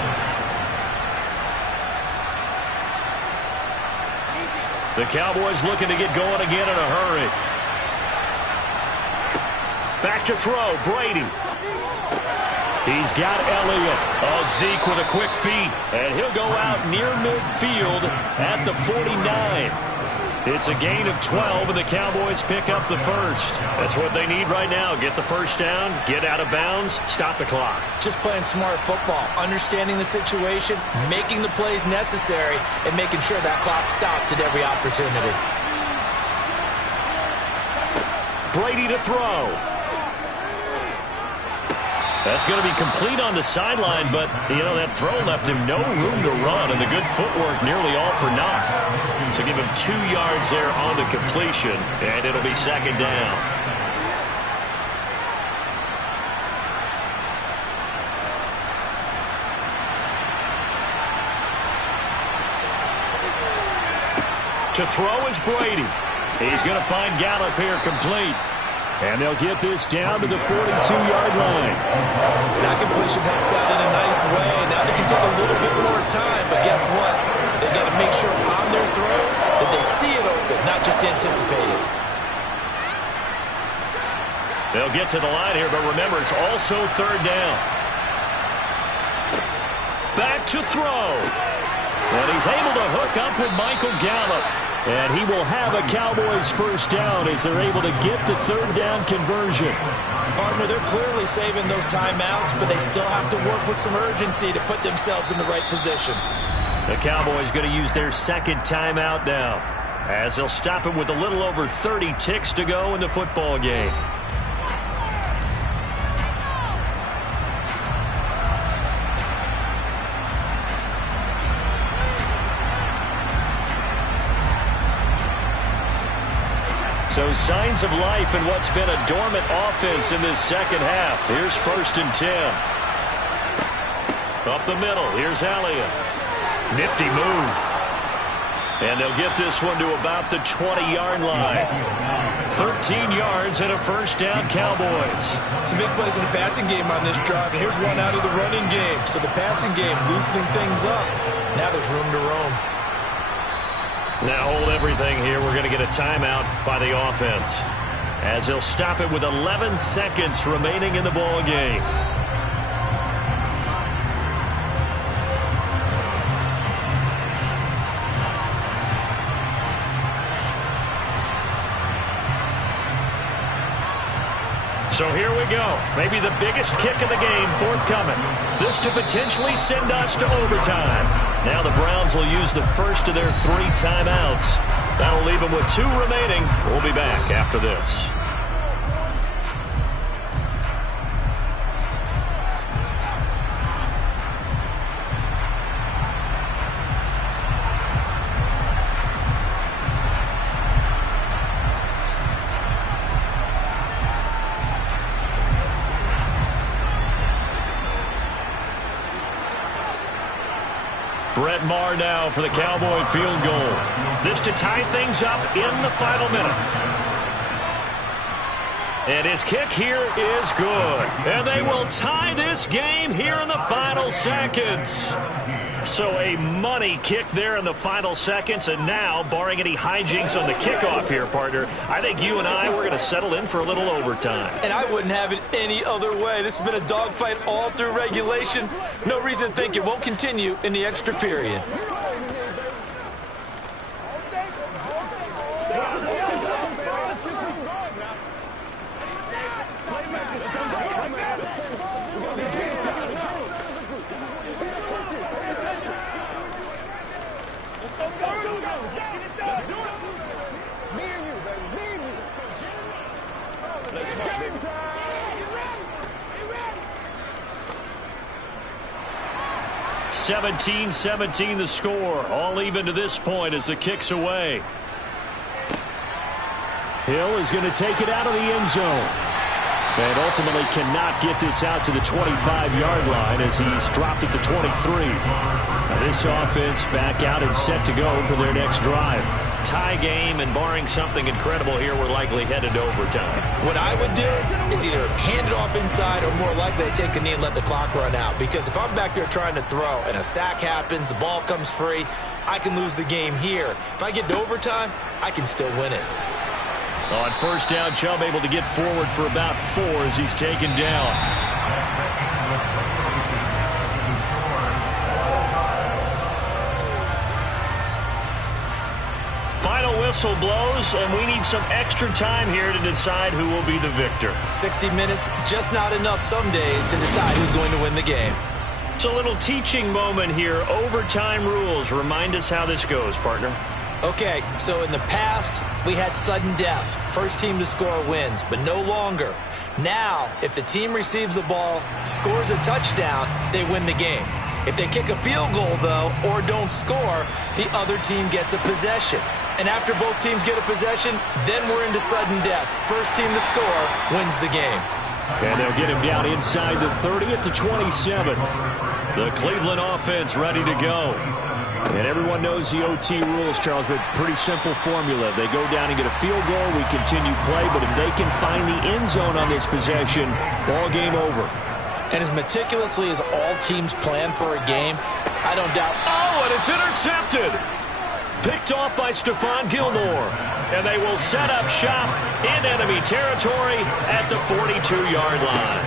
The Cowboys looking to get going again in a hurry. Back to throw, Brady. He's got Elliott. Oh, Zeke with a quick feed. And he'll go out near midfield at the 49. It's a gain of 12, and the Cowboys pick up the first. That's what they need right now. Get the first down, get out of bounds, stop the clock. Just playing smart football, understanding the situation, making the plays necessary, and making sure that clock stops at every opportunity. Brady to throw. That's going to be complete on the sideline, but, you know, that throw left him no room to run, and the good footwork nearly all for naught. So give him 2 yards there on the completion, and it'll be second down. To throw is Brady. He's going to find Gallup here complete. And they'll get this down to the 42-yard line. That completion helps out in a nice way. Now they can take a little bit more time, but guess what? They got to make sure on their throws that they see it open, not just anticipate it. They'll get to the line here, but remember, it's also third down. Back to throw. And he's able to hook up with Michael Gallup. And he will have a Cowboys first down as they're able to get the third down conversion. Partner, they're clearly saving those timeouts, but they still have to work with some urgency to put themselves in the right position. The Cowboys going to use their second timeout now, as they'll stop him with a little over 30 ticks to go in the football game. So signs of life in what's been a dormant offense in this second half. Here's 1st and 10. Up the middle. Here's Elliott. Nifty move. And they'll get this one to about the 20-yard line. 13 yards and a first down, Cowboys. Some big plays in the passing game on this drive. And here's one out of the running game. So the passing game loosening things up. Now there's room to roam. Now hold everything here. We're going to get a timeout by the offense, as they'll stop it with 11 seconds remaining in the ball game. So here we go. Maybe the biggest kick of the game forthcoming. This to potentially send us to overtime. Now the Browns will use the first of their 3 timeouts. That'll leave them with 2 remaining. We'll be back after this. Brett Maher now for the Cowboy field goal. This to tie things up in the final minute. And his kick here is good. And they will tie this game here in the final seconds. So a money kick there in the final seconds. And now, barring any hijinks on the kickoff here, partner, I think you and I, we're going to settle in for a little overtime. And I wouldn't have it any other way. This has been a dogfight all through regulation. No reason to think it won't continue in the extra period. Me and you, baby. Me and you. Let's go. Game time. You ready? You ready? 17-17 the score. All even to this point as the kick's away. Hill is going to take it out of the end zone. And ultimately cannot get this out to the 25-yard line as he's dropped it to 23. Now this offense back out and set to go for their next drive. Tie game, and barring something incredible here, we're likely headed to overtime. What I would do is either hand it off inside or more likely to take a knee and let the clock run out. Because if I'm back there trying to throw and a sack happens, the ball comes free, I can lose the game here. If I get to overtime, I can still win it. On first down, Chubb able to get forward for about 4 as he's taken down. Final whistle. whistle blows, and we need some extra time here to decide who will be the victor. 60 minutes, just not enough some days to decide who's going to win the game. It's a little teaching moment here. Overtime rules. Remind us how this goes, partner. Okay, so in the past, we had sudden death. First team to score wins, but no longer. Now, if the team receives the ball, scores a touchdown, they win the game. If they kick a field goal, though, or don't score, the other team gets a possession. And after both teams get a possession, then we're into sudden death. First team to score wins the game. And they'll get him down inside the 30 at the 27. The Cleveland offense ready to go. And everyone knows the OT rules, Charles, but pretty simple formula. They go down and get a field goal, we continue play, but if they can find the end zone on this possession, ball game over. And as meticulously as all teams plan for a game, I don't doubt. Oh, and it's intercepted. Picked off by Stephon Gilmore. And they will set up shop in enemy territory at the 42-yard line.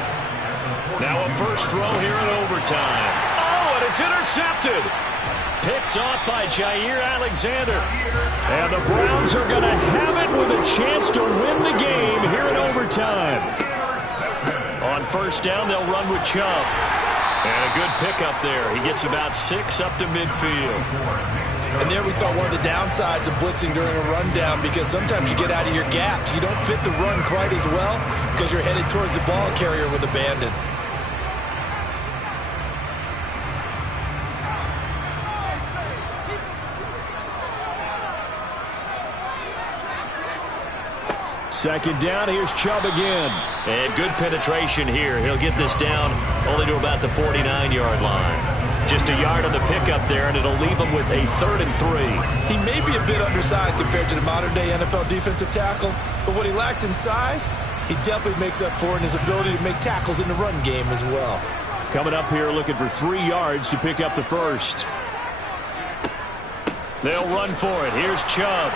Now a first throw here in overtime. Oh, and it's intercepted. Picked off by Jair Alexander. And the Browns are going to have it with a chance to win the game here in overtime. On first down, they'll run with Chubb. And a good pickup there. He gets about 6 up to midfield. And there we saw one of the downsides of blitzing during a rundown, because sometimes you get out of your gaps. You don't fit the run quite as well because you're headed towards the ball carrier with abandon. Second down, here's Chubb again. And good penetration here. He'll get this down only to about the 49-yard line. Just a yard on the pickup there, and it'll leave him with a 3rd and 3. He may be a bit undersized compared to the modern-day NFL defensive tackle, but what he lacks in size, he definitely makes up for in his ability to make tackles in the run game as well. Coming up here looking for 3 yards to pick up the first. They'll run for it. Here's Chubb.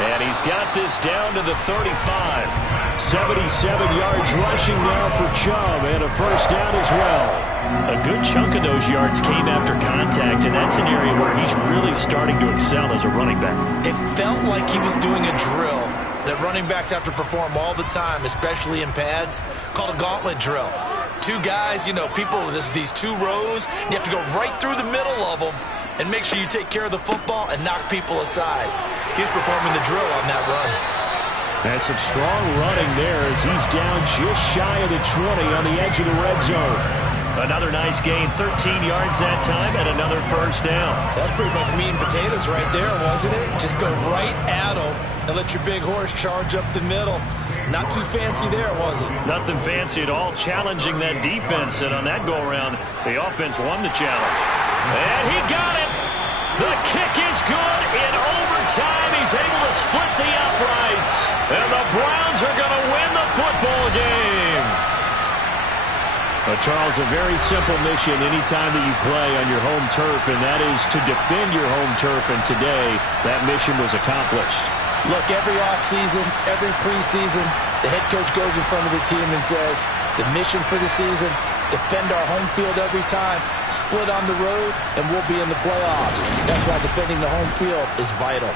And he's got this down to the 35. 77 yards rushing now for Chubb, and a first down as well. A good chunk of those yards came after contact, and that's an area where he's really starting to excel as a running back. It felt like he was doing a drill that running backs have to perform all the time, especially in pads, called a gauntlet drill. 2 guys, people, these 2 rows, and you have to go right through the middle of them and make sure you take care of the football and knock people aside. He's performing the drill on that run. And some strong running there as he's down just shy of the 20 on the edge of the red zone. Another nice gain, 13 yards that time, and another first down. That's pretty much meat and potatoes right there, wasn't it? Just go right at him and let your big horse charge up the middle. Not too fancy there, was it? Nothing fancy at all, challenging that defense, and on that go-around, the offense won the challenge. And he got it. The kick is good in overtime. He's able to split the uprights. And the Browns are going to win the football game. Well, Charles, a very simple mission anytime that you play on your home turf, and that is to defend your home turf. And today, that mission was accomplished. Look, every offseason, every preseason, the head coach goes in front of the team and says, the mission for the season, defend our home field every time, split on the road, and we'll be in the playoffs. That's why defending the home field is vital.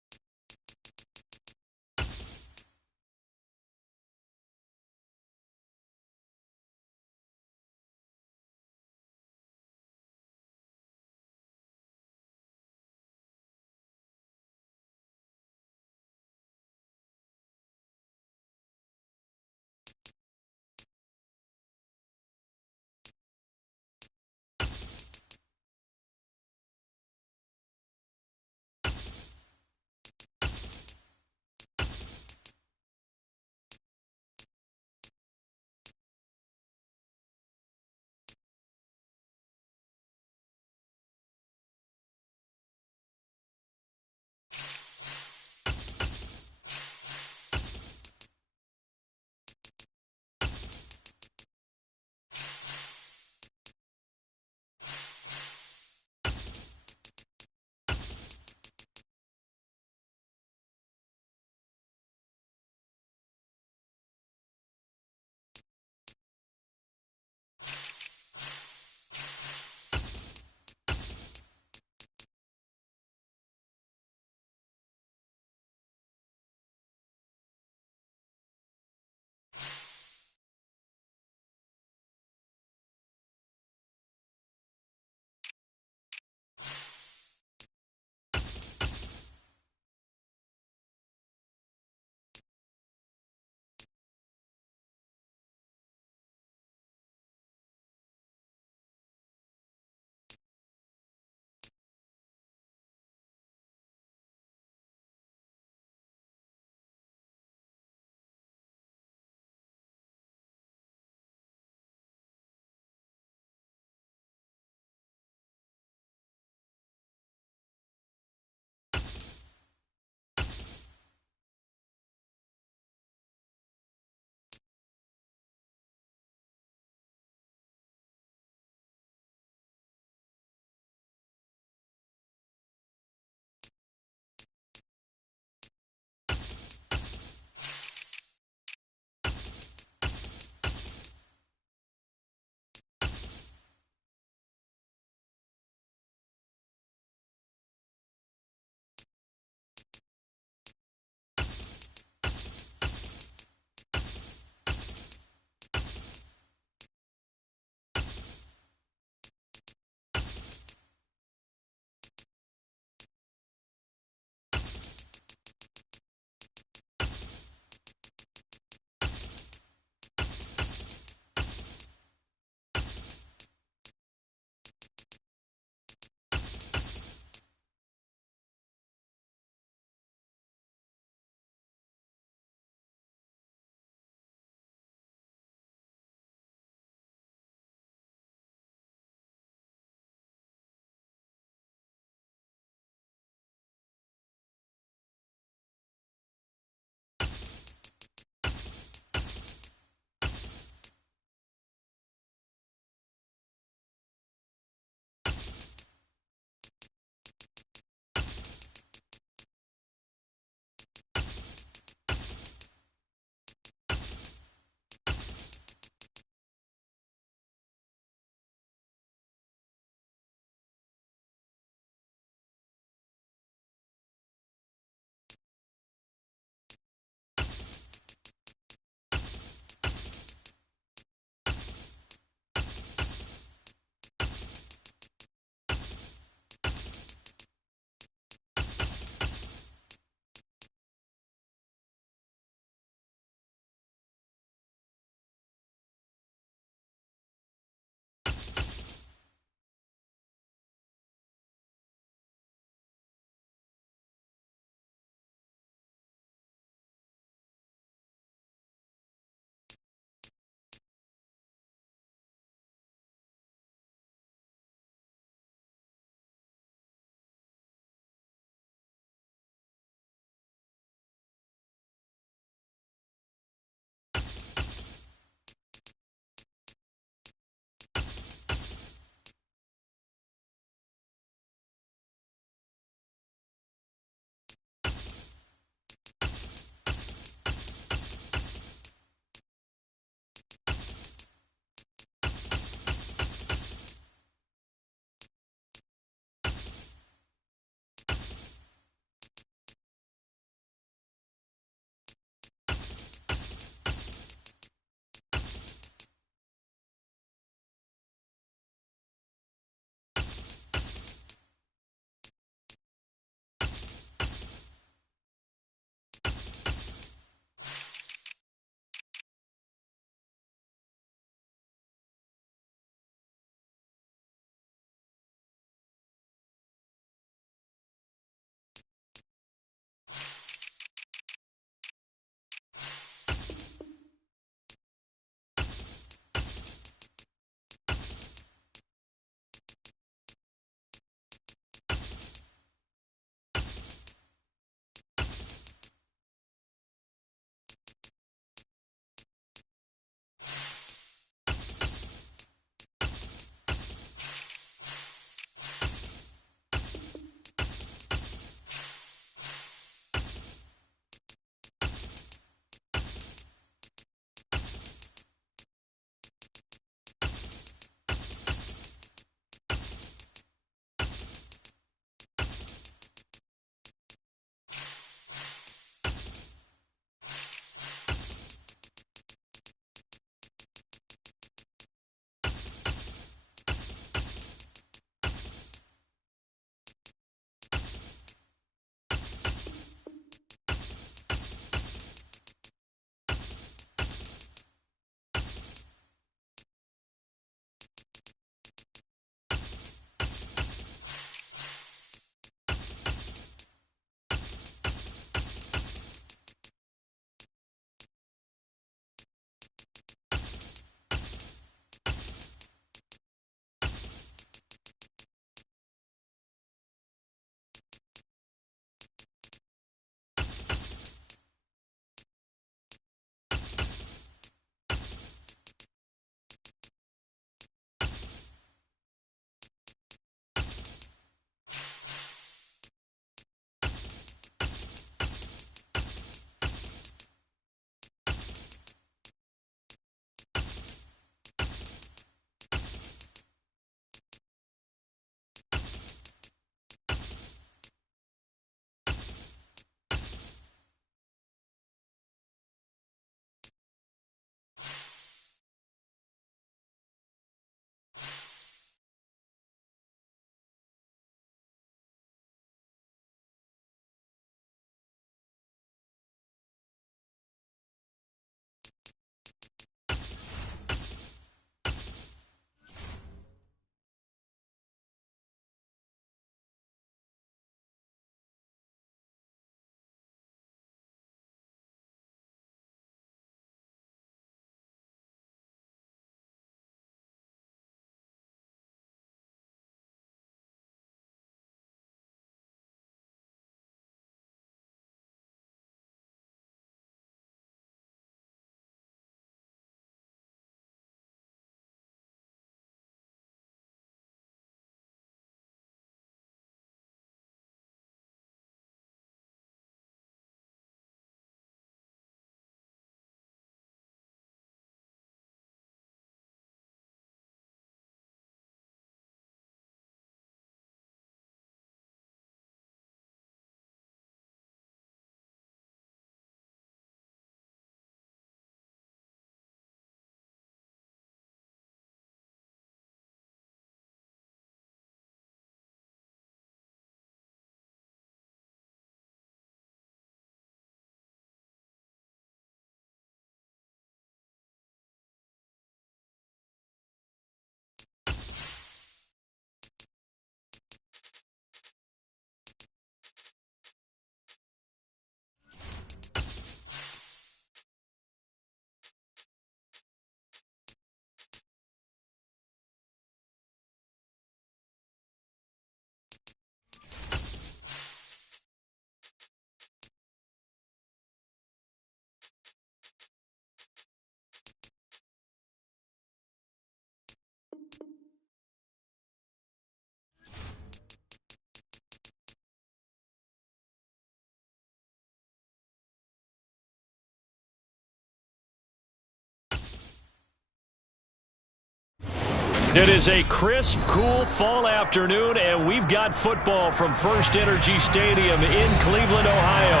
It is a crisp, cool fall afternoon, and we've got football from First Energy Stadium in Cleveland, Ohio.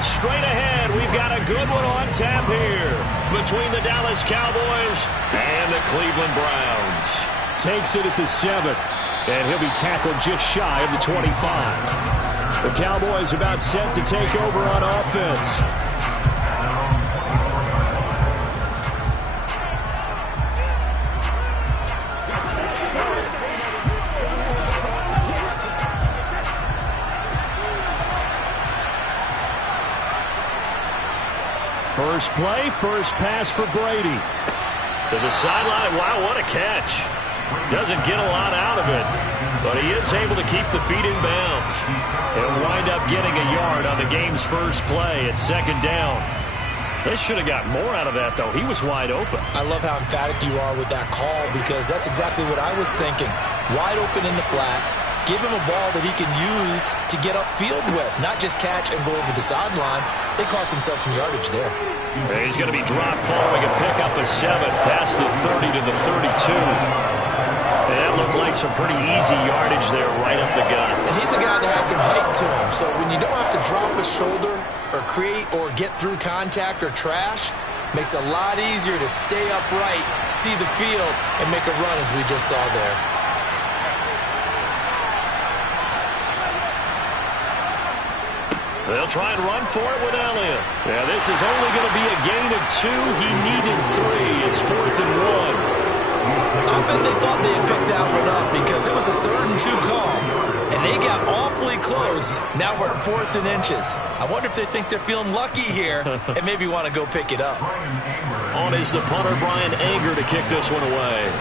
Straight ahead, we've got a good one on tap here between the Dallas Cowboys and the Cleveland Browns. Takes it at the 7, and he'll be tackled just shy of the 25. The Cowboys about set to take over on offense. First play, first pass for Brady. To the sideline. Wow, what a catch. Doesn't get a lot out of it, but he is able to keep the feet in bounds. He'll wind up getting a yard on the game's first play at second down. They should have got more out of that, though. He was wide open. I love how emphatic you are with that call, because that's exactly what I was thinking. Wide open in the flat. Give him a ball that he can use to get upfield with, not just catch and go over the sideline. They cost themselves some yardage there. He's going to be dropped following a pickup of 7 past the 30 to the 32. And that looked like some pretty easy yardage there right up the gut. And he's a guy that has some height to him, so when you don't have to drop a shoulder or create or get through contact or trash, makes it a lot easier to stay upright, see the field, and make a run as we just saw there. They'll try and run for it with Elliott. Yeah, this is only going to be a gain of 2. He needed 3. It's 4th and 1. I bet they thought they had picked that one up because it was a 3rd and 2 call, and they got awfully close. Now we're at 4th and inches. I wonder if they think they're feeling lucky here and maybe want to go pick it up. On is the punter, Brian Anger, to kick this one away.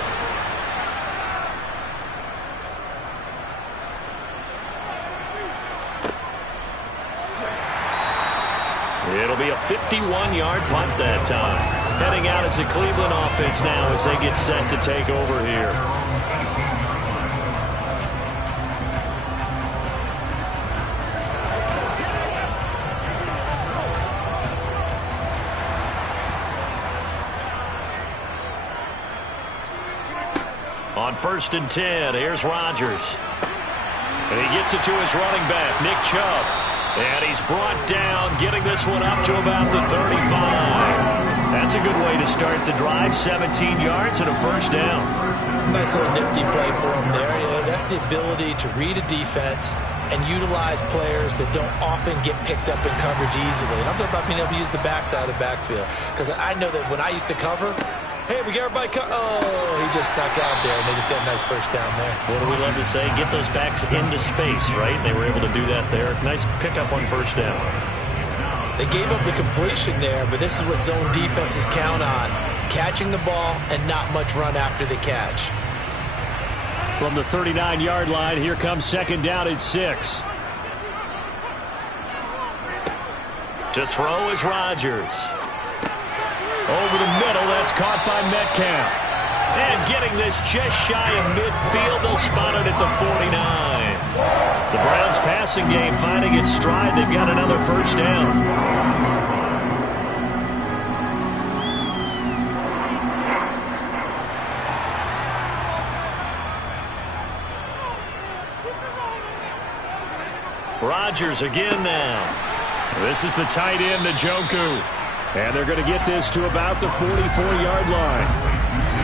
It'll be a 51-yard punt that time. Heading out as the Cleveland offense now as they get set to take over here. On 1st and 10, here's Rodgers. And he gets it to his running back, Nick Chubb. And he's brought down, getting this one up to about the 35. That's a good way to start the drive. 17 yards and a first down. Nice little nifty play for him there. Yeah, that's the ability to read a defense and utilize players that don't often get picked up in coverage easily. And I'm talking about being able to use the backside of the backfield. Because I know that when I used to cover, hey, we got everybody he just snuck out there, and they just got a nice first down there. What do we love to say? Get those backs into space, right? They were able to do that there. Nice pickup on first down. They gave up the completion there, but this is what zone defenses count on. Catching the ball and not much run after the catch. From the 39-yard line, here comes second down at 6. To throw is Rodgers. Over the middle, that's caught by Metcalf. And getting this just shy of midfield, they'll spot it at the 49. The Browns passing game finding its stride. They've got another first down. Rodgers again now. This is the tight end, Njoku. And they're going to get this to about the 44-yard line.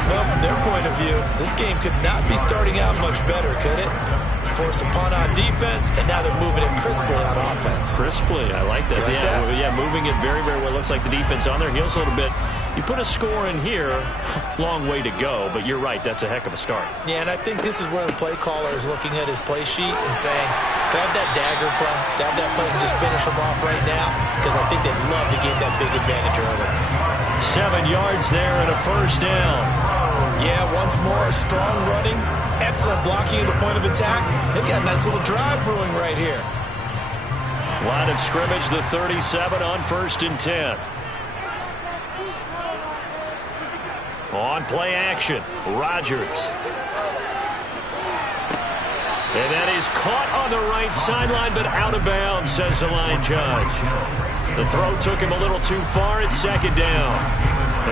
Well, from their point of view, this game could not be starting out much better, could it? Force a punt on defense, and now they're moving it crisply on offense. Crisply, I like that. Yeah, moving it very, very well. Looks like the defense on their heels a little bit. You put a score in here, long way to go, but you're right, that's a heck of a start. Yeah, and I think this is where the play caller is looking at his play sheet and saying, to have that dagger play, to have that play and just finish them off right now, because I think they'd love to gain that big advantage early. 7 yards there and a first down. Yeah, once more, strong running, excellent blocking at the point of attack. They've got a nice little drive brewing right here. Line of scrimmage, the 37 on 1st and 10. On play action, Rodgers. And that is caught on the right sideline, but out of bounds, says the line judge. The throw took him a little too far at second down.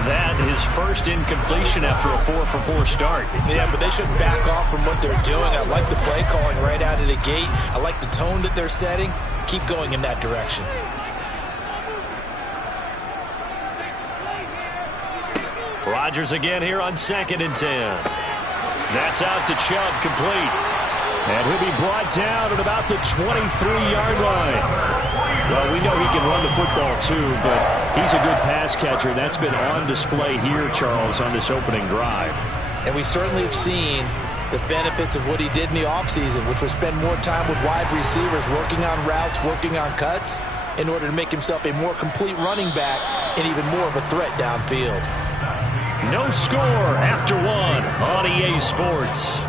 That his first incompletion after a 4-for-4 start. Yeah, but they shouldn't back off from what they're doing. I like the play calling right out of the gate. I like the tone that they're setting. Keep going in that direction. Rodgers again here on 2nd and 10. That's out to Chubb, complete. And he'll be brought down at about the 23-yard line. Well, we know he can run the football too, but he's a good pass catcher. That's been on display here, Charles, on this opening drive. And we certainly have seen the benefits of what he did in the offseason, which was spend more time with wide receivers, working on routes, working on cuts, in order to make himself a more complete running back and even more of a threat downfield. No score after one on EA Sports.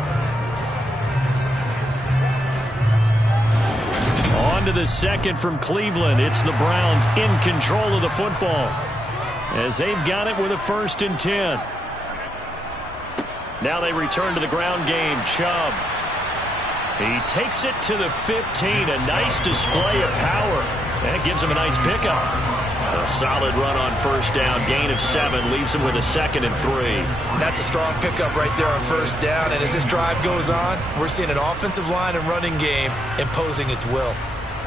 On to the second from Cleveland. It's the Browns in control of the football as they've got it with a 1st and 10. Now they return to the ground game. Chubb. He takes it to the 15. A nice display of power. That gives him a nice pickup. A solid run on 1st down. Gain of 7 leaves him with a 2nd and 3. That's a strong pickup right there on 1st down. And as this drive goes on, we're seeing an offensive line and running game imposing its will.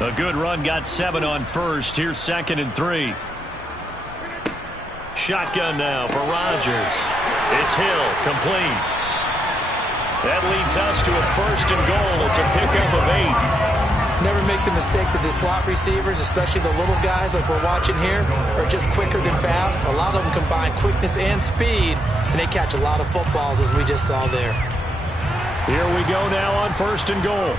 A good run, got 7 on 1st. Here's 2nd and 3. Shotgun now for Rodgers. It's Hill, complete. That leads us to a 1st and goal. It's a pickup of 8. Never make the mistake that the slot receivers, especially the little guys like we're watching here, are just quicker than fast. A lot of them combine quickness and speed, and they catch a lot of footballs, as we just saw there. Here we go now on 1st and goal.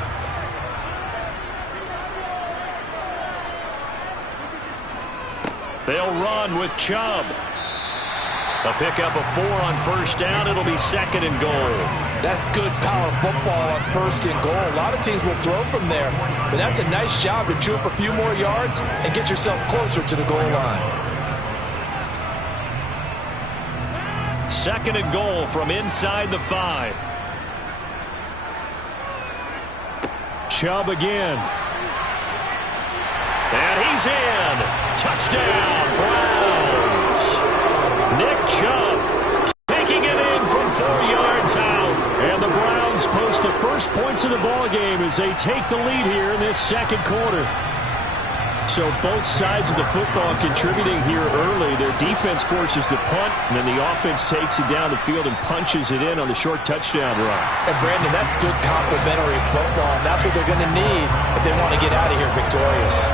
They'll run with Chubb. A pickup of 4 on 1st down. It'll be 2nd and goal. That's good power football on 1st and goal. A lot of teams will throw from there, but that's a nice job to chew up a few more yards and get yourself closer to the goal line. 2nd and goal from inside the 5. Chubb again. And he's in. Touchdown, Browns. Nick Chubb taking it in from 4 yards out. And the Browns post the first points of the ballgame as they take the lead here in this 2nd quarter. So both sides of the football contributing here early. Their defense forces the punt, and then the offense takes it down the field and punches it in on the short touchdown run. And Brandon, that's good complementary football. And that's what they're going to need if they want to get out of here victorious.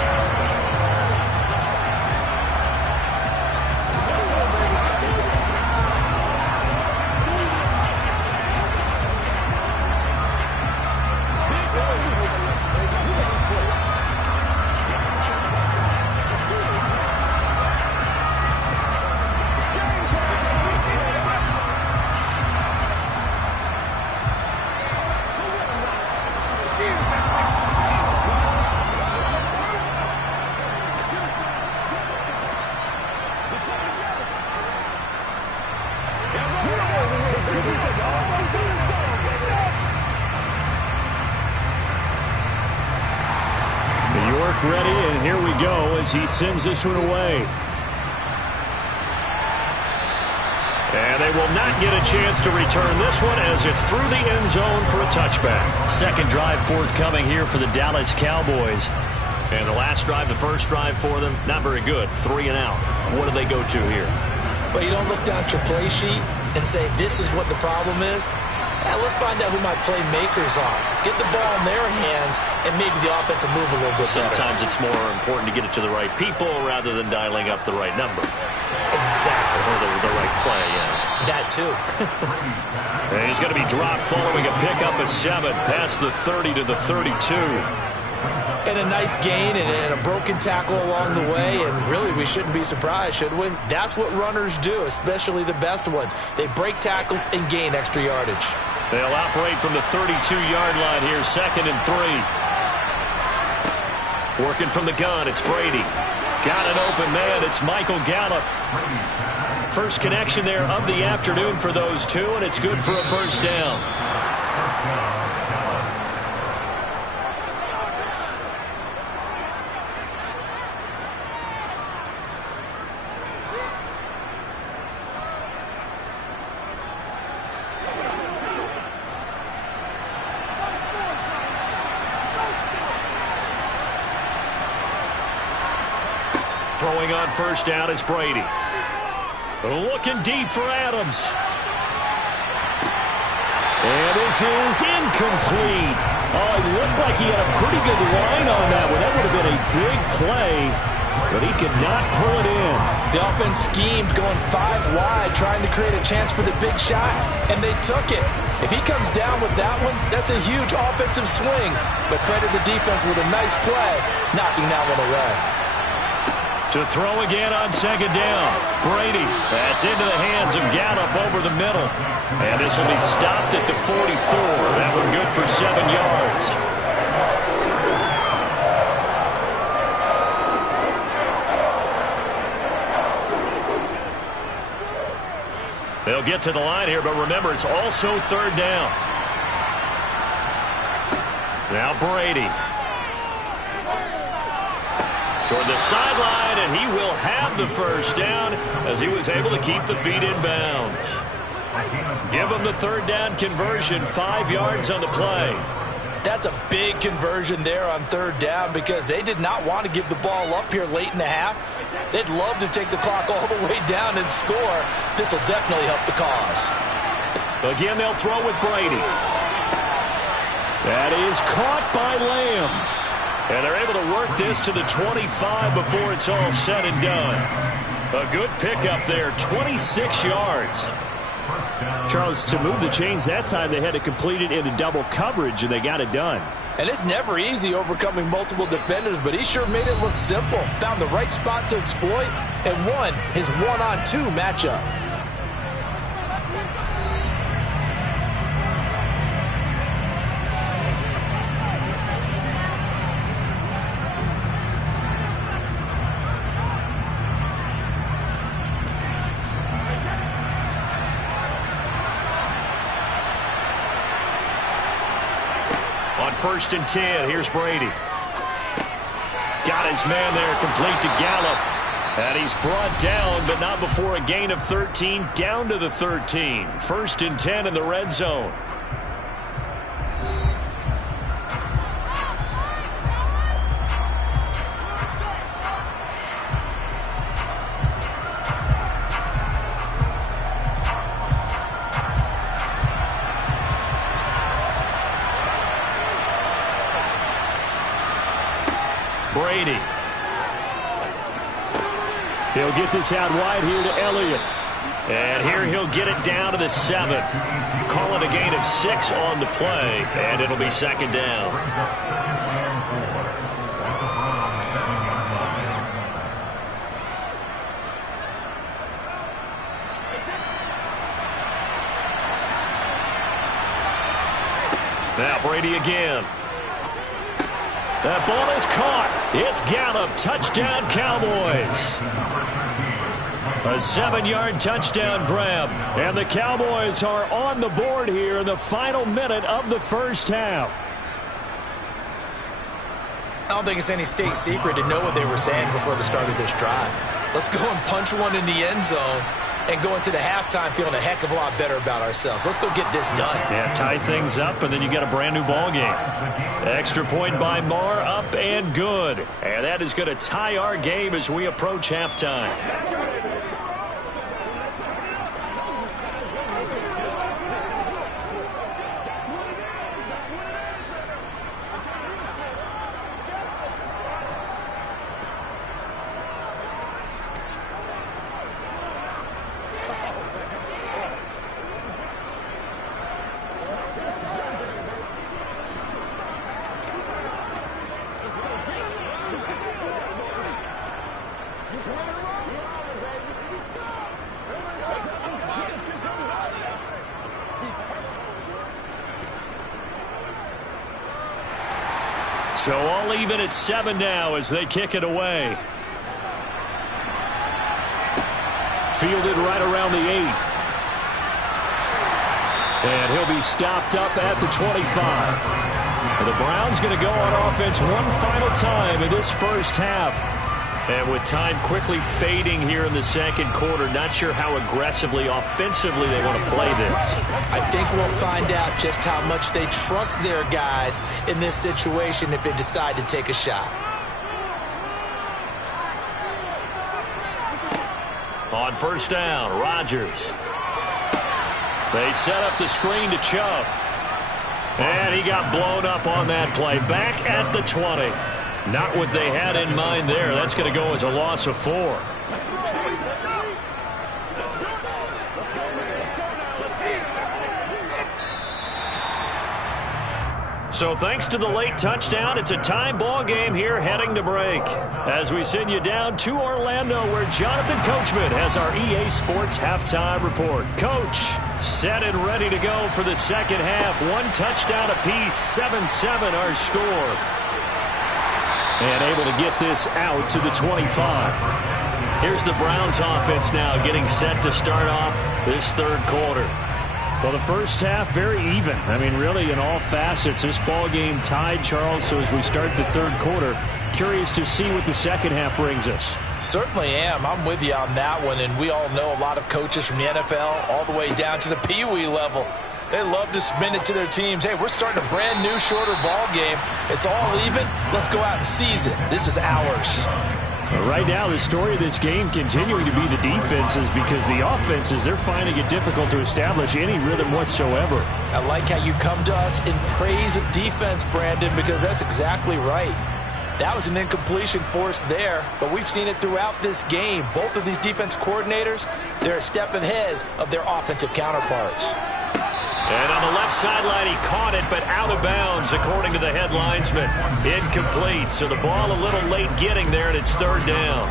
Ready, and here we go as he sends this one away. And they will not get a chance to return this one as it's through the end zone for a touchback. 2nd drive forthcoming here for the Dallas Cowboys. And the last drive, the first drive for them, not very good. 3 and out. What do they go to here? But you don't look down at your play sheet and say, this is what the problem is. Yeah, let's find out who my playmakers are. Get the ball in their hands, and maybe the offense will move a little bit better. Sometimes it's more important to get it to the right people rather than dialing up the right number. Exactly. Or the right play, yeah. That too. And he's going to be dropped following a pickup of 7 past the 30 to the 32. And a nice gain and a broken tackle along the way, and really we shouldn't be surprised, should we? That's what runners do, especially the best ones. They break tackles and gain extra yardage. They'll operate from the 32-yard line here, 2nd and 3. Working from the gun, it's Brady. Got an open man, it's Michael Gallup. First connection there of the afternoon for those two, and it's good for a 1st down. Throwing on first down is Brady. Looking deep for Adams. And this is incomplete. Oh, it looked like he had a pretty good line on that one. That would have been a big play, but he could not pull it in. The offense schemed going 5 wide, trying to create a chance for the big shot, and they took it. If he comes down with that one, that's a huge offensive swing. But credit the defense with a nice play, knocking that one away. To throw again on second down. Brady. That's into the hands of Gallup over the middle. And this will be stopped at the 44. That one good for 7 yards. They'll get to the line here, but remember, it's also third down. Now Brady. Toward the sideline, and he will have the first down as he was able to keep the feet in bounds. Give him the third down conversion, 5 yards on the play. That's a big conversion there on third down because they did not want to give the ball up here late in the half. They'd love to take the clock all the way down and score. This will definitely help the cause. Again, they'll throw with Brady. That is caught by Lamb. And they're able to work this to the 25 before it's all said and done. A good pickup there, 26 yards. Charles, to move the chains that time, they had to complete it into double coverage, and they got it done. And it's never easy overcoming multiple defenders, but he sure made it look simple. Found the right spot to exploit and won his 1-on-2 matchup. First and 10. Here's Brady. Got his man there, complete to Gallup. And he's brought down, but not before a gain of 13, down to the 13. First and 10 in the red zone. Brady. He'll get this out wide here to Elliott. And here he'll get it down to the 7. Call it a gain of 6 on the play, and it'll be second down. Now Brady again. That ball is caught. It's Gallup. Touchdown, Cowboys. A 7-yard touchdown grab. And the Cowboys are on the board here in the final minute of the first half. I don't think it's any state secret to know what they were saying before the start of this drive. Let's go and punch one in the end zone and go into the halftime feeling a heck of a lot better about ourselves. Let's go get this done. Yeah, tie things up, and then you got a brand new ball game. Extra point by Marr, up and good. And that is going to tie our game as we approach halftime. So all even at 7 now as they kick it away. Fielded right around the 8. And he'll be stopped up at the 25. And the Browns going to go on offense one final time in this first half. And with time quickly fading here in the second quarter, not sure how aggressively, offensively they want to play this. I think we'll find out just how much they trust their guys in this situation if they decide to take a shot. On first down, Rodgers. They set up the screen to Chubb. And he got blown up on that play. Back at the 20. Not what they had in mind there. That's going to go as a loss of 4. So thanks to the late touchdown, it's a tie ball game here heading to break. As we send you down to Orlando, where Jonathan Coachman has our EA Sports halftime report. Coach, set and ready to go for the second half. 1 touchdown apiece, 7-7 our score. And able to get this out to the 25. Here's the Browns offense now getting set to start off this third quarter. Well, the first half, very even. I mean, really, in all facets, this ball game tied, Charles. So as we start the third quarter, curious to see what the second half brings us. Certainly am. I'm with you on that one. And we all know a lot of coaches from the NFL all the way down to the Pee Wee level. They love to spin it to their teams. Hey, we're starting a brand new, shorter ball game. It's all even. Let's go out and seize it. This is ours. Right now, the story of this game continuing to be the defenses, because the offenses, they're finding it difficult to establish any rhythm whatsoever. I like how you come to us in praise of defense, Brandon, because that's exactly right. That was an incompletion force there, but we've seen it throughout this game. Both of these defense coordinators, they're a step ahead of their offensive counterparts. And on the left sideline, he caught it, but out of bounds, according to the head linesman. Incomplete, so the ball a little late getting there, and it's third down.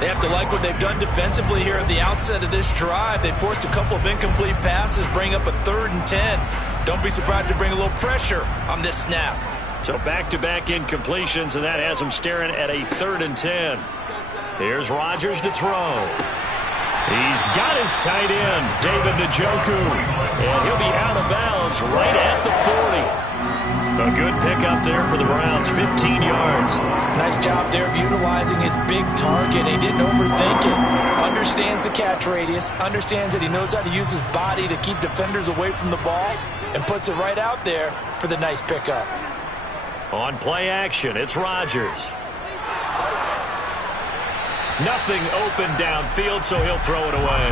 They have to like what they've done defensively here at the outset of this drive. They forced a couple of incomplete passes, bring up a 3rd and 10. Don't be surprised to bring a little pressure on this snap. So back-to-back incompletions, and that has them staring at a 3rd and 10. Here's Rodgers to throw. He's got his tight end, David Njoku, and he'll be out of bounds right at the 40. A good pickup there for the Browns, 15 yards. Nice job there of utilizing his big target. He didn't overthink it. Understands the catch radius, understands that he knows how to use his body to keep defenders away from the ball, and puts it right out there for the nice pickup. On play action, it's Rodgers. Nothing open downfield, so he'll throw it away.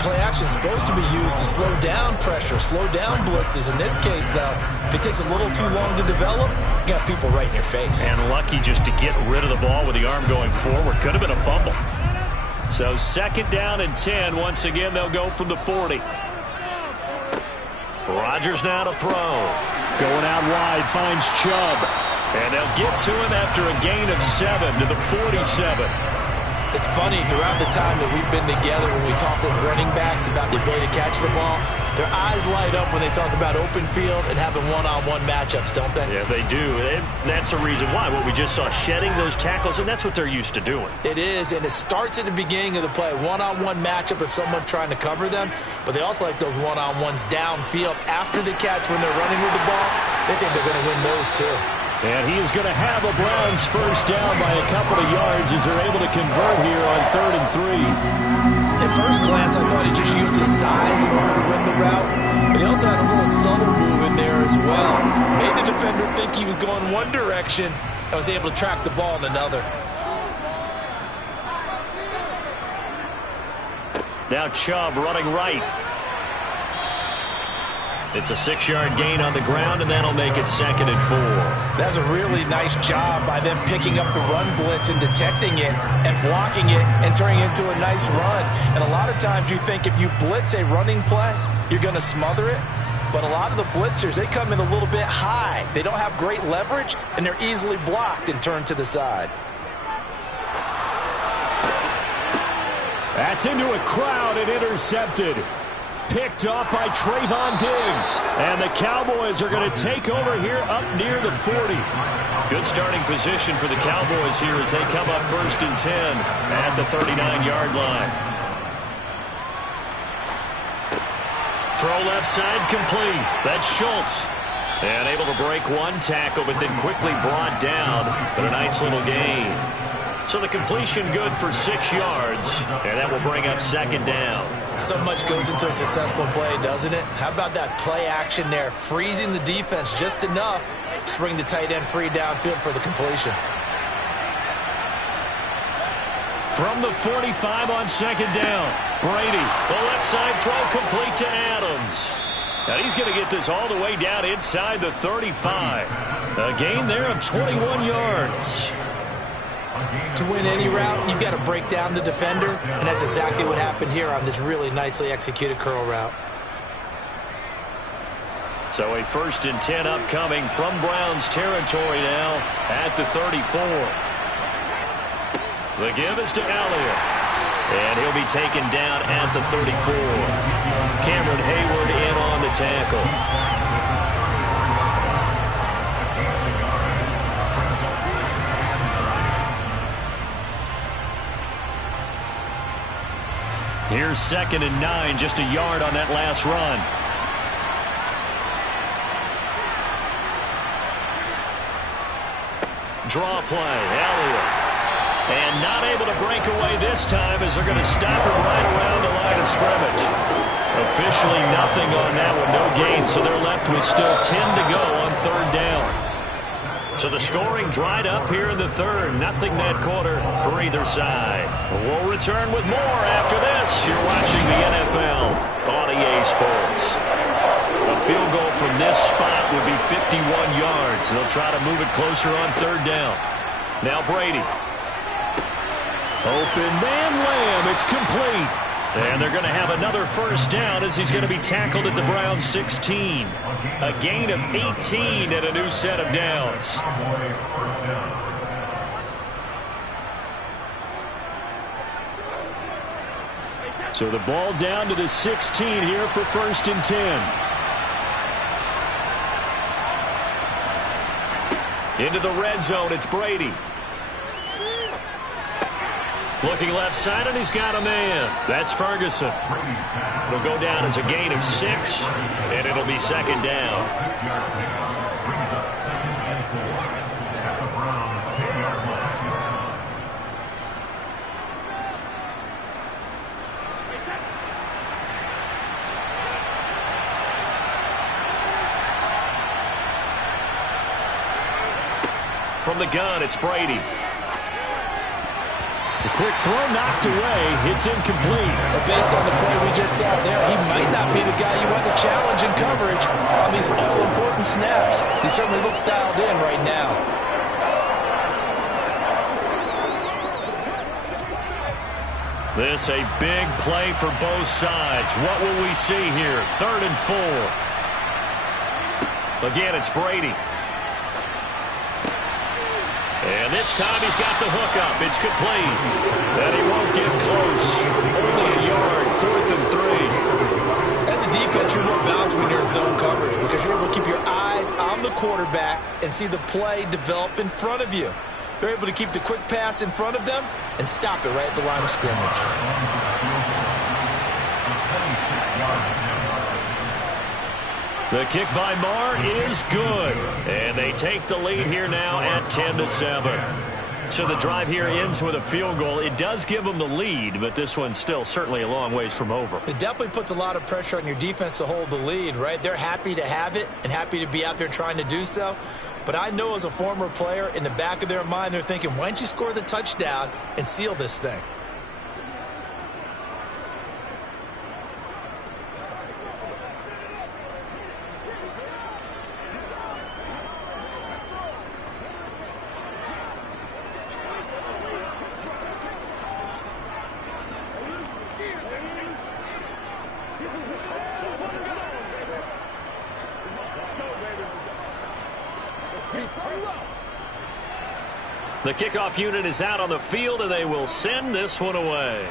Play action is supposed to be used to slow down pressure, slow down blitzes. In this case, though, if it takes a little too long to develop, you got people right in your face. And lucky just to get rid of the ball with the arm going forward. Could have been a fumble. So 2nd down and 10. Once again, they'll go from the 40. Rodgers now to throw. Going out wide, finds Chubb. And they'll get to him after a gain of 7 to the 47. It's funny, throughout the time that we've been together, when we talk with running backs about the ability to catch the ball, their eyes light up when they talk about open field and having one-on-one matchups, don't they? Yeah, they do. And that's the reason why. What we just saw, shedding those tackles, and that's what they're used to doing. It is, and it starts at the beginning of the play. One-on-one matchup if someone's trying to cover them, but they also like those one-on-ones downfield after the catch when they're running with the ball. They think they're going to win those, too. And he is going to have a Browns first down by a couple of yards as they're able to convert here on 3rd and 3. At first glance, I thought he just used his size in order to win the route, but he also had a little subtle move in there as well. Made the defender think he was going one direction and was able to track the ball in another. Now Chubb running right. It's a 6-yard gain on the ground, and that'll make it 2nd and 4. That's a really nice job by them picking up the run blitz and detecting it and blocking it and turning it into a nice run. And a lot of times you think if you blitz a running play, you're going to smother it. But a lot of the blitzers, they come in a little bit high. They don't have great leverage, and they're easily blocked and turned to the side. That's into a crowd and intercepted. Picked off by Trayvon Diggs. And the Cowboys are going to take over here up near the 40. Good starting position for the Cowboys here as they come up 1st and 10 at the 39-yard line. Throw left side complete. That's Schultz. And able to break one tackle, but then quickly brought down. But a nice little gain. So the completion good for 6 yards, and that will bring up 2nd down. So much goes into a successful play, doesn't it? How about that play action there, freezing the defense just enough to bring the tight end free downfield for the completion. From the 45 on second down. Brady, the left side throw complete to Adams. And he's going to get this all the way down inside the 35. A gain there of 21 yards. To win any route, you've got to break down the defender, and that's exactly what happened here on this really nicely executed curl route. So a 1st and 10 upcoming from Browns territory now at the 34. The give is to Elliott. And he'll be taken down at the 34. Cameron Hayward in on the tackle. Here's 2nd and 9, just a yard on that last run. Draw play, Elliott. And not able to break away this time as they're going to stop him right around the line of scrimmage. Officially nothing on that one, no gain, so they're left with still 10 to go on 3rd down. So the scoring dried up here in the 3rd. Nothing that quarter for either side. We'll return with more after this. You're watching the NFL on EA Sports. A field goal from this spot would be 51 yards. They'll try to move it closer on 3rd down. Now Brady. Open man Lamb. It's complete. And they're going to have another 1st down as he's going to be tackled at the Browns 16. A gain of 18 and a new set of downs. So the ball down to the 16 here for 1st and 10. Into the red zone, it's Brady. Looking left side, and he's got a man. That's Ferguson. It'll go down as a gain of 6, and it'll be 2nd down. From the gun, it's Brady. The quick throw knocked away. It's incomplete. But based on the play we just saw there, he might not be the guy you want to challenge in coverage on these all-important snaps. He certainly looks dialed in right now. This a big play for both sides. What will we see here? 3rd and 4. Again, it's Brady. And this time he's got the hook up. It's complete. And he won't get close. Only a yard, 4th and 3. As a defense, you're more balanced when you're in zone coverage because you're able to keep your eyes on the quarterback and see the play develop in front of you. They're able to keep the quick pass in front of them and stop it right at the line of scrimmage. The kick by Marr is good. And they take the lead here now at 10-7. So the drive here ends with a field goal. It does give them the lead, but this one's still certainly a long ways from over. It definitely puts a lot of pressure on your defense to hold the lead, right? They're happy to have it and happy to be out there trying to do so. But I know as a former player, in the back of their mind, they're thinking, why don't you score the touchdown and seal this thing? The kickoff unit is out on the field, and they will send this one away.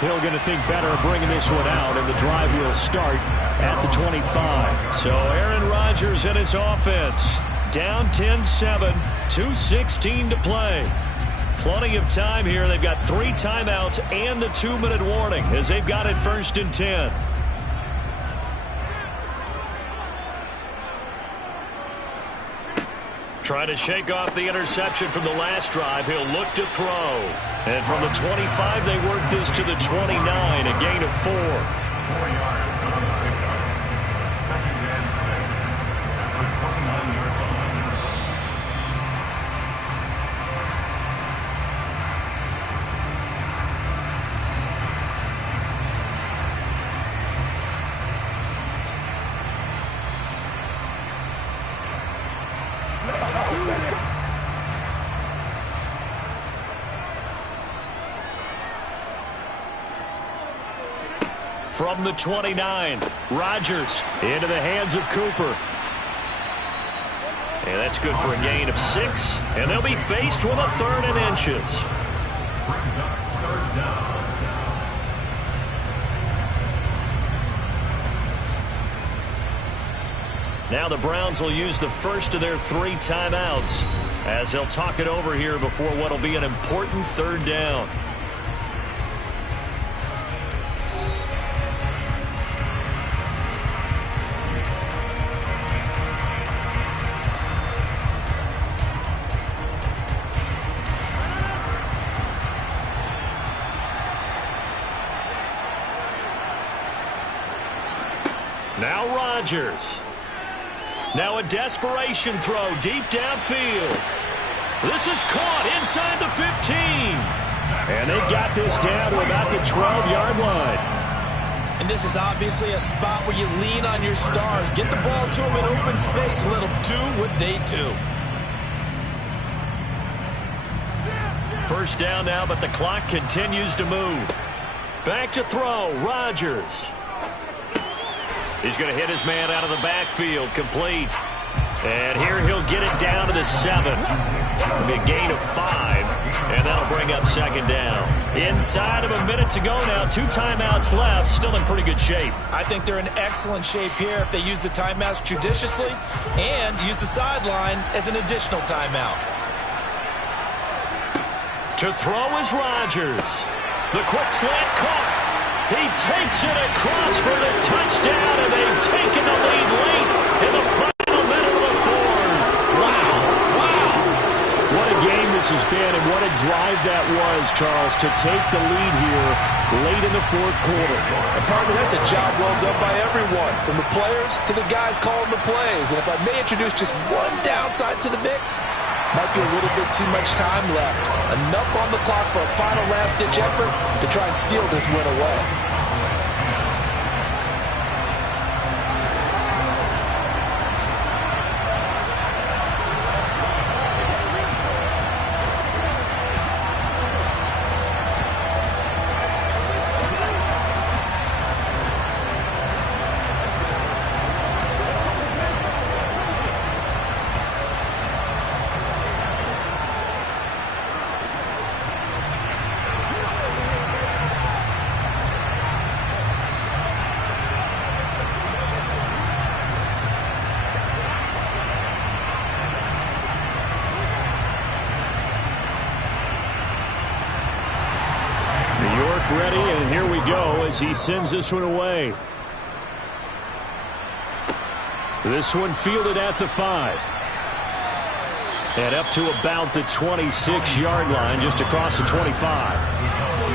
Hill going to think better of bringing this one out, and the drive will start at the 25. So Aaron Rodgers and his offense down 10-7, 2:16 to play. Plenty of time here. They've got 3 timeouts and the 2-minute warning as they've got it 1st and 10. Trying to shake off the interception from the last drive. He'll look to throw. And from the 25, they work this to the 29, a gain of 4. 4 yards on the pickup. 2nd and 6 at the 29-yard line. from the 29. Rodgers into the hands of Cooper. And that's good for a gain of 6. And they'll be faced with a 3rd and inches. Brings up 3rd down. Now the Browns will use the first of their 3 timeouts as they'll talk it over here before what will be an important 3rd down. Now Rodgers. Now a desperation throw deep downfield. This is caught inside the 15. And they've got this down to about the 12-yard line. And this is obviously a spot where you lean on your stars. Get the ball to them in open space and let them do what they do. First down now, but the clock continues to move. Back to throw, Rodgers. He's going to hit his man out of the backfield, complete. And here he'll get it down to the 7. It'll be a gain of 5, and that'll bring up 2nd down. Inside of a minute to go now, 2 timeouts left, still in pretty good shape. I think they're in excellent shape here if they use the timeouts judiciously and use the sideline as an additional timeout. To throw is Rodgers. The quick slant caught. He takes it across for the touchdown, and they've taken the lead late in the final minute of the 4th. Wow. Wow. What a game this has been, and what a drive that was, Charles, to take the lead here late in the 4th quarter. And partner, that's a job well done by everyone, from the players to the guys calling the plays. And if I may introduce just one downside to the mix, might be a little bit too much time left. Enough on the clock for a final last-ditch effort to try and steal this win away. Ready, and here we go as he sends this one away. This one fielded at the 5. And up to about the 26-yard line, just across the 25.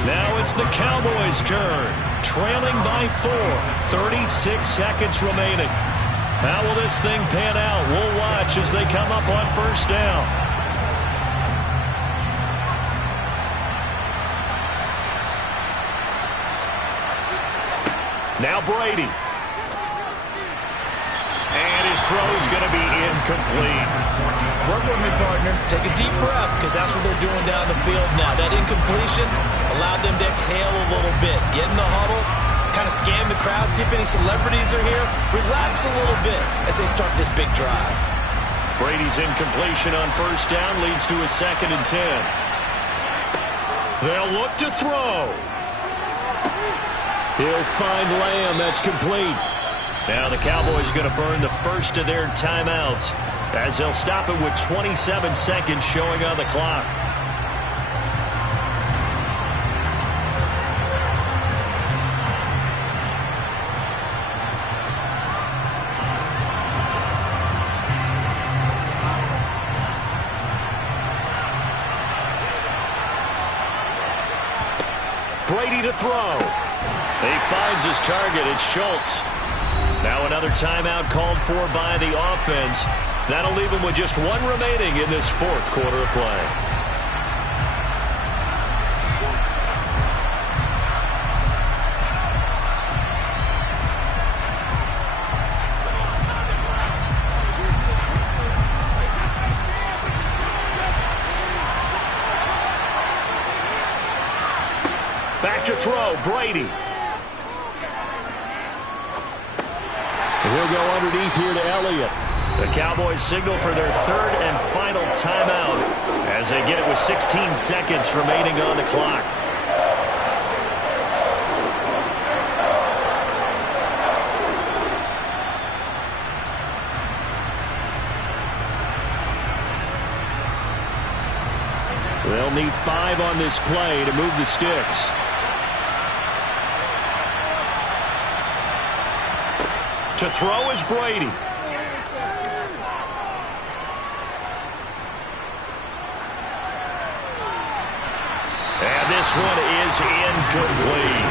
Now it's the Cowboys' turn, trailing by 4. 36 seconds remaining. How will this thing pan out? We'll watch as they come up on 1st down. Now Brady. And his throw's going to be incomplete. Work with me, partner. Take a deep breath, because that's what they're doing down the field now. That incompletion allowed them to exhale a little bit. Get in the huddle, kind of scan the crowd, see if any celebrities are here. Relax a little bit as they start this big drive. Brady's incompletion on 1st down leads to a 2nd and 10. They'll look to throw. He'll find Lamb. That's complete. Now the Cowboys going to burn the first of their timeouts as they'll stop it with 27 seconds showing on the clock. Brady to throw. He finds his target. It's Schultz. Now another timeout called for by the offense. That'll leave him with just 1 remaining in this 4th quarter of play. Back to throw, Brady. He'll go underneath here to Elliott. The Cowboys signal for their third and final timeout as they get it with 16 seconds remaining on the clock. They'll need 5 on this play to move the sticks. To throw is Brady. And this one is incomplete.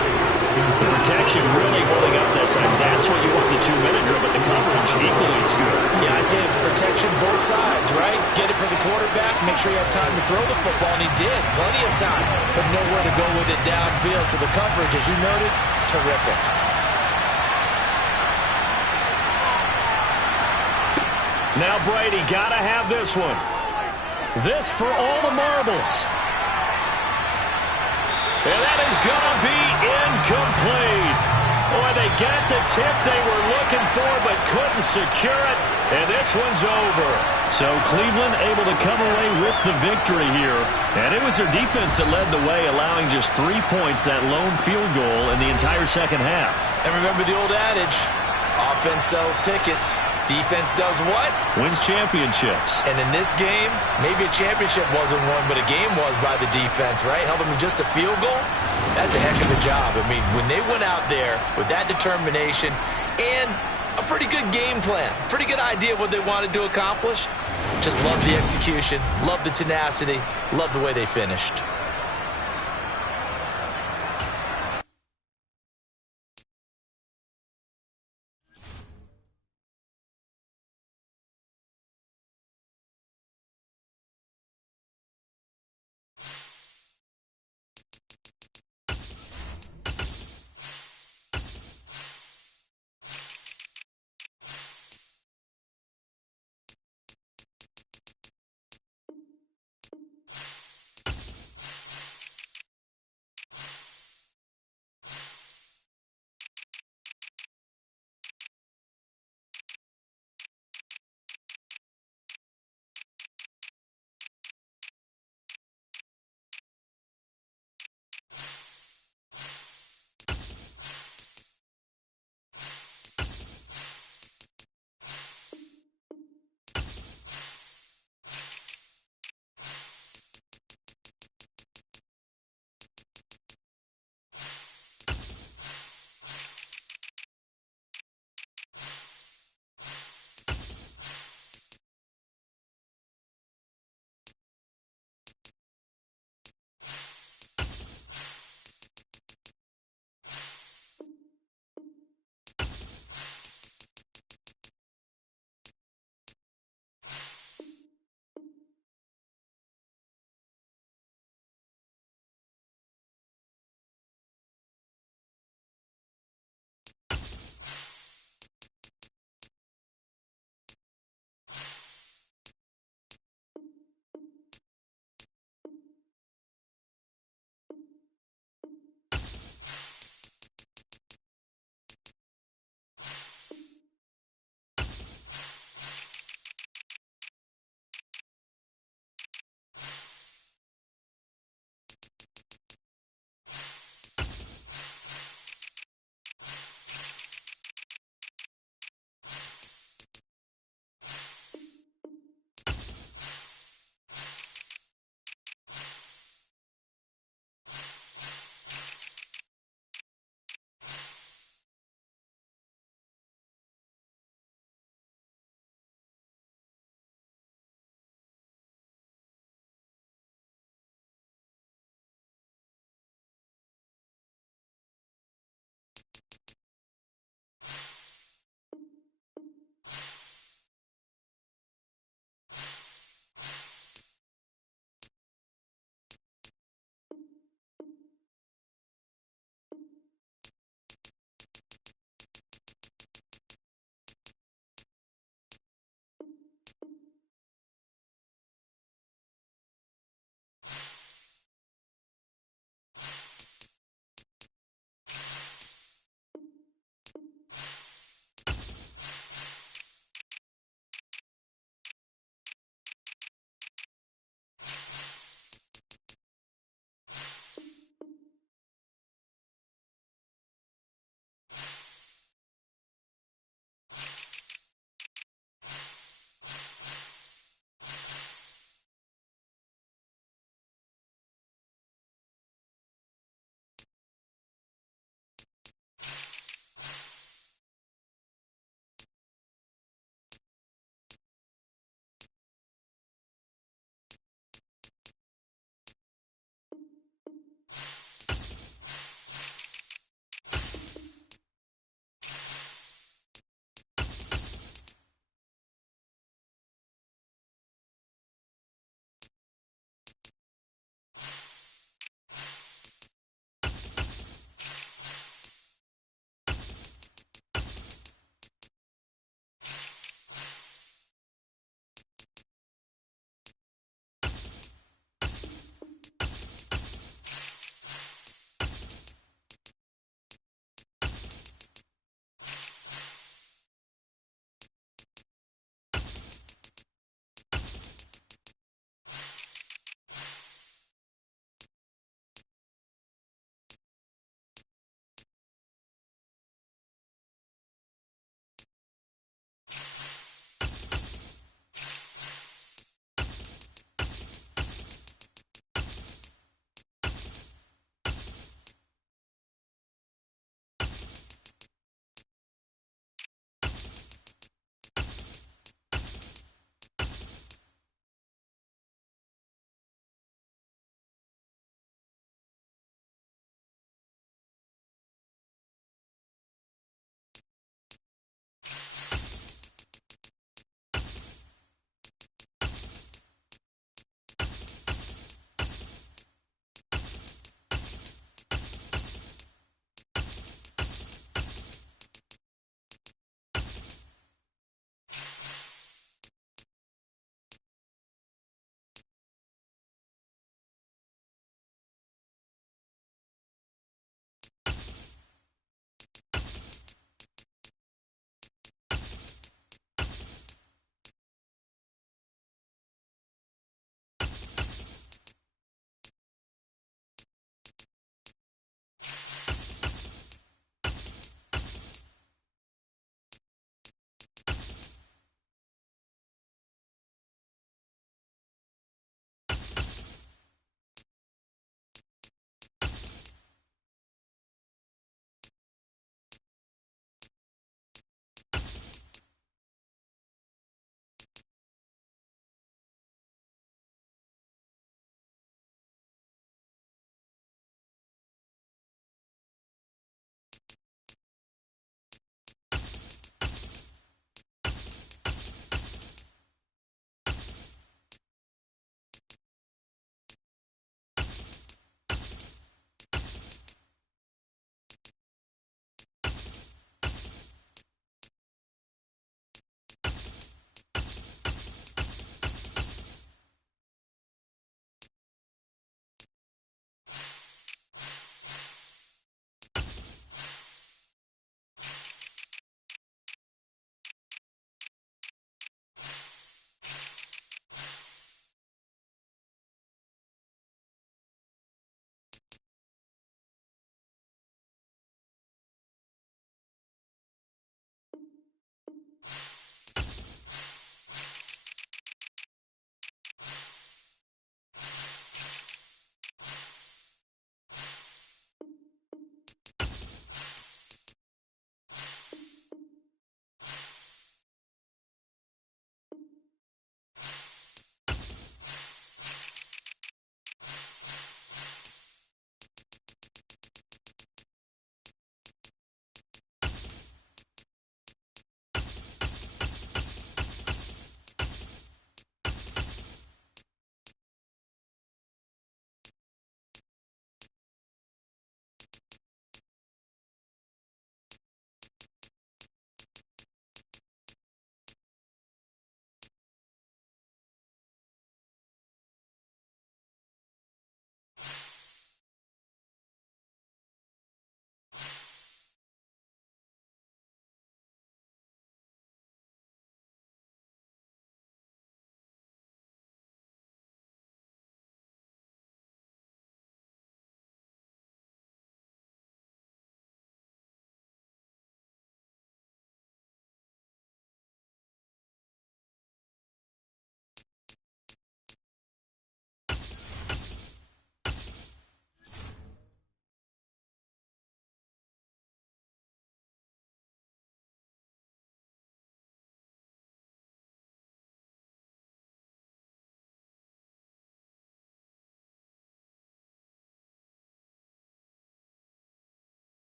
The protection really holding up that time. That's what you want in the 2-minute drill, but the coverage equally as good. Yeah, I'd say it's protection both sides, right? Get it for the quarterback, make sure you have time to throw the football, and he did. Plenty of time, but nowhere to go with it downfield. So the coverage, as you noted, terrific. Now Brady got to have this one. This for all the marbles. And that is going to be incomplete. Boy, they got the tip they were looking for but couldn't secure it. And this one's over. So Cleveland able to come away with the victory here. And it was their defense that led the way, allowing just 3 points, that lone field goal in the entire second half. And remember the old adage, offense sells tickets. Defense does what? Wins championships. And in this game, maybe a championship wasn't won, but a game was by the defense, right? Held them to just a field goal. That's a heck of a job. I mean, when they went out there with that determination and a pretty good game plan, pretty good idea of what they wanted to accomplish, just love the execution, love the tenacity, love the way they finished.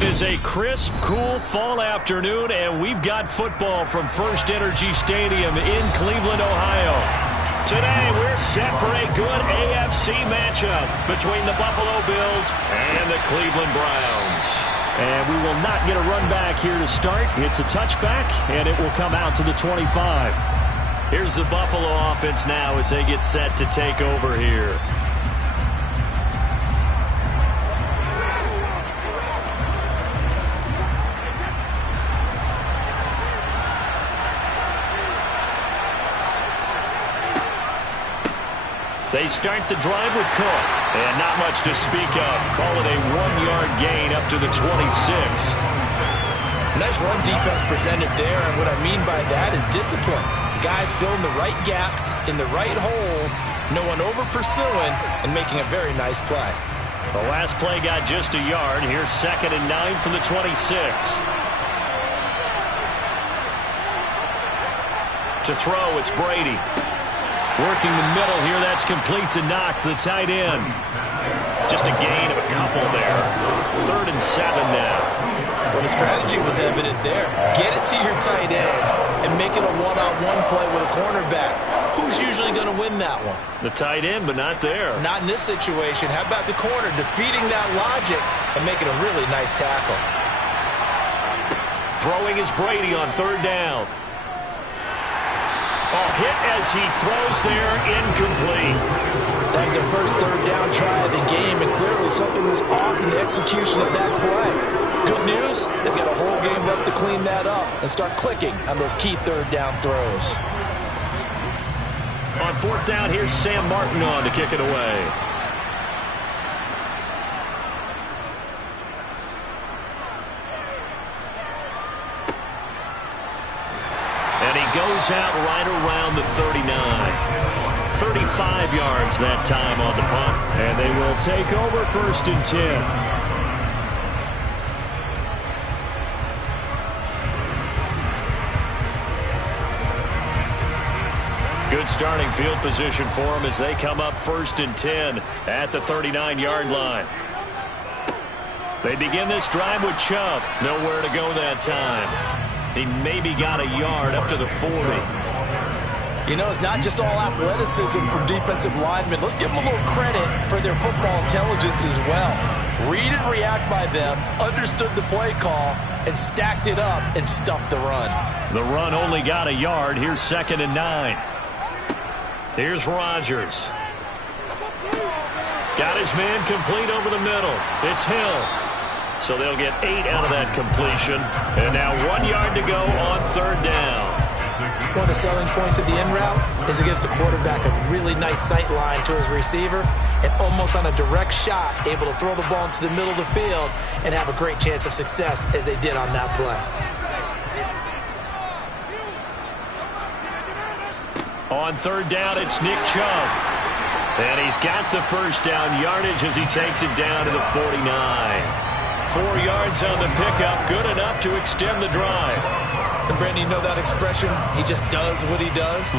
It is a crisp, cool fall afternoon, and we've got football from First Energy Stadium in Cleveland, Ohio. Today, we're set for a good AFC matchup between the Buffalo Bills and the Cleveland Browns. And we will not get a run back here to start. It's a touchback, and it will come out to the 25. Here's the Buffalo offense now as they get set to take over here. They start the drive with Cook, and not much to speak of. Call it a 1-yard gain up to the 26. Nice run defense presented there, and what I mean by that is discipline. Guys filling the right gaps in the right holes, no one over-pursuing, and making a very nice play. The last play got just a yard. Here's 2nd and 9 from the 26. To throw, it's Brady. Working the middle here, that's complete to Knox, the tight end. Just a gain of a couple there. 3rd and 7 now. Well, the strategy was evident there. Get it to your tight end and make it a one-on-one play with a cornerback. Who's usually going to win that one? The tight end, but not there. Not in this situation. How about the corner defeating that logic and making a really nice tackle? Throwing is Brady on 3rd down. Hit as he throws there, incomplete. That was their first 3rd down try of the game, and clearly something was off in the execution of that play. Good news, they've got a whole game left to clean that up and start clicking on those key 3rd down throws. On 4th down, here's Sam Martin on to kick it away. And he goes out right around the 39. 35 yards that time on the punt. And they will take over 1st and 10. Good starting field position for them as they come up 1st and 10 at the 39-yard line. They begin this drive with Chubb. Nowhere to go that time. He maybe got a yard up to the 40. You know, it's not just all athleticism from defensive linemen. Let's give them a little credit for their football intelligence as well. Read and react by them, understood the play call, and stacked it up and stuffed the run. The run only got a yard. Here's 2nd and 9. Here's Rodgers. Got his man complete over the middle. It's Hill. So they'll get 8 out of that completion. And now 1 yard to go on 3rd down. One of the selling points of the in route is it gives the quarterback a really nice sight line to his receiver and almost on a direct shot able to throw the ball into the middle of the field and have a great chance of success as they did on that play. On 3rd down, it's Nick Chubb. And he's got the 1st down yardage as he takes it down to the 49. 4 yards on the pickup, good enough to extend the drive. And Brandon, you know that expression, he just does what he does?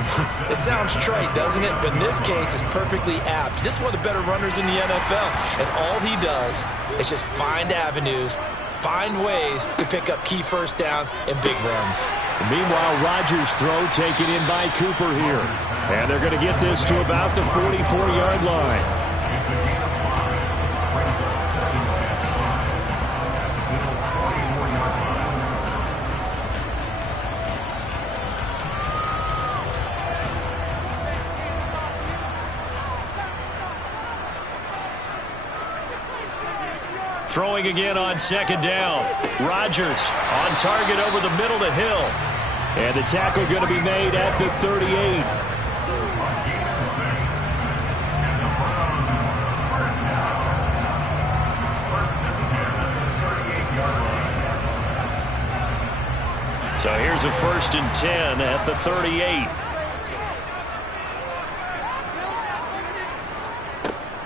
It sounds trite, doesn't it? But in this case, it's perfectly apt. This is one of the better runners in the NFL. And all he does is just find avenues, find ways to pick up key 1st downs and big runs. Meanwhile, Rodgers' throw taken in by Cooper here. And they're going to get this to about the 44-yard line. Throwing again on 2nd down. Rodgers on target over the middle to Hill. And the tackle going to be made at the 38. So here's a 1st and 10 at the 38.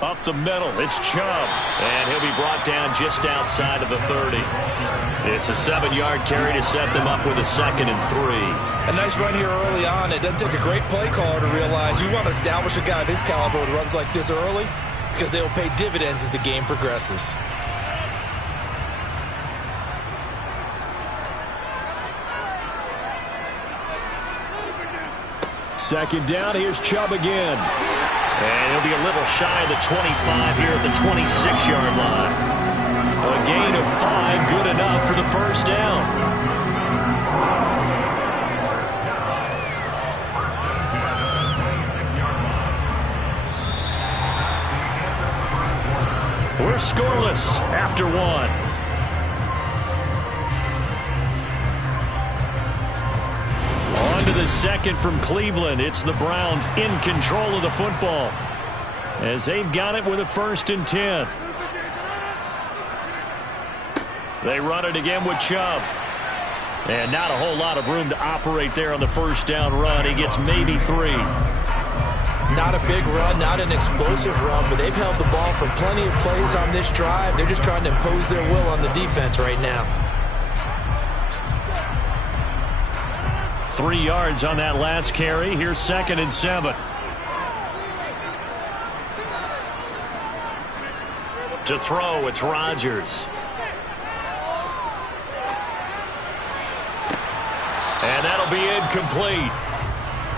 Up the middle, it's Chubb. And he'll be brought down just outside of the 30. It's a 7-yard carry to set them up with a 2nd and 3. A nice run here early on. It doesn't take a great play caller to realize you want to establish a guy of his caliber with runs like this early because they'll pay dividends as the game progresses. Second down, here's Chubb again. And he'll be a little shy of the 25 here at the 26-yard line. A gain of 5, good enough for the first down. We're scoreless after 1. On to the second from Cleveland. It's the Browns in control of the football as they've got it with a 1st and 10. They run it again with Chubb. And not a whole lot of room to operate there on the first down run. He gets maybe 3. Not a big run, not an explosive run, but they've held the ball for plenty of plays on this drive. They're just trying to impose their will on the defense right now. 3 yards on that last carry. Here's 2nd and 7. To throw, it's Rodgers. And that'll be incomplete.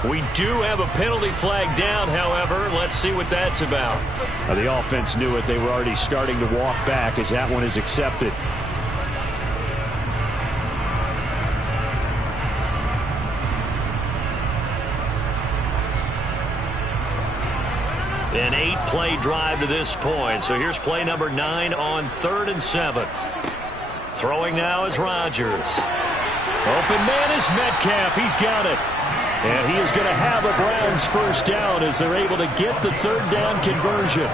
We do have a penalty flag down, however. Let's see what that's about. The offense knew it. They were already starting to walk back as that one is accepted. An 8-play drive to this point. So here's play number 9 on 3rd and 7. Throwing now is Rodgers. Open man is Metcalf. He's got it. And he is going to have a Browns first down as they're able to get the 3rd down conversion.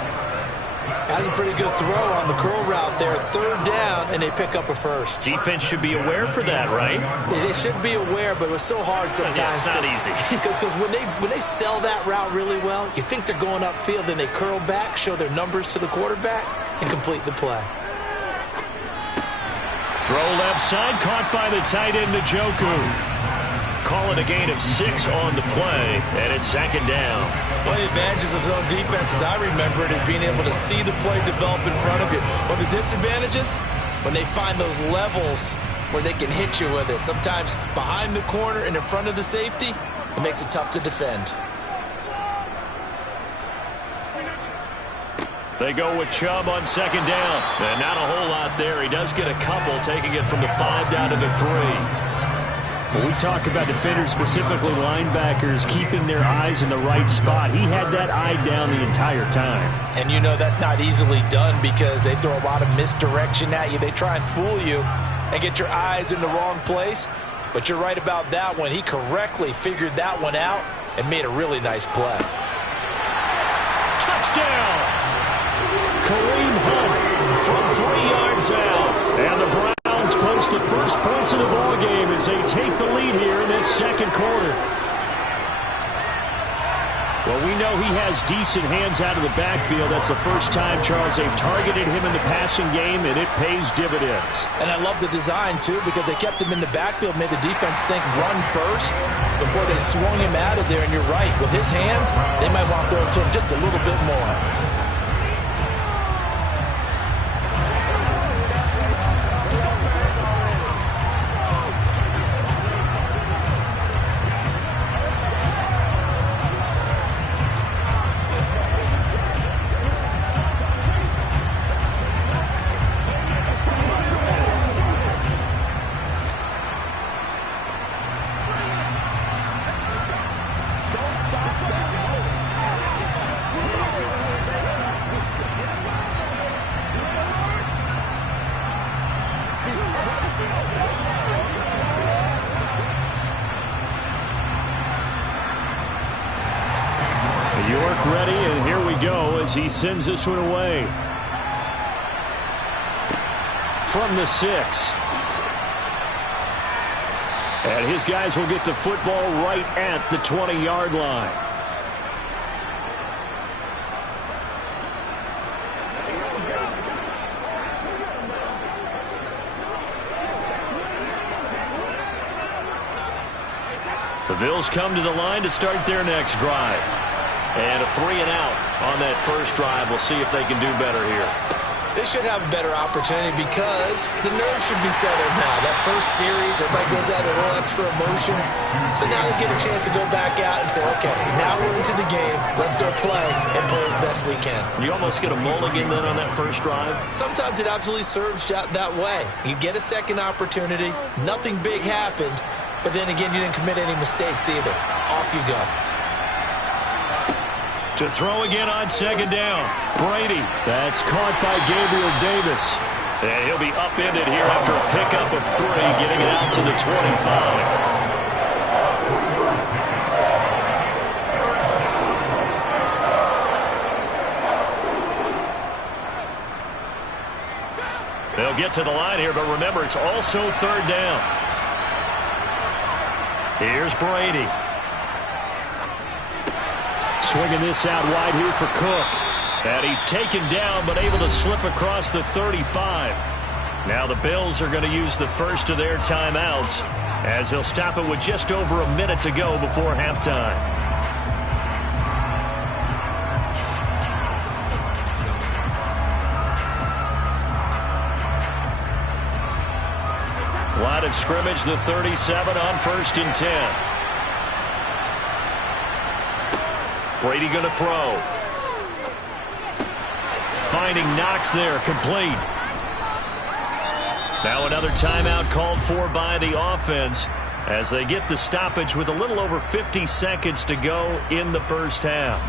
That's a pretty good throw on the curl route there. 3rd down, and they pick up a first. Defense should be aware for that, right? They should be aware, but it was so hard sometimes. Yeah, it's not easy. Because when they sell that route really well, you think they're going upfield, then they curl back, show their numbers to the quarterback, and complete the play. Throw left side, caught by the tight end, Njoku. Call it a gain of 6 on the play, and it's 2nd down. One of the advantages of zone defense, as I remember it, is being able to see the play develop in front of you. One of the disadvantages, when they find those levels where they can hit you with it. Sometimes behind the corner and in front of the safety, it makes it tough to defend. They go with Chubb on 2nd down. And not a whole lot there. He does get a couple, taking it from the 5 down to the 3. When we talk about defenders, specifically linebackers, keeping their eyes in the right spot, he had that eye down the entire time. And you know that's not easily done because they throw a lot of misdirection at you. They try and fool you and get your eyes in the wrong place. But you're right about that one. He correctly figured that one out and made a really nice play. Touchdown! Kareem Hunt from 3 yards out. And the Browns post the first points of the ballgame as they take the lead here in this 2nd quarter. Well, we know he has decent hands out of the backfield. That's the first time, Charles, they've targeted him in the passing game, and it pays dividends. And I love the design, too, because they kept him in the backfield, made the defense think run first before they swung him out of there. And you're right, with his hands, they might want to throw it to him just a little bit more. York ready, and here we go as he sends this one away. From the 6. And his guys will get the football right at the 20-yard line. The Bills come to the line to start their next drive. And a 3 and out on that first drive. We'll see if they can do better here. They should have a better opportunity because the nerves should be settled now. That first series, everybody goes out with a little extra emotion. So now they get a chance to go back out and say, okay, now we're into the game. Let's go play and play as best we can. You almost get a mulligan then on that first drive? Sometimes it absolutely serves that way. You get a second opportunity. Nothing big happened. But then again, you didn't commit any mistakes either. Off you go. To throw again on second down. Brady. That's caught by Gabriel Davis. And he'll be upended here after a pickup of 3, getting it out to the 25. They'll get to the line here, but remember, it's also third down. Here's Brady. Swinging this out wide here for Cook. And he's taken down, but able to slip across the 35. Now the Bills are going to use the first of their timeouts as they'll stop it with just over a minute to go before halftime. Line of scrimmage, the 37 on 1st and 10. Brady going to throw. Finding Knox there, complete. Now another timeout called for by the offense as they get the stoppage with a little over 50 seconds to go in the first half.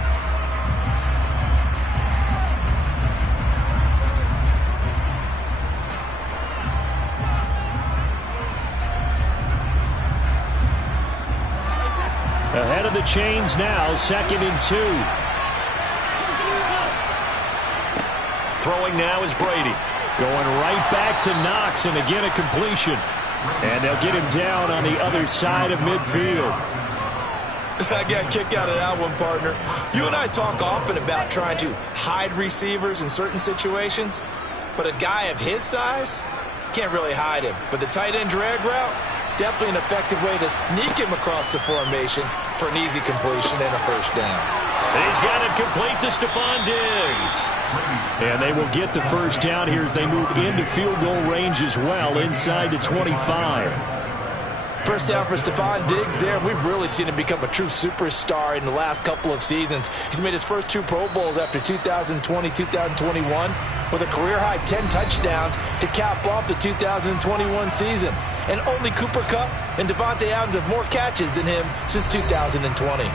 Ahead of the chains now, 2nd and 2. Throwing now is Brady. Going right back to Knox, and again a completion. And they'll get him down on the other side of midfield. I got a kick out of that one, partner. You and I talk often about trying to hide receivers in certain situations, but a guy of his size can't really hide him. But the tight end drag route, definitely an effective way to sneak him across the formation for an easy completion and a first down. He's got it complete to Stephon Diggs. And they will get the first down here as they move into field goal range as well, inside the 25. First down for Stephon Diggs there. We've really seen him become a true superstar in the last couple of seasons. He's made his first 2 Pro Bowls after 2020, 2021, with a career-high 10 touchdowns to cap off the 2021 season. And only Cooper Kupp and Devontae Adams have more catches than him since 2020.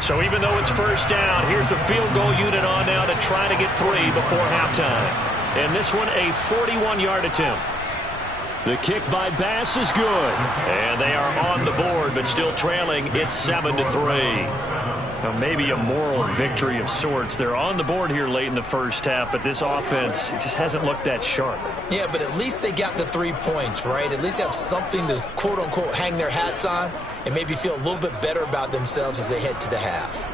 So even though it's first down, here's the field goal unit on now to try to get 3 before halftime. And this one, a 41-yard attempt. The kick by Bass is good. And they are on the board, but still trailing. It's 7-3. Now maybe a moral victory of sorts. They're on the board here late in the first half, but this offense just hasn't looked that sharp. Yeah, but at least they got the 3 points, right? At least have something to, quote-unquote, hang their hats on and maybe feel a little bit better about themselves as they head to the half.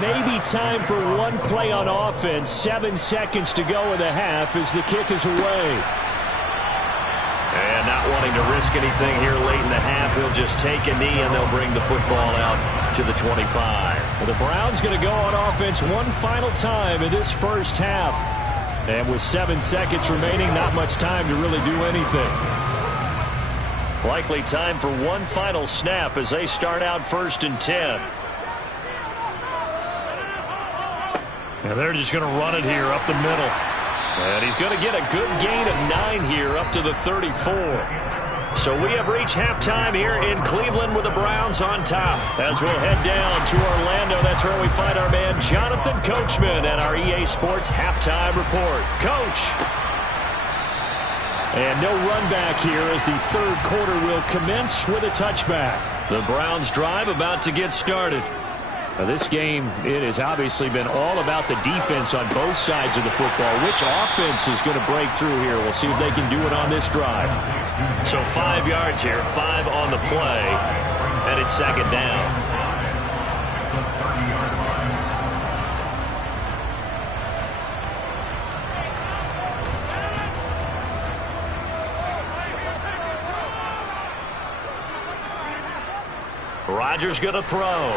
Maybe time for one play on offense. 7 seconds to go in the half as the kick is away. And not wanting to risk anything here late in the half, he'll just take a knee and they'll bring the football out to the 25. Well, the Browns going to go on offense one final time in this first half. And with 7 seconds remaining, not much time to really do anything. Likely time for one final snap as they start out 1st and 10. And they're just going to run it here up the middle. And he's going to get a good gain of 9 here up to the 34. So we have reached halftime here in Cleveland with the Browns on top. As we'll head down to Orlando, that's where we find our man Jonathan Coachman and our EA Sports Halftime Report. Coach. And no run back here as the third quarter will commence with a touchback. The Browns drive about to get started. Now this game, it has obviously been all about the defense on both sides of the football. Which offense is going to break through here? We'll see if they can do it on this drive. So 5 yards here, 5 on the play, and it's second down. Rodgers going to throw.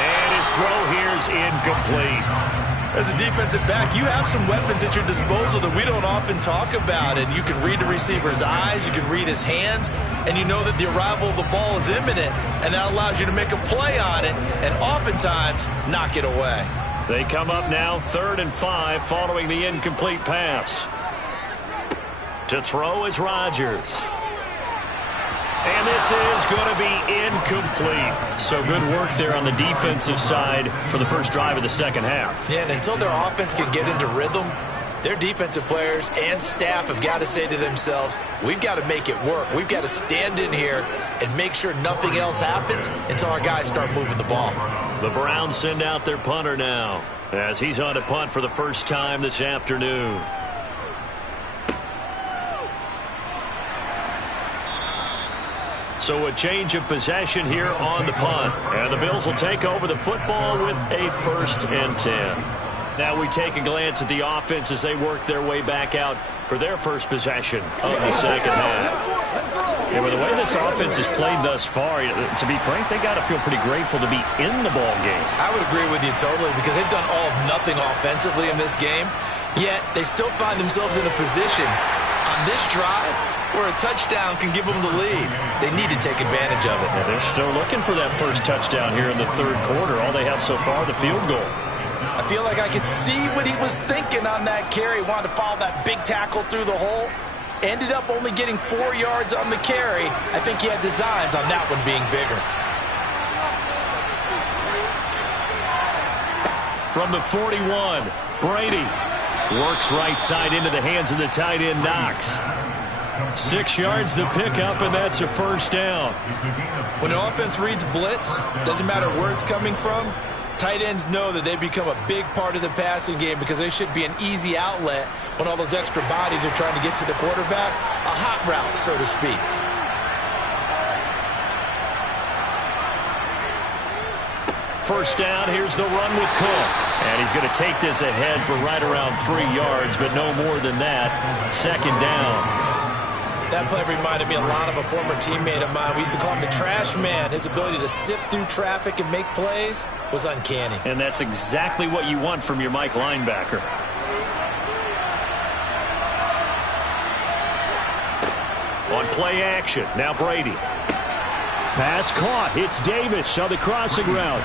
And his throw here is incomplete. As a defensive back, you have some weapons at your disposal that we don't often talk about. And you can read the receiver's eyes, you can read his hands, and you know that the arrival of the ball is imminent. And that allows you to make a play on it and oftentimes knock it away. They come up now 3rd and 5 following the incomplete pass. To throw is Rodgers. And this is going to be incomplete. So good work there on the defensive side for the first drive of the second half. Yeah, and until their offense can get into rhythm, their defensive players and staff have got to say to themselves, we've got to make it work. We've got to stand in here and make sure nothing else happens until our guys start moving the ball. The Browns send out their punter now as he's on to punt for the first time this afternoon. So a change of possession here on the punt. And the Bills will take over the football with a 1st and 10. Now we take a glance at the offense as they work their way back out for their first possession of the second half. And with the way this offense has played thus far, to be frank, they got to feel pretty grateful to be in the ball game. I would agree with you totally because they've done all of nothing offensively in this game, yet they still find themselves in a position on this drive where a touchdown can give them the lead. They need to take advantage of it. Yeah, they're still looking for that first touchdown here in the third quarter. All they have so far, the field goal. I feel like I could see what he was thinking on that carry. Wanted to follow that big tackle through the hole. Ended up only getting 4 yards on the carry. I think he had designs on that one being bigger. From the 41, Brady works right side into the hands of the tight end Knox. 6 yards the pickup, and that's a first down. When the offense reads blitz, doesn't matter where it's coming from, tight ends know that they become a big part of the passing game because they should be an easy outlet when all those extra bodies are trying to get to the quarterback. A hot route, so to speak. First down, here's the run with Cook. And he's going to take this ahead for right around 3 yards, but no more than that. Second down. That play reminded me a lot of a former teammate of mine. We used to call him the trash man. His ability to sift through traffic and make plays was uncanny. And that's exactly what you want from your Mike linebacker. On play action, now Brady. Pass caught. It's Davis on the crossing route.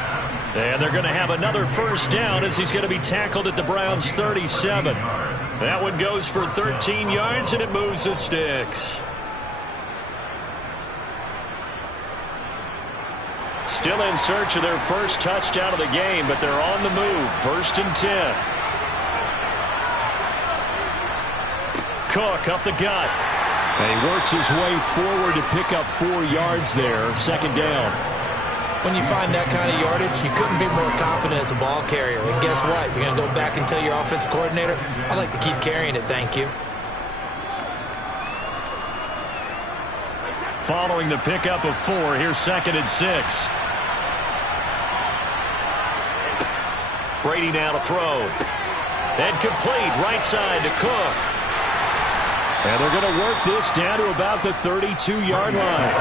And they're going to have another first down as he's going to be tackled at the Browns' 37. That one goes for 13 yards, and it moves the sticks. Still in search of their first touchdown of the game, but they're on the move. 1st and 10. Cook up the gut. And he works his way forward to pick up 4 yards there. Second down. When you find that kind of yardage, you couldn't be more confident as a ball carrier. And guess what? You're going to go back and tell your offensive coordinator, I'd like to keep carrying it, thank you. Following the pickup of 4, here's 2nd and 6. Brady now to throw. And complete right side to Cook. And they're going to work this down to about the 32-yard line.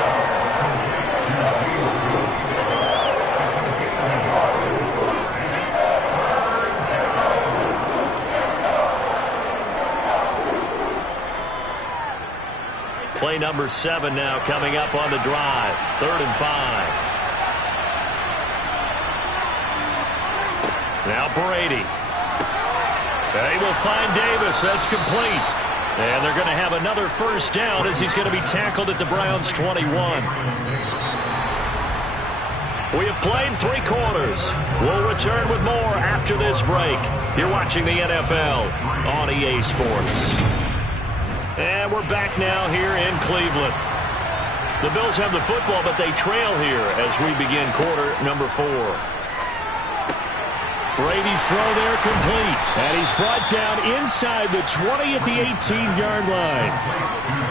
Play number 7 now coming up on the drive. 3rd and 5. Now Brady. They will find Davis. That's complete. And they're going to have another first down as he's going to be tackled at the Browns' 21. We have played 3 quarters. We'll return with more after this break. You're watching the NFL on EA Sports. And we're back now here in Cleveland. The Bills have the football, but they trail here as we begin quarter number 4. Brady's throw there complete. And he's brought down inside the 20 at the 18-yard line.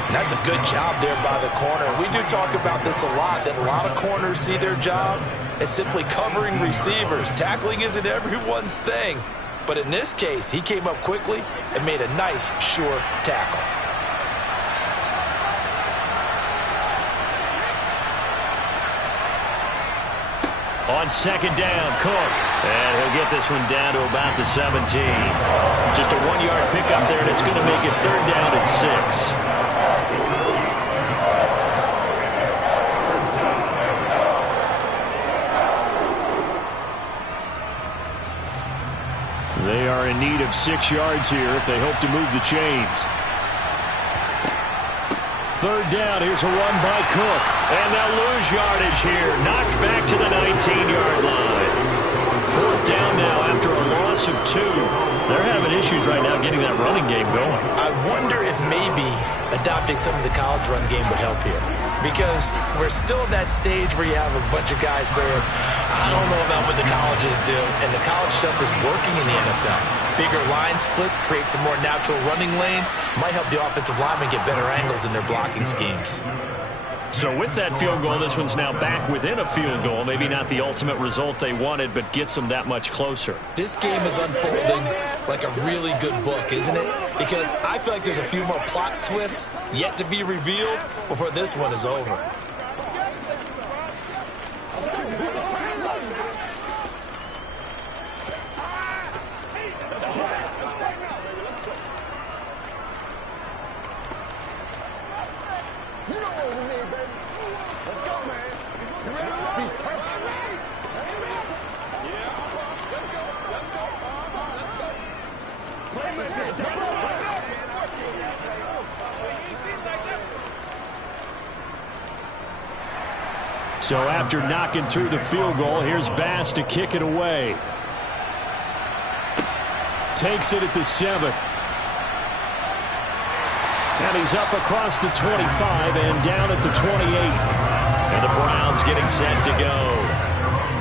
That's a good job there by the corner. We do talk about this a lot, that a lot of corners see their job as simply covering receivers. Tackling isn't everyone's thing. But in this case, he came up quickly and made a nice, sure tackle. On second down, Cook. And he'll get this one down to about the 17. Just a 1-yard pickup there, and it's going to make it third down and 6. They are in need of 6 yards here if they hope to move the chains. Third down, here's a run by Cook. And they'll lose yardage here. Knocked back to the 19-yard line. Fourth down now after a loss of 2. They're having issues right now getting that running game going. I wonder if maybe adopting some of the college run game would help here. Because we're still at that stage where you have a bunch of guys saying, I don't know about what the colleges do. And the college stuff is working in the NFL. Bigger line splits, create some more natural running lanes, might help the offensive linemen get better angles in their blocking schemes. So with that field goal, this one's now back within a field goal. Maybe not the ultimate result they wanted, but gets them that much closer. This game is unfolding like a really good book, isn't it? Because I feel like there's a few more plot twists yet to be revealed before this one is over. So after knocking through the field goal, here's Bass to kick it away. Takes it at the 7. And he's up across the 25 and down at the 28. And the Browns getting set to go.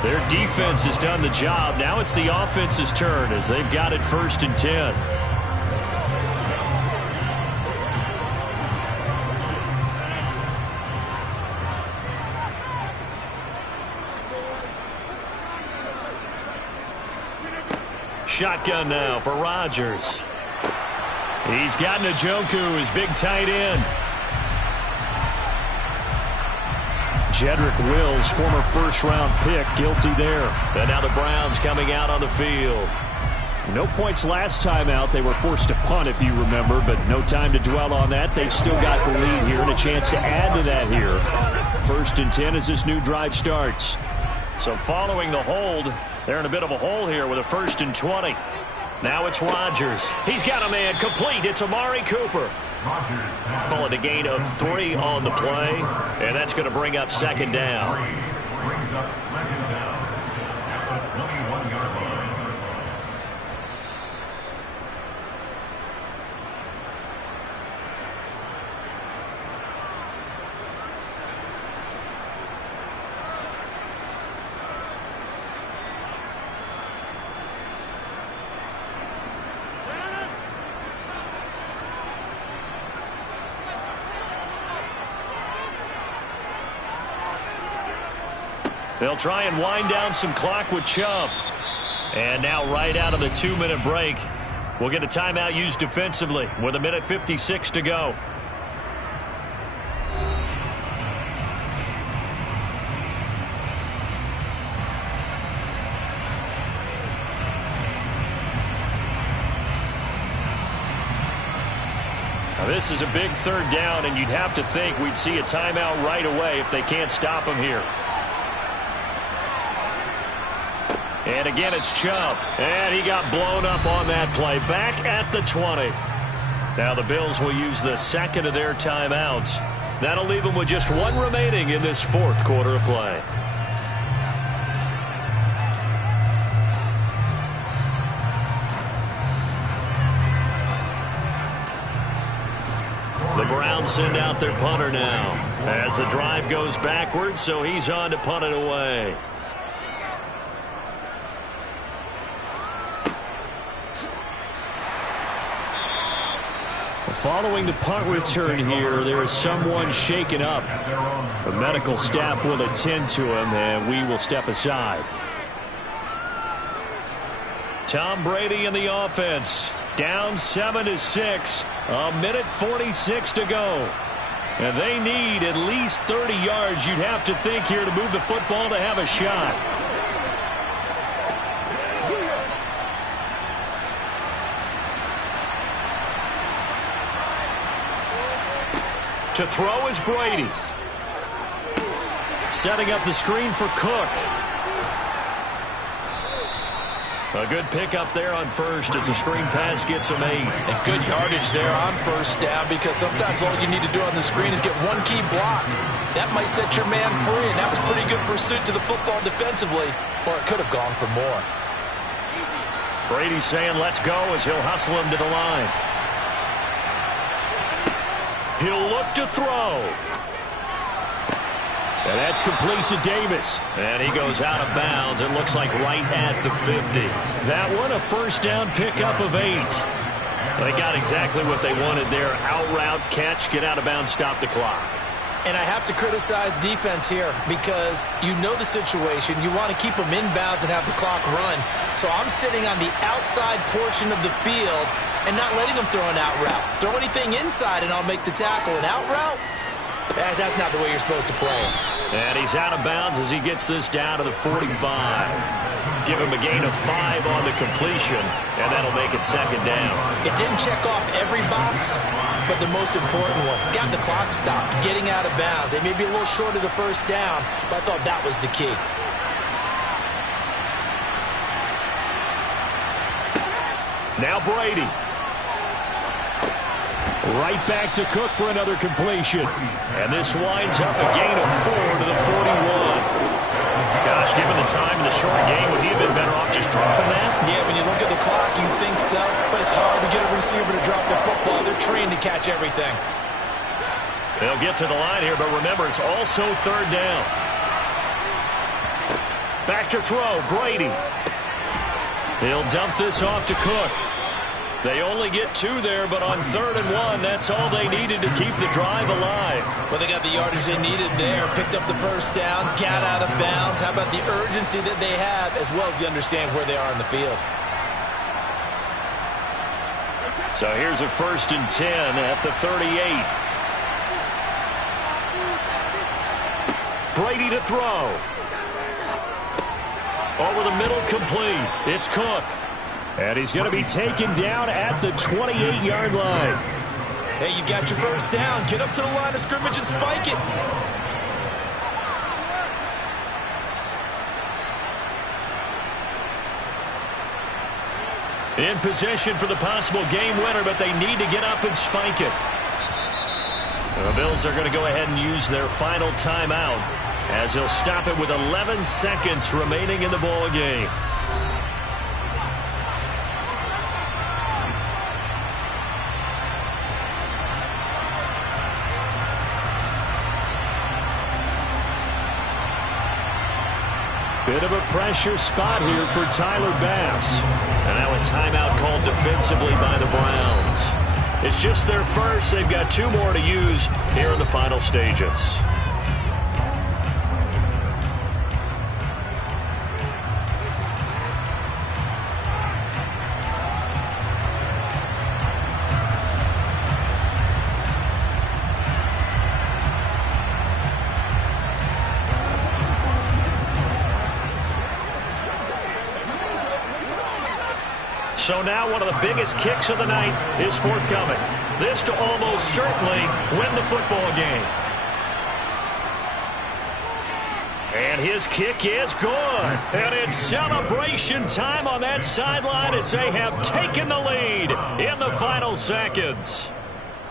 Their defense has done the job. Now it's the offense's turn as they've got it 1st and 10. Shotgun now for Rodgers. He's got Njoku, his big tight end. Jedrick Wills, former first-round pick, guilty there. And now the Browns coming out on the field. No points last time out. They were forced to punt, if you remember, but no time to dwell on that. They've still got the lead here and a chance to add to that here. 1st and 10 as this new drive starts. So following the hold, they're in a bit of a hole here with a 1st and 20. Now it's Rodgers. He's got a man complete. It's Amari Cooper. Call it a gain of 3 on the play, and that's going to bring up 2nd down. Brings up 2nd down at the 21-yard line. They'll try and wind down some clock with Chubb. And now right out of the 2-minute break, we'll get a timeout used defensively with 1:56 to go. Now this is a big 3rd down, and you'd have to think we'd see a timeout right away if they can't stop him here. And again, it's Chubb. And he got blown up on that play. Back at the 20. Now the Bills will use the 2nd of their timeouts. That'll leave them with just 1 remaining in this 4th quarter of play. Browns send out their punter now as the drive goes backwards, so he's on to punt it away. Following the punt return here, there is someone shaken up. The medical staff will attend to him, and we will step aside. Tom Brady in the offense. Down 7-6. A minute 46 to go. And they need at least 30 yards, you'd have to think, here to move the football to have a shot. To throw is Brady. Setting up the screen for Cook. A good pickup there on first as the screen pass gets him 8. And good yardage there on first down, because sometimes all you need to do on the screen is get one key block. That might set your man free, and that was pretty good pursuit to the football defensively, or it could have gone for more. Brady saying let's go as he'll hustle him to the line. He'll look to throw. And that's complete to Davis. And he goes out of bounds. It looks like right at the 50. That one, a first down pickup of 8. They got exactly what they wanted there. Out route, catch, get out of bounds, stop the clock. And I have to criticize defense here because you know the situation. You want to keep them inbounds and have the clock run. So I'm sitting on the outside portion of the field and not letting them throw an out route. Throw anything inside and I'll make the tackle. An out route? That's not the way you're supposed to play it. And he's out of bounds as he gets this down to the 45. Give him a gain of 5 on the completion, and that'll make it second down. It didn't check off every box, but the most important one. Got the clock stopped, getting out of bounds. They may be a little short of the first down, but I thought that was the key. Now Brady. Right back to Cook for another completion. And this winds up a gain of 4 to the 41. Gosh, given the time in the short game, would he have been better off just dropping that? Yeah, when you look at the clock, you think so. But it's hard to get a receiver to drop a football. They're trained to catch everything. They'll get to the line here, but remember, it's also third down. Back to throw, Brady. He'll dump this off to Cook. They only get 2 there, but on 3rd and 1, that's all they needed to keep the drive alive. Well, they got the yardage they needed there. Picked up the first down, got out of bounds. How about the urgency that they have, as well as they understand where they are in the field? So here's a 1st and 10 at the 38. Brady to throw. Over the middle, complete. It's Cook. And he's going to be taken down at the 28-yard line. Hey, you got your first down. Get up to the line of scrimmage and spike it. In position for the possible game winner, but they need to get up and spike it. The Bills are going to go ahead and use their final timeout as they'll stop it with 11 seconds remaining in the ball game. Bit of a pressure spot here for Tyler Bass. And now a timeout called defensively by the Browns. It's just their first. They've got 2 more to use here in the final stages. So now one of the biggest kicks of the night is forthcoming. This to almost certainly win the football game. And his kick is good. And it's celebration time on that sideline as they have taken the lead in the final seconds.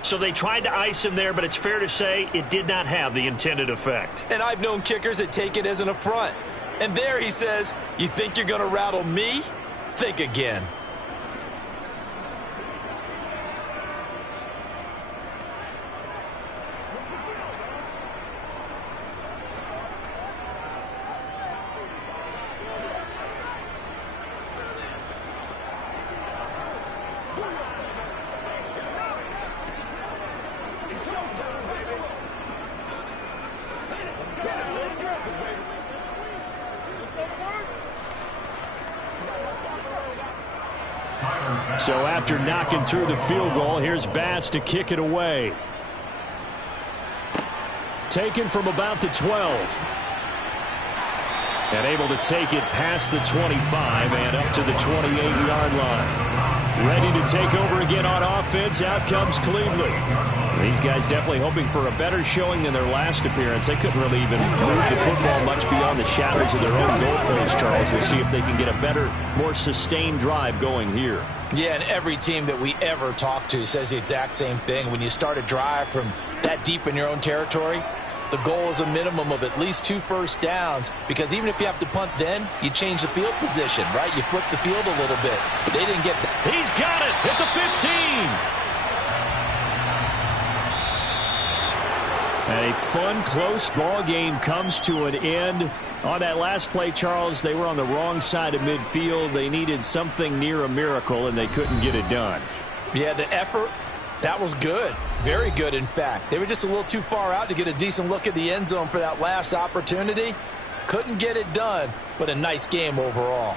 So they tried to ice him there, but it's fair to say it did not have the intended effect. And I've known kickers that take it as an affront. And there he says, you think you're going to rattle me? Think again. It's showtime, baby. Let's go, baby. So after knocking through the field goal, here's Bass to kick it away. Taken from about the 12. And able to take it past the 25 and up to the 28-yard line. Ready to take over again on offense. Out comes Cleveland. These guys definitely hoping for a better showing than their last appearance. They couldn't really even move the football much beyond the shadows of their own goalpost, Charles. We'll see if they can get a better, more sustained drive going here. Yeah, and every team that we ever talk to says the exact same thing. When you start a drive from that deep in your own territory, the goal is a minimum of at least 2 first downs, because even if you have to punt then, you change the field position, right? You flip the field a little bit. They didn't get that. He's got it at the 15. And a fun, close ball game comes to an end. On that last play, Charles, they were on the wrong side of midfield. They needed something near a miracle, and they couldn't get it done. Yeah, the effort, that was good. Very good, in fact. They were just a little too far out to get a decent look at the end zone for that last opportunity. Couldn't get it done, but a nice game overall.